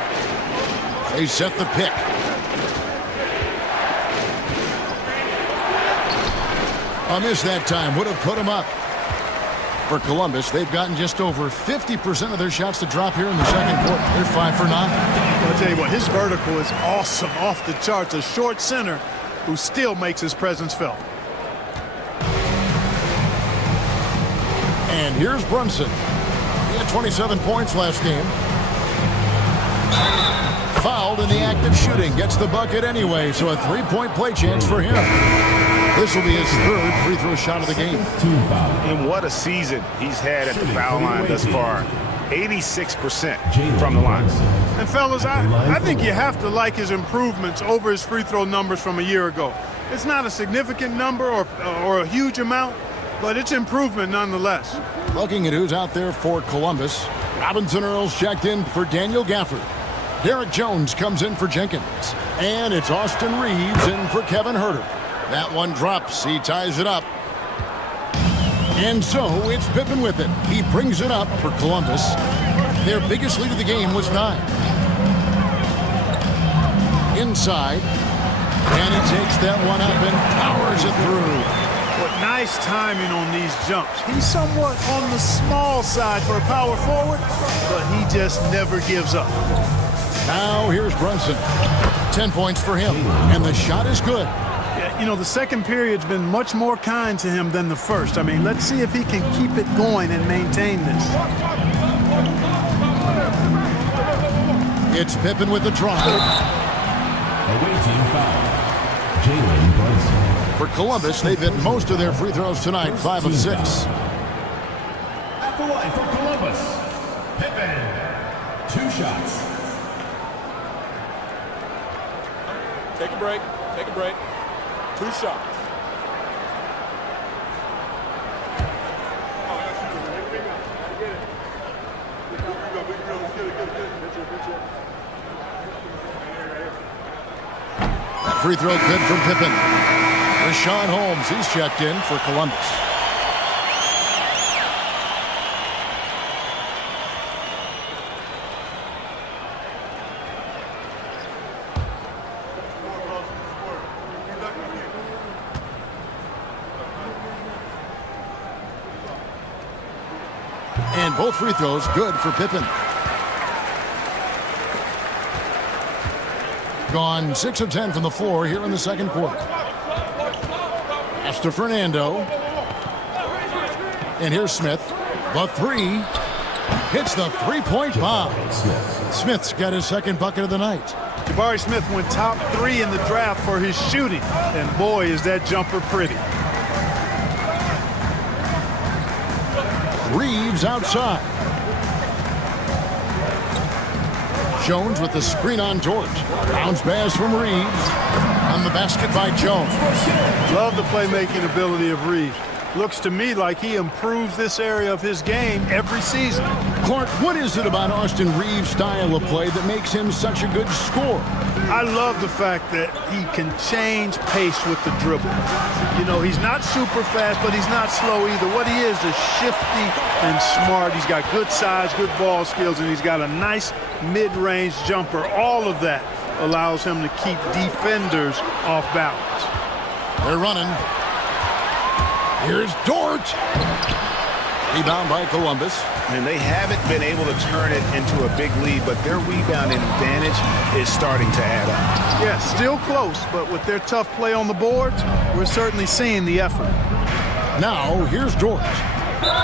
They set the pick. A miss that time would have put him up. For Columbus, they've gotten just over 50% of their shots to drop here in the second quarter. They're 5 for 9. I'll tell you what, his vertical is awesome, off the charts. A short center who still makes his presence felt. And here's Brunson. He had 27 points last game. Fouled in the act of shooting. Gets the bucket anyway, so a 3-point play chance for him. This will be his 3rd free throw shot of the game. And what a season he's had at the foul line thus far. 86% from the line. And fellas, I think you have to like his improvements over his free throw numbers from a year ago. It's not a significant number or a huge amount, but it's improvement nonetheless. Looking at who's out there for Columbus. Robinson Earls checked in for Daniel Gafford. Derek Jones comes in for Jenkins. And it's Austin Reeves in for Kevin Herter. That one drops. He ties it up. And so it's Pippen with it. He brings it up for Columbus. Their biggest lead of the game was 9. Inside. And he takes that one up and powers it through. What nice timing on these jumps. He's somewhat on the small side for a power forward, but he just never gives up. Now here's Brunson. 10 points for him, and the shot is good. Yeah, you know, the second period's been much more kind to him than the first. I mean, let's see if he can keep it going and maintain this. It's Pippen with the drive. Away team foul. Jalen Brunson. For Columbus, they've hit most of their free throws tonight, 5 of 6. At the line for Columbus, Pippen. 2 shots. Take a break. Take a break. 2 shots. That free throw good from Pippen. Rashawn Holmes, he's checked in for Columbus. And both free throws good for Pippen. Gone 6 of 10 from the floor here in the second quarter. Pass to Fernando. And here's Smith. The 3. Hits the three-point bomb. Smith's got his second bucket of the night. Jabari Smith went top 3 in the draft for his shooting. And boy, is that jumper pretty. Reeves outside. Jones with the screen on George. Bounce pass from Reeves. On the basket by Jones. Love the playmaking ability of Reeves. Looks to me like he improves this area of his game every season. Clark, what is it about Austin Reeves' style of play that makes him such a good scorer? I love the fact that he can change pace with the dribble. You know, he's not super fast, but he's not slow either. What he is shifty and smart. He's got good size, good ball skills, and he's got a nice mid-range jumper. All of that allows him to keep defenders off balance. They're running. Here's Dort. Rebound by Columbus. And they haven't been able to turn it into a big lead, but their rebounding advantage is starting to add up. Yeah, still close, but with their tough play on the boards, we're certainly seeing the effort. Now, here's Dort.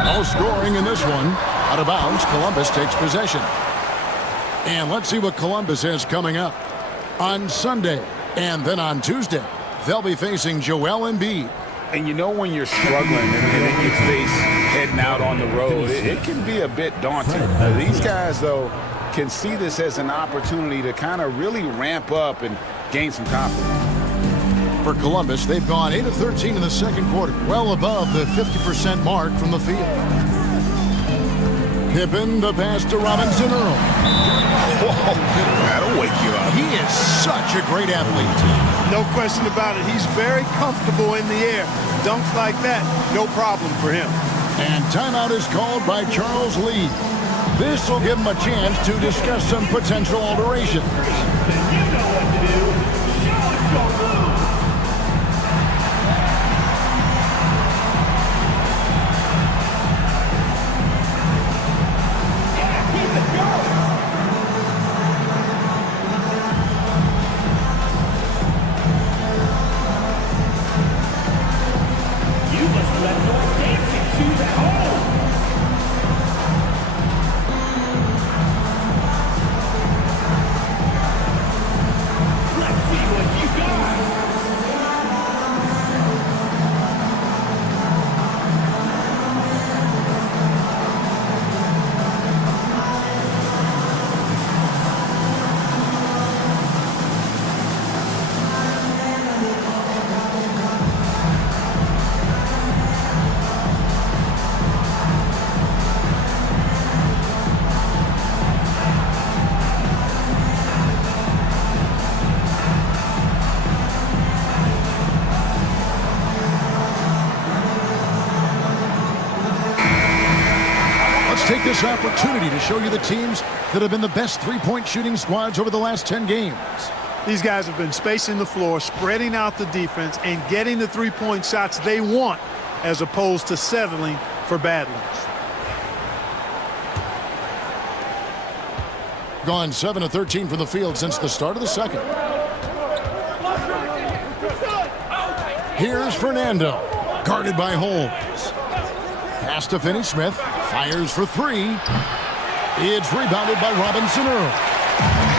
No scoring in this one. Out of bounds, Columbus takes possession. And let's see what Columbus has coming up. On Sunday, and then on Tuesday, they'll be facing Joel Embiid. And you know when you're struggling and then you face heading out on the road, it can be a bit daunting. These guys, though, can see this as an opportunity to kind of really ramp up and gain some confidence. For Columbus, they've gone 8 of 13 in the second quarter, well above the 50% mark from the field. Pippen, the pass to Robinson Earl. Whoa, that'll wake you up. He is such a great athlete. No question about it. He's very comfortable in the air. Dunks like that, no problem for him. And timeout is called by Charles Lee. This will give him a chance to discuss some potential alterations. You know what to do. Show us your moves. this opportunity to show you the teams that have been the best three-point shooting squads over the last 10 games. These guys have been spacing the floor, spreading out the defense, and getting the three-point shots they want as opposed to settling for bad ones. Gone 7 of 13 from the field since the start of the second. Here's Fernando, guarded by Holmes. Pass to Finney-Smith, fires for three. It's rebounded by Robinson Earl.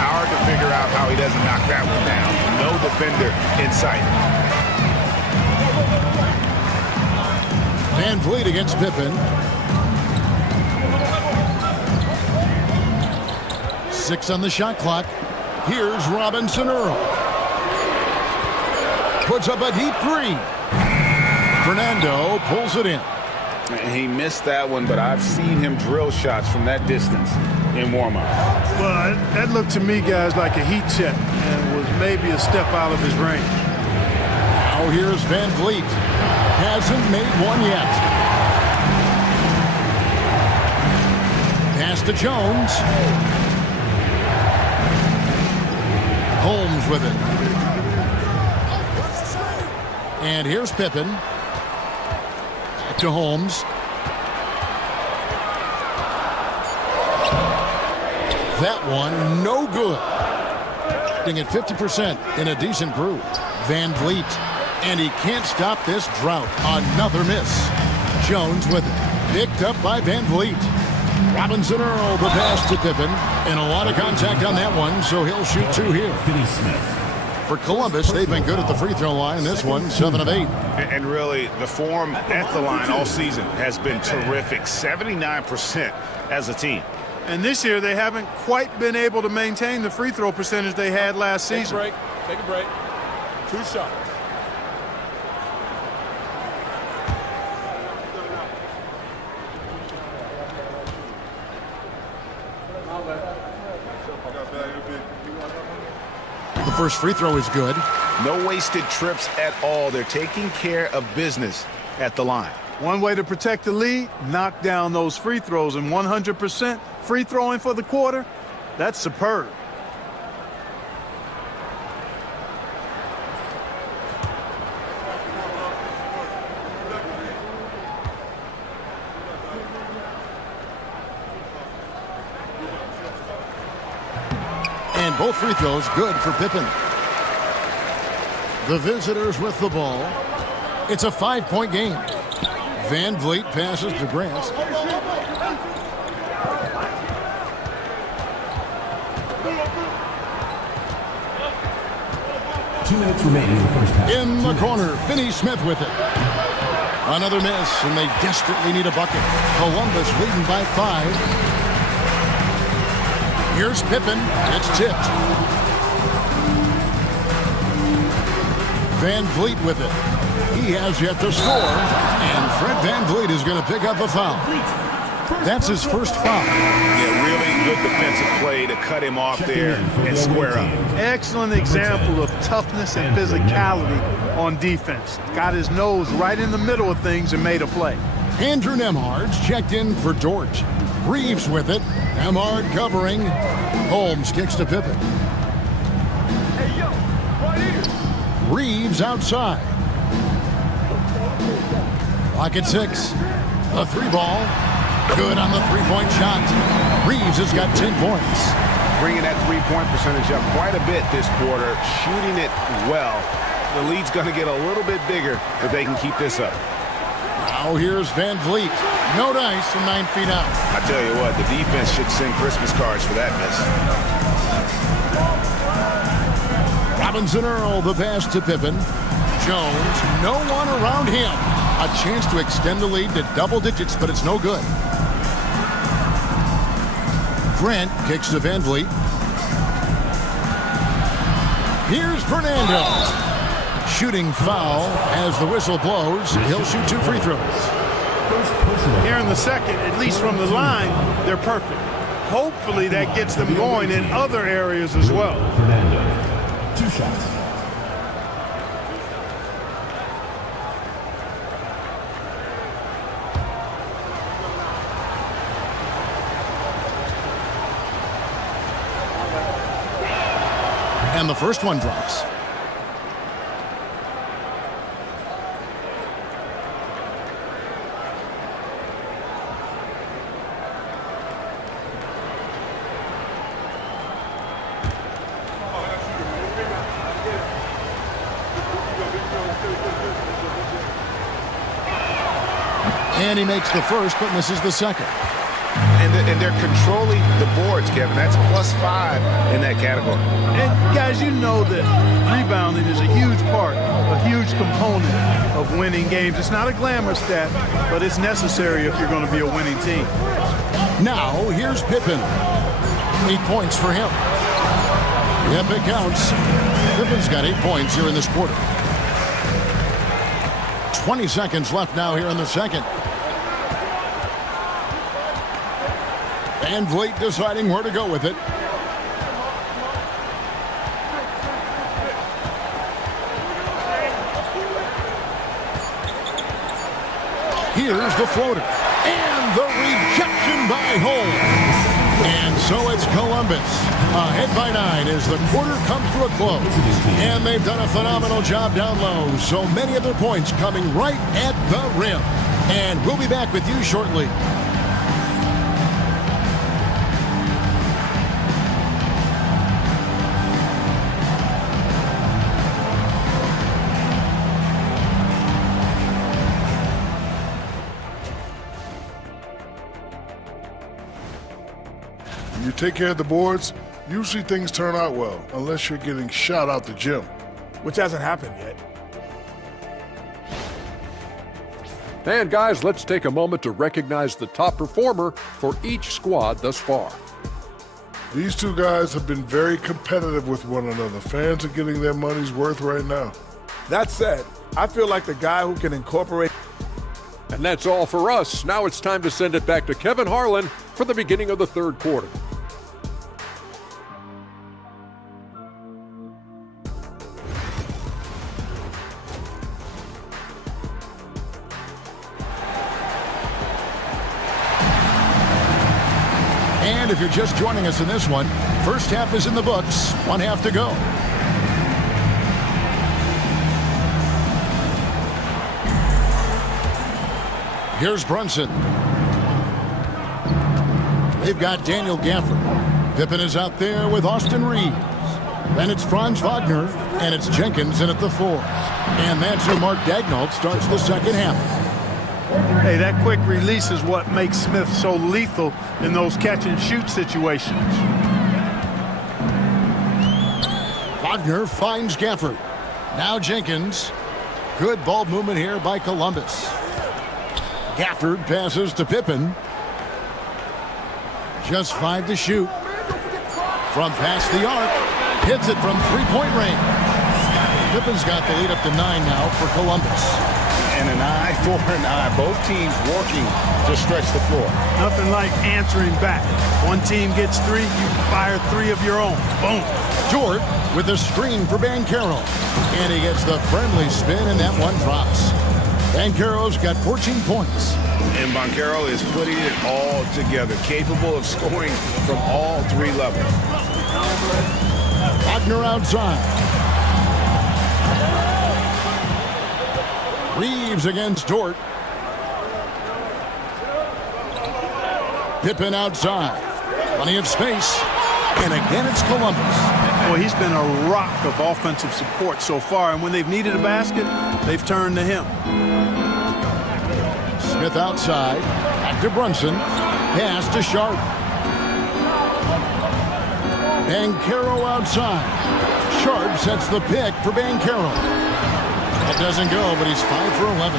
Hard to figure out how he doesn't knock that one down. No defender in sight. Van Vliet against Pippen. 6 on the shot clock. Here's Robinson Earl. Puts up a deep three. Fernando pulls it in. He missed that one, but I've seen him drill shots from that distance in warm-up. Well, that looked to me, guys, like a heat check and was maybe a step out of his range. Now here's Van Vliet. Hasn't made one yet. Pass to Jones. Holmes with it. And here's Pippen. Back to Holmes. That one, no good. Hitting at 50% in a decent groove. Van Vliet. And he can't stop this drought. Another miss. Jones with it. Picked up by Van Vliet. Robinson Earl, the pass to Pippen. And a lot of contact on that one, so he'll shoot 2 here. For Columbus, they've been good at the free throw line. This one, 7 of 8. And really, the form at the line all season has been terrific. 79% as a team. And this year, they haven't quite been able to maintain the free throw percentage they had last season. Take a break. 2 shots. The first free throw is good. No wasted trips at all. They're taking care of business at the line. One way to protect the lead, knock down those free throws, and 100% free throwing for the quarter, that's superb. And both free throws good for Pippen. The visitors with the ball. It's a 5-point game. Van Vliet passes to Grant. Minutes remaining in the first half. In the corner, Finney-Smith with it. Another miss, and they desperately need a bucket. Columbus leading by 5. Here's Pippen. It's tipped. Van Vliet with it. He has yet to score, and Fred Van Vliet is going to pick up a foul. That's his first foul. Yeah, really good defensive play to cut him off there and square up. Excellent example of toughness and physicality on defense. Got his nose right in the middle of things and made a play. Andrew Nembhard's checked in for Dort. Reeves with it. Nembhard covering. Holmes kicks to Pippen. Hey, yo, right here. Reeves outside. Clock at 6. A 3-ball. Good on the 3-point shot. Reeves has got 10 points. Bringing that 3-point percentage up quite a bit this quarter, shooting it well. The lead's going to get a little bit bigger if they can keep this up. Now here's Van Vliet. No dice from 9 feet out. I tell you what, the defense should send Christmas cards for that miss. Robinson Earl, the pass to Pippen. Jones, no one around him. A chance to extend the lead to double digits, but it's no good. Grant kicks to Van Vliet. Here's Fernando. Shooting foul as the whistle blows. He'll shoot 2 free throws. Here in the second, at least from the line, they're perfect. Hopefully that gets them going in other areas as well. Fernando, 2 shots. And the first one drops. And he makes the first, but misses the second. And they're controlling the boards, Kevin. That's +5 in that category. And guys, you know that rebounding is a huge part, a huge component of winning games. It's not a glamour stat, but it's necessary if you're going to be a winning team. Now, here's Pippen. 8 points for him. Yep, it counts. Pippen's got 8 points here in this quarter. 20 seconds left now here in the second. And Vliet deciding where to go with it. Here's the floater. And the rejection by Holmes. And so it's Columbus. Ahead by 9 as the quarter comes to a close. And they've done a phenomenal job down low. So many of their points coming right at the rim. And we'll be back with you shortly. You take care of the boards, usually things turn out well, unless you're getting shot out the gym. Which hasn't happened yet. And guys, let's take a moment to recognize the top performer for each squad thus far. These two guys have been very competitive with one another. Fans are getting their money's worth right now. That said, I feel like the guy who can incorporate. And that's all for us. Now it's time to send it back to Kevin Harlan for the beginning of the third quarter. And if you're just joining us in this one, first half is in the books, 1 half to go. Here's Brunson. They've got Daniel Gafford. Pippen is out there with Austin Reeves. Then it's Franz Wagner, and it's Jenkins in at the 4. And that's who Mark Daigneault starts the second half. Hey, that quick release is what makes Smith so lethal in those catch-and-shoot situations. Wagner finds Gafford. Now Jenkins. Good ball movement here by Columbus. Gafford passes to Pippen. Just 5 to shoot. From past the arc. Hits it from three-point range. Pippen's got the lead up to 9 now for Columbus. And an eye for an eye. Both teams working to stretch the floor. Nothing like answering back. One team gets 3, you fire 3 of your own. Boom. Jordt with a screen for Banchero. And he gets the friendly spin, and that one drops. Banchero's got 14 points. And Banchero is putting it all together, capable of scoring from all 3 levels. Wagner outside. Reeves against Jordt. Pippen outside. Plenty of space. And again, it's Columbus. Well, he's been a rock of offensive support so far, and when they've needed a basket, they've turned to him. Smith outside. Back to Brunson. Pass to Sharp. Banchero outside. Sharp sets the pick for Banchero. That doesn't go, but he's 5 for 11.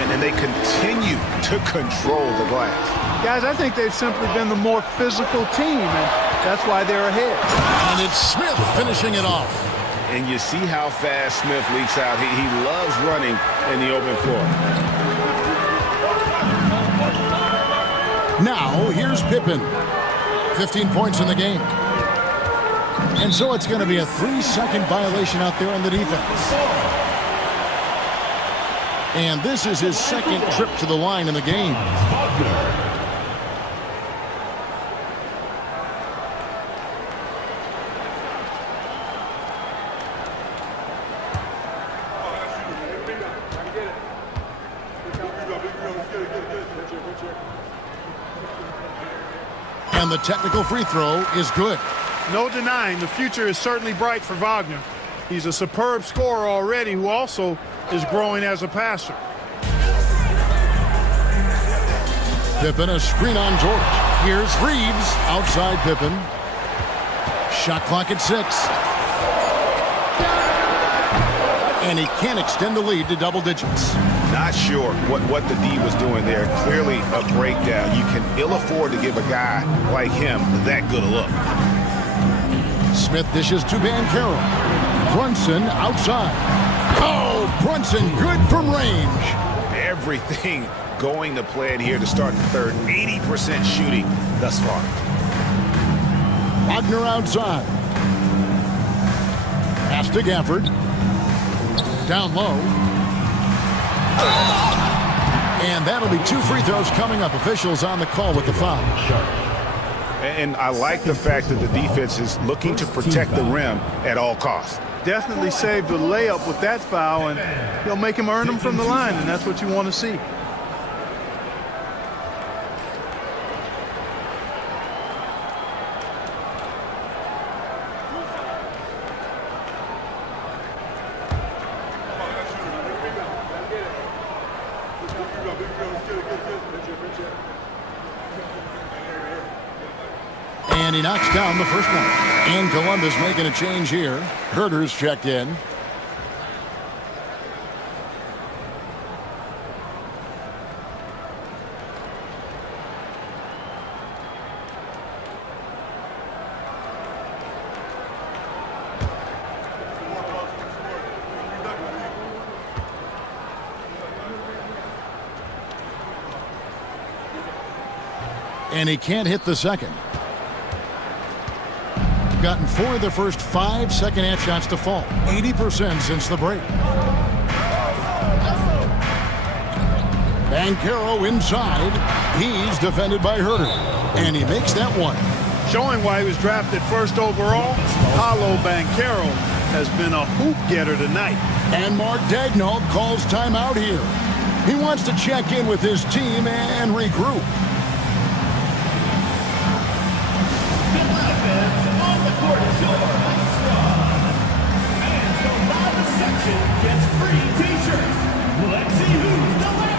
And then they continue to control the glass. Guys, I think they've simply been the more physical team, and that's why they're ahead. And it's Smith finishing it off. And you see how fast Smith leaks out. He loves running in the open floor. Now, here's Pippen. 15 points in the game. And so it's going to be a 3-second violation out there on the defense. And this is his second trip to the line in the game. And the technical free throw is good. No denying the future is certainly bright for Wagner. He's a superb scorer already who also is growing as a passer. Pippen, a screen on George. Here's Reeves outside Pippen. Shot clock at 6. And he can't extend the lead to double digits. Not sure what the D was doing there. Clearly a breakdown. You can ill afford to give a guy like him that good a look. Smith dishes to Banchero. Brunson outside. Oh, Brunson good from range. Everything going to plan here to start the third. 80% shooting thus far. Wagner outside. Pass to Gafford. Down low. And that'll be 2 free throws coming up. Officials on the call with the foul. And I like the fact that the defense is looking to protect the rim at all costs. Definitely saved the layup with that foul, and he'll make him earn them from the line, and that's what you want to see. And he knocks down the first one. And Columbus making a change here. Herter's checked in. And he can't hit the second. Gotten 4 of the first 5 second-half shots to fall. 80% since the break. Banchero inside. He's defended by Herter. And he makes that one. Showing why he was drafted first overall, Paolo Banchero has been a hoop getter tonight. And Mark Daigneault calls timeout here. He wants to check in with his team and regroup. Gets free t-shirts. Let's see who's the last.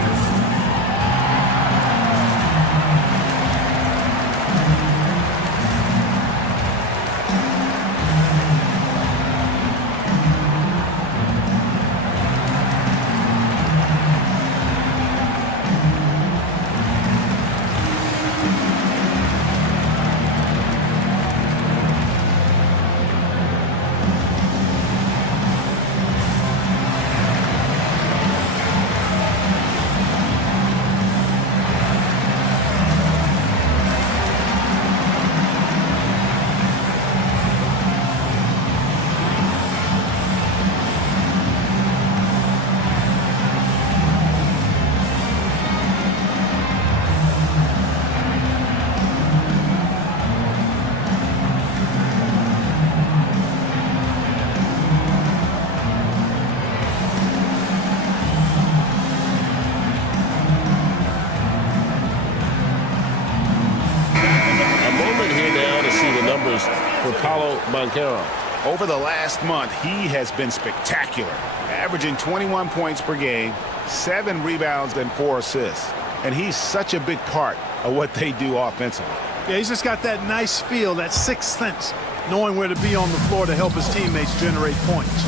For Paolo Banchero. Over the last month, he has been spectacular, averaging 21 points per game, 7 rebounds, and 4 assists. And he's such a big part of what they do offensively. Yeah, he's just got that nice feel, that sixth sense, knowing where to be on the floor to help his teammates generate points.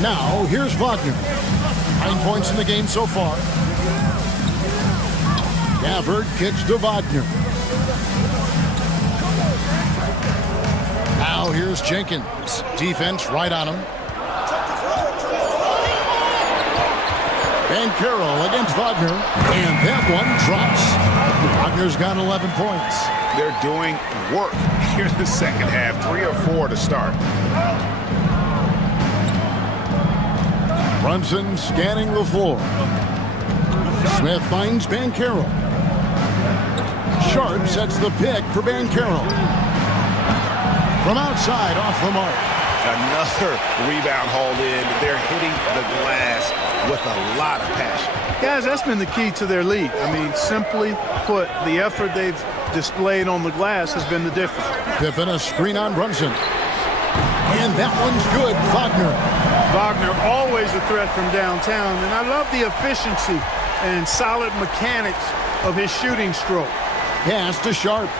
Now, here's Wagner. 9 points in the game so far. Gafford kicks to Wagner. Now here's Jenkins. Defense right on him. Banchero against Wagner. And that one drops. Wagner's got 11 points. They're doing work here in the second half. 3 or 4 to start. Brunson scanning the floor. Smith finds Banchero. Sharp sets the pick for Banchero. From outside, off the mark. Another rebound hauled in. They're hitting the glass with a lot of passion. Guys, that's been the key to their lead. I mean, simply put, the effort they've displayed on the glass has been the difference. Pippen, a screen on Brunson. And that one's good. Wagner, always a threat from downtown, and I love the efficiency and solid mechanics of his shooting stroke. Pass to Sharp.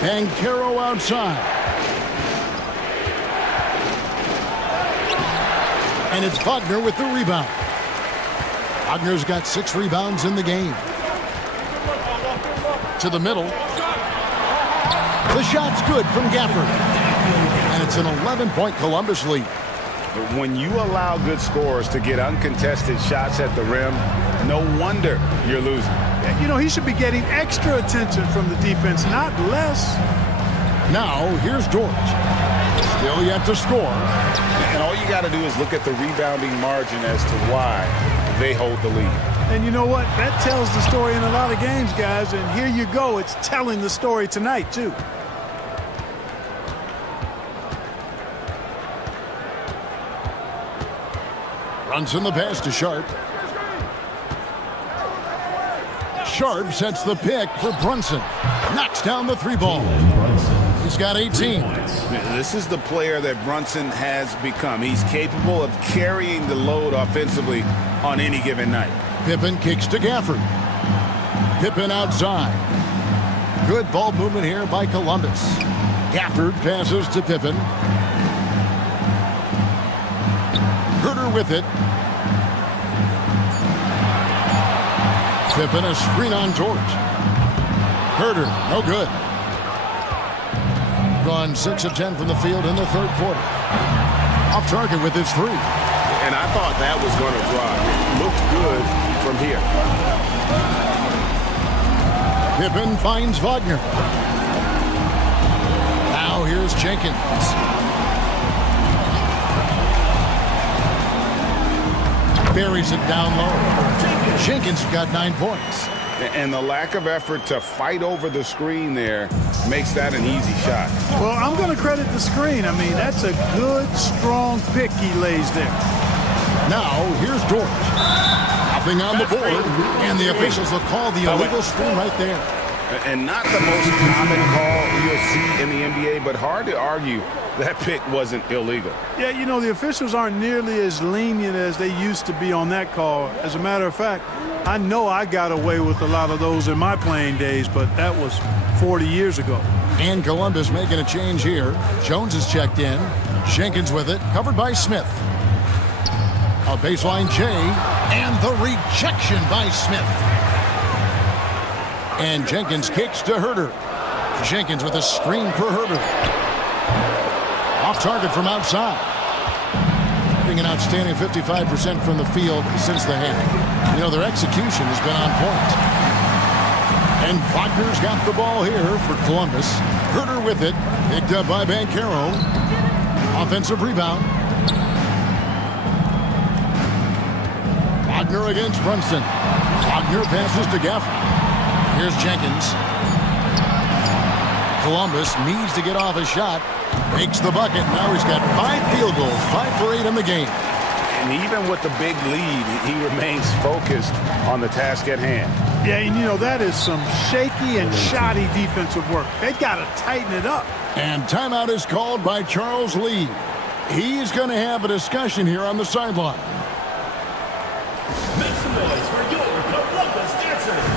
Banchero outside. And it's Wagner with the rebound. Wagner's got 6 rebounds in the game. To the middle. The shot's good from Gafford. And it's an 11-point Columbus lead. When you allow good scorers to get uncontested shots at the rim, no wonder you're losing. You know, he should be getting extra attention from the defense, not less. Now, here's George. Still yet to score. And all you got to do is look at the rebounding margin as to why they hold the lead. And you know what? That tells the story in a lot of games, guys. And here you go. It's telling the story tonight, too. Runs in the pass to Sharp. Sharp sets the pick for Brunson. Knocks down the 3-ball. He's got 18. This is the player that Brunson has become. He's capable of carrying the load offensively on any given night. Pippen kicks to Gafford. Pippen outside. Good ball movement here by Columbus. Gafford passes to Pippen. Herter with it. Pippen, a screen on George. Herter, no good. Gone 6 of 10 from the field in the third quarter. Off target with his 3. And I thought that was going to drive. It looked good from here. Pippen finds Wagner. Now here's Jenkins. Buries it down low. Jenkins got 9 points. And the lack of effort to fight over the screen there makes that an easy shot. Well, I'm going to credit the screen. I mean, that's a good, strong pick he lays there. Now, here's George. Nothing on the board, and the officials will call the illegal screen right there. And not the most common call you'll see in the NBA, but hard to argue that pick wasn't illegal. Yeah, you know, the officials aren't nearly as lenient as they used to be on that call. As a matter of fact, I know I got away with a lot of those in my playing days, but that was 40 years ago. And Columbus making a change here. Jones is checked in. Jenkins with it, covered by Smith. A baseline J, and the rejection by Smith. And Jenkins kicks to Herter. Jenkins with a screen for Herter. Off target from outside. Being an outstanding 55% from the field since the half. You know, their execution has been on point. And Wagner's got the ball here for Columbus. Herter with it. Picked up by Banchero. Offensive rebound. Wagner against Brunson. Wagner passes to Gafford. Here's Jenkins. Columbus needs to get off a shot. Makes the bucket. Now he's got 5 field goals, 5 for 8 in the game. And even with the big lead, he remains focused on the task at hand. Yeah, and you know, that is some shaky and shoddy defensive work. They've got to tighten it up. And timeout is called by Charles Lee. He's going to have a discussion here on the sideline. Make some noise for your Columbus dancers.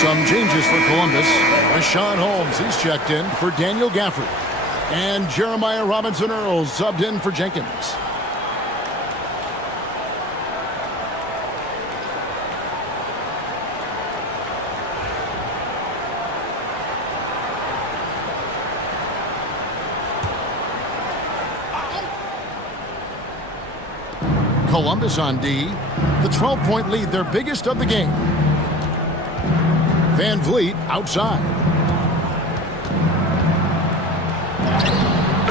Some changes for Columbus. Rashawn Holmes, he's checked in for Daniel Gafford. And Jeremiah Robinson-Earl subbed in for Jenkins. Columbus on D. The 12-point lead, their biggest of the game. Van Vliet outside.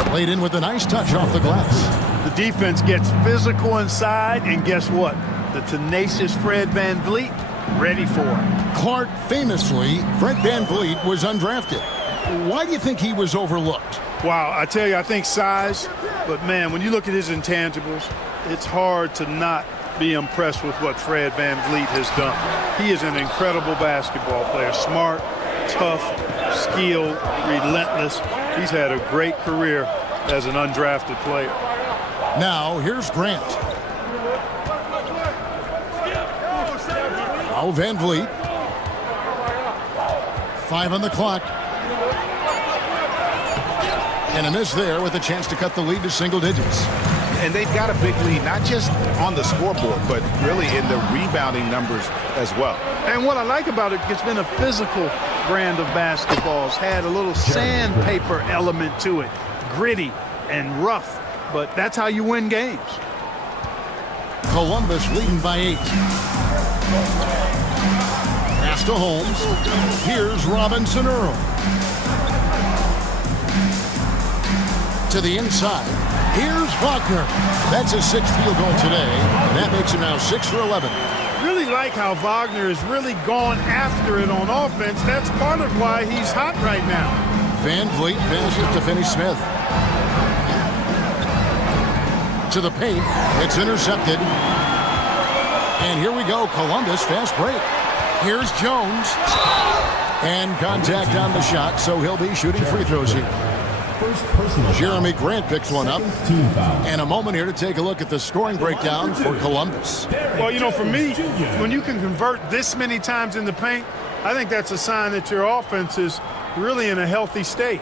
Played in with a nice touch off the glass. The defense gets physical inside, and guess what? The tenacious Fred Van Vliet ready for it. Clark, famously, Fred Van Vliet was undrafted. Why do you think he was overlooked? Wow, I tell you, I think size, but man, when you look at his intangibles, it's hard to not be impressed with what Fred Van Vliet has done. He is an incredible basketball player. Smart, tough, skilled, relentless. He's had a great career as an undrafted player. Now, here's Grant. Now Van Vliet. 5 on the clock. And a miss there with a chance to cut the lead to single digits. And they've got a big lead, not just on the scoreboard, but really in the rebounding numbers as well. And what I like about it, it's been a physical brand of basketball. It's had a little sandpaper element to it, gritty and rough, but that's how you win games. Columbus leading by 8. Pass to Holmes. Here's Robinson-Earl. To the inside. Here's Wagner. That's his 6th field goal today, and that makes him now 6 for 11. Really like how Wagner has really gone after it on offense. That's part of why he's hot right now. Van Vliet passes to Finney-Smith. To the paint. It's intercepted. And here we go. Columbus fast break. Here's Jones. And contact on the shot, so he'll be shooting free throws here. Jeremy Grant picks one up. And a moment here to take a look at the scoring breakdown for Columbus. Well, you know, for me, when you can convert this many times in the paint, I think that's a sign that your offense is really in a healthy state.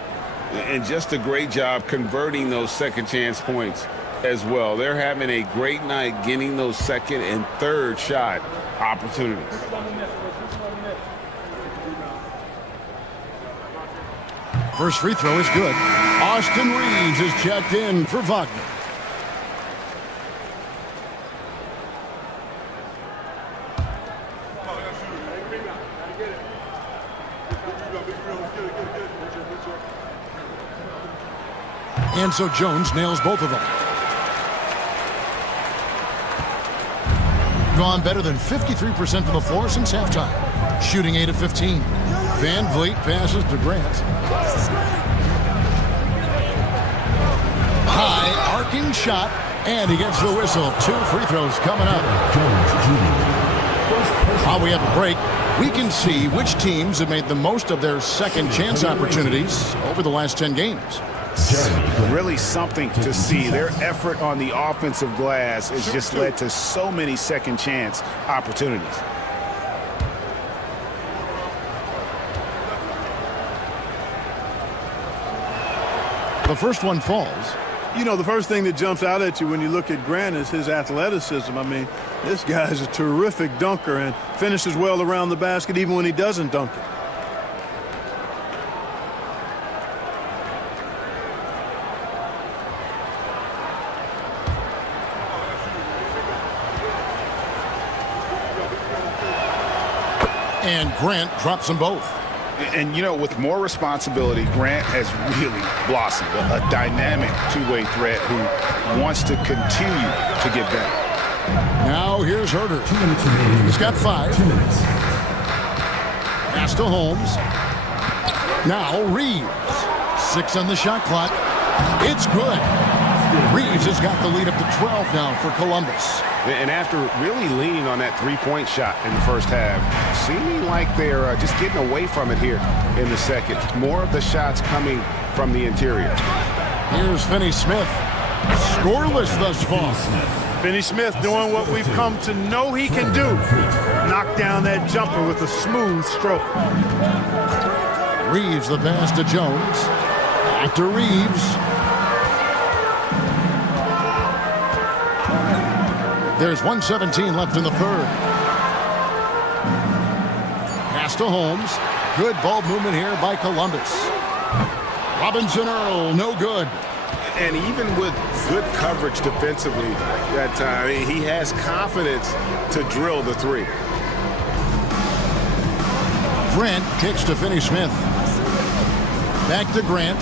And just a great job converting those second chance points as well. They're having a great night getting those second and third shot opportunities. First free throw is good. Austin Reeves is checked in for Wagner. And so Jones nails both of them. Gone better than 53% from the floor since halftime. Shooting 8 of 15. Van Vliet passes to Grant. High arcing shot, and he gets the whistle. 2 free throws coming up. While we have a break, we can see which teams have made the most of their second chance opportunities over the last 10 games. Really something to see. Their effort on the offensive glass has just led to so many second chance opportunities. The first one falls. You know, the first thing that jumps out at you when you look at Grant is his athleticism. I mean, this guy's a terrific dunker and finishes well around the basket even when he doesn't dunk it. And Grant drops them both. And, you know, with more responsibility, Grant has really blossomed. A dynamic two-way threat who wants to continue to get better. Now here's Herter. He's got 5. Pass to Holmes. Now Reeves. 6 on the shot clock. It's good. Reeves has got the lead up to 12 now for Columbus. And after really leaning on that three-point shot in the first half, seeming like they're just getting away from it here in the second. More of the shots coming from the interior. Here's Finney-Smith. Scoreless thus far. Finney Smith doing what we've come to know he can do. Knock down that jumper with a smooth stroke. Reeves the pass to Jones. Back to Reeves. There's 1:17 left in the third. Pass to Holmes. Good ball movement here by Columbus. Robinson Earl, no good. And even with good coverage defensively that time, he has confidence to drill the three. Grant kicks to Finney Smith. Back to Grant.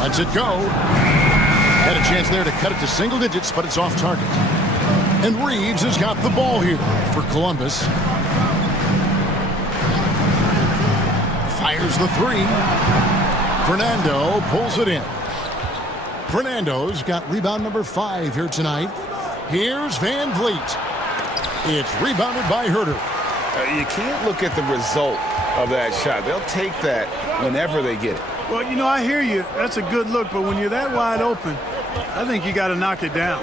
Lets it go. Had a chance there to cut it to single digits, but it's off target. And Reeves has got the ball here for Columbus. Fires the three. Fernando pulls it in. Fernando's got rebound number 5 here tonight. Here's Van Vliet. It's rebounded by Herter. You can't look at the result of that shot. They'll take that whenever they get it. Well, you know, I hear you. That's a good look, but when you're that wide open, I think you got to knock it down.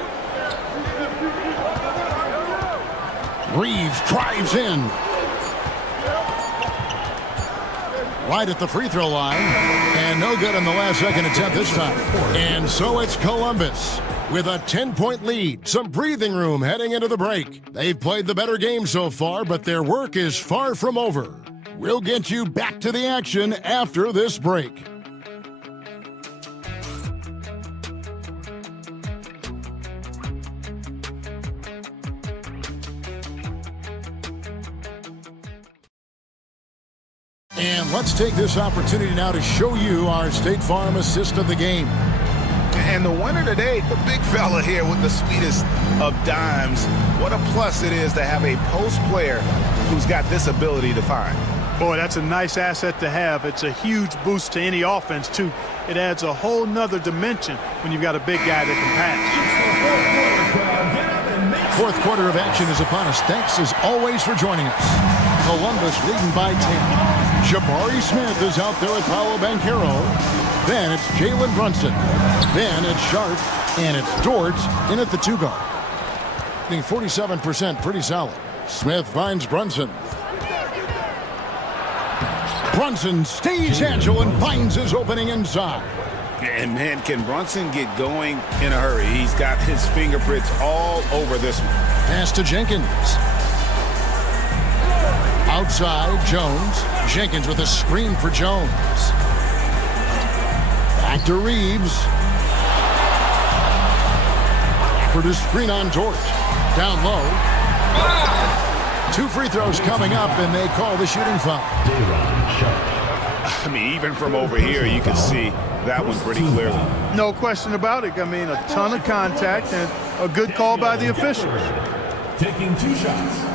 Reeves drives in. Right at the free throw line. And no good on the last second attempt this time. And so it's Columbus with a 10-point lead. Some breathing room heading into the break. They've played the better game so far, but their work is far from over. We'll get you back to the action after this break. And let's take this opportunity now to show you our State Farm assist of the game. And the winner today, the big fella here with the sweetest of dimes. What a plus it is to have a post player who's got this ability to find. Boy, that's a nice asset to have. It's a huge boost to any offense, too. It adds a whole nother dimension when you've got a big guy that can pass. Fourth quarter of action is upon us. Thanks, as always, for joining us. Columbus leading by 10. Jabari Smith is out there with Paolo Banchero. Then it's Jalen Brunson. Then it's Sharp. And it's Dort in at the 2-guard. 47%, pretty solid. Smith finds Brunson. Brunson stays agile and finds his opening inside. And man, can Brunson get going in a hurry? He's got his fingerprints all over this one. Pass to Jenkins. Outside, Jones. Jenkins with a screen for Jones. Back to Reeves. For the screen on Dort. Down low. 2 free throws coming up, and they call the shooting foul. I mean, even from over here, you can see that one pretty clearly. No question about it. I mean, a ton of contact and a good call by the officials. Taking 2 shots.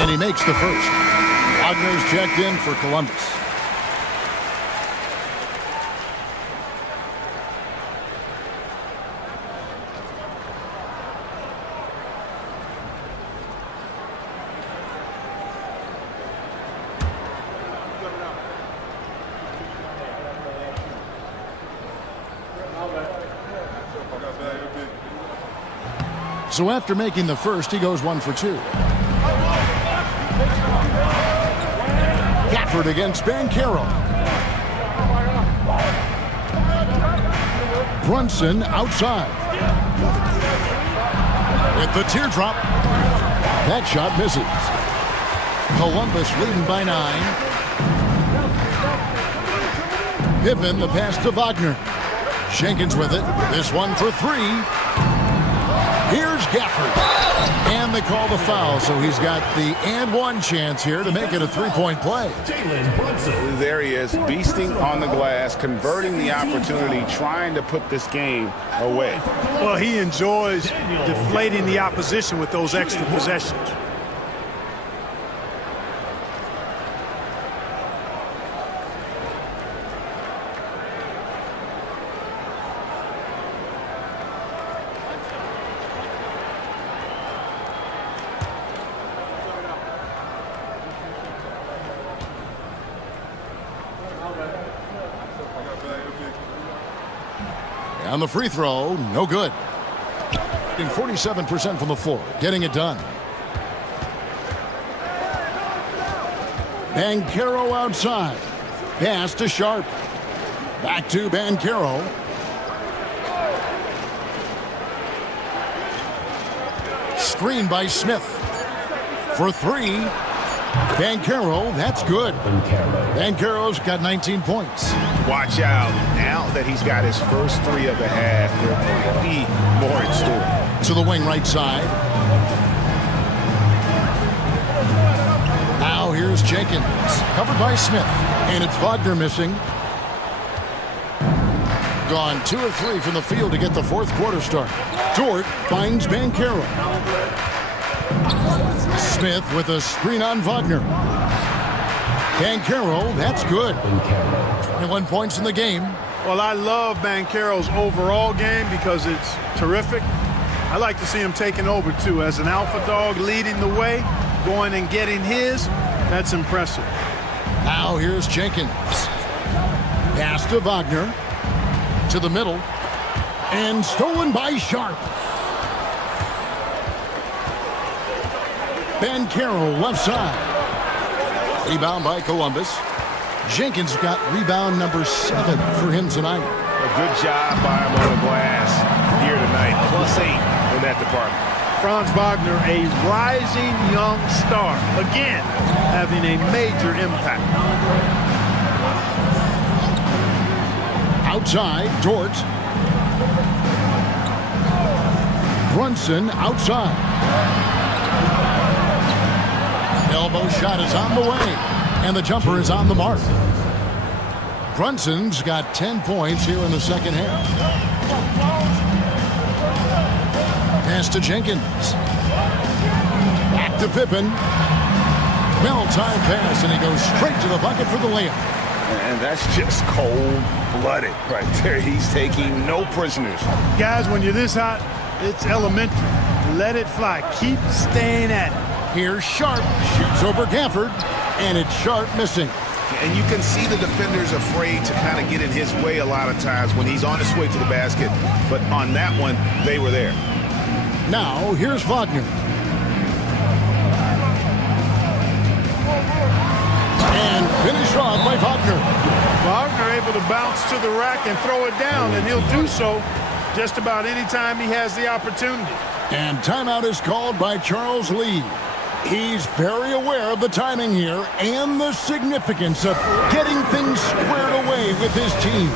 And he makes the first. Wagner's checked in for Columbus. So after making the first, he goes 1 for 2. Gafford against Banchero. Brunson outside. With the teardrop. That shot misses. Columbus leading by 9. Pippen the pass to Wagner. Jenkins with it. This one for 3. Here's Gafford. And they call the foul, so he's got the and one chance here to make it a three-point play. There he is, beasting on the glass, converting the opportunity, trying to put this game away. Well, he enjoys deflating the opposition with those extra possessions. On the free throw, no good. 47% from the floor, getting it done. Banchero outside. Pass to Sharp. Back to Banchero. Screen by Smith. For three. Banchero, that's good. Banchero's got 19 points. Watch out. Now that he's got his first three of the half, there might be more in store. To the wing right side. Now here's Jenkins. Covered by Smith. And it's Wagner missing. Gone 2 of 3 from the field to get the fourth quarter start. Dort finds Banchero. Smith with a screen on Wagner. Banchero, that's good. 21 points in the game. Well, I love Banchero's overall game because it's terrific. I like to see him taking over, too. As an alpha dog leading the way, going and getting his, that's impressive. Now here's Jenkins. Pass to Wagner. To the middle. And stolen by Sharp. Banchero left side. Rebound by Columbus. Jenkins got rebound number 7 for him tonight. A good job by him on the glass here tonight. +8 in that department. Franz Wagner, a rising young star. Again, having a major impact. Outside, Dort. Brunson outside. Elbow shot is on the way, and the jumper is on the mark. Brunson's got 10 points here in the second half. Pass to Jenkins. Back to Pippen. Well-timed pass, and he goes straight to the bucket for the layup. And that's just cold-blooded right there. He's taking no prisoners. Guys, when you're this hot, it's elementary. Let it fly. Keep staying at it. Here's Sharp. Shoots over Gafford, and it's Sharp missing. And you can see the defenders afraid to kind of get in his way a lot of times when he's on his way to the basket. But on that one, they were there. Now, here's Wagner. And finished off by Wagner. Wagner able to bounce to the rack and throw it down, and he'll do so just about any time he has the opportunity. And timeout is called by Charles Lee. He's very aware of the timing here and the significance of getting things squared away with his team.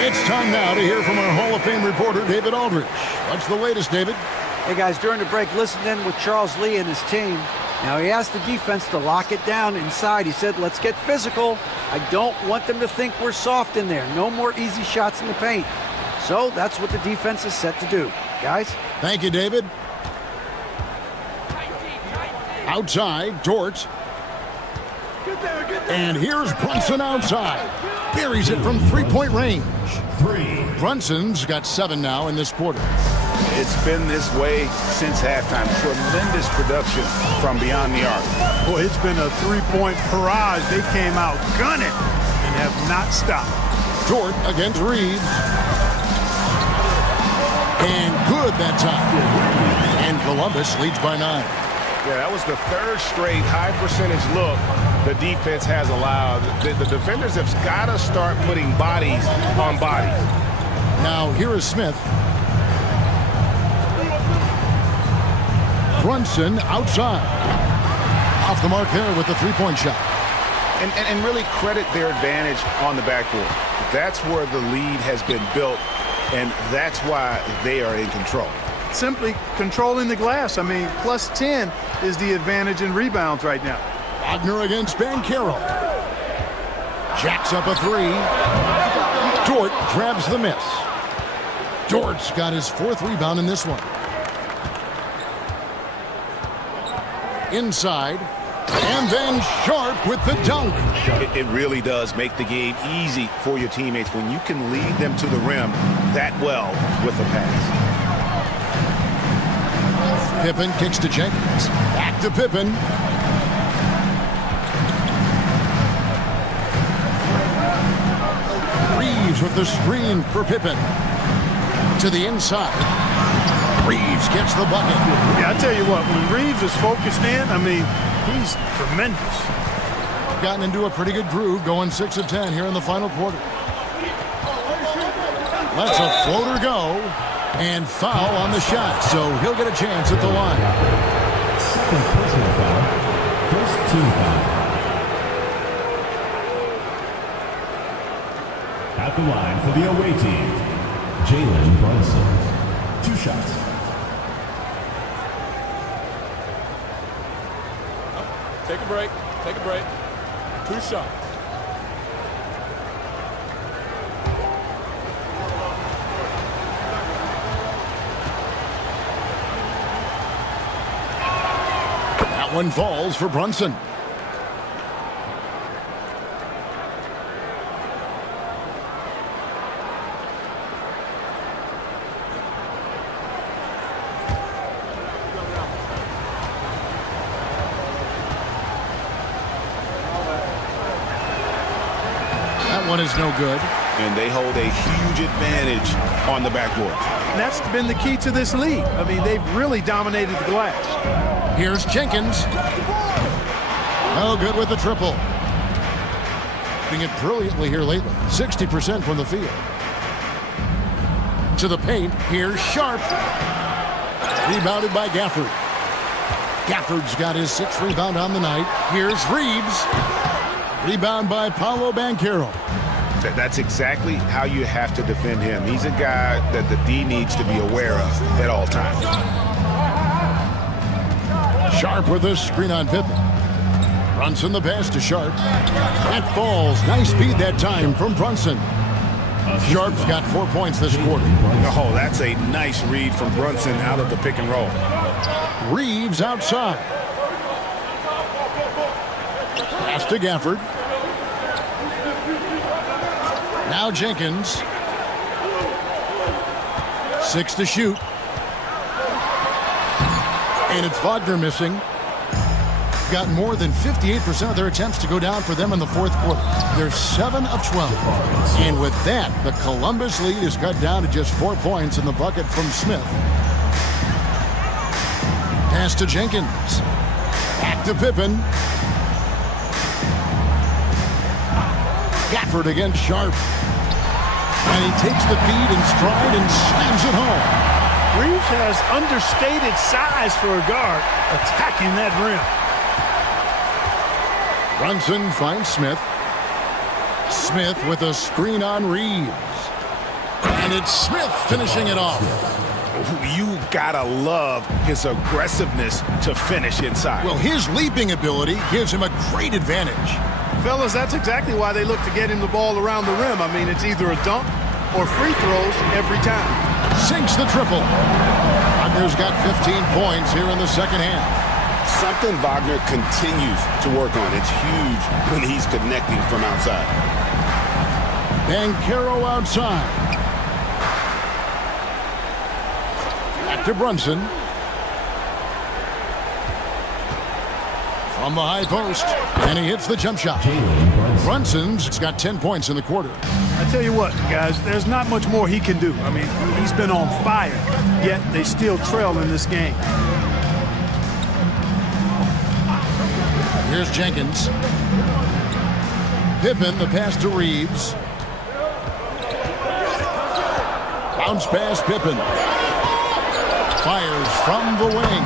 It's time now to hear from our Hall of Fame reporter, David Aldridge. What's the latest, David? Hey, guys, during the break, listening in with Charles Lee and his team. Now he asked the defense to lock it down inside. He said, let's get physical. I don't want them to think we're soft in there. No more easy shots in the paint. So that's what the defense is set to do. Guys? Thank you, David. Outside, Dort. And here's Brunson outside. Buries it from three-point range. Brunson's got 7 now in this quarter. It's been this way since halftime. Tremendous production from beyond the arc. Boy, it's been a three-point barrage. They came out gunning and have not stopped. Dort against Reeves. And good that time. And Columbus leads by 9. Yeah, that was the third straight high percentage look the defense has allowed. The defenders have got to start putting bodies on bodies. Now here is Smith. Brunson outside. Off the mark there with the three-point shot. And really credit their advantage on the backboard. That's where the lead has been built, and that's why they are in control. Simply controlling the glass. I mean, plus 10 is the advantage in rebounds right now. Wagner against Banchero. Jacks up a 3. Dort grabs the miss. Dort's got his 4th rebound in this one. Inside. And then Sharp with the dunk. It really does make the game easy for your teammates when you can lead them to the rim that well with a pass. Pippen kicks to Jenkins. Back to Pippen. Reeves with the screen for Pippen. To the inside. Reeves gets the bucket. Yeah, I tell you what, when Reeves is focused in, I mean, he's tremendous. Gotten into a pretty good groove, going 6 of 10 here in the final quarter. Lets a floater go. And foul on the shot, so he'll get a chance at the line. Second personal foul. First team foul. At the line for the away team, Jalen Brunson. 2 shots. Take a break. Take a break. 2 shots. That one falls for Brunson. That one is no good. And they hold a huge advantage on the backboard. And that's been the key to this league. I mean, they've really dominated the glass. Here's Jenkins. No good with the triple. Doing it brilliantly here lately. 60% from the field. To the paint. Here's Sharp. Rebounded by Gafford. Gafford's got his 6th rebound on the night. Here's Reeves. Rebound by Paolo Banchero. That's exactly how you have to defend him. He's a guy that the D needs to be aware of at all times. Sharp with a screen on Pippen. Brunson the pass to Sharp. That falls. Nice speed that time from Brunson. Sharp's got 4 points this quarter. Oh, that's a nice read from Brunson out of the pick and roll. Reeves outside. Pass to Gafford. Now Jenkins. 6 to shoot. And it's Wagner missing. Got more than 58% of their attempts to go down for them in the 4th quarter. They're 7 of 12. And with that, the Columbus lead is cut down to just 4 points in the bucket from Smith. Pass to Jenkins. Back to Pippen. Gafford against Sharp. And he takes the feed in stride and slams it home. Reeves has understated size for a guard attacking that rim. Brunson finds Smith. Smith with a screen on Reeves. And it's Smith finishing it off. You gotta love his aggressiveness to finish inside. Well, his leaping ability gives him a great advantage. Fellas, that's exactly why they look to get him the ball around the rim. I mean, it's either a dunk or free throws every time. Sinks the triple. Wagner's got 15 points here in the second half. Something Wagner continues to work on. It's huge when he's connecting from outside. Banchero outside. Back to Brunson. From the high post, and he hits the jump shot. Brunson's got 10 points in the quarter. I tell you what, guys, there's not much more he can do. I mean, he's been on fire, yet they still trail in this game. Here's Jenkins. Pippen, the pass to Reeves. Bounce pass, Pippen. Fires from the wing.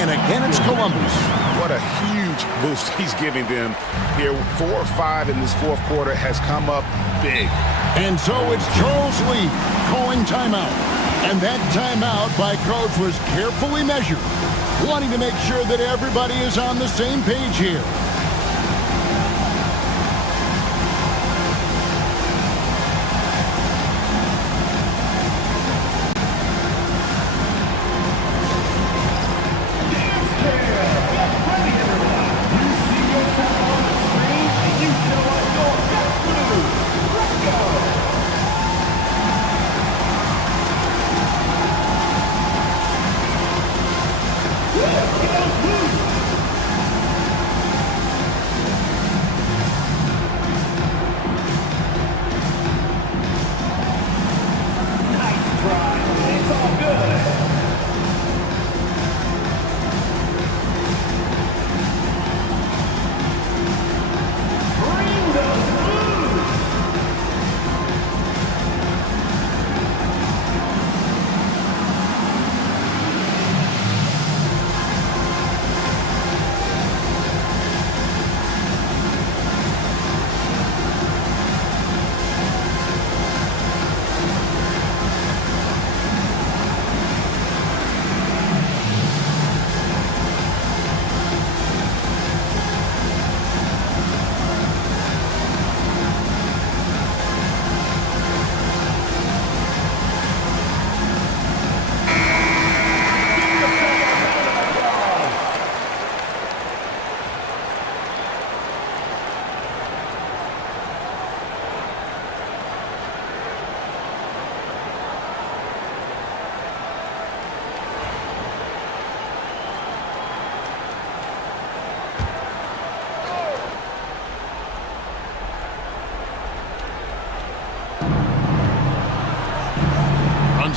And again, it's Columbus. What a huge boost he's giving them here. 4 or 5 in this fourth quarter has come up big. And so it's Charles Lee calling timeout. And that timeout by Coach was carefully measured, wanting to make sure that everybody is on the same page here.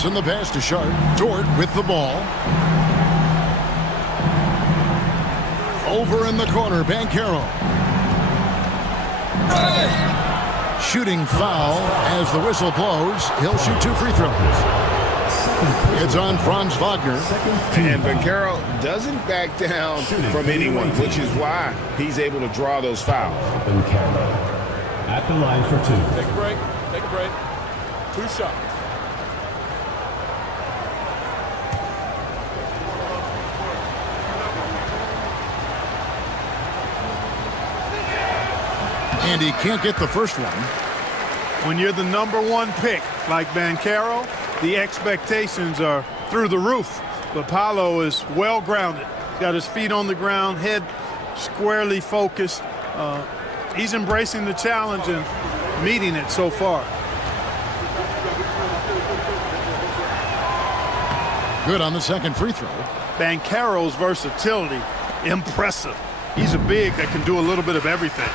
In the pass to Sharp. Dort with the ball. Over in the corner, Banchero. Shooting foul as the whistle blows. He'll shoot 2 free throws. It's on Franz Wagner. And Banchero doesn't back down from anyone, which is why he's able to draw those fouls. At the line for 2. Take a break. Take a break. 2 shots. And he can't get the first one. When you're the #1 pick, like Banchero, the expectations are through the roof. But Paolo is well grounded. He's got his feet on the ground, head squarely focused. He's embracing the challenge and meeting it so far. Good on the second free throw. Banchero's versatility, impressive. He's a big that can do a little bit of everything.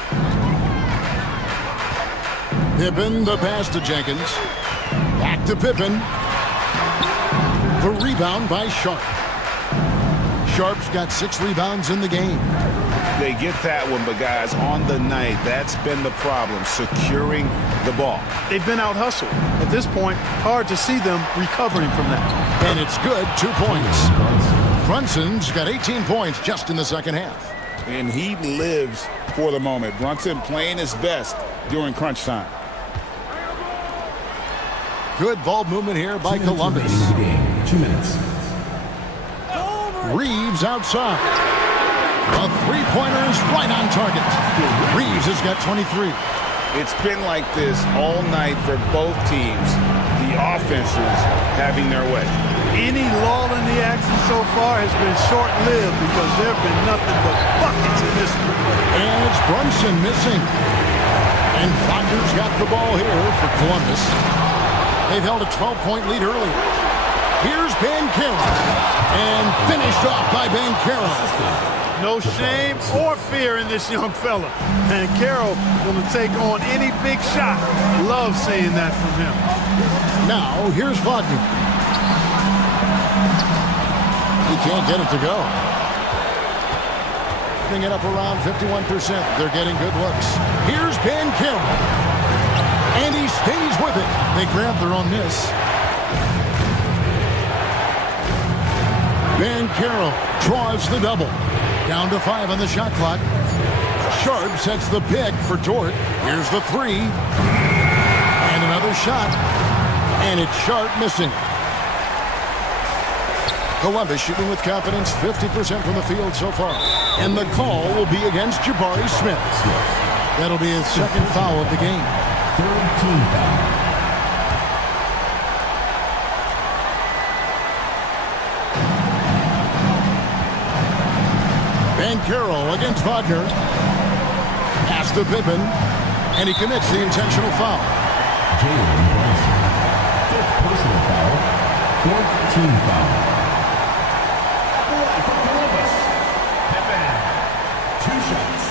Pippen, the pass to Jenkins. Back to Pippen. The rebound by Sharp. Sharp's got 6 rebounds in the game. They get that one, but guys, on the night, that's been the problem, securing the ball. They've been out-hustled. At this point, hard to see them recovering from that. And it's good, 2 points. Brunson's got 18 points just in the second half. And he lives for the moment. Brunson playing his best during crunch time. Good ball movement here by Columbus. 2 minutes. Reeves outside. The three-pointer is right on target. Reeves has got 23. It's been like this all night for both teams. The offenses having their way. Any lull in the action so far has been short-lived because there have been nothing but buckets in this one. And it's Brunson missing. And Wagner's got the ball here for Columbus. They've held a 12-point lead earlier. Here's Banchero. And finished off by Banchero. No shame or fear in this young fella. And Carroll going to take on any big shot. Love seeing that from him. Now, here's Wagner. He can't get it to go. Putting it up around 51%. They're getting good looks. Here's Banchero. And he stays with it. They grab their own miss. Banchero draws the double. Down to 5 on the shot clock. Sharp sets the pick for Dort. Here's the three. And another shot. And it's Sharp missing. Columbus shooting with confidence, 50% from the field so far. And the call will be against Jabari Smith. That'll be his second foul of the game. Third team foul. Banchero against Wagner. Pass to Pippen. And he commits the intentional foul. Jalen Brunson. Fifth personal foul. Fourth team foul. At the line for Columbus. Pippen. 2 shots.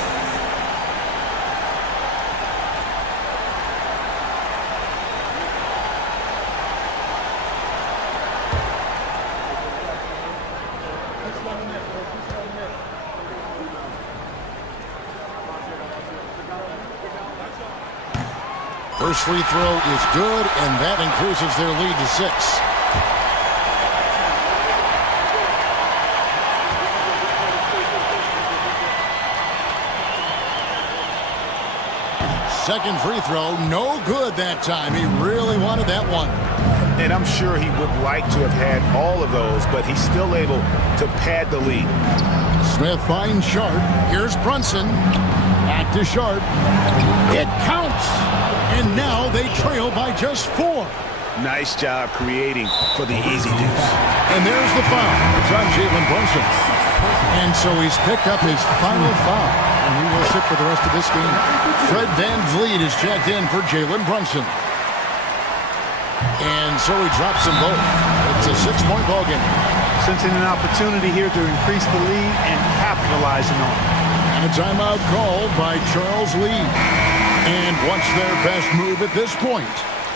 First free throw is good, and that increases their lead to 6. Second free throw, no good that time. He really wanted that one. And I'm sure he would like to have had all of those, but he's still able to pad the lead. Smith finds Sharp. Here's Brunson. Back to Sharp. It counts. And now they trail by just 4. Nice job creating for the easy deuce. And there's the foul. It's on Jalen Brunson. And so he's picked up his final foul. And he will sit for the rest of this game. Fred VanVleet is checked in for Jalen Brunson. And so he drops them both. It's a 6-point ball game. Sensing an opportunity here to increase the lead and capitalizing on it. And a timeout called by Charles Lee. And what's their best move at this point?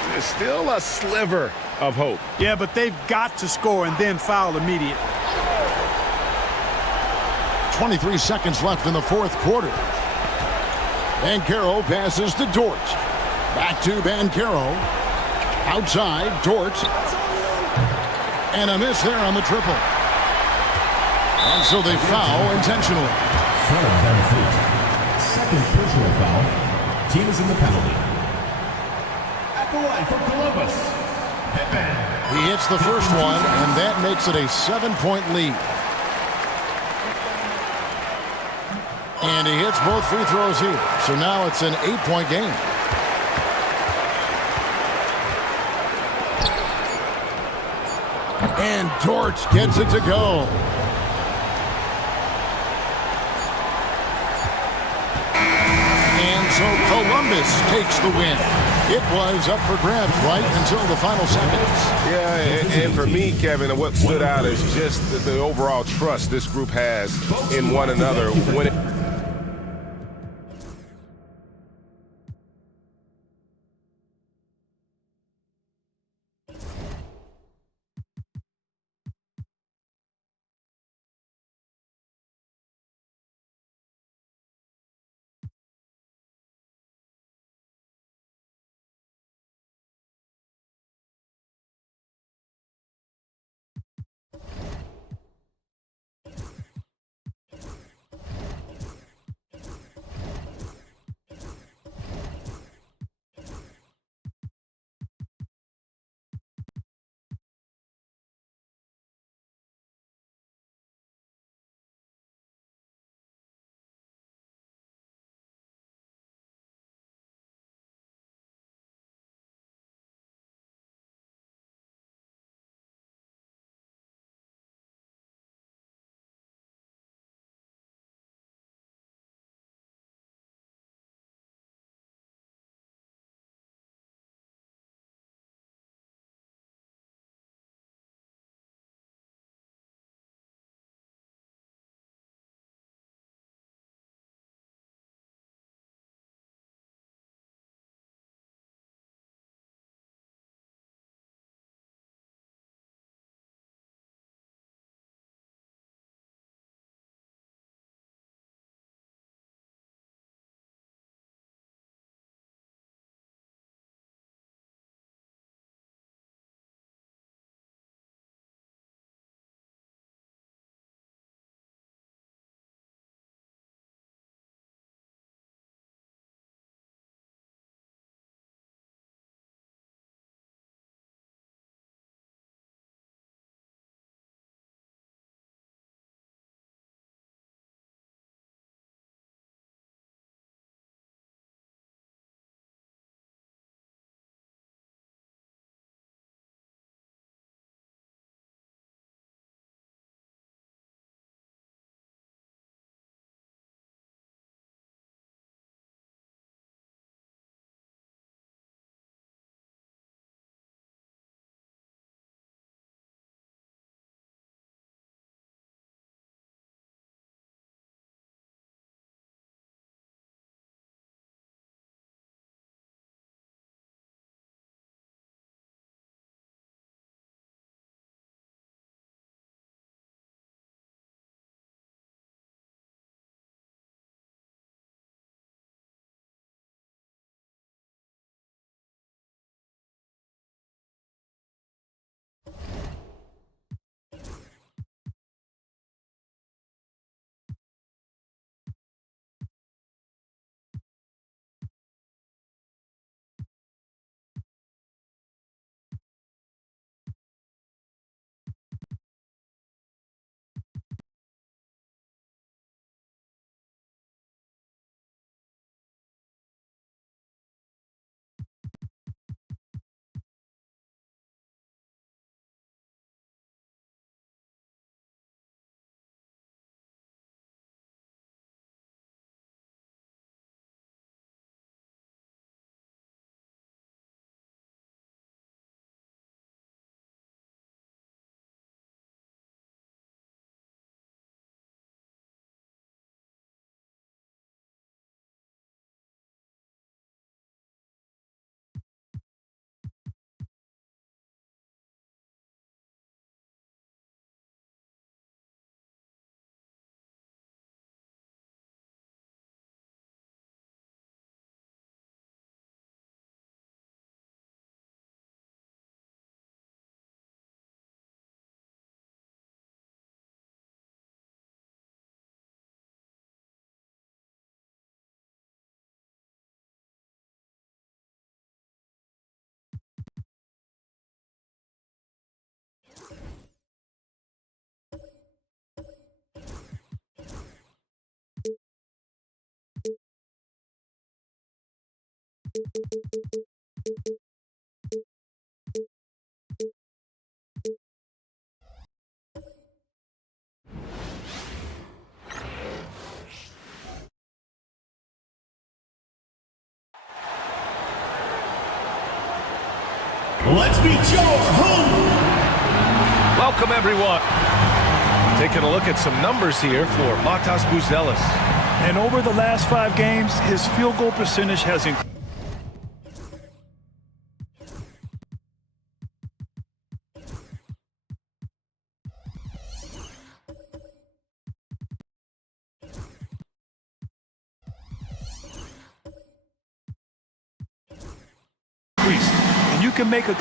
There's still a sliver of hope. Yeah, but they've got to score and then foul immediately. 23 seconds left in the fourth quarter. Banchero passes to Dort. Back to Banchero. Outside, Dort. And a miss there on the triple. And so they foul intentionally. Fred VanVleet. Second personal foul. Team is in the penalty. At the line for Columbus. Pippen. He hits the first one, and that makes it a 7-point lead. And he hits both free throws here. So now it's an 8-point game. And Dort gets it to go. And so Columbus takes the win. It was up for grabs right until the final seconds. Yeah, and for me, Kevin, what stood out is just the overall trust this group has in one another. When it Let's meet your home. Welcome, everyone. Taking a look at some numbers here for Matas Buzelis. And over the last 5 games, his field goal percentage has increased. And you can make a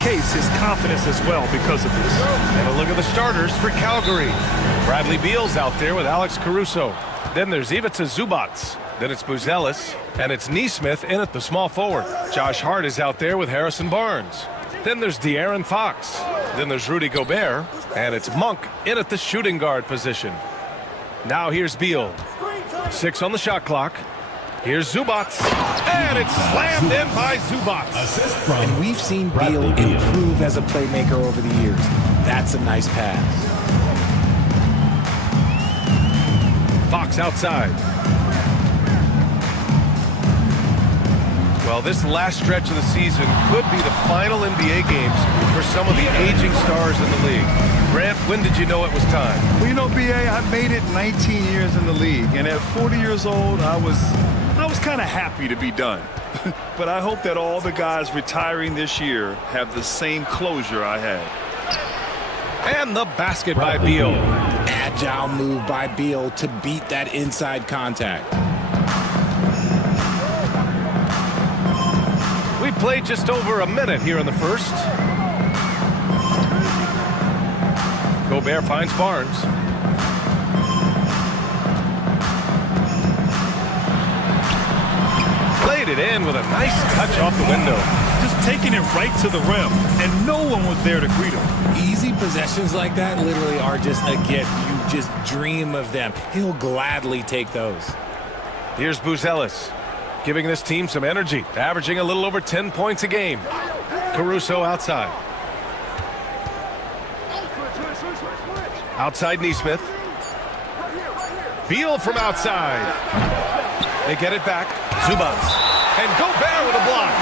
case his confidence as well because of this. And a look at the starters for Calgary. Bradley Beal's out there with Alex Caruso. Then there's Ivica Zubats. Then it's Buzelis. And it's Neesmith in at the small forward. Josh Hart is out there with Harrison Barnes. Then there's De'Aaron Fox. Then there's Rudy Gobert. And it's Monk in at the shooting guard position. Now here's Beal. 6 on the shot clock. Here's Zubats, and it's slammed in by Zubats. And we've seen Beal improve as a playmaker over the years. That's a nice pass. Fox outside. Well, this last stretch of the season could be the final NBA games for some of the aging stars in the league. Grant, when did you know it was time? Well, you know, B.A., I made it 19 years in the league, and at 40 years old, I was kind of happy to be done. But I hope that all the guys retiring this year have the same closure I had. And the basket by Beal. Agile move by Beal to beat that inside contact. We played just over a minute here in the first. Gobert finds Barnes. Played it in with a nice touch off the window. Just taking it right to the rim, and no one was there to greet him. Easy possessions like that literally are just a gift. You just dream of them. He'll gladly take those. Here's Buzelis, giving this team some energy, averaging a little over 10 points a game. Caruso outside. Outside Neesmith. Beal from outside. They get it back. Zubats. And Gobert with a block.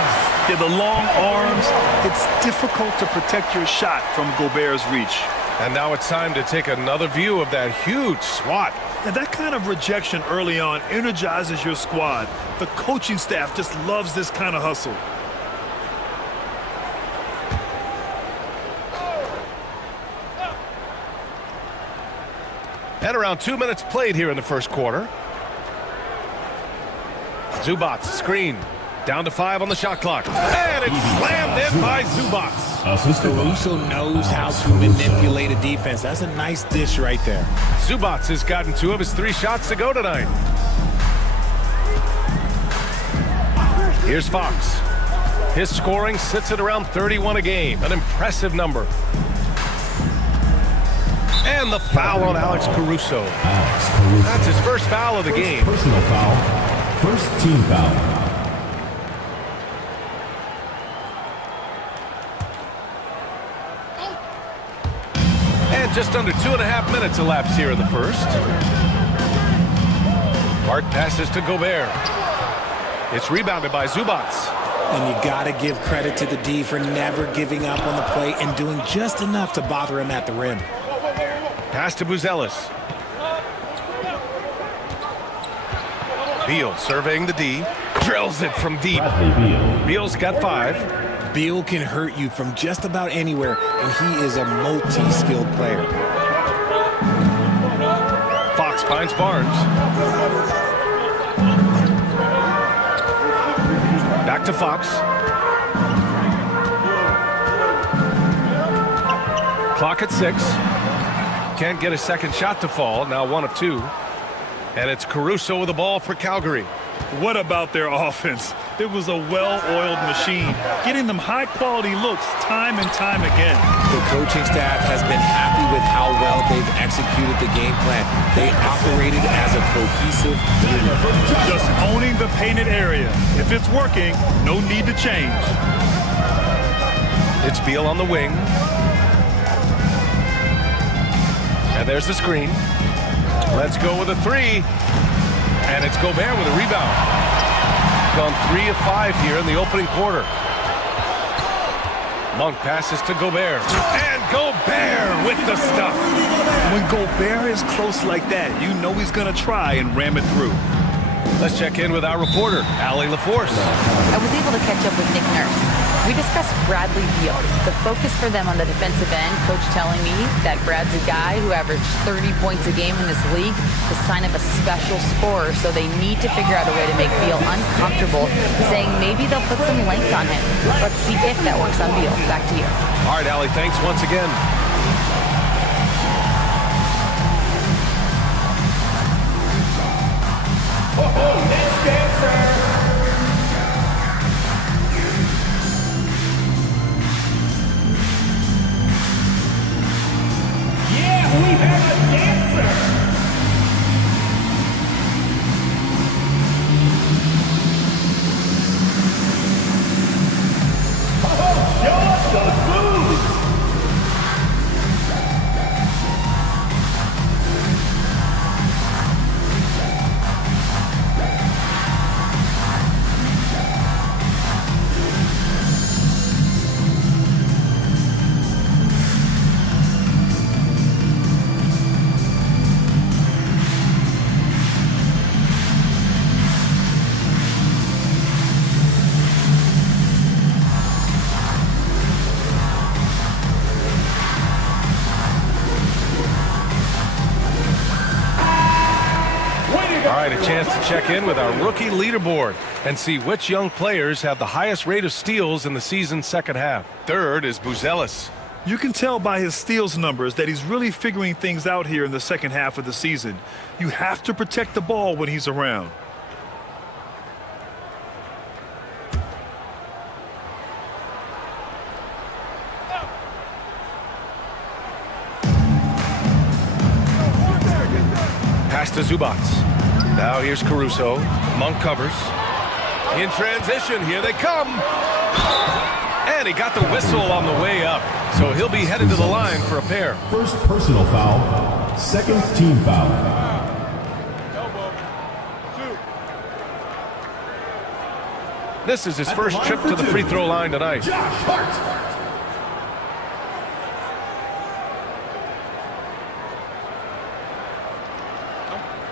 Yeah, the long arms. It's difficult to protect your shot from Gobert's reach. And now it's time to take another view of that huge swat. And that kind of rejection early on energizes your squad. The coaching staff just loves this kind of hustle. And around 2 minutes played here in the first quarter. Zubats screen. Down to 5 on the shot clock. And it's slammed in by Zubats. Caruso knows how to manipulate a defense. That's a nice dish right there. Zubats has gotten 2 of his 3 shots to go tonight. Here's Fox. His scoring sits at around 31 a game. An impressive number. And the foul on Alex Caruso. That's his first foul of the game. Personal foul. First team foul. And just under 2.5 minutes elapsed here in the first. Hart passes to Gobert. It's rebounded by Zubats. And you got to give credit to the D for never giving up on the play and doing just enough to bother him at the rim. Pass to Buzelis. Beal surveying the D. Drills it from deep. Beal's got 5. Beal can hurt you from just about anywhere, and he is a multi-skilled player. Fox finds Barnes. Back to Fox. Clock at 6. Can't get a second shot to fall. Now 1 of 2. And it's Caruso with the ball for Calgary. What about their offense? It was a well-oiled machine, getting them high-quality looks time and time again. The coaching staff has been happy with how well they've executed the game plan. They operated as a cohesive unit. Just owning the painted area. If it's working, no need to change. It's Beal on the wing. And there's the screen. Let's go with a three. And it's Gobert with a rebound. Gone 3 of 5 here in the opening quarter. Monk passes to Gobert. And Gobert with the stuff. When Gobert is close like that, you know he's going to try and ram it through. Let's check in with our reporter, Allie LaForce. I was able to catch up with Nick Nurse. We discussed Bradley Beal. The focus for them on the defensive end, coach telling me that Brad's a guy who averaged 30 points a game in this league, the sign of a special scorer, so they need to figure out a way to make Beal uncomfortable, saying maybe they'll put some length on him. Let's see if that works on Beal. Back to you. All right, Allie, thanks once again. Next dancer. We have a dancer! Oh, show us those moves! All right, a chance to check in with our rookie leaderboard and see which young players have the highest rate of steals in the season's second half. Third is Buzelis. You can tell by his steals numbers that he's really figuring things out here in the second half of the season. You have to protect the ball when he's around. Pass to Zubats. Now here's Caruso. Monk covers. In transition, here they come. And he got the whistle on the way up. So he'll be headed to the line for a pair. First personal foul, second team foul. This is his first trip to the free throw line tonight. Josh Hart.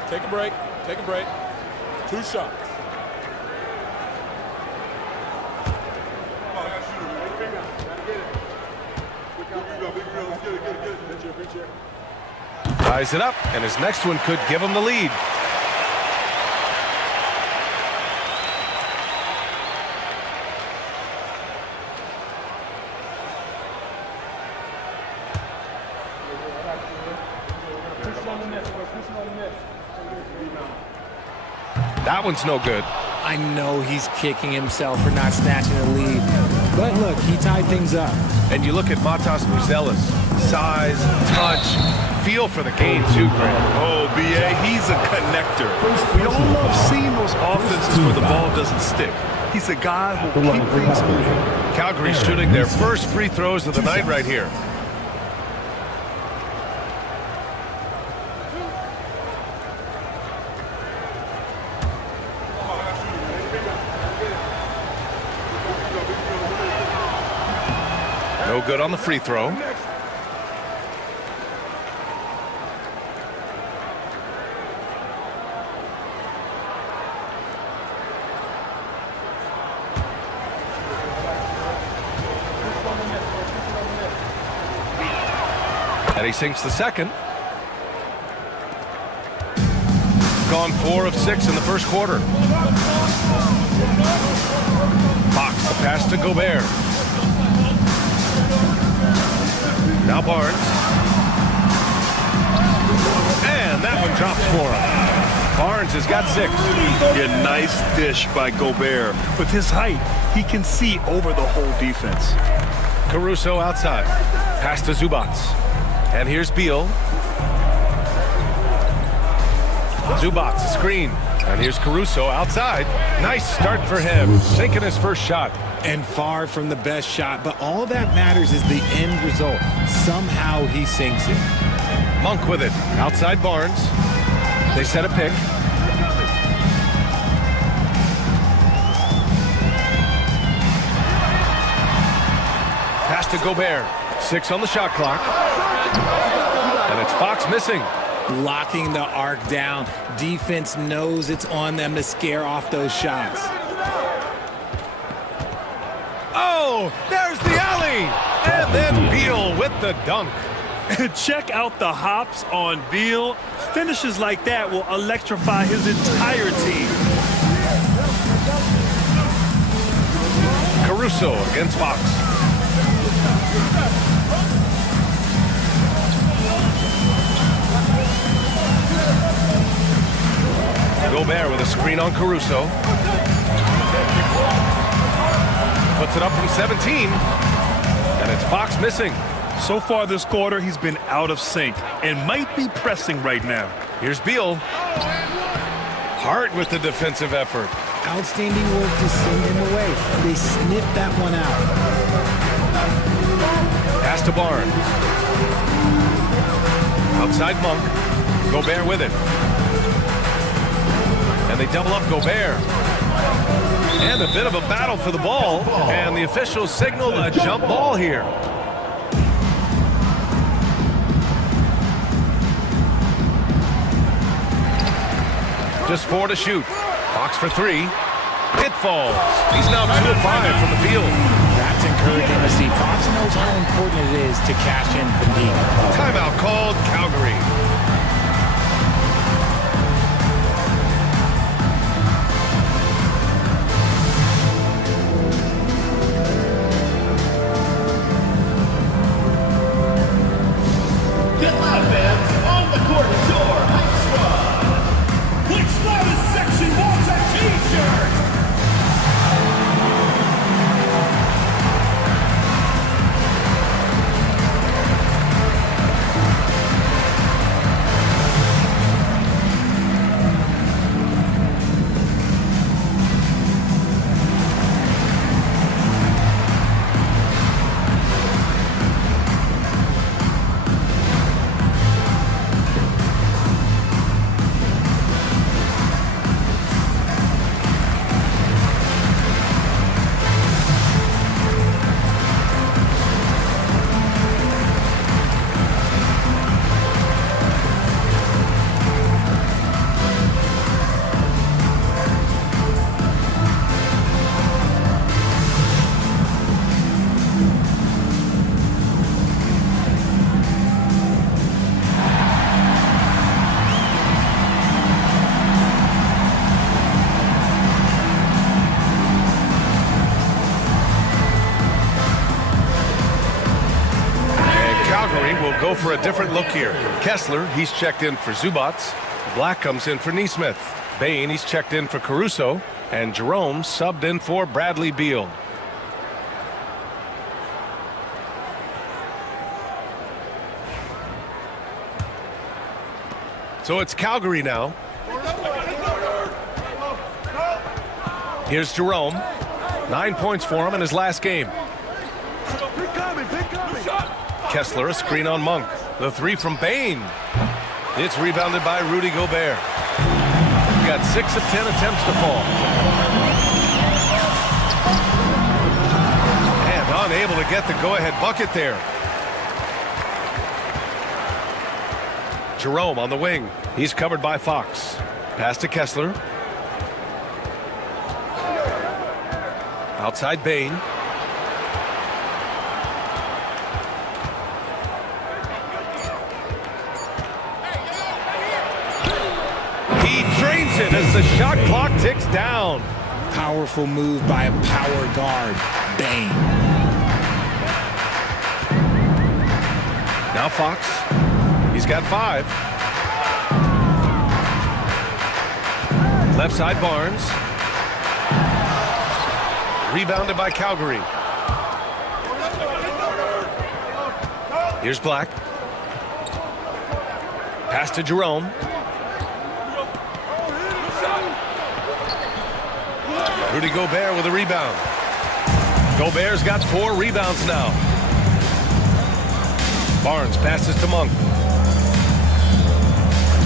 Take a break. Take a break. 2 shots. Ties it up, and his next one could give him the lead. That one's no good. I know he's kicking himself for not snatching the lead. But look, he tied things up. And you look at Matas Buzelis. Size, touch, feel for the game too, Grant. Oh, B.A., he's a connector. We all love seeing those offenses where the ball doesn't stick. He's a guy who will keep things moving. Calgary's shooting their first free throws of the night right here. No good on the free throw. And he sinks the second. Gone 4 of 6 in the first quarter. Fox, the pass to Gobert. Now Barnes. And that one drops for him. Barnes Barnes has got 6. Yeah, nice dish by Gobert. With his height, he can see over the whole defense. Caruso outside. Pass to Zubats. And here's Beal. Zubats, a screen. And here's Caruso outside. Nice start for him. Sinking his first shot. And far from the best shot, but all that matters is the end result. Somehow he sinks it. Monk with it. Outside Barnes. They set a pick. Pass to Gobert. 6 on the shot clock. And it's Fox missing. Locking the arc down. Defense knows it's on them to scare off those shots. Oh, there's the alley. And then Beal with the dunk. Check out the hops on Beal. Finishes like that will electrify his entire team. Caruso against Fox. Gobert with a screen on Caruso. Puts it up from 17. And it's Fox missing. So far this quarter, he's been out of sync and might be pressing right now. Here's Beal. Hart with the defensive effort. Outstanding work to send him away. They sniffed that one out. Pass to Barnes. Outside Monk. Gobert with it. And they double up Gobert. And a bit of a battle for the ball. And the officials signal a jump ball here. Just 4 to shoot. Fox for 3. It falls. He's now 2 of 5 from the field. That's encouraging to see. Fox knows how important it is to cash in from deep. Timeout called, Calgary. Get loud, fans. On the court, your hype squad. Which loudest section wants a t-shirt? Will go for a different look here. Kessler, he's checked in for Zubats. Black comes in for Nesmith. Bain, he's checked in for Caruso. And Jerome subbed in for Bradley Beal. So it's Calgary now. Here's Jerome. 9 points for him in his last game. Kessler, a screen on Monk. The 3 from Bain. It's rebounded by Rudy Gobert. He got 6 of 10 attempts to fall. And unable to get the go-ahead bucket there. Jerome on the wing. He's covered by Fox. Pass to Kessler. Outside Bain. As the shot clock ticks down. Powerful move by a power guard. Bain. Now Fox. He's got 5. Left side, Barnes. Rebounded by Calgary. Here's Black. Pass to Jerome. Rudy Gobert with a rebound. Gobert's got 4 rebounds now. Barnes passes to Monk.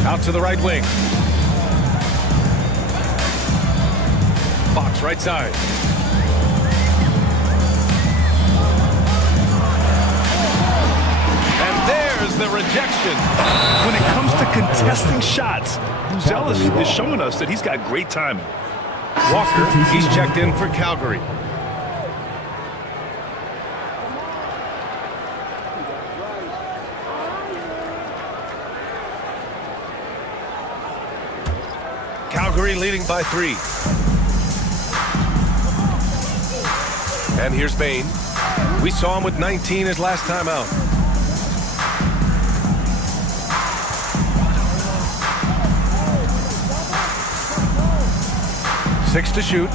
Out to the right wing. Fox right side. And there's the rejection. When it comes to contesting shots, Buzelis is showing us that he's got great timing. Walker, he's checked in for Calgary. Calgary leading by 3. And here's Bain. We saw him with 19 his last time out. Six to shoot.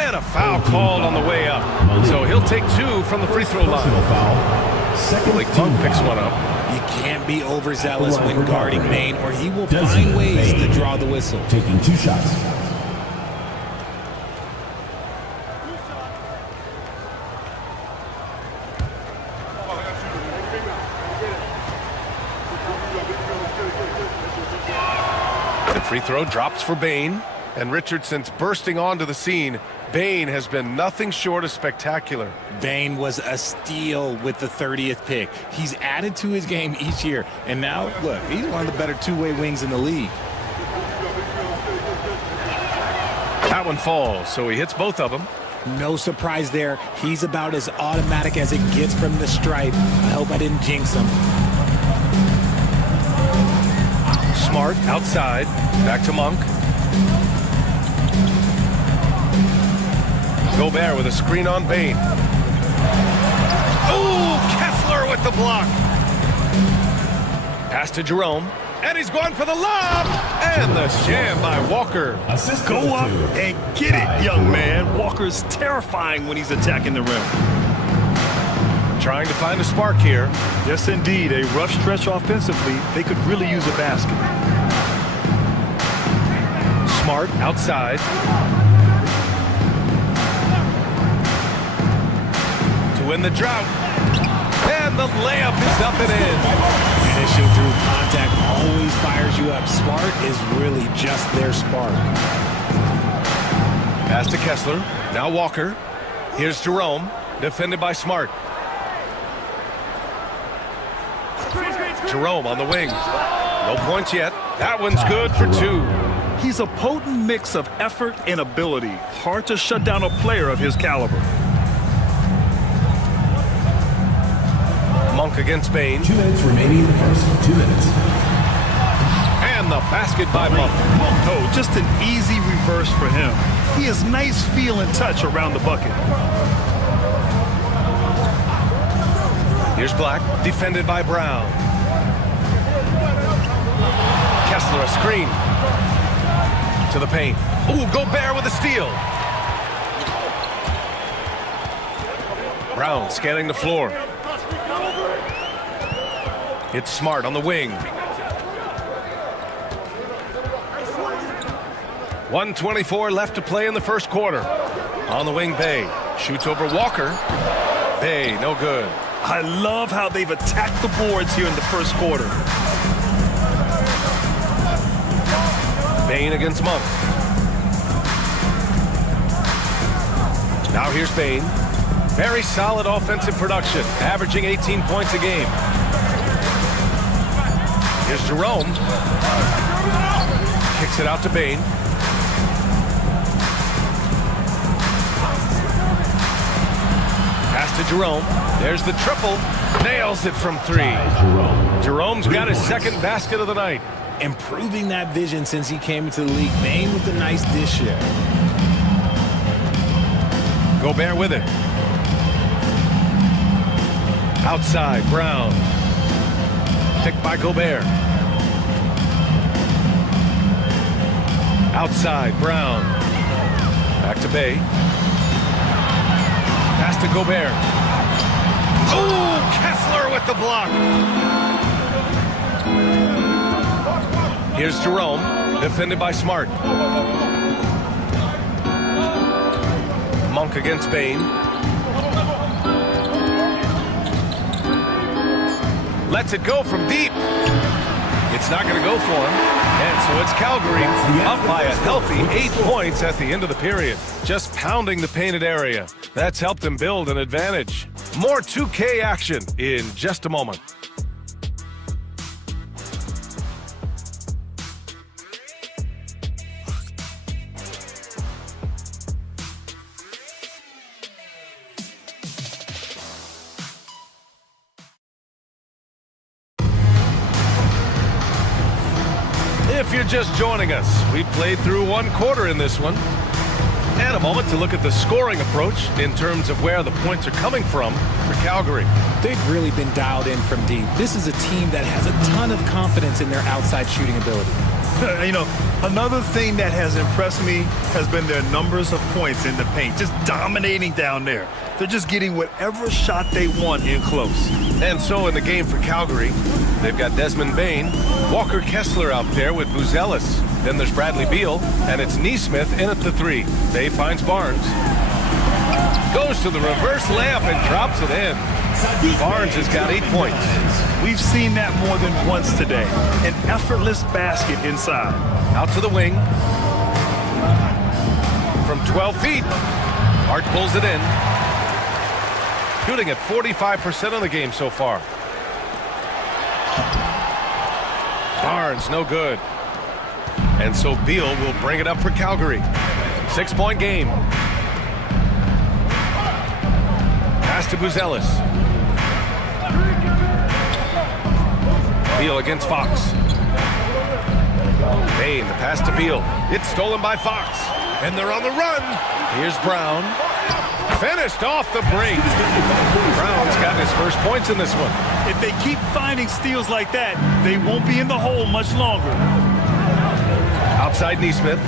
And a foul called on the way up. So he'll take 2 from the free throw line. Blake Monk picks one up. You can't be overzealous when guarding Maine, or he will find ways to draw the whistle. Taking 2 shots. The free throw drops for Bain. And Richardson's bursting onto the scene. Bain has been nothing short of spectacular. Bain was a steal with the 30th pick. He's added to his game each year. And now, look, he's one of the better two-way wings in the league. That one falls, so he hits both of them. No surprise there. He's about as automatic as it gets from the stripe. I hope I didn't jinx him. Smart outside. Back to Monk. Gobert with a screen on Bain. Oh, Kessler with the block. Pass to Jerome. And he's going for the lob. And the jam by Walker. Go up and get it, young man. Walker's terrifying when he's attacking the rim. Trying to find a spark here. Yes, indeed. A rough stretch offensively. They could really use a basket. Smart outside. Win the drought, and the layup is up and in. Finishing through contact always fires you up. Smart is really just their spark. Pass to Kessler. Now Walker. Here's Jerome, defended by Smart. Jerome on the wing. No points yet. That one's good for 2. He's a potent mix of effort and ability. Hard to shut down a player of his caliber. Monk against Bain. 2 minutes remaining in the first. 2 minutes. And the basket by Monk. Oh, just an easy reverse for him. He has nice feel and touch around the bucket. Here's Black, defended by Brown. Kessler a screen. To the paint. Ooh, Gobert with a steal. Brown scanning the floor. It's Smart on the wing. 1:24 left to play in the first quarter. On the wing, Bay. Shoots over Walker. Bay, no good. I love how they've attacked the boards here in the first quarter. Bain against Monk. Now here's Bain. Very solid offensive production, averaging 18 points a game. Here's Jerome. Kicks it out to Bain. Pass to Jerome. There's the triple. Nails it from 3. Jerome's got his second basket of the night. Improving that vision since he came into the league. Bain with a nice dish here. Gobert with it. Outside, Brown. Picked by Gobert. Outside, Brown. Back to Bay. Pass to Gobert. Oh, Kessler with the block. Here's Jerome, defended by Smart. Monk against Bain. Lets it go from deep. It's not going to go for him. And so it's Calgary up by a healthy 8 points at the end of the period. Just pounding the painted area. That's helped them build an advantage. More 2K action in just a moment. If you're just joining us, we played through 1 quarter in this one. And a moment to look at the scoring approach in terms of where the points are coming from for Calgary. They've really been dialed in from deep. This is a team that has a ton of confidence in their outside shooting ability. You know, another thing that has impressed me has been their numbers of points in the paint, just dominating down there. They're just getting whatever shot they want in close. And so in the game for Calgary, they've got Desmond Bain, Walker Kessler out there with Buzelis. Then there's Bradley Beal, and it's Neesmith in at the 3. Bay finds Barnes. Goes to the reverse layup and drops it in. Barnes has got 8 points. We've seen that more than once today. An effortless basket inside. Out to the wing. From 12 feet. Hart pulls it in. Shooting at 45% of the game so far. Barnes, no good. And so Beal will bring it up for Calgary. 6-point game. Pass to Buzelis. Beal against Fox. Bain, the pass to Beal. It's stolen by Fox. And they're on the run. Here's Brown. Finished off the break. Brown's gotten his first points in this one. If they keep finding steals like that, they won't be in the hole much longer. Outside Neesmith.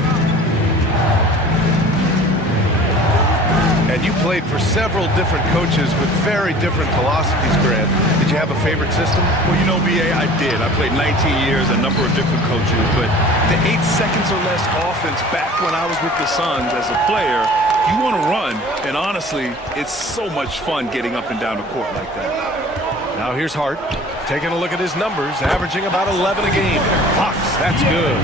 And you played for several different coaches with very different philosophies, Grant. Did you have a favorite system? Well, you know, B.A., I did. I played 19 years, a number of different coaches. But the 8 seconds or less offense back when I was with the Suns as a player, you want to run. And honestly, it's so much fun getting up and down the court like that. Now here's Hart. Taking a look at his numbers, averaging about 11 a game. Fox, that's good.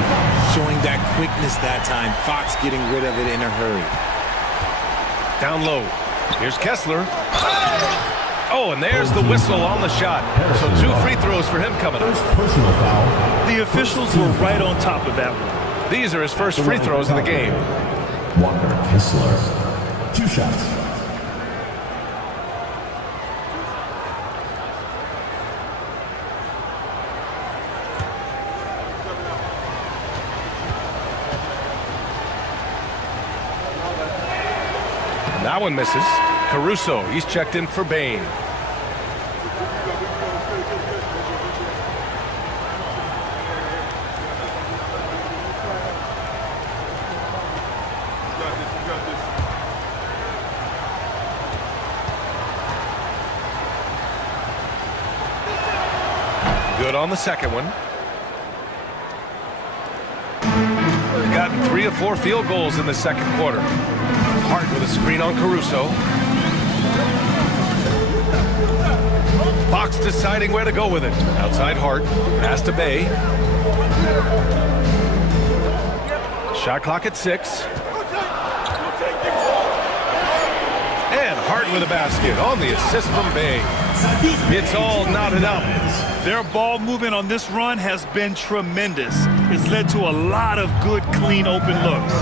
Showing that quickness that time. Fox getting rid of it in a hurry. Down low. Here's Kessler. Oh, and there's the whistle on the shot. So 2 free throws for him coming up. Personal foul. The officials were right on top of that one. These are his first free throws of the game. Walker Kessler. 2 shots. That one misses. Caruso, he's checked in for Bain. Good on the second one. Gotten 3 of 4 field goals in the second quarter. Hart with a screen on Caruso. Fox deciding where to go with it. Outside Hart. Pass to Bay. Shot clock at 6. And Hart with a basket on the assist from Bay. It's all knotted up. Their ball movement on this run has been tremendous. It's led to a lot of good, clean, open looks.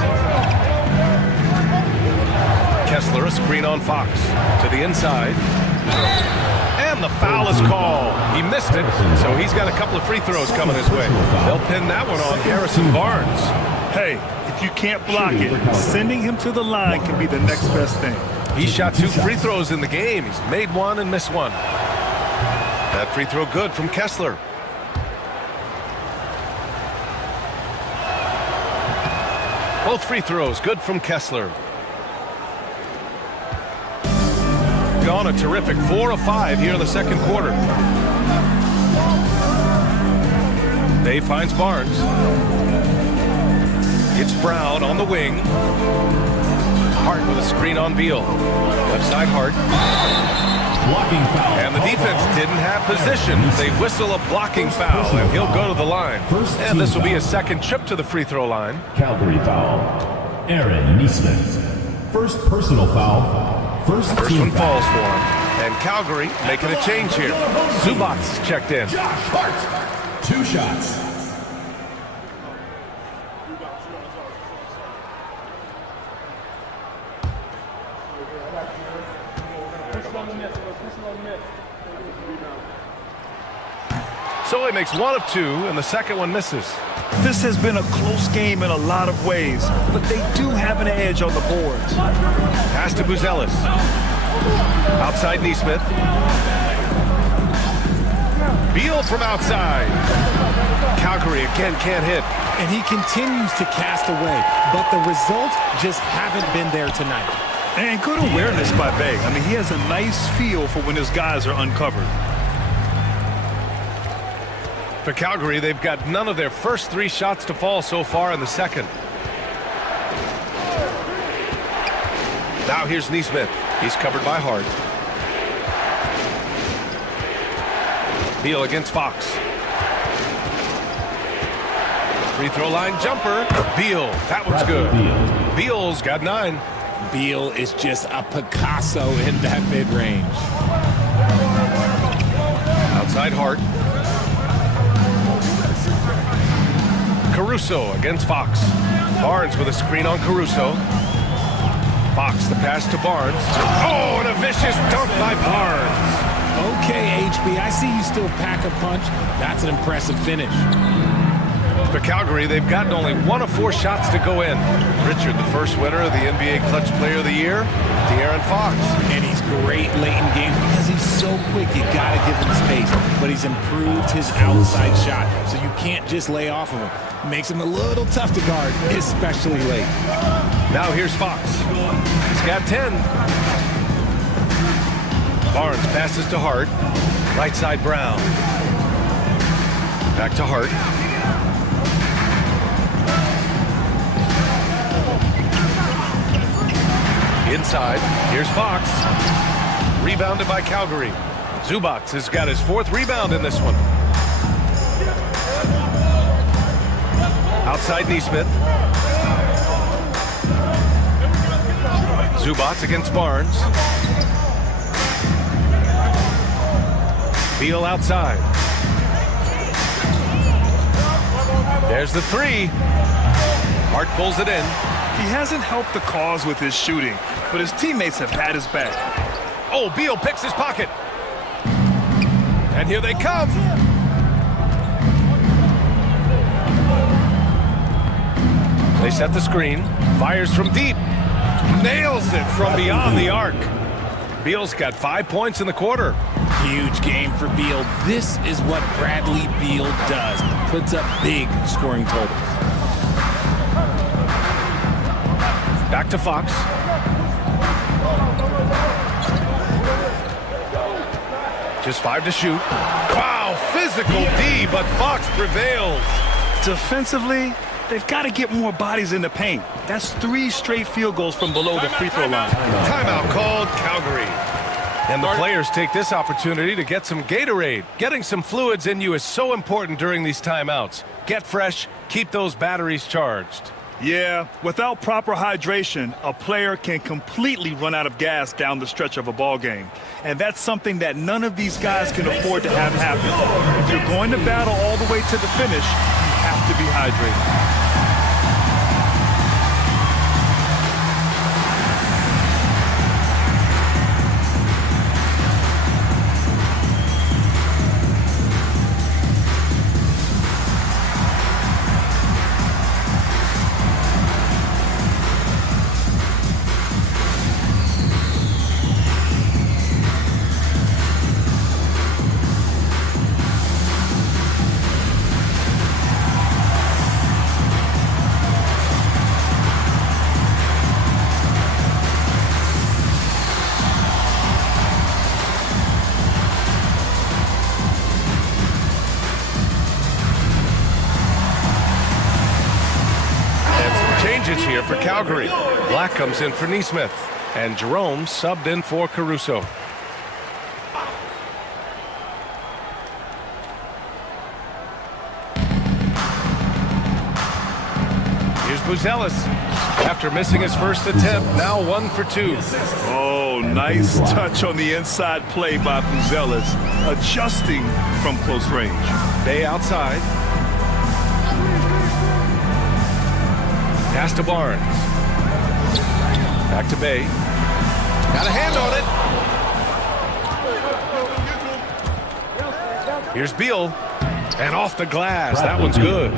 Kessler, a screen on Fox. To the inside. And the foul is called. He missed it, so he's got a couple of free throws coming his way. They'll pin that one on Harrison Barnes. Hey, if you can't block it, sending him to the line can be the next best thing. He shot 2 free throws in the game. He's made 1 and missed 1. That free throw good from Kessler. Both free throws good from Kessler. Gone a terrific 4 of 5 here in the second quarter. Dave finds Barnes. It's Brown on the wing. Hart with a screen on Beal. Left side Hart. Blocking foul. And the defense didn't have position. They whistle a blocking foul, and he'll go to the line. And this will be his second trip to the free throw line. Calgary foul. Aaron Neesmith. First personal foul. First one falls for him. And Calgary making a change here. Zubac checked in. Josh Hart. 2 shots. So he makes 1 of 2, and the second one misses. This has been a close game in a lot of ways, but they do have an edge on the boards. Pass to Buzelis. Outside Neesmith. Beal from outside. Calgary again can't hit. And he continues to cast away, but the results just haven't been there tonight. And good awareness by Bay. I mean, he has a nice feel for when his guys are uncovered. For Calgary, they've got none of their first 3 shots to fall so far in the second. Now here's Neesmith. He's covered by Hart. Beal against Fox. Free throw line jumper. Beal. That one's good. Beal's got 9. Beal is just a Picasso in that mid-range. Outside Hart. Caruso against Fox. Barnes with a screen on Caruso. Fox the pass to Barnes. Oh, and a vicious dunk by Barnes. Okay, HB, I see you still pack a punch. That's an impressive finish. For Calgary, they've gotten only 1 of 4 shots to go in. Richard, the first winner of the NBA Clutch Player of the Year, De'Aaron Fox. And he's great late in games because he's so quick. You got to give him space. But he's improved his outside shot, so you can't just lay off of him. Makes him a little tough to guard, especially late. Now here's Fox. He's got 10. Barnes passes to Hart. Right side Brown. Back to Hart. Inside, here's Fox. Rebounded by Calgary. Zubac has got his 4th rebound in this one. Outside Neesmith. Zubac against Barnes. Beal outside. There's the 3. Hart pulls it in. He hasn't helped the cause with his shooting, but his teammates have had his back. Oh, Beal picks his pocket. And here they come. They set the screen. Fires from deep. Nails it from beyond the arc. Beal's got 5 points in the quarter. Huge game for Beal. This is what Bradley Beal does. Puts up big scoring totals. Back to Fox. Just 5 to shoot. Wow, physical D, but Fox prevails. Defensively, they've got to get more bodies in the paint. That's 3 straight field goals from below the free throw line. Timeout called, Calgary. And the players take this opportunity to get some Gatorade. Getting some fluids in you is so important during these timeouts. Get fresh, keep those batteries charged. Yeah, without proper hydration, a player can completely run out of gas down the stretch of a ball game. And that's something that none of these guys can afford to have happen. If you're going to battle all the way to the finish, you have to be hydrated. changes here for Calgary. Black comes in for Neesmith, and Jerome subbed in for Caruso. Here's Buzelis. After missing his first attempt, now 1 for 2. Oh, nice touch on the inside play by Buzelis, adjusting from close range. Bay outside. Pass to Barnes. Back to Bay. Got a hand on it. Here's Beal. And off the glass. That one's good.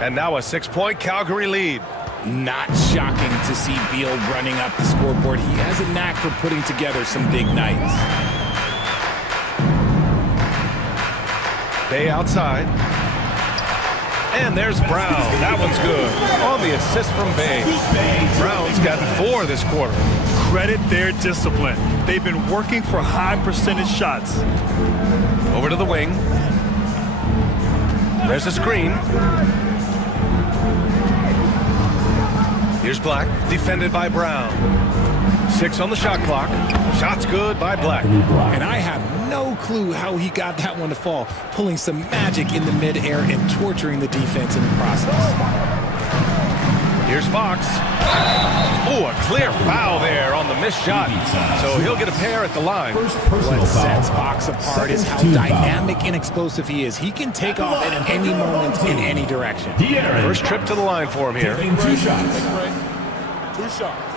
And now a 6-point Calgary lead. Not shocking to see Beal running up the scoreboard. He has a knack for putting together some big nights. Bay outside. And there's Brown. That one's good. On the assist from Bay. Brown's gotten 4 this quarter. Credit their discipline. They've been working for high percentage shots. Over to the wing. There's a screen. Here's Black, defended by Brown. 6 on the shot clock. Shot's good by Black. And I have no clue how he got that one to fall, pulling some magic in the midair and torturing the defense in the process. Here's Fox. Oh, a clear foul there on the missed shot. So he'll get a pair at the line. What sets Fox apart is how dynamic and explosive he is. He can take off at any moment in any direction. First trip to the line for him here. 2 shots. 2 shots.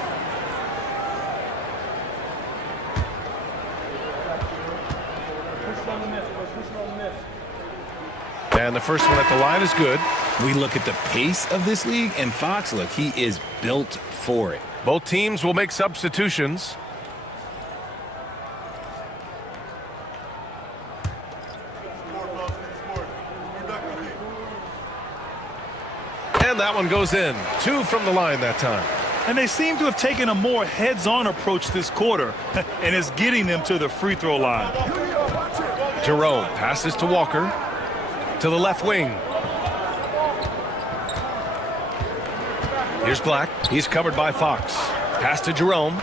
And the first one at the line is good. We look at the pace of this league, and Fox, look, he is built for it. Both teams will make substitutions. And that one goes in. 2 from the line that time. And they seem to have taken a more heads-on approach this quarter, and it's getting them to the free throw line. Jerome passes to Walker. To the left wing. Here's Black. He's covered by Fox. Pass to Jerome.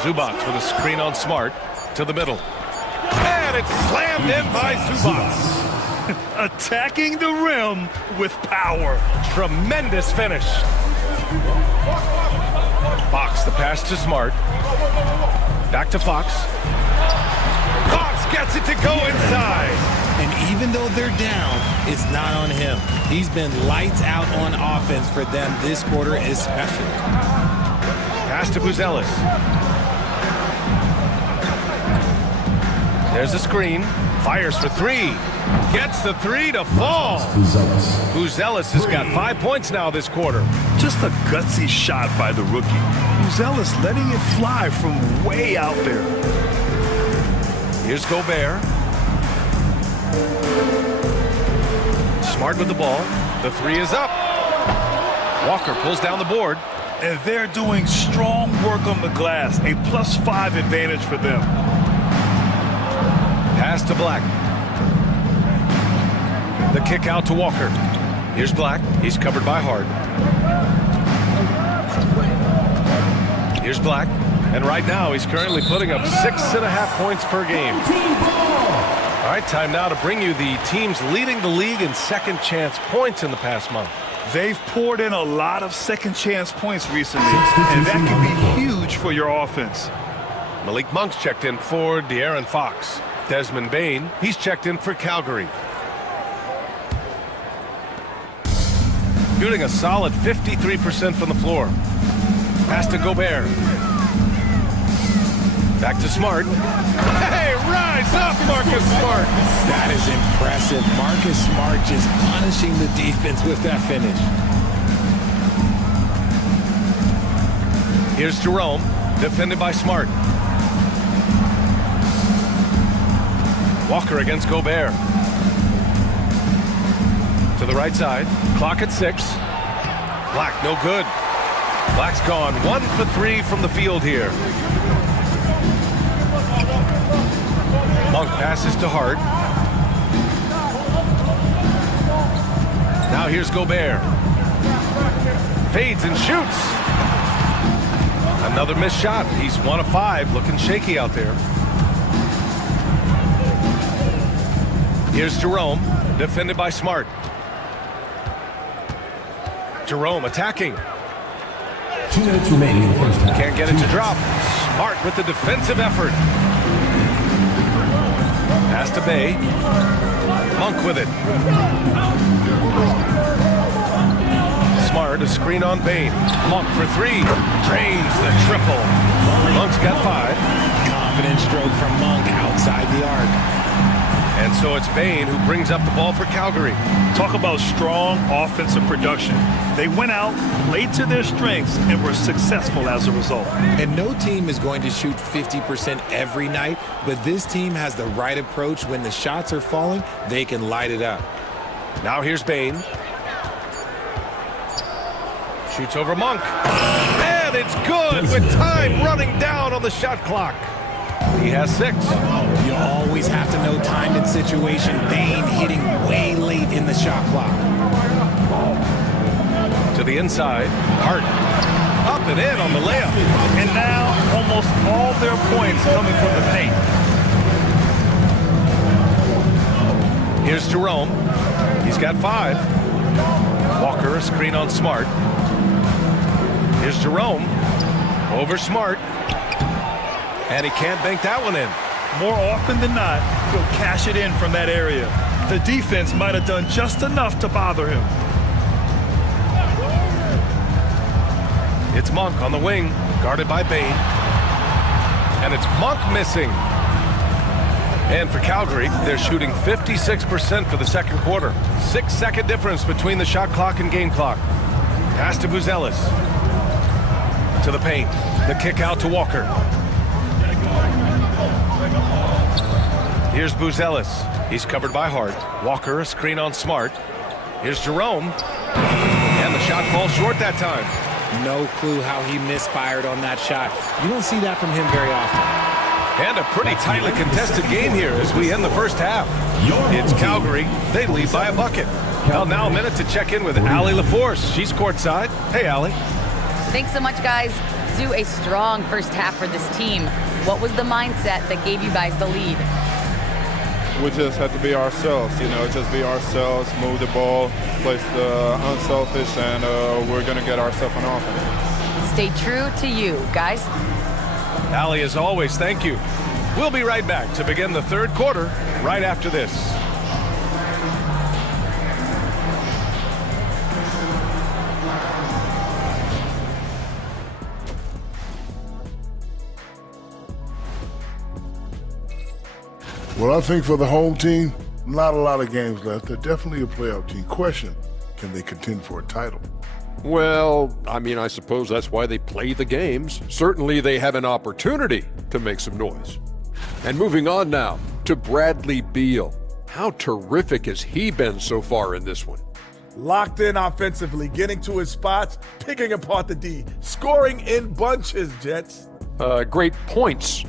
Zubats with a screen on Smart. To the middle. And it's slammed in by Zubats. Attacking the rim with power. Tremendous finish. Fox, the pass to Smart. Back to Fox. Fox gets it to go inside. And even though they're down, it's not on him. He's been lights out on offense for them this quarter especially. Pass to Buzelis. There's a screen. Fires for 3. Gets the 3 to fall. Buzelis has got 5 points now this quarter. Just a gutsy shot by the rookie. Buzelis letting it fly from way out there. Here's Gobert. Smart with the ball. The 3 is up. Walker pulls down the board. And they're doing strong work on the glass. A +5 advantage for them. Pass to Black. The kick out to Walker. Here's Black. He's covered by Hart. Here's Black. And right now he's currently putting up 6.5 points per game. All right, time now to bring you the teams leading the league in second chance points in the past month. They've poured in a lot of second chance points recently, and that can be huge for your offense. Malik Monk's checked in for De'Aaron Fox. Desmond Bane, he's checked in for Calgary. Shooting a solid 53% from the floor. Pass to Gobert. Back to Smart. Hey, rise up, Marcus Smart. That is impressive. Marcus Smart just punishing the defense with that finish. Here's Jerome, defended by Smart. Walker against Gobert. To the right side. Clock at 6. Black, no good. Black's gone 1 for 3 from the field here. Monk passes to Hart. Now here's Gobert. fades and shoots. Another missed shot. He's 1 of 5, looking shaky out there. Here's Jerome, defended by Smart. Jerome attacking. 2 minutes remaining in the first half. Can't get it to drop. Smart with the defensive effort. Pass to Bay. Monk with it. Smart, a screen on Bain. Monk for 3. Drains the triple. Monk's got 5. Confident stroke from Monk outside the arc. And so it's Bain who brings up the ball for Calgary. Talk about strong offensive production. They went out, played to their strengths, and were successful as a result. And no team is going to shoot 50% every night, but this team has the right approach. When the shots are falling, they can light it up. Now here's Bain. Shoots over Monk. And it's good with time running down on the shot clock. He has 6. You always have to know time and situation. Bain hitting way late in the shot clock. To the inside. Hart. Up and in on the layup. And now almost all their points coming from the paint. Here's Jerome. He's got 5. Walker, a screen on Smart. Here's Jerome. Over Smart. And he can't bank that one in. More often than not, he'll cash it in from that area. The defense might have done just enough to bother him. It's Monk on the wing, guarded by Bain. And it's Monk missing. And for Calgary, they're shooting 56% for the second quarter. 6-second difference between the shot clock and game clock. Pass to Buzelis. To the paint. The kick out to Walker. Here's Buzelis. He's covered by Hart. Walker, a screen on Smart. Here's Jerome. And the shot falls short that time. No clue how he misfired on that shot. You don't see that from him very often. And a pretty tightly contested game here as we end the first half. It's Calgary. They lead by a bucket. Well, now a minute to check in with Allie LaForce. She's courtside. Hey, Allie. Thanks so much, guys. Sue, a strong first half for this team. What was the mindset that gave you guys the lead? We just have to be ourselves, just be ourselves, move the ball, play unselfish, and we're going to get ourselves an offense. Stay true to you, guys. Allie, as always, thank you. We'll be right back to begin the third quarter right after this. Well, I think for the home team, not a lot of games left. They're definitely a playoff team. Question, can they contend for a title? Well, I suppose that's why they play the games. Certainly they have an opportunity to make some noise. And moving on now to Bradley Beal. How terrific has he been so far in this one? Locked in offensively, getting to his spots, picking apart the D, scoring in bunches, Jets. Great points.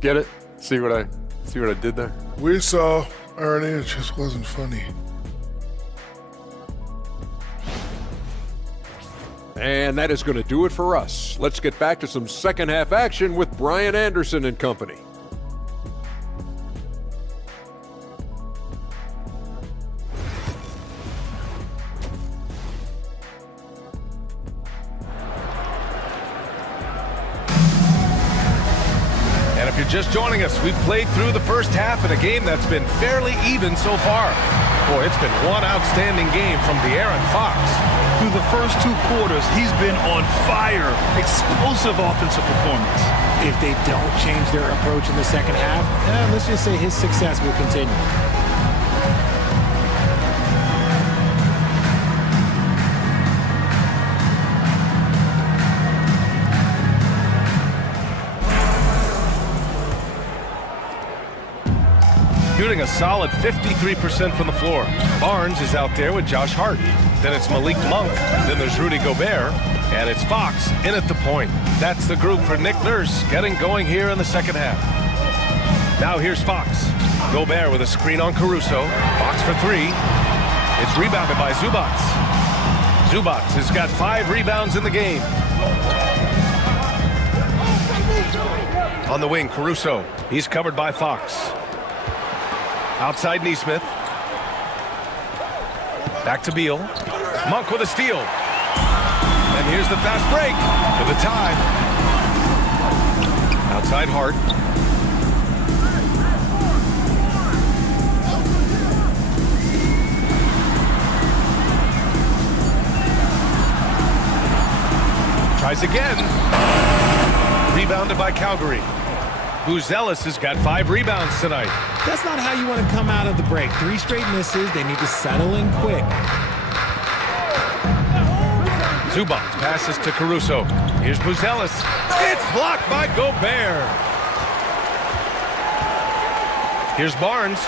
Get it? See what I did there? We saw, Ernie, it just wasn't funny. And that is going to do it for us. Let's get back to some second half action with Brian Anderson and company. And if you're just joining us, we've played through the first half in a game that's been fairly even so far. Boy, it's been one outstanding game from De'Aaron Fox. Through the first 2 quarters, he's been on fire. Explosive offensive performance. If they don't change their approach in the second half, let's just say his success will continue. Shooting a solid 53% from the floor. Barnes is out there with Josh Hart. Then it's Malik Monk. Then there's Rudy Gobert. And it's Fox in at the point. That's the group for Nick Nurse getting going here in the second half. Now here's Fox. Gobert with a screen on Caruso. Fox for 3. It's rebounded by Zubats. Zubats has got 5 rebounds in the game. On the wing, Caruso. He's covered by Fox. Outside Neesmith. Back to Beal. Monk with a steal. And here's the fast break for the tie. Outside Hart. Tries again. Rebounded by Calgary. Buzelis has got 5 rebounds tonight. That's not how you want to come out of the break. 3 straight misses. They need to settle in quick. Zubats passes to Caruso. Here's Buzelis. It's blocked by Gobert. Here's Barnes.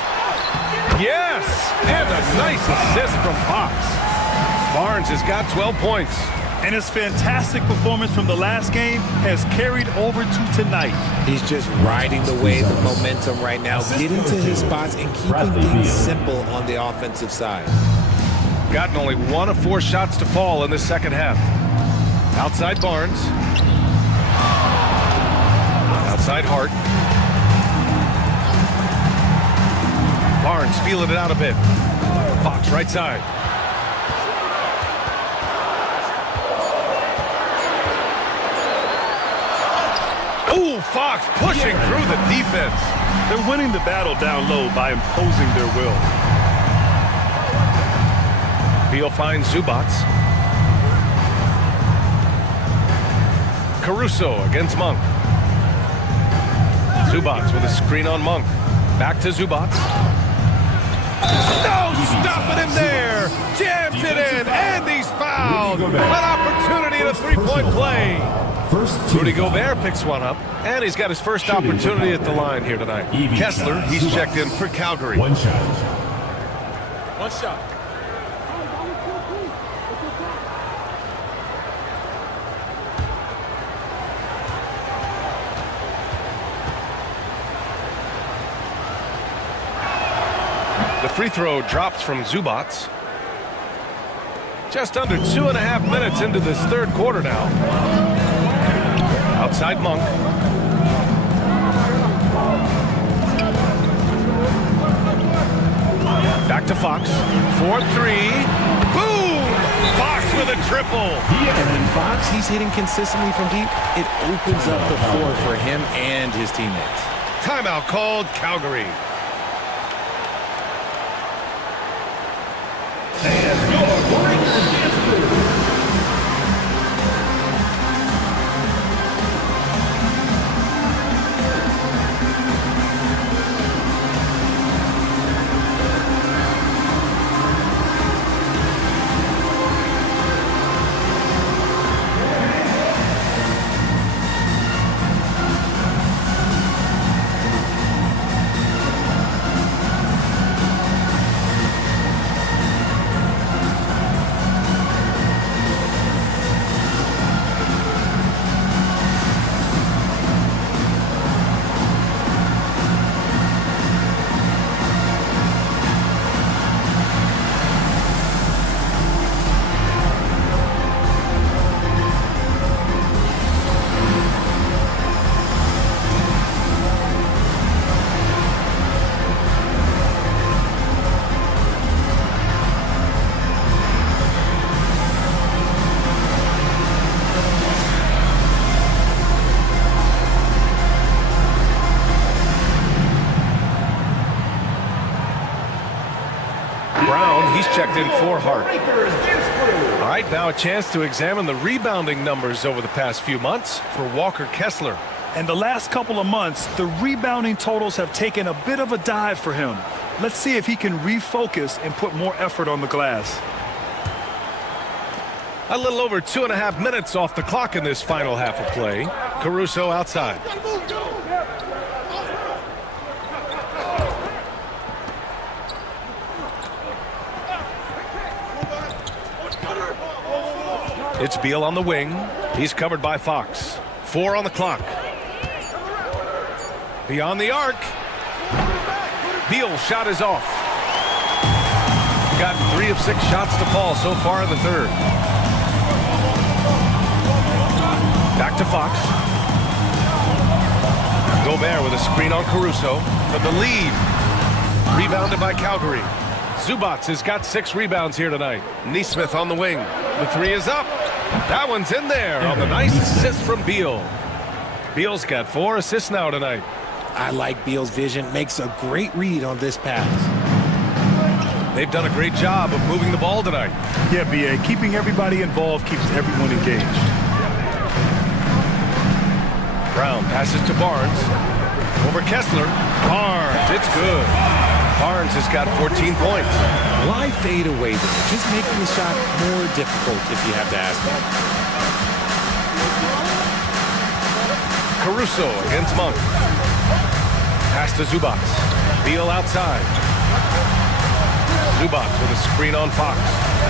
Yes! And a nice assist from Fox. Barnes has got 12 points. And his fantastic performance from the last game has carried over to tonight. He's just riding the wave of momentum right now, getting to his spots and keeping things simple on the offensive side. Gotten only 1 of 4 shots to fall in the second half. Outside Barnes. Outside Hart. Barnes feeling it out a bit. Fox right side. Ooh, Fox pushing through the defense. They're winning the battle down low by imposing their will. Beal finds Zubats. Caruso against Monk. Zubats with a screen on Monk. Back to Zubats. No stopping him there. Jams it in, and he's fouled. An opportunity in a 3-point play. Rudy Gobert picks one up, and he's got his first opportunity at the line here tonight. Kessler, he's checked in for Calgary. One shot. One shot. The free throw drops from Zubats. Just under 2.5 minutes into this third quarter now. Outside Monk. Back to Fox. 4-3. Boom! Fox with a triple. And when Fox, he's hitting consistently from deep, it opens up the floor for him and his teammates. Timeout called Calgary. Checked in for Hart. All right, now a chance to examine the rebounding numbers over the past few months for Walker Kessler. And the last couple of months, the rebounding totals have taken a bit of a dive for him. Let's see if he can refocus and put more effort on the glass. A little over 2.5 minutes off the clock in this final half of play. Caruso outside. It's Beal on the wing. He's covered by Fox. 4 on the clock. Beyond the arc. Beal's shot is off. Got 3 3 of 6 shots to fall so far in the third. Back to Fox. Gobert with a screen on Caruso for the lead. Rebounded by Calgary. Zubats has got 6 rebounds here tonight. Neesmith on the wing. The 3 is up. That one's in there on the nice assist from Beal. Beal's got 4 assists now tonight. I like Beal's vision. Makes a great read on this pass. They've done a great job of moving the ball tonight. Yeah, B.A. Keeping everybody involved keeps everyone engaged. Brown passes to Barnes. Over Kessler. Barnes, it's good. Barnes has got 14 points. Why fade away there? Just making the shot more difficult, if you have to ask me. Caruso against Monk. Pass to Zubats. Beal outside. Zubats with a screen on Fox.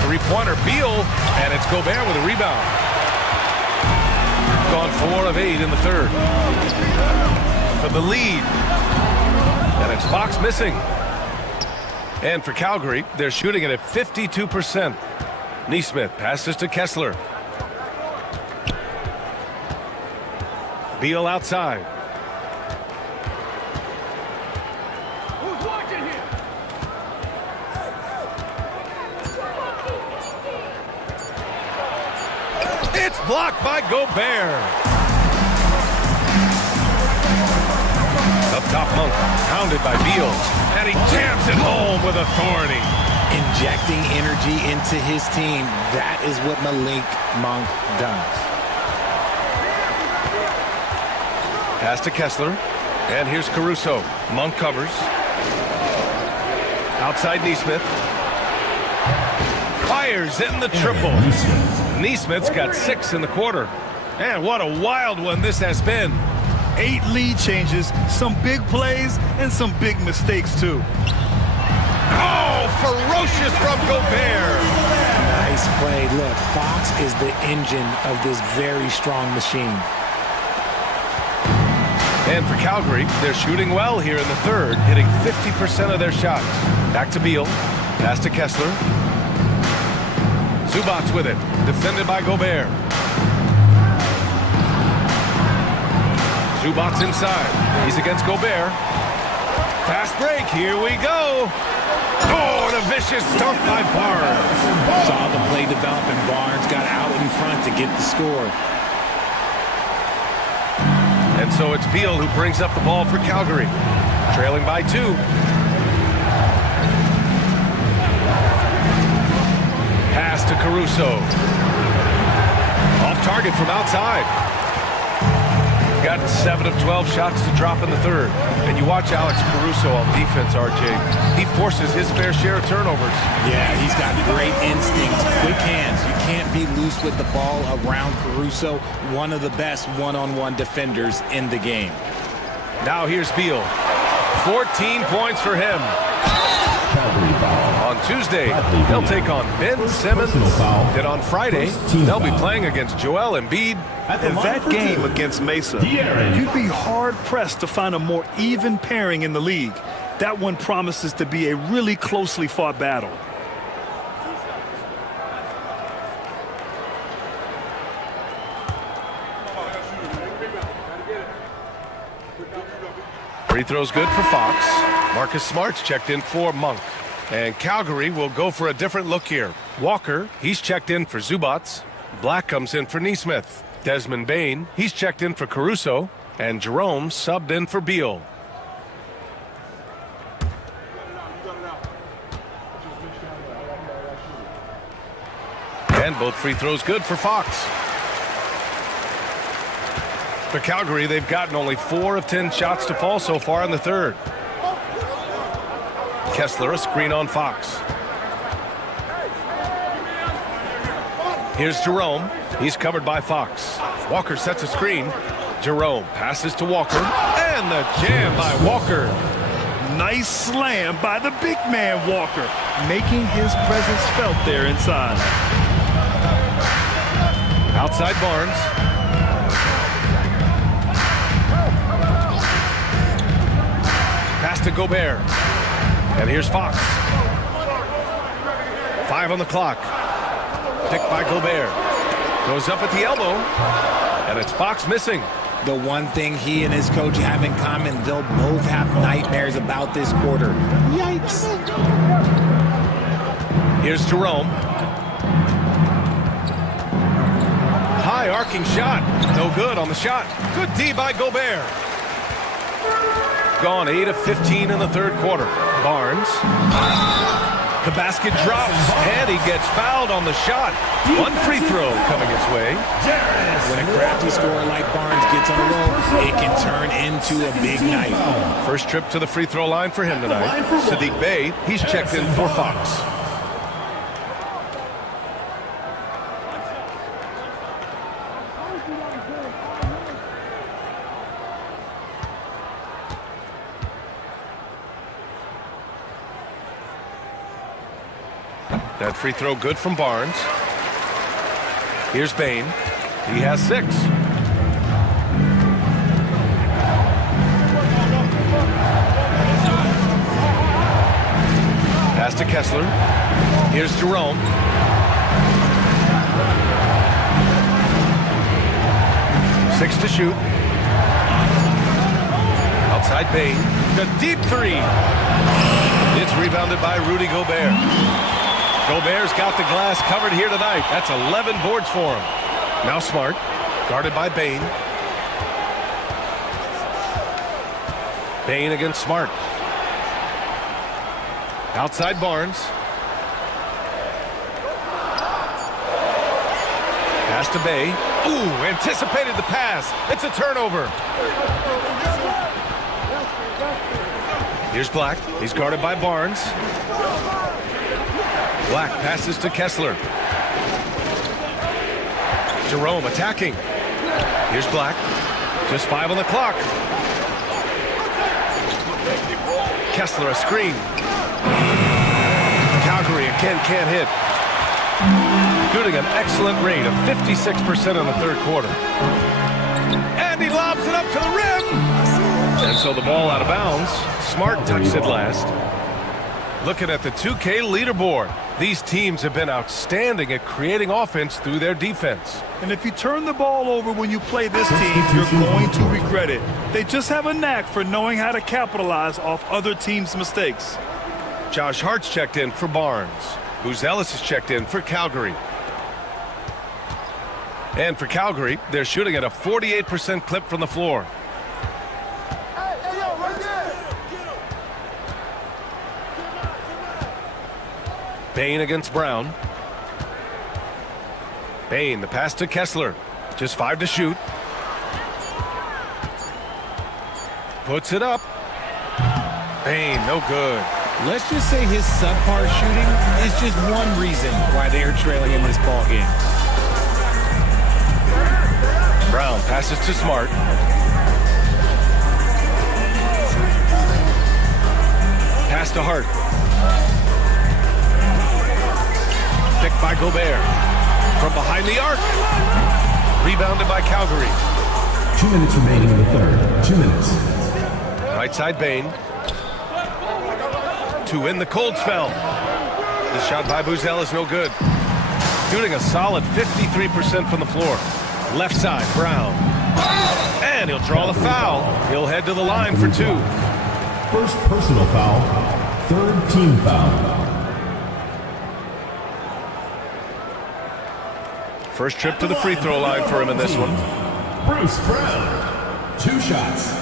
3-pointer, Beal, and it's Gobert with a rebound. Gone 4 of 8 in the third. For the lead. And it's Fox missing. And for Calgary, they're shooting it at 52%. Neesmith passes to Kessler. Beal outside. Who's watching here? It's blocked by Gobert. Up top, Monk, pounded by Beal, and he jams it home with authority. Injecting energy into his team. That is what Malik Monk does. Pass to Kessler, and here's Caruso. Monk covers. Outside Neesmith. Fires in the triple. Neesmith's got 6 in the quarter. And what a wild one this has been. 8 lead changes, some big plays, and some big mistakes, too. Oh, ferocious from Gobert. Nice play. Look, Fox is the engine of this very strong machine. And for Calgary, they're shooting well here in the third, hitting 50% of their shots. Back to Beal. Pass to Kessler. Zubats with it. Defended by Gobert. Zubats inside. He's against Gobert. Fast break. Here we go. Oh, and a vicious dunk by Barnes. Saw the play develop, and Barnes got out in front to get the score. And so it's Beal who brings up the ball for Calgary. Trailing by 2. Pass to Caruso. Off target from outside. Got 7 of 12 shots to drop in the third. And you watch Alex Caruso on defense, RJ. He forces his fair share of turnovers. Yeah, he's got great instinct, quick hands. You can't be loose with the ball around Caruso, one of the best one-on-one defenders in the game. Now here's Beal. 14 points for him. On Tuesday, they'll take on Ben Simmons. Then on Friday, they'll be playing against Joel Embiid. In that game against Mesa, you'd be hard-pressed to find a more even pairing in the league. That one promises to be a really closely fought battle. Free throw's good for Fox. Marcus Smart's checked in for Monk. And Calgary will go for a different look here. Walker, he's checked in for Zubats. Black comes in for Neesmith. Desmond Bane, he's checked in for Caruso. And Jerome subbed in for Beal. And both free throws good for Fox. For Calgary, they've gotten only 4 of 10 shots to fall so far in the third. Kessler, a screen on Fox. Here's Jerome. He's covered by Fox. Walker sets a screen. Jerome passes to Walker. And the jam by Walker. Nice slam by the big man Walker, making his presence felt there inside. Outside Barnes. Pass to Gobert. And here's Fox. 5 on the clock. Picked by Gobert. Goes up at the elbow. And it's Fox missing. The one thing he and his coach have in common, they'll both have nightmares about this quarter. Yikes. Here's Jerome. High arcing shot. No good on the shot. Good D by Gobert. Gone 8 of 15 in the third quarter. Barnes. The basket drops, and he gets fouled on the shot. One free throw coming his way. When a crafty scorer like Barnes gets on a roll, it can turn into a big night. First trip to the free throw line for him tonight. Sadiq Bey, he's checked in for Fox. That free throw good from Barnes. Here's Bane. He has 6. Pass to Kessler. Here's Jerome. Six to shoot. Outside Bane. A deep 3. It's rebounded by Rudy Gobert. Gobert's got the glass covered here tonight. That's 11 boards for him. Now Smart, guarded by Bane. Bane against Smart. Outside Barnes. Pass to Bey. Ooh, anticipated the pass. It's a turnover. Here's Black. He's guarded by Barnes. Black passes to Kessler. Jerome attacking. Here's Black. Just 5 on the clock. Kessler a screen. Calgary again can't hit. Shooting an excellent rate of 56% in the third quarter. And he lobs it up to the rim. And so the ball out of bounds. Smart tucks it last. Looking at the 2K leaderboard, these teams have been outstanding at creating offense through their defense. And if you turn the ball over when you play this team, you're going to regret it. They just have a knack for knowing how to capitalize off other teams' mistakes. Josh Hart's checked in for Barnes. Booz Ellis is checked in for Calgary. And for Calgary, they're shooting at a 48% clip from the floor. Bane against Brown. Bane, the pass to Kessler. Just 5 to shoot. Puts it up. Bane, no good. Let's just say his subpar shooting is just one reason why they are trailing in this ball game. Brown passes to Smart. Pass to Hart. Picked by Gobert. From behind the arc. Rebounded by Calgary. 2 minutes remaining in the third. 2 minutes. Right side Bane. To win the cold spell. The shot by Booz Ellis no good. Shooting a solid 53% from the floor. Left side, Brown. And he'll draw the foul. He'll head to the line for 2. First personal foul. Third team foul. First trip to the free throw line for him in this one. Bruce Brown. 2 shots.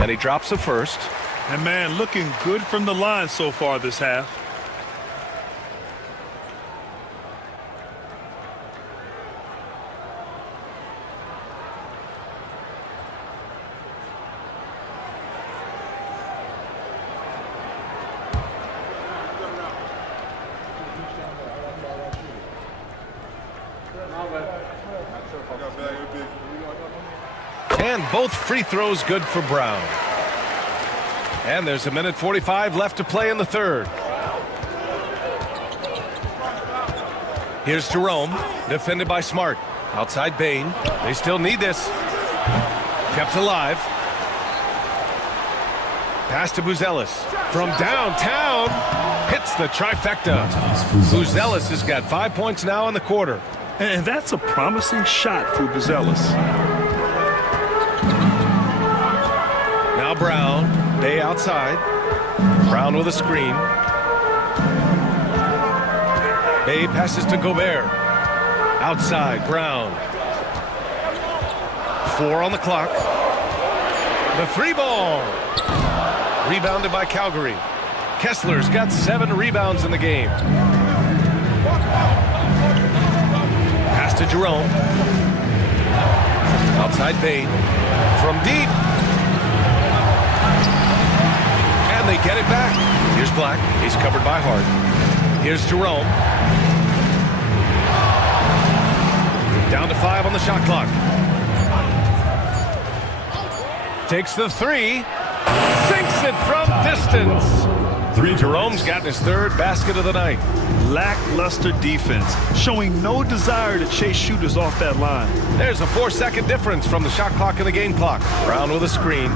And he drops the first. And man, looking good from the line so far this half. And both free throws good for Brown. And there's 1:45 left to play in the third. Here's Jerome, defended by Smart. Outside Bain. They still need this. Kept alive. Pass to Buzelis. From downtown, hits the trifecta. Buzelis has got 5 points now in the quarter. And that's a promising shot for Buzelis. Now Brown. Bay outside. Brown with a screen. Bay passes to Gobert. Outside, Brown. 4 on the clock. The 3 ball. Rebounded by Calgary. Kessler's got 7 rebounds in the game. Pass to Jerome. Outside Bain. From deep. And they get it back. Here's Black. He's covered by Hart. Here's Jerome. Down to 5 on the shot clock. Takes the 3. Sinks it from distance. Jerome's gotten his 3rd basket of the night. Lackluster defense, showing no desire to chase shooters off that line. There's a 4-second difference from the shot clock and the game clock. Brown with a screen.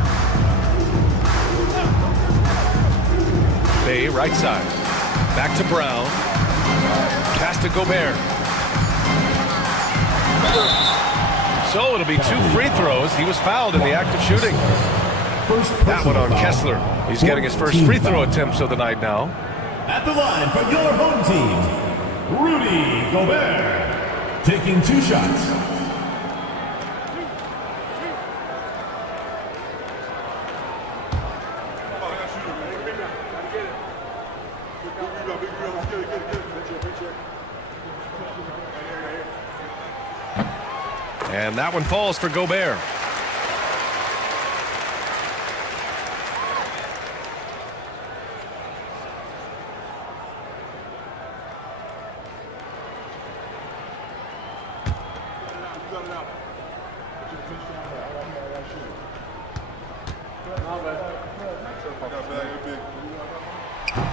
Bay right side. Back to Brown. Pass to Gobert. So it'll be 2 free throws. He was fouled in the act of shooting. That one on Kessler. He's getting his first free throw attempts of the night now. At the line for your home team, Rudy Gobert, taking 2 shots. And that one falls for Gobert.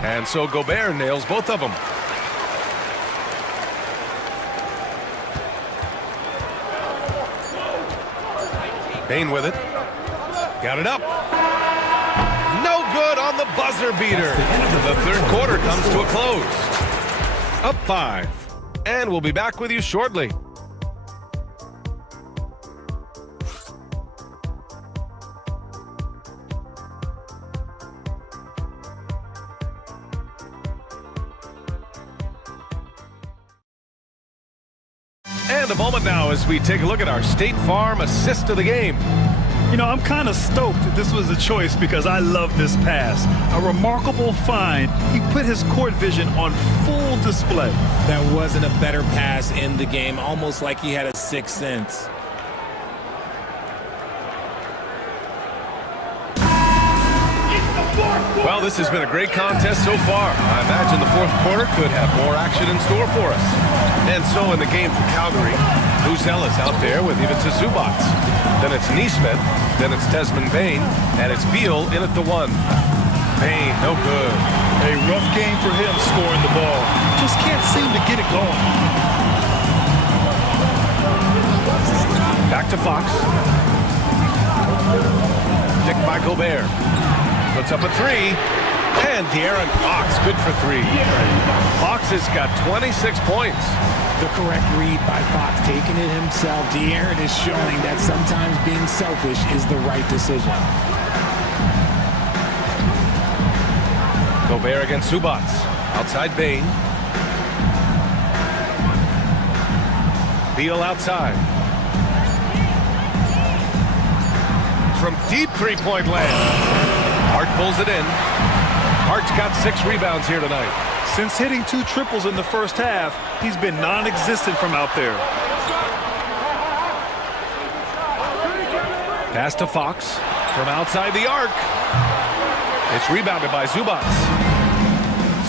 And so Gobert nails both of them. Bain with it. Got it up. No good on the buzzer beater. The 3rd quarter comes to a close. Up 5. And we'll be back with you shortly. And a moment now as we take a look at our State Farm assist of the game. You know, I'm kind of stoked that this was a choice because I love this pass. A remarkable find. He put his court vision on full display. That wasn't a better pass in the game, almost like he had a 6th sense. Well, this has been a great contest so far. I imagine the 4th quarter could have more action in store for us. And so in the game for Calgary, Buzelis out there with Ivica Zubac. Then it's Neesmith, then it's Desmond Bain, and it's Beal in at the 1. Bain, no good. A rough game for him scoring the ball. Just can't seem to get it going. Back to Fox. Dick by Gobert. Puts up a 3. And De'Aaron Fox, good for 3. Fox has got 26 points. The correct read by Fox, taking it himself. De'Aaron is showing that sometimes being selfish is the right decision. Gobert against Zubac. Outside Bain. Beal outside. From deep 3-point land. Hart pulls it in. Hart's got 6 rebounds here tonight. Since hitting 2 triples in the first half, he's been non-existent from out there. Pass to Fox from outside the arc. It's rebounded by Zubac.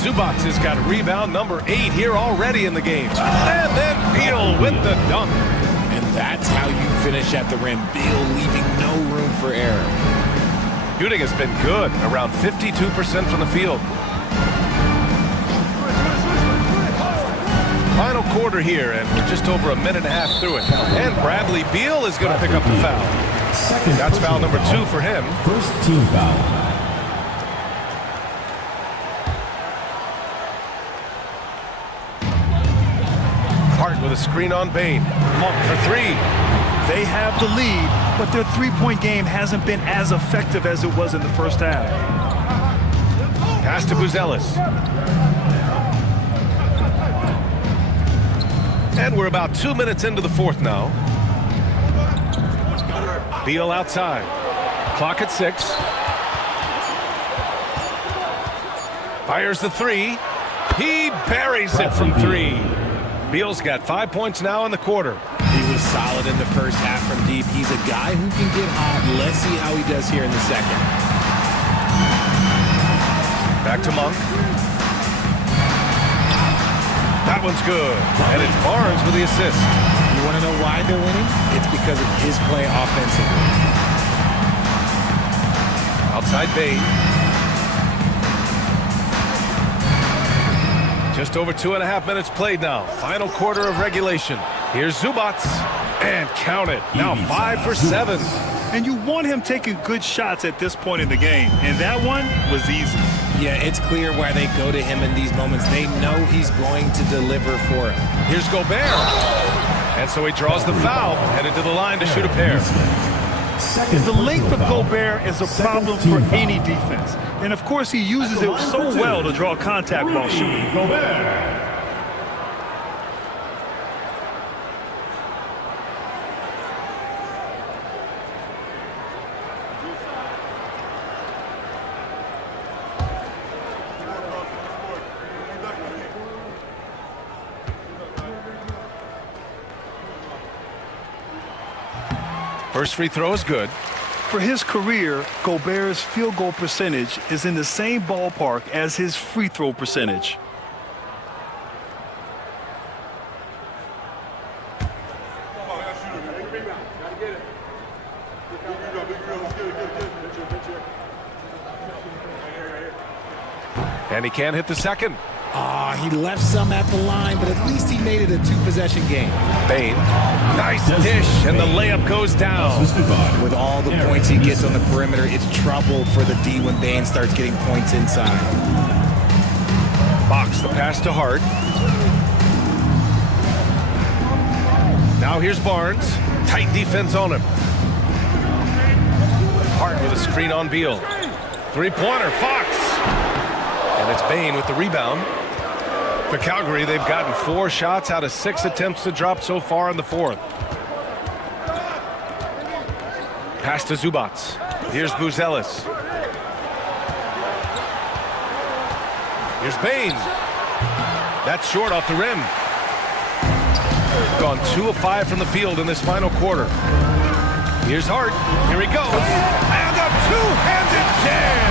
Zubac has got rebound number 8 here already in the game. And then Beal with the dunk. And That's how you finish at the rim. Beal leaving no room for error. Shooting has been good, around 52% from the field. Final quarter here, and we're just over a minute and a half through it. And Bradley Beal is going to pick up the foul. That's foul number 2 for him. First team foul. Hart with a screen on Bain. Monk for 3. They have the lead, but their three-point game hasn't been as effective as it was in the first half. Pass to Buzelis. And we're about 2 minutes into the fourth now. Beal outside. Clock at 6. Fires the 3. He buries it from 3. Beal's got 5 points now in the quarter. He was solid in the first half from deep. He's a guy who can get hot. Let's see how he does here in the second. Back to Monk. That one's good. And it's Barnes with the assist. You want to know why they're winning? It's because of his play offensively. Outside Bain. Just over 2.5 minutes played now. Final quarter of regulation. Here's Zubac. And count it. Now 5 for 7. And you want him taking good shots at this point in the game. And that one was easy. Yeah, it's clear why they go to him in these moments. They know he's going to deliver for him. Here's Gobert. And so he draws the foul, headed to the line to shoot a pair. The length of Gobert is a problem for any defense. And of course, he uses it so well to draw contact while shooting. Gobert. First free throw is good. For his career, Gobert's field goal percentage is in the same ballpark as his free throw percentage. And he can't hit the second. He left some at the line, but at least he made it a 2-possession game. Bain, nice dish, and the layup goes down. With all the points he gets on the perimeter, it's trouble for the D when Bain starts getting points inside. Fox, the pass to Hart. Now here's Barnes. Tight defense on him. Hart with a screen on Beal. Three-pointer, Fox. And it's Bain with the rebound. For Calgary, they've gotten 4 shots out of 6 attempts to drop so far in the fourth. Pass to Zubac. Here's Buzelis. Here's Bain. That's short off the rim. Gone 2 of 5 from the field in this final quarter. Here's Hart. Here he goes. And a two-handed jam.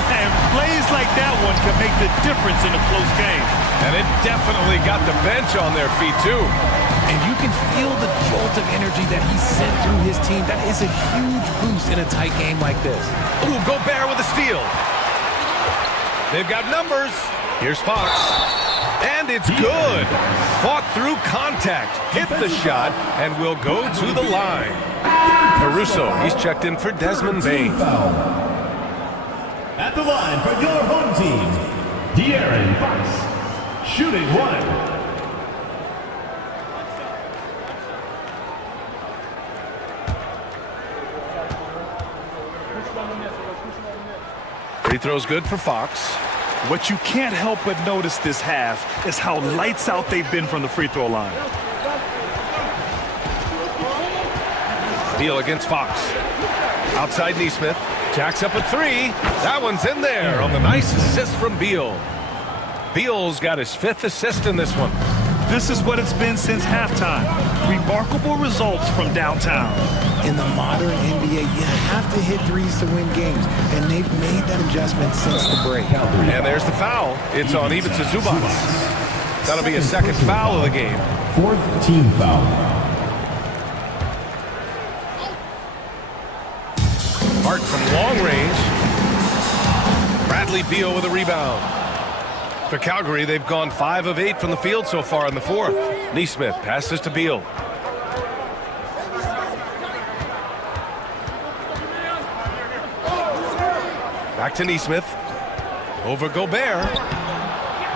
And plays like that one can make the difference in a close game. And it definitely got the bench on their feet, too. And you can feel the jolt of energy that he sent through his team. That is a huge boost in a tight game like this. Ooh, Gobert with a steal. They've got numbers. Here's Fox. And it's good. Fought through contact. Hit the shot and will go to the line. Caruso, he's checked in for Desmond Bain. At the line for your home team, De'Aaron Fox, shooting 1. Free throw's good for Fox. What you can't help but notice this half is how lights out they've been from the free throw line. Beal against Fox. Outside Neesmith. Jacks up a 3. That one's in there on the nice assist from Beal. Beal's got his 5th assist in this one. This is what it's been since halftime. Remarkable results from downtown. In the modern NBA, you have to hit threes to win games, and they've made that adjustment since the break. And there's the foul. It's on Ivica Zubac. That'll be a second foul of the game. 4th team foul. Bradley Beal with a rebound. For Calgary, they've gone 5 of 8 from the field so far in the fourth. Neesmith passes to Beal. Back to Neesmith. Over Gobert.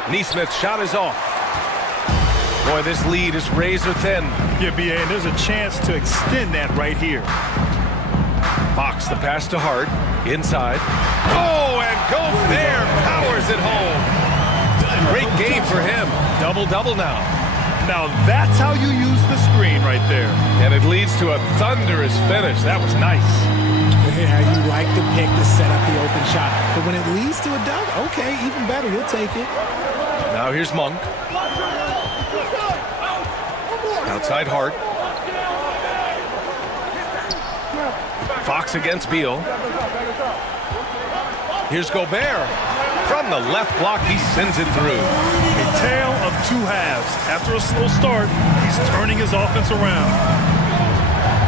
Neesmith's shot is off. Boy, this lead is razor thin. Yeah, B.A., and there's a chance to extend that right here. Fox, the pass to Hart. Inside. Oh, and Gobert powers it home. Great game for him. Double-double now. Now that's how you use the screen right there. And it leads to a thunderous finish. That was nice. Yeah, you like the pick to set up the open shot. But when it leads to a dunk, okay, even better. We'll take it. Now here's Monk. Outside Hart. Fox against Beal. Here's Gobert. From the left block, he sends it through. A tale of two halves. After a slow start, he's turning his offense around.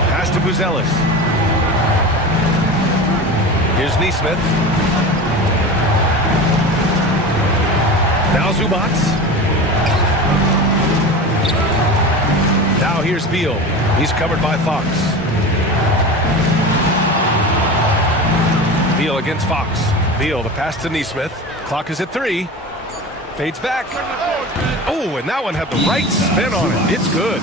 Pass to Buzelis. Here's Neesmith. Now Zubats. Now here's Beal. He's covered by Fox. Beal against Fox. Beal, the pass to Neesmith. Clock is at 3. Fades back. Oh, and that one had the right spin on it. It's good.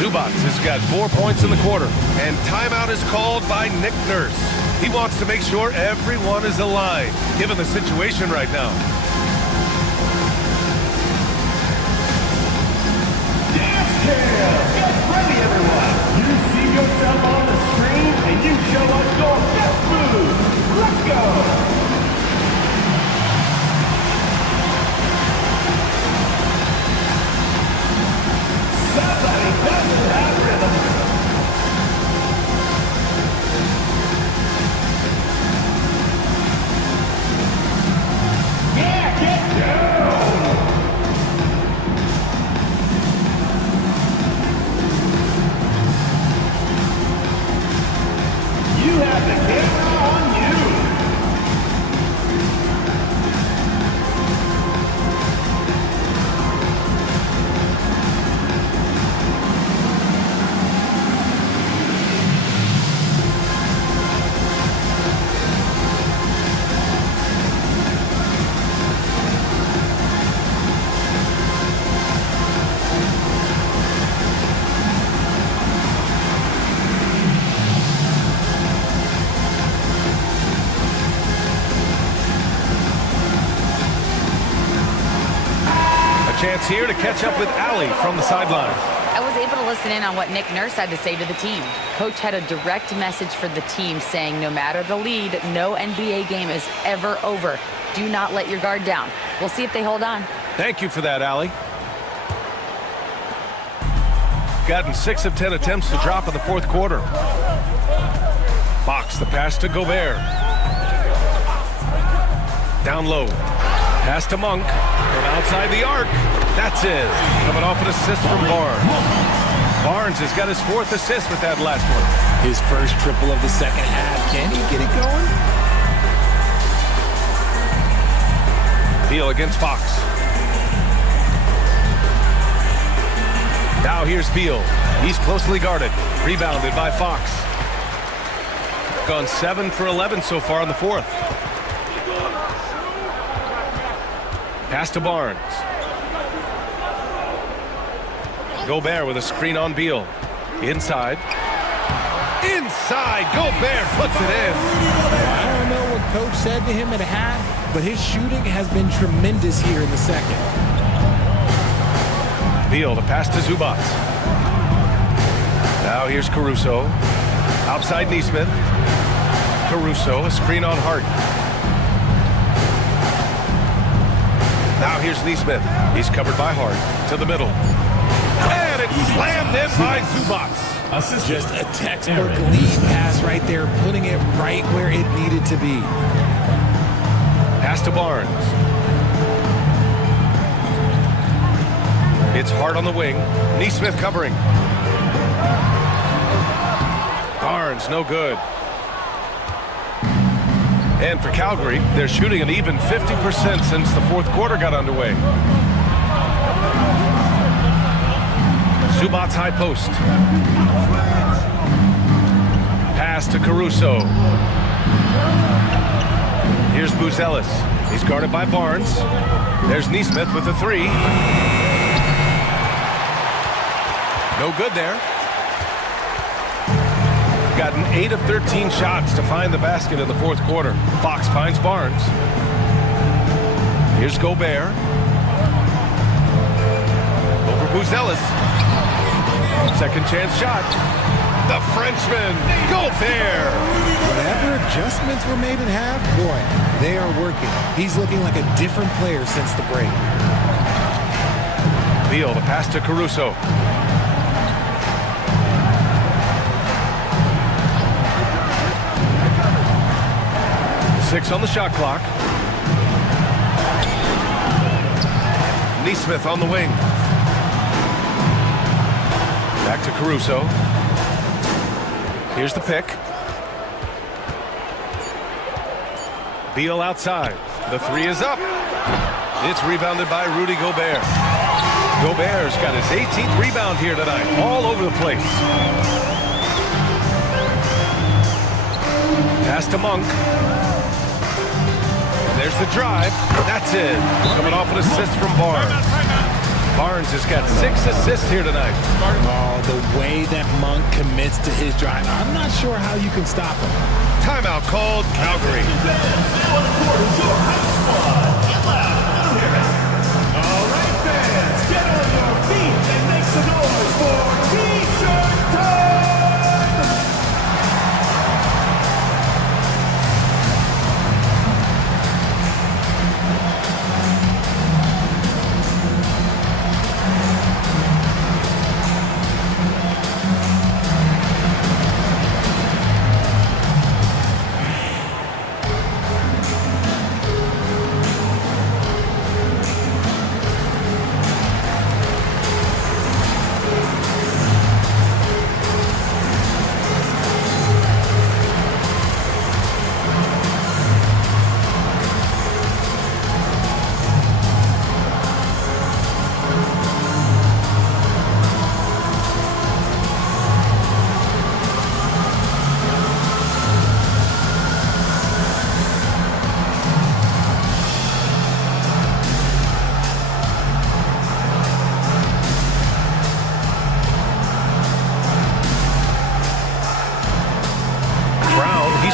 Zubats has got 4 points in the quarter. And timeout is called by Nick Nurse. He wants to make sure everyone is aligned, given the situation right now. Dance Cam! Get ready, everyone! You see yourself on the screen, and you show us your best moves. Let's go! Somebody doesn't have rhythm. Yeah, get down! You have the camera on you. Chance here to catch up with Allie from the sideline. I was able to listen in on what Nick Nurse had to say to the team. Coach had a direct message for the team saying no matter the lead, no NBA game is ever over. Do not let your guard down. We'll see if they hold on. Thank you for that, Allie. Gotten 6 of 10 attempts to drop in the fourth quarter. Fox, the pass to Gobert. Down low. Pass to Monk from outside the arc. That's it. Coming off an assist from Barnes. Barnes has got his 4th assist with that last one. His first triple of the second half. Can he get it going? Beal against Fox. Now here's Beal. He's closely guarded. Rebounded by Fox. Gone 7 for 11 so far in the fourth. Pass to Barnes. Gobert with a screen on Beal. Inside. Inside. Gobert puts it in. I don't know what Coach said to him at half, but his shooting has been tremendous here in the second. Beal, the pass to Zubats. Now here's Caruso. Outside Neesmith. Caruso, a screen on Hart. Now here's Neesmith. He's covered by Hart. To the middle. And it's slammed in by Zubats. Just a textbook lead pass right there, putting it right where it needed to be. Pass to Barnes. It's Hart on the wing. Neesmith covering. Barnes, no good. And for Calgary, they're shooting an even 50% since the fourth quarter got underway. Zubac's high post. Pass to Caruso. Here's Buzelis. He's guarded by Barnes. There's Neesmith with the three. No good there. Gotten 8 of 13 shots to find the basket in the fourth quarter. Fox finds Barnes. Here's Gobert. Over Buzelis. Second chance shot. The Frenchman, Gobert. Whatever adjustments were made at half, boy, they are working. He's looking like a different player since the break. Beal, the pass to Caruso. Six on the shot clock. Neesmith on the wing. Back to Caruso. Here's the pick. Beal outside. The three is up. It's rebounded by Rudy Gobert. Gobert's got his 18th rebound here tonight. All over the place. Pass to Monk. And there's the drive. That's it. Coming off an assist from Barnes. Barnes has got 6 assists here tonight. Oh, the way that Monk commits to his drive, I'm not sure how you can stop him. Timeout called, Calgary. All right, fans, get on your feet and make some noise for T-shirt time!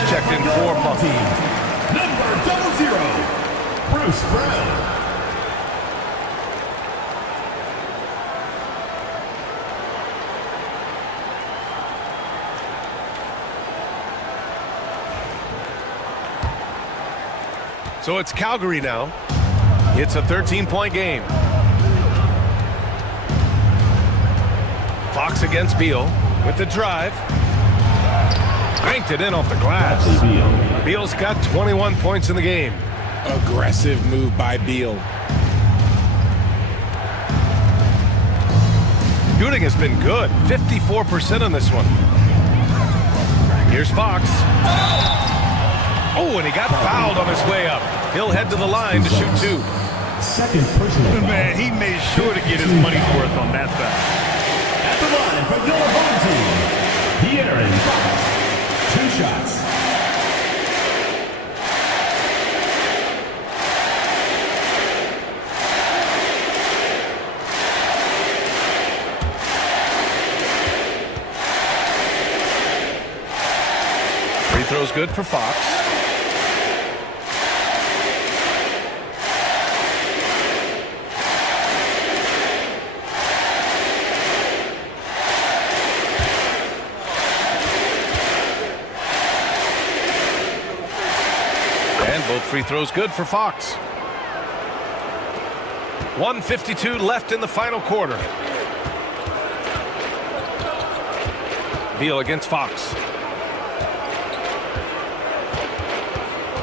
checked in for Monk. Number 00, Bruce Brown. So it's Calgary now. It's a 13-point game. Fox against Beal with the drive. Cranked it in off the glass. Beal's got 21 points in the game. Aggressive move by Beal. Shooting has been good. 54% on this one. Here's Fox. Oh, and he got fouled on his way up. He'll head to the line to shoot two. Second personal foul. Man, he made sure to get his money's worth on that foul. At the line for your home team, De'Aaron Fox. 2 shots. Free throw's good for Fox. Both free throws good for Fox. 1:52 left in the final quarter. Beal against Fox.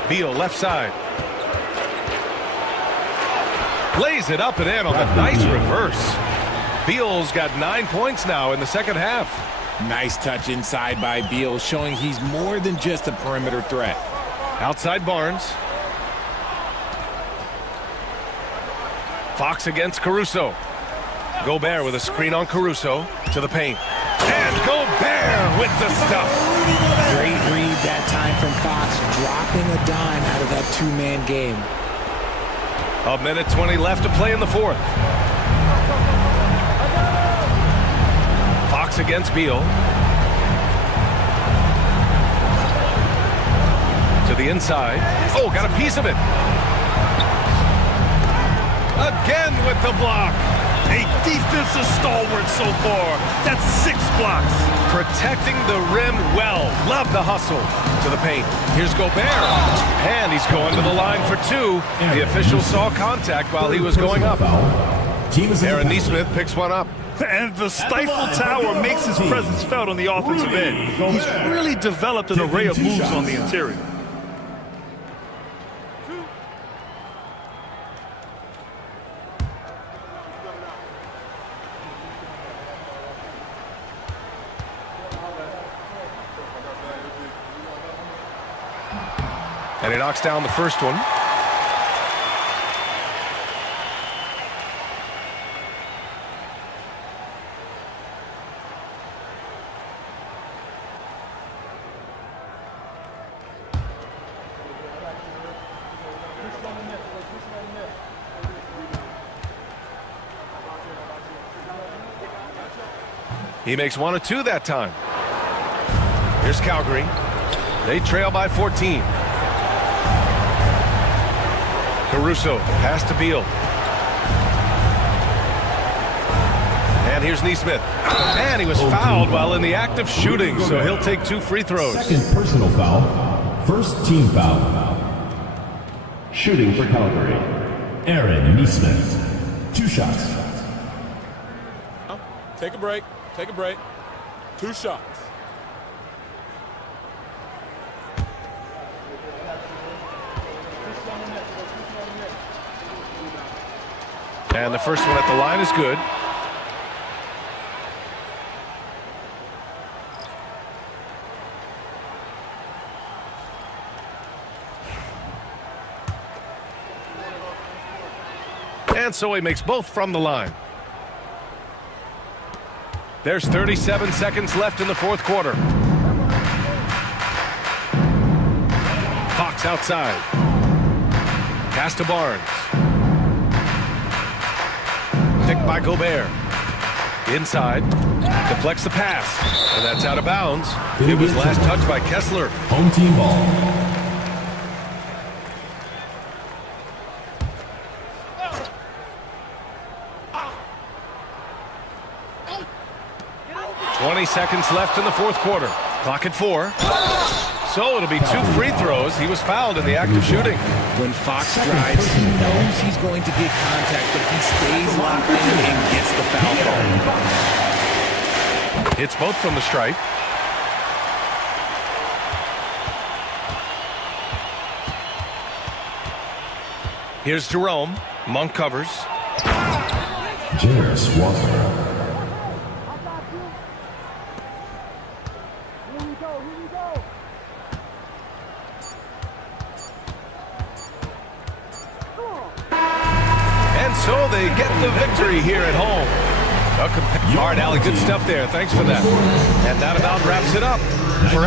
Beal left side. Lays it up and in on the nice reverse. Beal's got 9 points now in the second half. Nice touch inside by Beal, showing he's more than just a perimeter threat. Outside Barnes. Fox against Caruso. Gobert with a screen on Caruso to the paint. And Gobert with the stuff. Great read that time from Fox, dropping a dime out of that two-man game. A minute 20 left to play in the fourth. Fox against Beal. To the inside. Oh, got a piece of it. Again with the block. A defensive stalwart so far. That's 6 blocks. Protecting the rim well. Love the hustle. To the paint. Here's Gobert. And he's going to the line for 2. The official saw contact while he was going up. Aaron Nesmith picks one up. And the stifle tower makes his presence felt on the offensive end. He's really developed an array of moves on the interior. And he knocks down the first one. He makes 1 of 2 that time. Here's Calgary. They trail by 14. Caruso, pass to Beal. And here's Nesmith. And he was fouled while in the act of shooting, so he'll take 2 free throws. Second personal foul. First team foul. Shooting for Calgary. Aaron Nesmith. 2 shots. Take a break. Take a break. 2 shots. And the first one at the line is good. And so he makes both from the line. There's 37 seconds left in the fourth quarter. Fox outside. Pass to Barnes. Picked by Gobert. Inside. Deflects the pass. And that's out of bounds. It was last touched by Kessler. Home team ball. .20 seconds left in the fourth quarter. Clock at 4. So it'll be 2 free throws. He was fouled in the act of shooting. When Fox drives, he knows he's going to get contact, but he stays locked in and gets the foul call. Hits both from the stripe. Here's Jerome. Monk covers. Jarris Walker. And so they get the victory here at home. All right, Allie, good stuff there. Thanks for that. And that about wraps it up. For